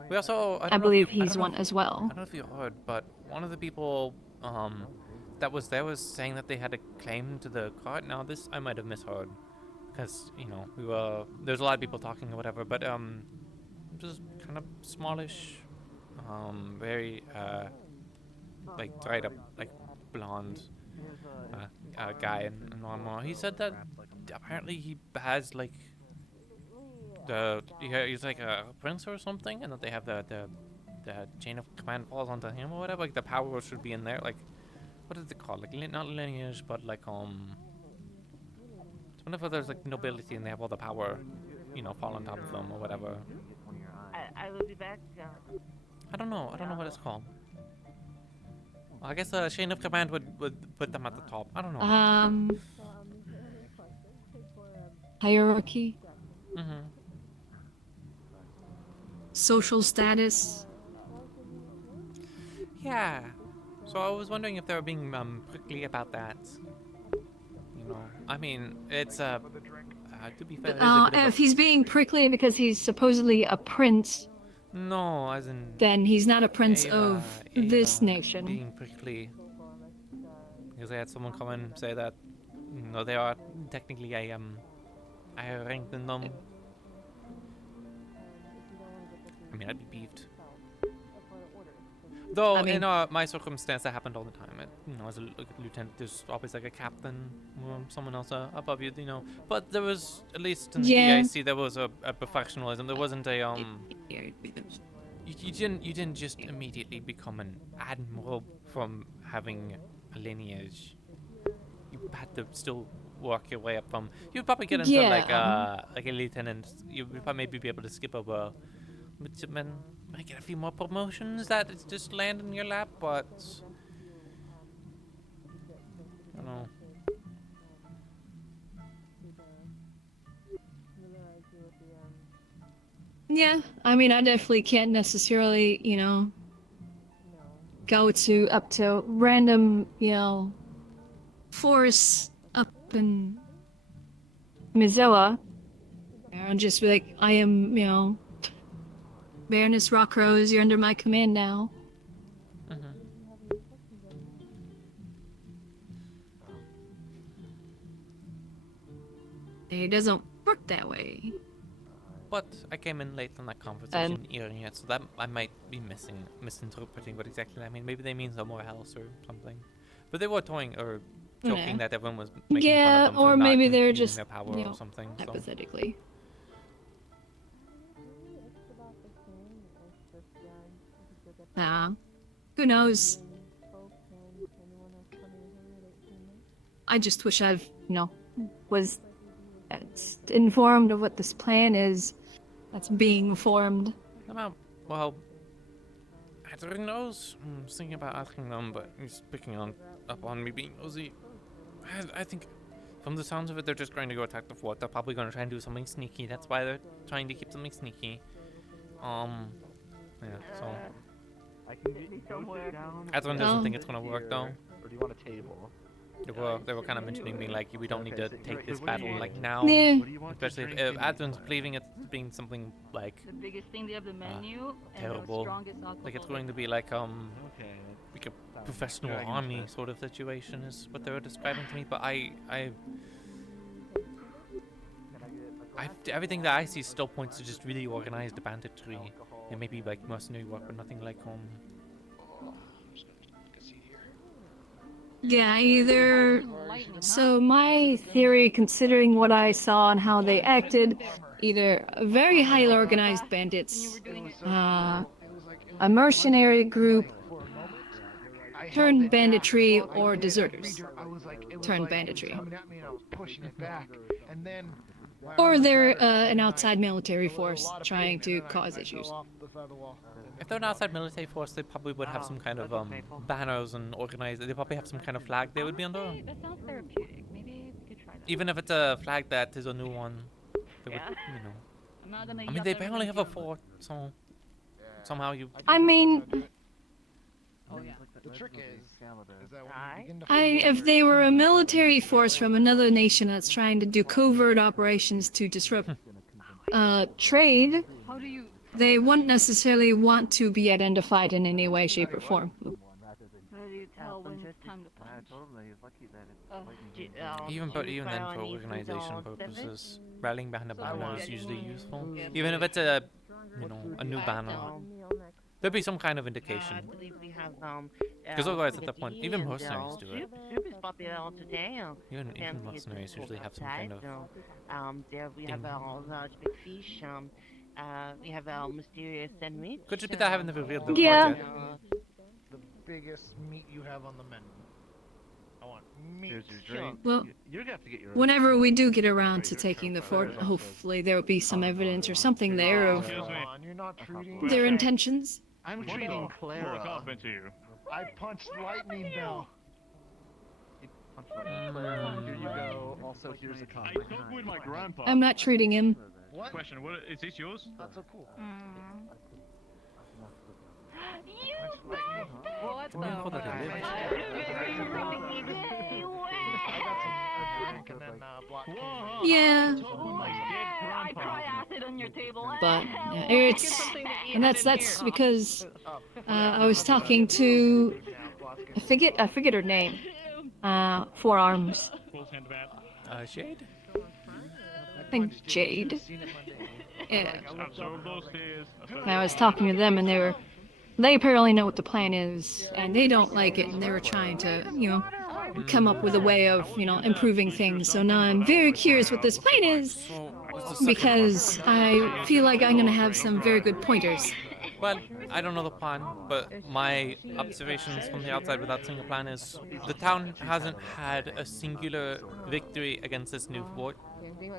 We also, I don't know believe if you- I he's don't know one if- as well. I don't know if you heard, but one of the people that was there was saying that they had a claim to the cart. Now this I might have misheard, because you know there's a lot of people talking or whatever, but just kind of smallish, very like dried up, like blonde guy in armor. He said that apparently he has like he's like a prince or something, and that they have the chain of command falls onto him or whatever. Like the power should be in there. Like what is it called? Like not lineage, but like it's whenever there's like nobility and they have all the power, you know, fall on top of them or whatever. I will be back. I don't know what it's called. Well, I guess the chain of command would put them at the top. I don't know. Hierarchy. Mm-hmm. Social status. Yeah. So I was wondering if they were being prickly about that. You know, I mean, it's to be fair. It is a bit of If he's being prickly because he's supposedly a prince, no, as in then he's not a prince of this Ava nation. being prickly. Because I had someone come and say that, you know, they are technically a higher rank than them. I mean, I'd be beefed. Though I mean- in my circumstance, that happened all the time. You know, as a lieutenant, there's always like a captain or someone else above you. You know, but there was at least in the Yeah. DIC there was a professionalism. There wasn't a You didn't just immediately become an admiral from having a lineage. You had to still work your way up from. You'd probably get into like a lieutenant. You would probably maybe be able to skip over. But might get a few more promotions that it's just land in your lap, but I don't know. Yeah, I mean, I definitely can't necessarily, you know, go up to random, you know, force up in Mizilla. And just be like, I am, you know, Baroness Rockrose, you're under my command now. It doesn't work that way. but I came in late on that conversation hearing it, so that I might be misinterpreting what exactly I mean. Maybe they mean somewhere else or something. But they were toying or joking that everyone was making fun of them for or not maybe they're using just their power or something. So. hypothetically. Who knows? I just wish I've, was informed of what this plan is that's being formed. Well, Adrian knows. I was thinking about asking them, but he's picking up on me being nosy. I think, from the sounds of it, they're just going to go attack the fort. They're probably going to try and do something sneaky. That's why they're trying to keep something sneaky. Yeah, so... Adrian doesn't think it's going to work, though. Or do you want a table? They were kind of mentioning being like, we don't need to take this battle like now. Yeah. Especially if Adrian's believing it being something like The biggest thing they have the menu and terrible. the strongest alcohol. Like it's going to be like a professional army sort of situation is what they were describing to me. But everything that I see still points to just really organized banditry and maybe like mercenary work, but nothing like Yeah, either. So my theory, considering what I saw and how they acted, either very highly organized bandits, a mercenary group, turned banditry, or deserters, turned banditry. Or they're an outside military force trying to cause issues. If they're an outside military force, they probably would have some kind of banners and organized. They probably have some kind of flag they would be under. Hey, that sounds therapeutic. Maybe we could try that. Even if it's a flag that is a new one, they would, I mean, they barely have a fort, so somehow you. I mean, The trick is that when you begin to if they were a military force from another nation that's trying to do covert operations to disrupt trade, they wouldn't necessarily want to be identified in any way, shape, or form. How do you tell when it's time to punch? Even then, for organization purposes, rallying behind a banner is usually useful. Even if it's a new banner, there'd be some kind of indication. I believe we have Because otherwise, at that point, even mercenaries do it. Soup is popular today. Even mercenaries usually have some kind of. There we have our large big fish. We have our mysterious sandwich. Could just be that I haven't revealed the Yeah. the biggest meat you have on the menu. I want meat. Well, whenever we do get around to taking the fort, hopefully there will be some evidence or something there of You're not treating their intentions. I'm treating Clara. Look up into you. I punched Lightning Bell. Here you go. Also, here's a copy. I took with my grandpa. I'm not treating him. What? Question, what, is this yours? That's so cool. What Yeah. I try acid on your table. But yeah, and that's because I was talking to I forget her name. Forearms. Shade? I think Jade. Yeah. And I was talking to them, and they apparently know what the plan is, and they don't like it, and they were trying to, come up with a way of, improving things. So now I'm very curious what this plan is, because I feel like I'm gonna have some very good pointers. Well, I don't know the plan, but my observations from the outside without seeing a plan is the town hasn't had a singular victory against this new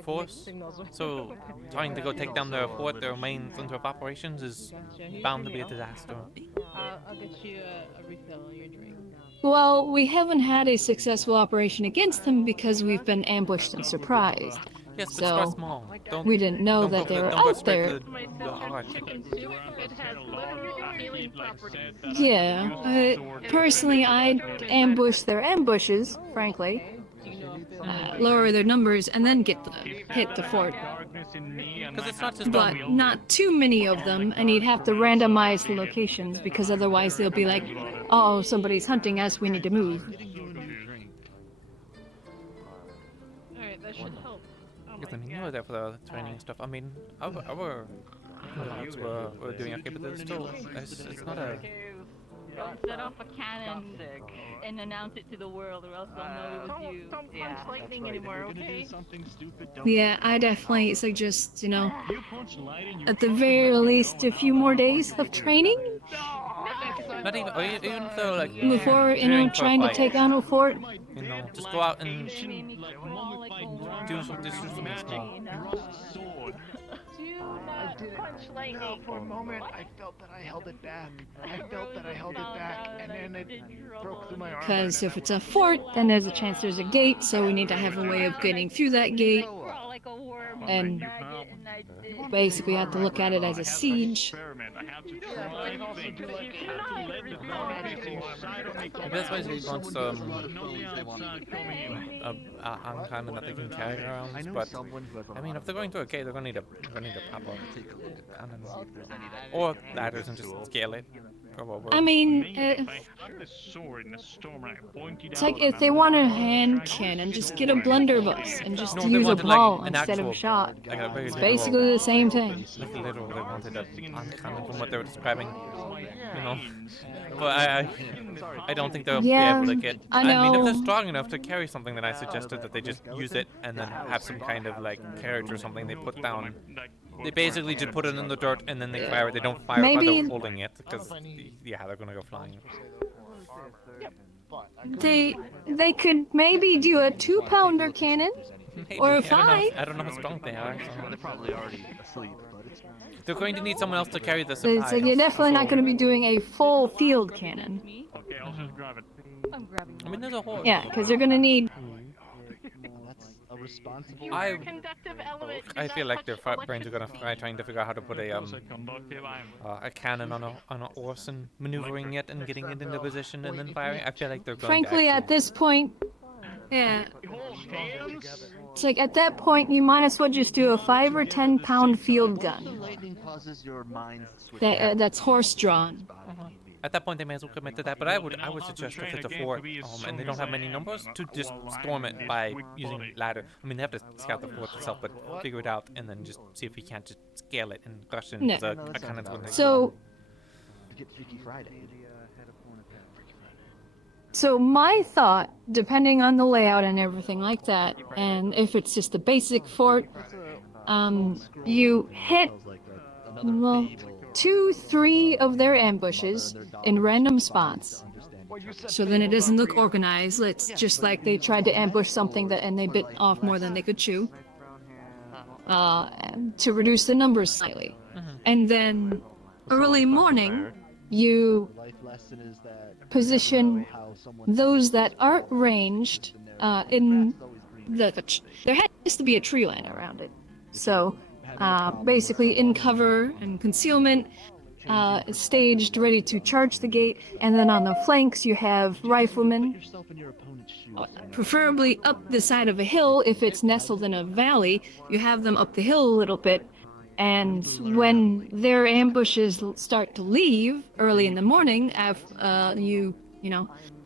force. So trying to go take down their fort, their main center of operations, is bound to be a disaster. I'll get you a refill on your drink. Well, we haven't had a successful operation against them because we've been ambushed and surprised. Yes, but so start small. We didn't know that they were out there. Yeah, personally, I'd ambush their ambushes, frankly. Lower their numbers and then hit the fort. But not too many of them, and you'd have to randomize the locations because otherwise they'll be like, "Oh, somebody's hunting us. We need to move." Alright, that should help. Because I mean, you were there for the training stuff. I mean, our adults were doing okay, but it's still, it's not a... Don't set off a cannon and announce it to the world, or else they'll know it was you. Don't punch lightning anymore, okay? Yeah, I definitely suggest, at the very least, a few more days of training Not even, or even if they're like... before, trying to take on a fort. Just go out and do something small. I did it. No, for a moment, I felt that I held it back. And then it broke through my arm. Because if it's a fort, then there's a chance there's a gate, so we need to have a way of getting through that gate. And basically have to look at it as a siege. That's why he wants uncommon that they can carry around. But I mean, if they're going to a cave, they're going to need a pop up cannon or ladders and just scale it. I mean, it's like if they want a hand cannon, just get a blunderbuss and just use a ball instead of a shot. It's basically the same thing. Like literal, they wanted a cannon from what they were describing, But I don't think they'll be able to get. I know. I mean, if they're strong enough to carry something, then I suggested that they just use it and then have some kind of like carriage or something they put down. They basically just put it in the dirt and then they fire it. They don't fire it while they're holding it because they're gonna go flying. They could maybe do a 2-pounder cannon or a 5. I don't know how strong they are. They're probably already asleep. They're going to need someone else to carry the supply. So you're definitely not going to be doing a full field cannon. Okay, I'll just grab it. I'm grabbing it. I mean, there's a whole... Yeah, because you're going to need... I feel like their brains are gonna fry trying to figure out how to put a cannon on an horse and maneuvering it and getting it into position and then firing. I feel like they're going Frankly, at this point, it's like at that point you might as well just do a 5 or 10 pound field gun. That's horse drawn. At that point, they may as well commit to that. But I would suggest if it's a fort and they don't have many numbers, to just storm it by using ladder. I mean, they have to scout the fort itself, but figure it out and then just see if we can't just scale it and rush in. So, so my thought, depending on the layout and everything like that, and if it's just a basic fort, you hit 2-3 of their ambushes in random spots. So then it doesn't look organized. It's just like they tried to ambush something and they bit off more than they could chew. To reduce the numbers slightly. And then early morning, you position those that aren't ranged in there has to be a tree line around it. So basically in cover and concealment, staged, ready to charge the gate, and then on the flanks you have riflemen, preferably up the side of a hill. If it's nestled in a valley, you have them up the hill a little bit, and when their ambushes start to leave early in the morning, you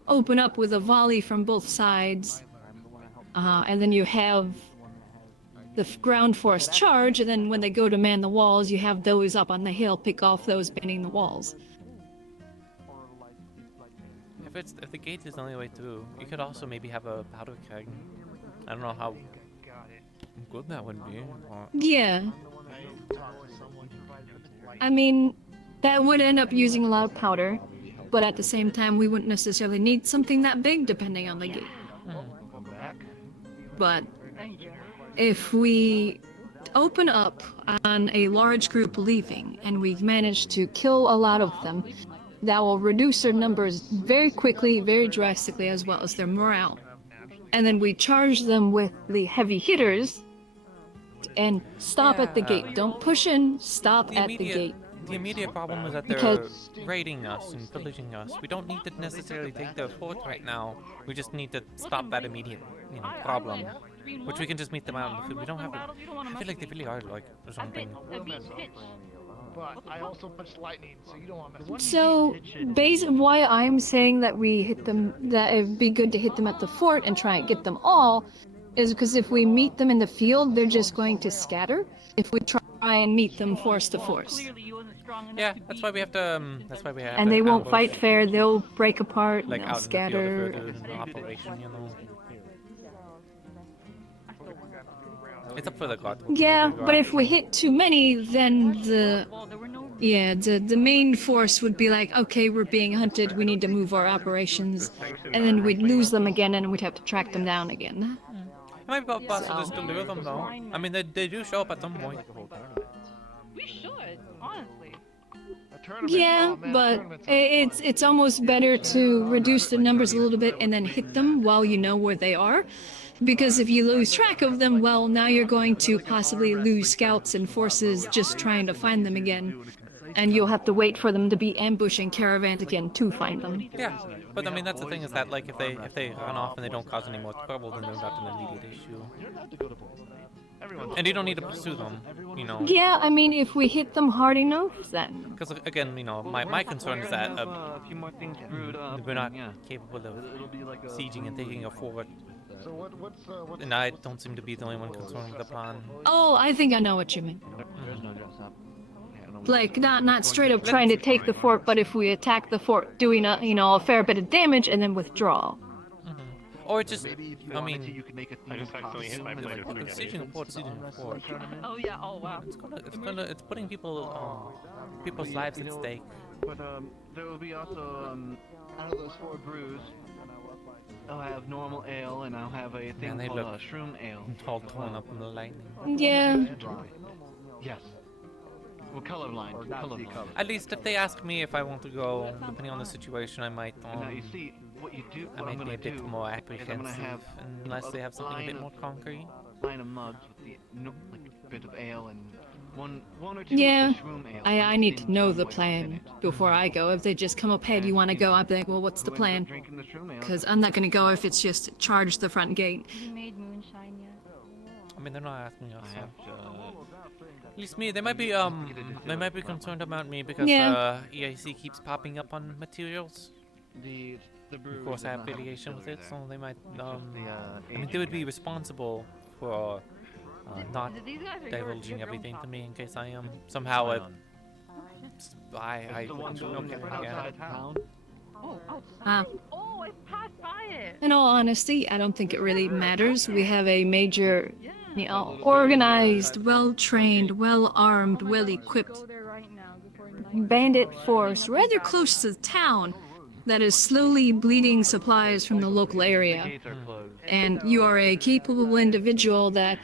open up with a volley from both sides, and then you have the ground force charge, and then when they go to man the walls, you have those up on the hill pick off those manning the walls. If the gate is the only way through, you could also maybe have a powder keg. I don't know how good that would be. Yeah. I mean, that would end up using a lot of powder, but at the same time, we wouldn't necessarily need something that big depending on the gate. But if we open up on a large group leaving and we manage to kill a lot of them, that will reduce their numbers very quickly, very drastically, as well as their morale. And then we charge them with the heavy hitters and stop at the gate. Don't push in, stop at the gate. The immediate problem is that they're raiding us and pillaging us. We don't need to necessarily take their fort right now. We just need to stop that immediate problem. Which we can just meet them out in the field. We don't have to... I feel like they really are like something. But I also punched lightning, so you don't want to mess with me. So, why I'm saying that we hit them, that it'd be good to hit them at the fort and try and get them all, is because if we meet them in the field, they're just going to scatter. If we try and meet them force to force. Yeah, that's why we have to. That's why we have. And to they won't ambush, fight fair, they'll break apart, like they'll out scatter. in the field if they're doing an operation, you know. It's up for the god. Yeah, but if we hit too many, then the main force would be like, okay, we're being hunted, we need to move our operations, and then we'd lose them again, and we'd have to track them down again. It might be possible to still lure them though. I mean, they do show up at some point. We should, honestly. Yeah, but it's almost better to reduce the numbers a little bit and then hit them while you know where they are. Because if you lose track of them, well, now you're going to possibly lose scouts and forces just trying to find them again. And you'll have to wait for them to be ambushing caravans again to find them. Yeah, but I mean, that's the thing is that, like, if they run off and they don't cause any more trouble, then they're not an immediate issue. And you don't need to pursue them, you know. Yeah, I mean, if we hit them hard enough, then... Because, again, you know, my concern is that we're not capable of sieging and taking a fort. And I don't seem to be the only one concerned with the plan. Oh, I think I know what you mean. Like, not straight up trying to take the fort, but if we attack the fort, doing a fair bit of damage and then withdraw. Or just, I mean, I just accidentally hit my plate again. sieging a fort. Oh yeah, oh wow. It's putting people's lives at stake. But there will be also out of those 4 brews, I'll have normal ale and I'll have a thing called shroom ale. All torn up in the lightning. Yeah. Yes. Well, colorblind. At least if they ask me if I want to go, depending on the situation, I might. Now you see what you do. I might be a bit more apprehensive unless they have something a bit more concrete. Line of mugs with the like a bit of ale and one or two. Yeah, of the shroom ale. I need to know the plan before I go. If they just come up, hey, do you want to go? I'd be like, well, what's the plan? Because I'm not going to go if it's just charge the front gate. Have you made moonshine yet? I mean, they're not asking us. At least me. They might be concerned about me because EIC keeps popping up on materials. Of course, I have affiliation with it, so they might. I mean, they would be responsible for not divulging everything to me in case I am somehow a spy. Oh, I passed by it. In all honesty, I don't think it really matters. We have a major, organized, well-trained, well-armed, well-equipped bandit force rather close to the town that is slowly bleeding supplies from the local area. And you are a capable individual that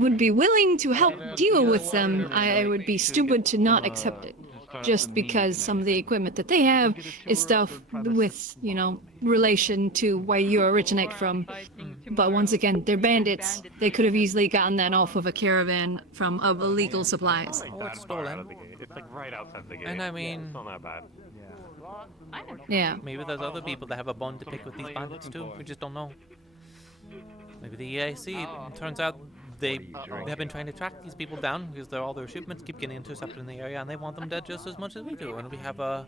would be willing to help deal with them. I would be stupid to not accept it. Just because some of the equipment that they have is stuff with, relation to where you originate from. But once again, they're bandits. They could have easily gotten that off of a caravan of illegal supplies. Oh, it's stolen. It's like right outside the gate. And I mean, it's not that bad. Yeah. Maybe there's other people that have a bone to pick with these bandits too. We just don't know. Maybe the EIC, it turns out they have been trying to track these people down because all their shipments keep getting intercepted in the area and they want them dead just as much as we do. And we have a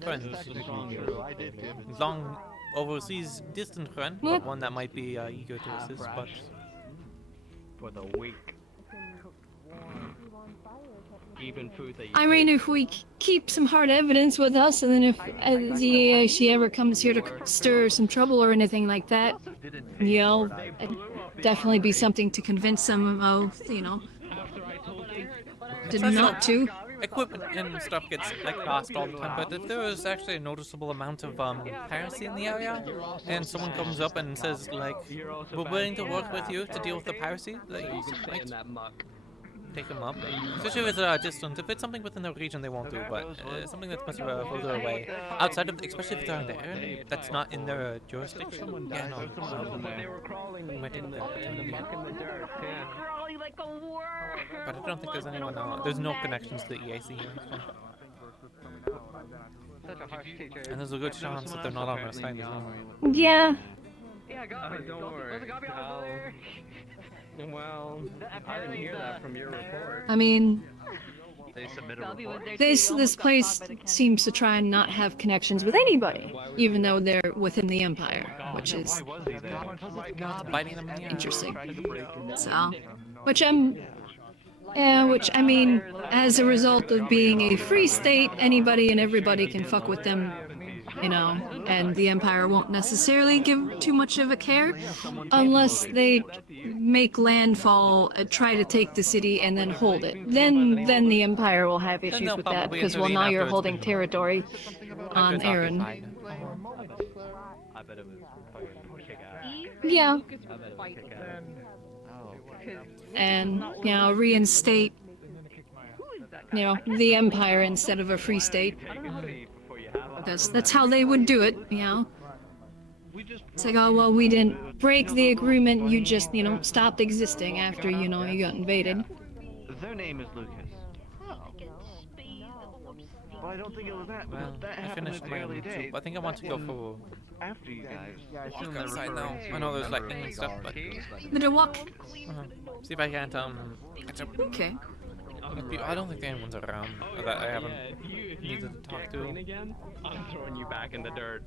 friend, long overseas distant friend, but one that might be eager to assist, but for the week. Even food that I mean, if we keep some hard evidence with us, and then if the EIC ever comes here to stir some trouble or anything like that, it'd definitely be something to convince them of, not to. Equipment and stuff gets lost all the time, but if there is actually a noticeable amount of piracy in the area, and someone comes up and says we're willing to work with you to deal with the piracy, take them up. Especially if it's distant. If it's something within their region, they won't do, but something that's much further away, outside of, especially if they're there, that's not in their jurisdiction. Yeah, no. We might take the opportunity. But I don't think there's anyone. There's no connections to the EIC here. And there's a good chance that they're not on our side as well. Yeah. Yeah, I got it. Don't worry. There's a copy over there. Well, I didn't hear that from your report. I mean, they submitted a report. this place seems to try and not have connections with anybody, even though they're within the Empire. which is biting them in the interesting. eye. So, which I mean, as a result of being a free state, anybody and everybody can fuck with them, you know, and the Empire won't necessarily give too much of a care unless they make landfall, try to take the city, and then hold it. Then the Empire will have issues with that because, well, now you're holding territory on Aaron. I bet it was fucking kick-ass. Yeah. I bet it was kick-ass. And, you know, reinstate, you know, the Empire instead of a free state. Because that's how they would do it, you know. It's like, oh, well, we didn't break the agreement, you just, you know, stopped existing after, you know, you got invaded. Their name is Lucas. Well, I don't think it was that. Well, that I happened finished in my the early days. I think I want to go for after you guys. walk outside now. I know there's lightning and stuff, but But a walk. see if I can't catch up. Okay. I don't think anyone's around that I haven't needed to talk to. Again? I'm throwing you back in the dirt.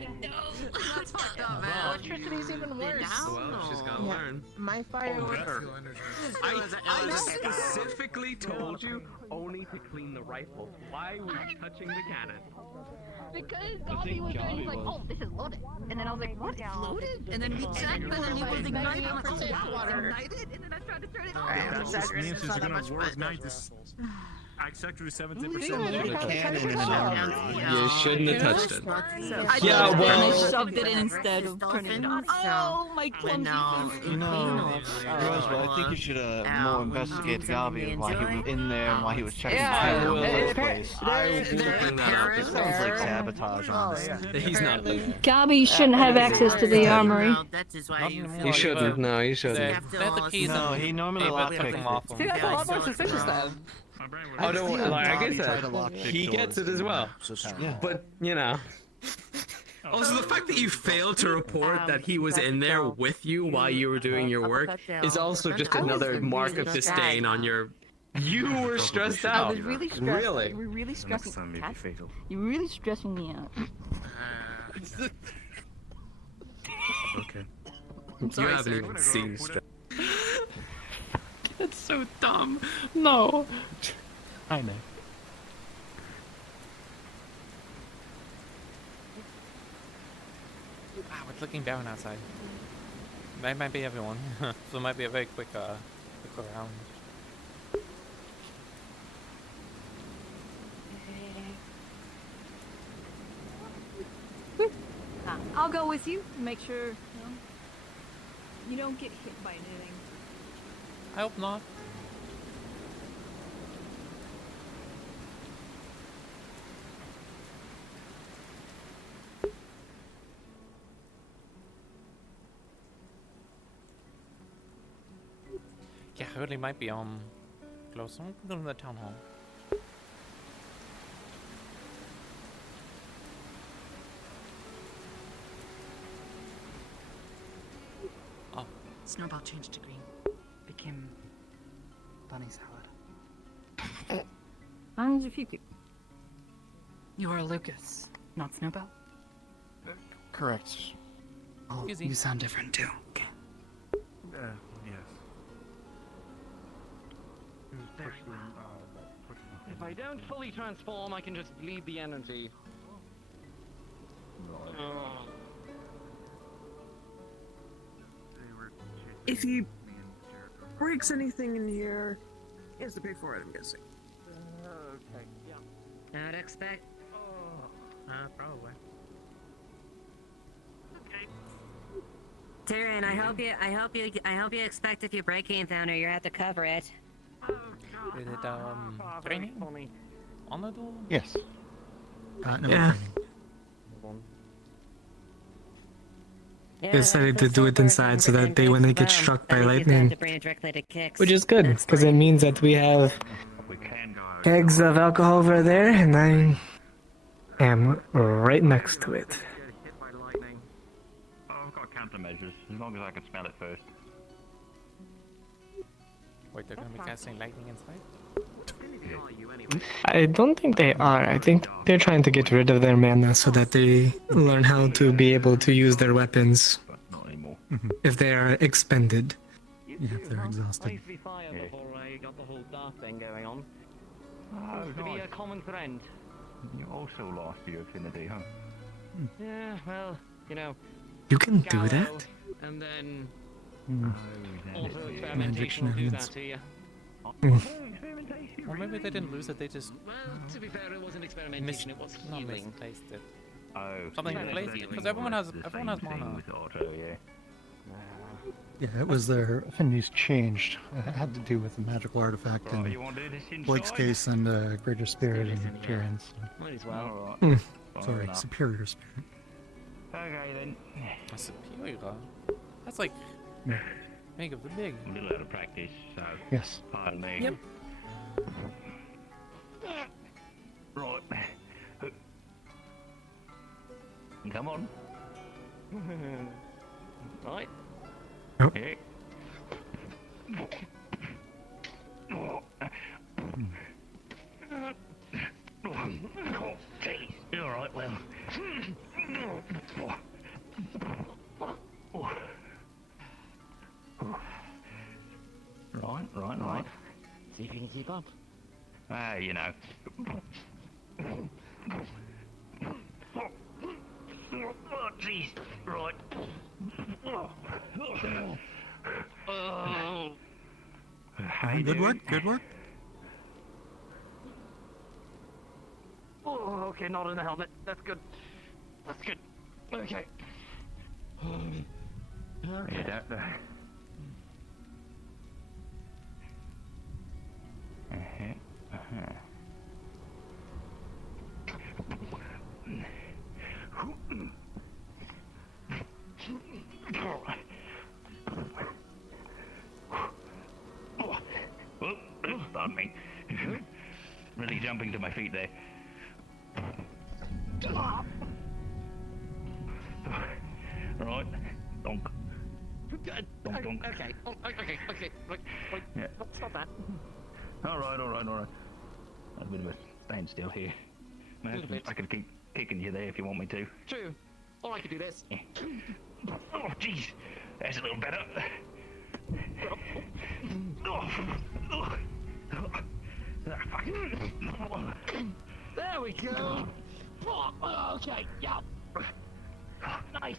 That's fucked up, man. Electricity's even worse. Well, she's gotta learn. My fireworks. I specifically told you only to clean the rifle. Why were you touching the cannon? Because Bobby was saying, he's like, oh, this is loaded. And then I was like, what? It's loaded? And then we checked, and then it was ignited. I'm like, oh, wow, it's ignited? And then I tried to turn it on. That means you're gonna reignite this. Actually, 70%. You shouldn't have touched it. Yeah, well- I shoved it in instead of turning it on. Oh, my clumsy fingers. You know, Roswell, I think you should more investigate Gabi while he was in there and while he was checking the in the first place. I will bring that up. It sounds like sabotage, honestly. He's not there. Gabi shouldn't have access to the armory. He shouldn't. No, he shouldn't. They're the keys. No, he normally lockpicks them off. it. See, that's a lot more suspicious then. Oh, don't worry. Like I said, he gets it as well. But, you know. Also, the fact that you failed to report that he was in there with you while you were doing your work is also just another mark of disdain on your. You were stressed out. I was really stressed. Really? You were really stressing. Next time may be fatal. You're really stressing me out. Okay. You haven't even seen stress. That's so dumb. No. I know. It's looking down outside. That might be everyone. So it might be a very quick round. I'll go with you. Make sure, you don't get hit by anything. I hope not. Yeah, I really might be close. I'm going to the town hall. Oh. Snowball changed to green. Became bunny salad. There's a few people. You are Lucas, not Snowball? Correct. Oh, Easy. you sound different too. Okay. Yes. If I don't fully transform, I can just bleed the energy. If he breaks anything in here, he has to pay for it, I'm guessing. Okay, yeah. I would expect. Probably. Durand, I hope you expect if you break anything, or you have to cover it. Is it training on the door? Yes. Yeah. Decided to do it inside so that when they get struck by lightning, which is good because it means that we have kegs of alcohol over there, and I am right next to it. I've got countermeasures as long as I can smell it first. Wait, they're gonna be casting lightning inside? I don't think they are. I think they're trying to get rid of their mana so that they learn how to be able to use their weapons if they are expended. Yeah, if they're exhausted. Used to be fire before I got the whole dark thing going on. Used to be a common friend. You also lost your affinity, huh? Yeah, well, you know. You can do Gallo, that? And then Mm. also Magic experimentation will do that shenanigans. to you. Well, maybe they didn't lose it. They just Well, to be fair, it wasn't experimentation. It was healing. misplaced it. Oh, Something placed because everyone has mana. with auto, yeah. Yeah, it was their affinities changed. It had to do with the magical artifact Right, in you want to do this inside? Blake's case and Greater Spirit and Tyrion's. Might as well. Alright. Sorry, enough. Superior Spirit. Okay then. A superior. That's like big of the big. I'm a little out of practice, so Yes. pardon me. Yep. Right. Come on. Right. Yeah. Jeez. You alright, well. Right. See if you can keep up. You know. Oh, jeez. Right. Good work, good work. Oh, okay, not in the helmet. That's good. That's good. Okay. Okay. Pardon me. Really jumping to my feet there. Right. Donk. Donk, donk. Okay. Okay. Right. Yeah. Stop that. Alright. A bit of a standstill here. I could keep kicking you there if you want me to. True. Or I could do this. Oh, jeez. That's a little better. There we go. Okay. Yeah. Nice.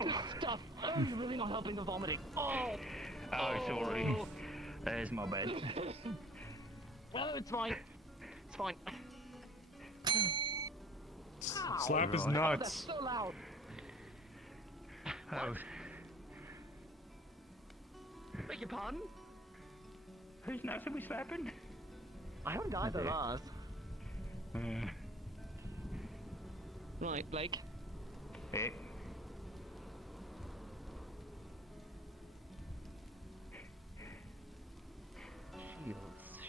Good stuff. Oh, you're really not helping the vomiting. Oh, sorry. There's my bed. Well, it's fine. It's fine. Slap his Oh, that's nuts. so loud. Oh. Beg your pardon? Whose nuts are we slapping? I haven't either of ours. Uh, Right, Blake. Hey.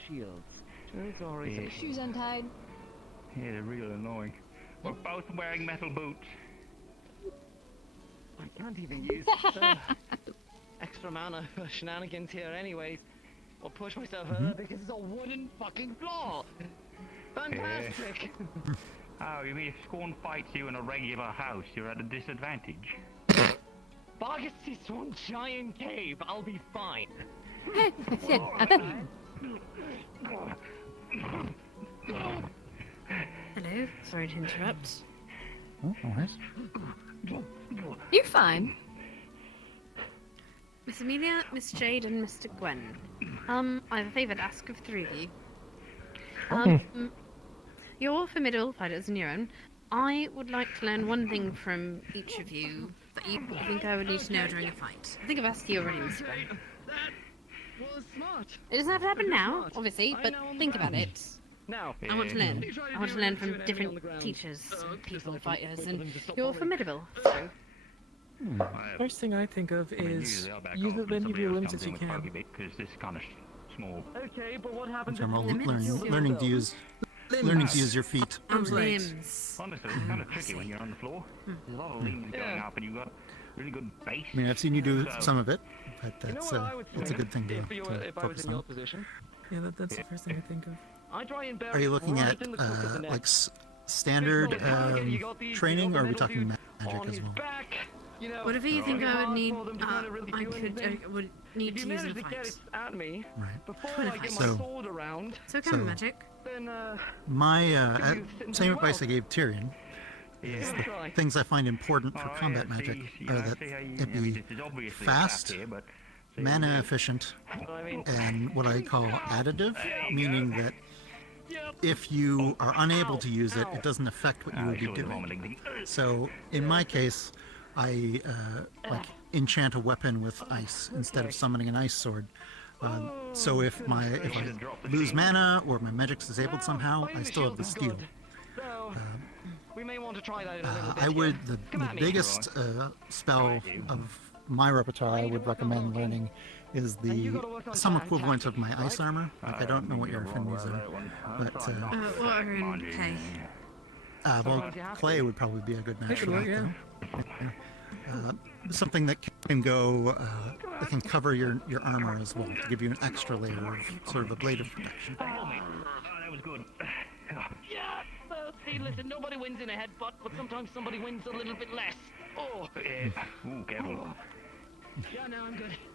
Shields. Sorry. Shoes untied. Yeah, they're real annoying. We're both wearing metal boots. I can't even use extra mana for shenanigans here anyways. I'll push myself further because it's a wooden fucking floor. Fantastic. Oh, you mean if Scorn fights you in a regular house, you're at a disadvantage? Vargas is one giant cave. I'll be fine. That's it. Hello, sorry to interrupt. Oh, nice. You're fine. Miss Amelia, Miss Jade, and Mr. Gwen. I have a favour to ask of three of you. You're all formidable fighters on your own. I would like to learn one thing from each of you that you think I would need to know during a fight. I think I've asked you already, Mr. Gwen. That was smart. It doesn't have to happen now, Smart. obviously, I but know on the think ground. about it. Now, I want to learn. I want to learn from shoot enemy on the different ground. teachers, people, like fighters, both of and them just stop you're falling. formidable. So, First thing I think of is use as many of your limbs as you can. Because this is kind of small. Okay, but what happens I'm if learning to use your feet. limbs. Honestly, it's kind of tricky when you're on the floor. There's a lot of limbs going up, and you've got really good base. I mean, I've seen you do So- some of it, but You know that's what I would a say good thing to if I was focus in your on. position? Yeah, that's the first thing I think of. I try and Are you looking at like standard training, or are we talking magic as well? Whatever you think I would need, I would need to use in fights. Right. So kind of magic. My same advice I gave Tyrion is the things I find important for combat magic are that it be fast, mana efficient, and what I call additive, meaning that if you are unable to use it, it doesn't affect what you would be doing. So in my case, I like enchant a weapon with ice instead of summoning an ice sword. So if I lose mana or my magic's disabled somehow, I still have the steel. We may want to try that I would the biggest spell of my repertoire I would recommend learning is some equivalent of my ice armor. Like I don't know what your affinities are, but water and clay. Well, clay would probably be a good match for that. Yeah. Something that can go, that can cover your armor as well, to give you an extra layer of sort of a blade of protection. That was good. Yeah, well, see, listen, nobody wins in a headbutt, but sometimes somebody wins a little bit less. Oh, careful. Yeah, no,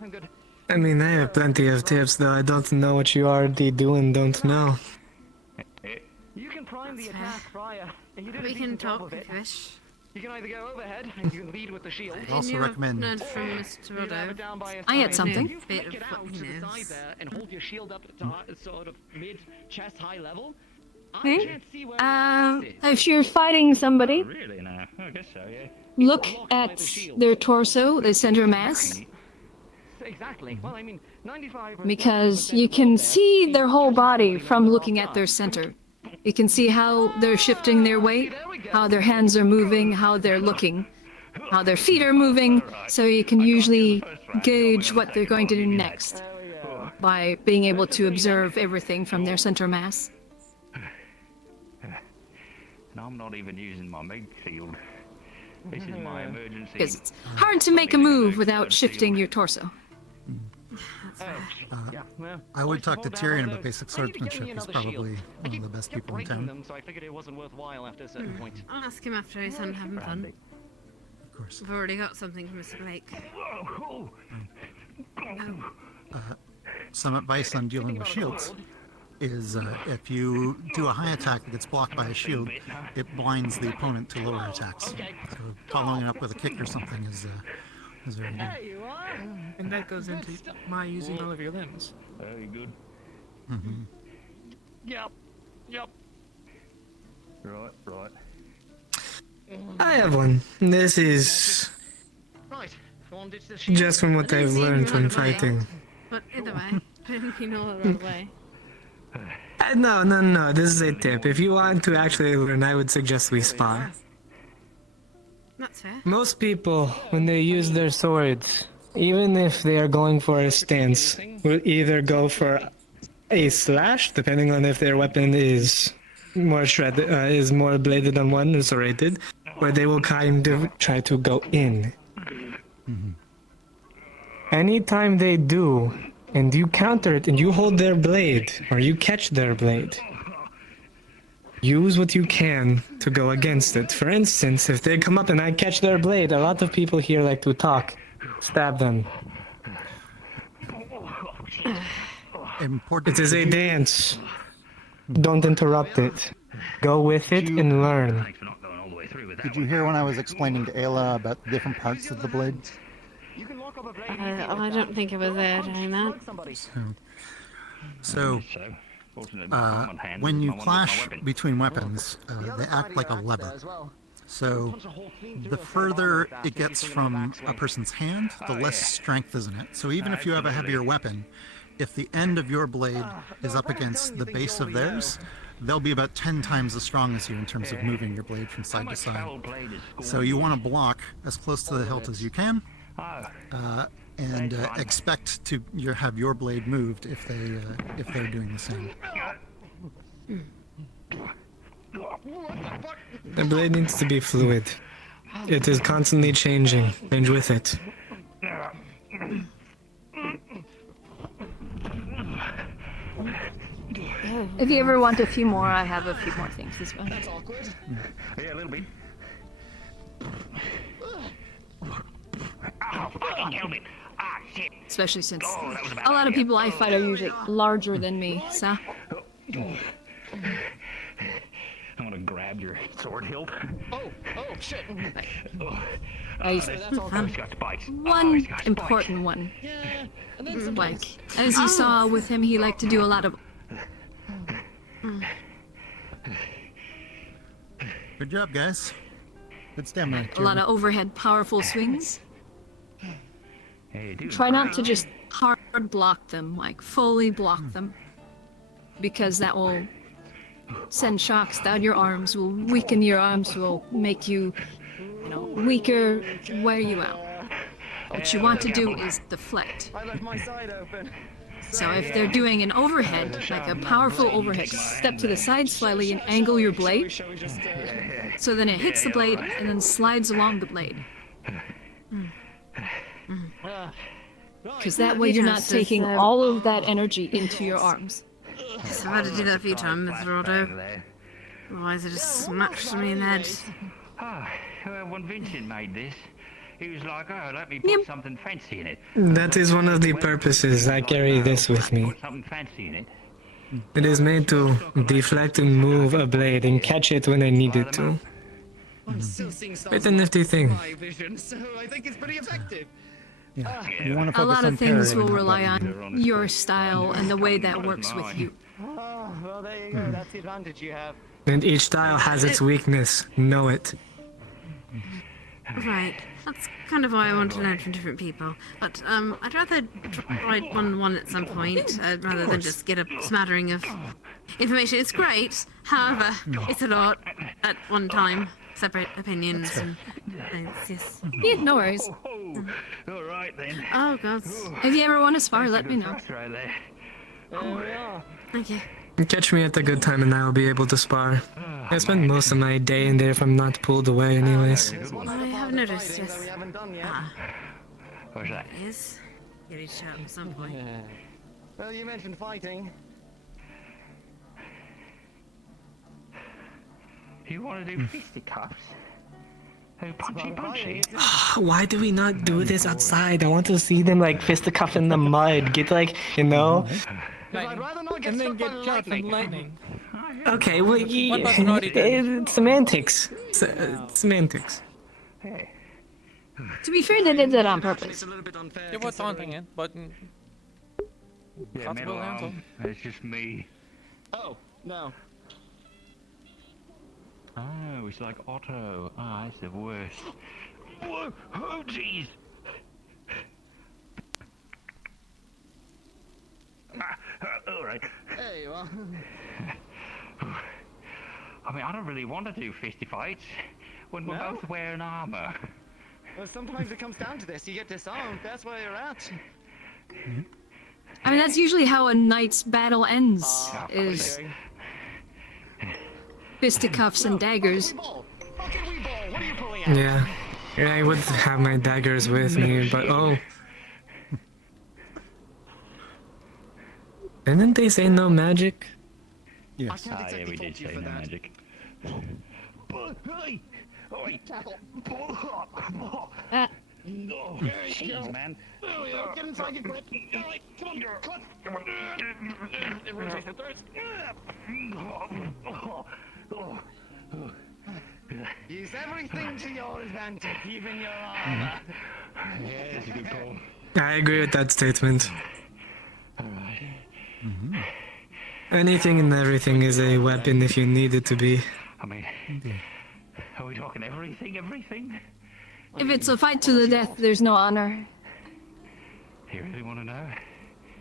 I'm good. I mean, I have plenty of tips, though I don't know what you already do and don't know. You can prime the attack prior, and you do We can talk if you wish. You can either go overhead and you can lead with the shield. I'd also recommend. From Mr. Rodo. I had something. You flick it out to the side there and hold your shield up at sort of mid-chest high level. I can't see where if you're fighting somebody, Really now? I guess so, yeah. look at their torso, the center mass, Exactly. Well, I mean, 95. because you can see their whole body from looking at their center. You can see how they're shifting their weight, how their hands are moving, how they're looking, how their feet are moving, so you can usually gauge what they're going to do next by being able to observe everything from their center mass. And I'm not even using my meg shield. This is my emergency. Because it's hard to make a move without shifting your torso. I would talk to Tyrion about basic swordsmanship. He's probably one of the best people in town. So I figured it wasn't worthwhile after a certain point. I'll ask him after he's done having fun. Of course. I've already got something from Mr. Blake. Some advice on dealing with shields is if you do a high attack that gets blocked by a shield, it blinds the opponent to lower attacks. So following it up with a kick or something is very good. There you are. And that goes into my using all of your limbs. Very good. Mm-hmm. Yep. Right. I have one. This is Right. just from what I've learned from fighting. But either way, I didn't mean all the right way. No. This is a tip. If you want to actually learn, I would suggest we spar. That's fair. Most people, when they use their swords, even if they are going for a stance, will either go for a slash, depending on if their weapon is more shredded, is more bladed than one, is serrated, or they will kind of try to go in. Mm-hmm. Anytime they do, and you counter it, and you hold their blade, or you catch their blade, use what you can to go against it. For instance, if they come up and I catch their blade, a lot of people here like to talk. Stab them. Important. It is a dance. Don't interrupt it. Go with it and learn. Did you hear when I was explaining to Ayla about the different parts of the blade? I don't think I was there during that. So when you clash between weapons, they act like a lever. So the further it gets from a person's hand, the less strength is in it. So even if you have a heavier weapon, if the end of your blade is up against the base of theirs, they'll be about 10 times as strong as you in terms of moving your blade from side to side. So you want to block as close to the hilt as you can, and expect to have your blade moved if they're doing the same. The blade needs to be fluid. It is constantly changing. Change with it. If you ever want a few more, I have a few more things as well. That's awkward. Yeah, a little bit. Ow, fucking helmet! Ah, shit! Especially since that was a bad a lot of idea. people I fight are usually larger than me, so. I'm gonna grab your sword hilt. Oh, shit. Got spikes. One important one. Yeah, and then some Like, as you saw with him, he liked to do a lot of. Good job, guys. Good stamina. A lot of overhead powerful swings. Hey, dude. Try not to just hard block them, like fully block them. Because that will send shocks down your arms, will weaken your arms, will make you, weaker, wear you out. What you want to do is deflect. I left my side open. So if they're doing an overhead, like a powerful overhead, step to the side slightly and angle your blade. So then it hits the blade and then slides along the blade. Because that way you're not taking all of that energy into your arms. Yes, I've had to do that a few times, Rodo. Otherwise it just smashed me in the head. When Vincent made this, he was like, oh, let me put something fancy in it. That is one of the purposes I carry this with me. Put something fancy in it. It is made to deflect and move a blade and catch it when I need it to. I'm still seeing stars It's a nifty thing. my vision, so I think it's pretty effective. A lot of things will rely on your style and the way that works with you. Oh, well, there you go. That's the advantage you have. And each style has its weakness. Know it. Right, that's kind of why I want to learn from different people. But I'd rather try one at some point, rather than just get a smattering of information. It's great, however, it's a lot at one time. Separate opinions and things, yes. Yeah, no worries. All right then. Oh, God. If you ever want to spar, let me know. Right there. There we are. Thank you. Catch me at a good time and I'll be able to spar. I spend most of my day in there if I'm not pulled away anyways. I have noticed, yes. We haven't done yet. What's that? Yes. Get each out at some point. Well, you mentioned fighting. You want to do fisticuffs? Oh, punchy. Why do we not do this outside? I want to see them like fisticuff in the mud. Get like, I'd rather not get struck by lightning. Okay, well, it's semantics. Semantics. To be fair, they did that on purpose. It was taunting it, but. Yeah, middle arm. It's just me. Oh, no. Oh, it's like Otto. Ah, it's the worst. Whoa! Oh, jeez! All right. There you are. I mean, I don't really want to do fisty fights when we're both wearing armor. Well, sometimes it comes down to this. You get disarmed. That's where you're at. I mean, that's usually how a knight's battle ends, is fisticuffs and daggers. Yeah. I would have my daggers with me, but Didn't they say no magic? Yes. Yeah, we did say no magic. Jeez, man. There we go. Get inside your grip. All right, come on, come on. Use everything to your advantage, even your armor. Yeah, that's a good call. I agree with that statement. Anything and everything is a weapon if you need it to be. I mean, are we talking everything? If it's a fight to the death, there's no honor. You really want to know?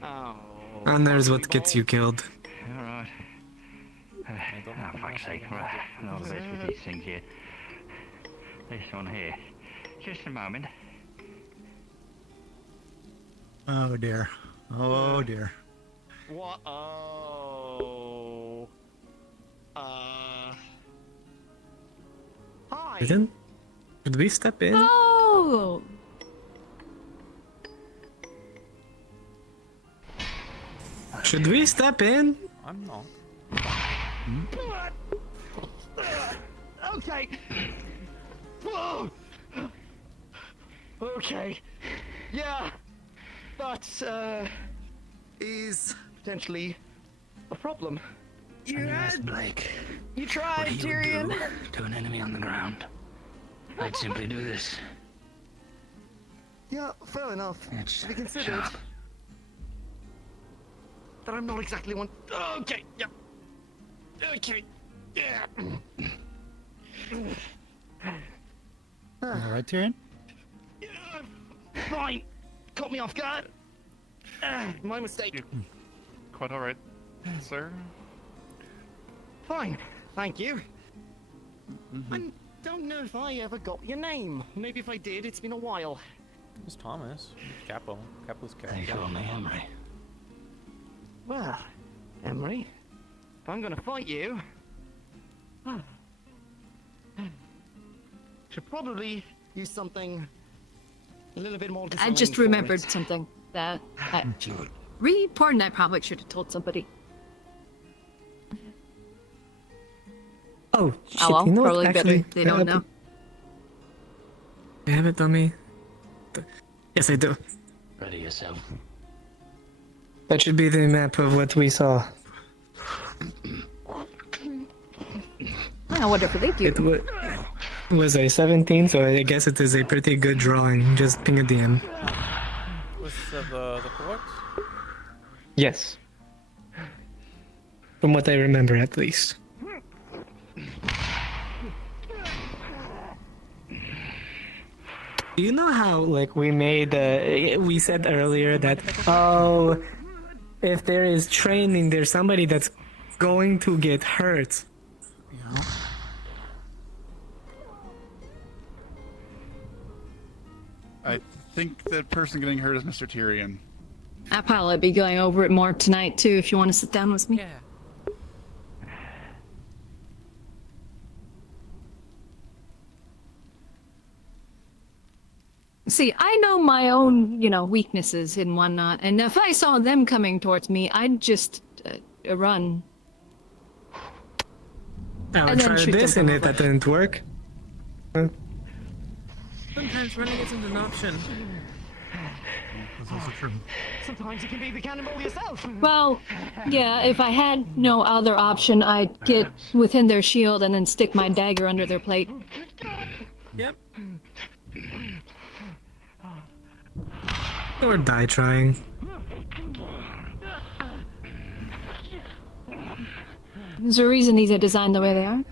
Oh. Honor is what gets you killed. Alright. Oh, fuck's sake. Right. I'm not the best with these things here. This one here. Just a moment. Oh dear. Oh dear. What? Oh. Hi. Didn't? Should we step in? Oh! Should we step in? I'm not. Okay. Whoa. Okay. Yeah. That is potentially a problem. Yes, Blake. You tried, What he Tyrion. would do to an enemy on the ground. I'd simply do this. Yeah, fair enough. It's to be considered. sharp. That I'm not exactly one. Okay. Yep. Okay. Yeah. All right, Tyrion? Fine. Caught me off guard. My mistake. Quite all right, sir. Fine. Thank you. I don't know if I ever got your name. Maybe if I did, it's been a while. It's Thomas. Capo. Capo's Capo. They call me Emery. Well, Emery, if I'm gonna fight you, should probably use something a little bit more I disarming just for remembered it. something that Pardon, I probably should have told somebody. Oh, shit, Oh well, you know what, probably actually, better they don't know. You have it on me? Yes, I do. Ready yourself. That should be the map of what we saw. Oh, whatever they do. It was a 17, so I guess it is a pretty good drawing. Just ping a DM. Was the fort? Yes. From what I remember, at least. Do you know how, like, we made, we said earlier that, oh, if there is training, there's somebody that's going to get hurt. Yeah. I think that person getting hurt is Mr. Tyrion. I'll probably be going over it more tonight too if you want to sit down with me. Yeah. See, I know my own, weaknesses and whatnot, and if I saw them coming towards me, I'd just run. I would And then try shoot this them and from that didn't work. Huh? Sometimes running isn't an option. That's also true. Sometimes you can be the cannonball yourself. Well, yeah, if I had no other option, I'd get within their shield and then stick my dagger under their plate. Yep. Or die trying. There's a reason these are designed the way they are.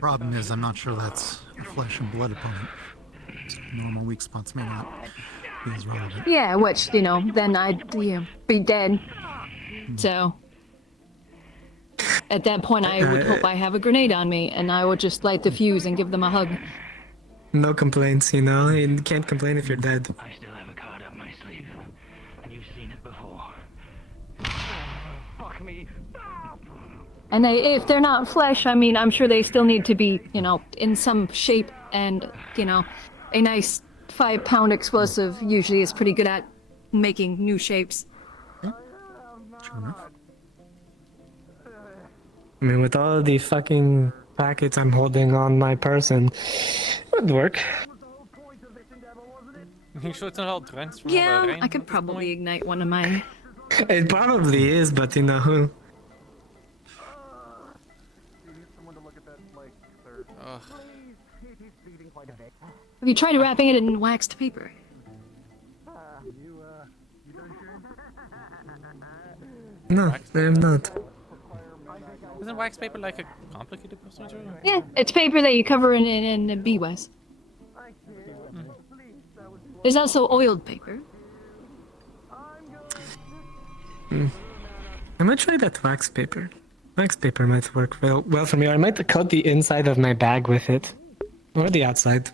Problem is, I'm not sure that's a flesh and blood opponent. Normal weak spots may not be as relevant. Yeah, which, then I'd be dead. So, at that point, I would hope I have a grenade on me, and I would just light the fuse and give them a hug. No complaints, You can't complain if you're dead. I still have a card up my sleeve. You've seen it before. Fuck me. And if they're not flesh, I mean, I'm sure they still need to be, in some shape, and, a nice 5-pound explosive usually is pretty good at making new shapes. True enough. I mean, with all the fucking packets I'm holding on my person, it would work. You sure it's not all drenched from Yeah, all the rain I could at this probably point? ignite one of mine. It probably is, but who? Ugh. Have you tried wrapping it in waxed paper? No, I am not. Isn't wax paper like a complicated procedure? Yeah, it's paper that you cover in beeswax. There's also oiled paper. I might try that wax paper. Wax paper might work well for me. I might cut the inside of my bag with it. Or the outside.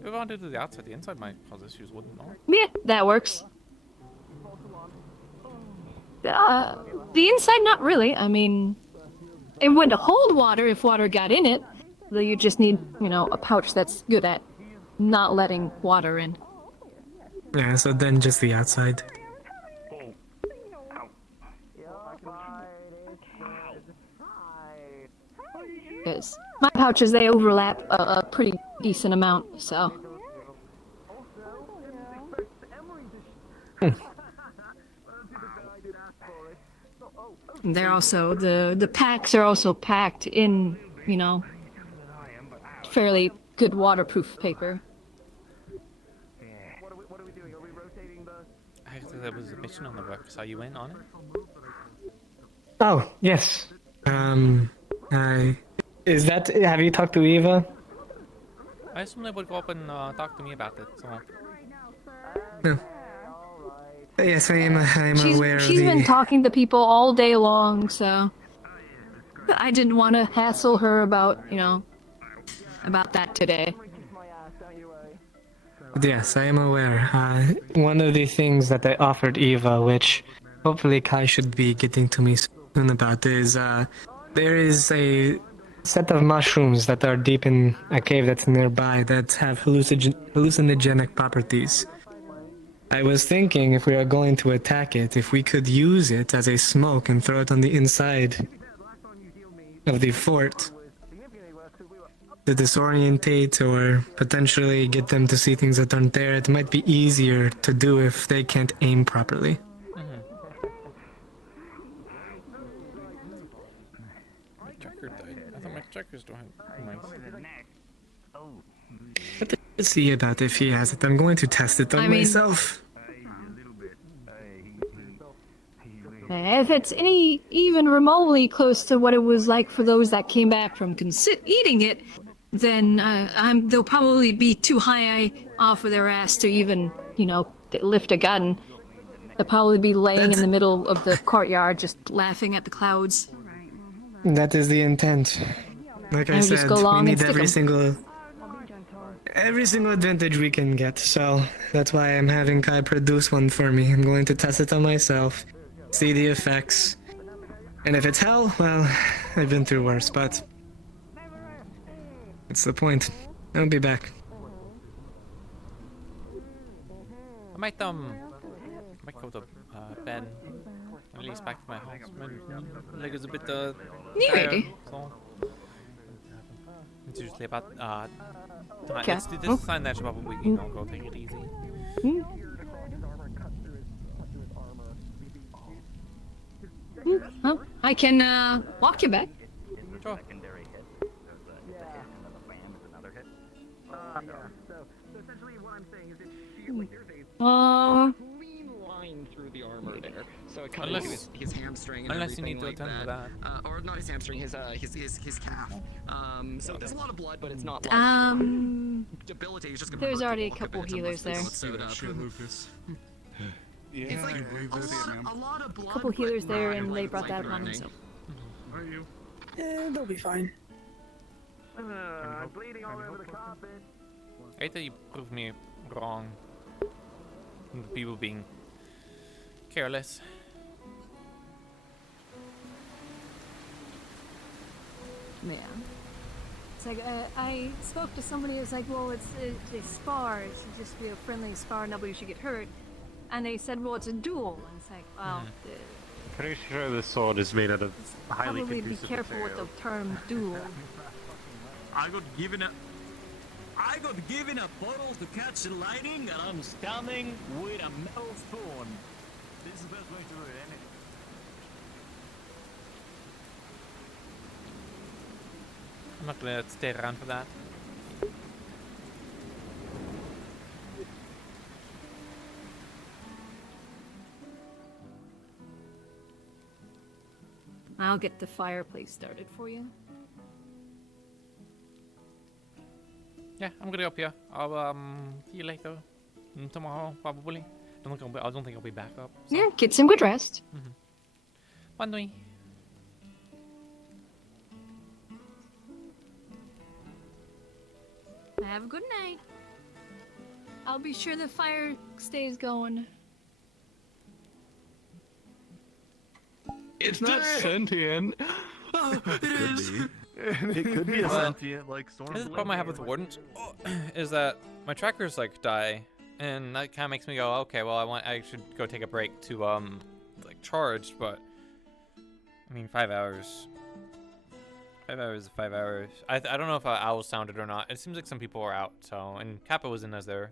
If I want to do the outside, the inside might cause issues, wouldn't it? Yeah, that works. The inside, not really. I mean, it would hold water if water got in it. Though you just need, a pouch that's good at not letting water in. Yeah, so then just the outside. because my pouches, they overlap a pretty decent amount, so. They're also, the packs are also packed in, you know, fairly good waterproof paper. I thought there was a mission on the books. Are you in on it? Oh, yes. Is that, have you talked to Eva? I assume they would go up and talk to me about it, so... No. Yes, I am aware of the... She's been talking to people all day long, so... I didn't want to hassle her about, you know, about that today. Yes, I am aware. One of the things that I offered Eva, which hopefully Kai should be getting to me soon about, is there is a set of mushrooms that are deep in a cave that's nearby that have hallucinogenic properties. I was thinking if we are going to attack it, if we could use it as a smoke and throw it on the inside of the fort to disorientate or potentially get them to see things that aren't there. It might be easier to do if they can't aim properly. My tracker died. I thought my trackers don't have mice. Let's see about if he has it. I'm going to test it on myself. If it's even remotely close to what it was like for those that came back from eating it, then they'll probably be too high off of their ass to even, you know, lift a gun. They'll probably be laying in the middle of the courtyard, just laughing at the clouds. That is the intent. Like I said, we need every single advantage we can get. So that's why I'm having Kai produce one for me. I'm going to test it on myself, see the effects, and if it's hell, well, I've been through worse. But that's the point. I'll be back. I might go to bed, at least back to my house. My leg is a bit tired, so it's usually about time. This is a sign that I should probably, you know, go take it easy. Well, I can walk you back. Sure. Clean line through the armor there, so it cut into his hamstring and unless you need to like attend to that. Or not his hamstring, his calf. So there's a lot of blood, but it's not like debilitating. Just gonna there's already a couple healers there. It's like a lot of blood. Couple healers there, and they brought that upon themselves. Are you? Yeah, they'll be fine. Bleeding all over the carpet. I hate that you proved me wrong. People being careless. Yeah. It's like, I spoke to somebody who was like, well, it's a spar. It should just be a friendly spar. Nobody should get hurt. And they said, well, it's a duel. And it's like, well... Pretty sure the sword is made out of highly probably be conducive careful material. with the term duel. I got given a bottle to catch the lightning, and I'm standing with a metal spoon. This is the best way to do it, ain't it? I'm not gonna stay around for that. I'll get the fireplace started for you. Yeah, I'm gonna go up here. I'll see you later. Tomorrow, probably. I don't think I'll be back up. So. Yeah, get some good rest. Bonne nuit. Have a good night. I'll be sure the fire stays going. It's not sentient. Oh, it is. It could be a sentient, like storm. This is the problem I have with Wardens, is that my trackers like die, and that kind of makes me go, okay, well I should go take a break to like charge, but I mean 5 hours 5 hours is 5 hours. I don't know if Owl sounded or not. It seems like some people are out, so... And Kappa was in as their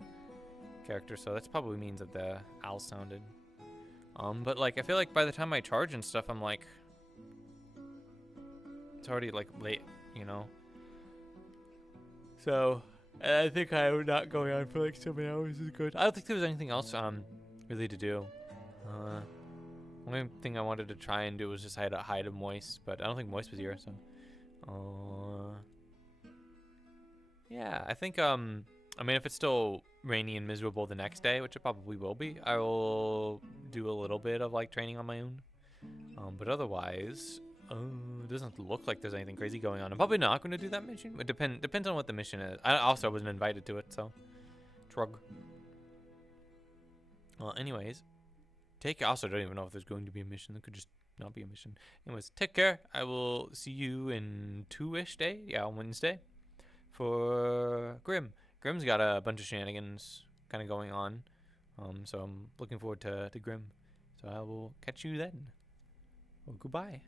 character, so that probably means that the Owl sounded. But, like, I feel like by the time I charge and stuff, I'm like... It's already, like, late, you know? So, I think I'm not going on for, like, 7 hours is good. I don't think there was anything else, really to do. Only thing I wanted to try and do was just hide a Moist, but I don't think Moist was here, so... yeah, I think, I mean, if it's still rainy and miserable the next day, which it probably will be, I will do a little bit of, like, training on my own. But otherwise, it doesn't look like there's anything crazy going on. I'm probably not going to do that mission. It depends on what the mission is. I also wasn't invited to it, so... Shrug. Well, anyways, I also don't even know if there's going to be a mission. It could just not be a mission. Anyways, take care. I will see you in 2-ish day. Yeah, on Wednesday. For Grim. Grim's got a bunch of shenanigans kind of going on. So I'm looking forward to Grim. So I will catch you then. Well, goodbye.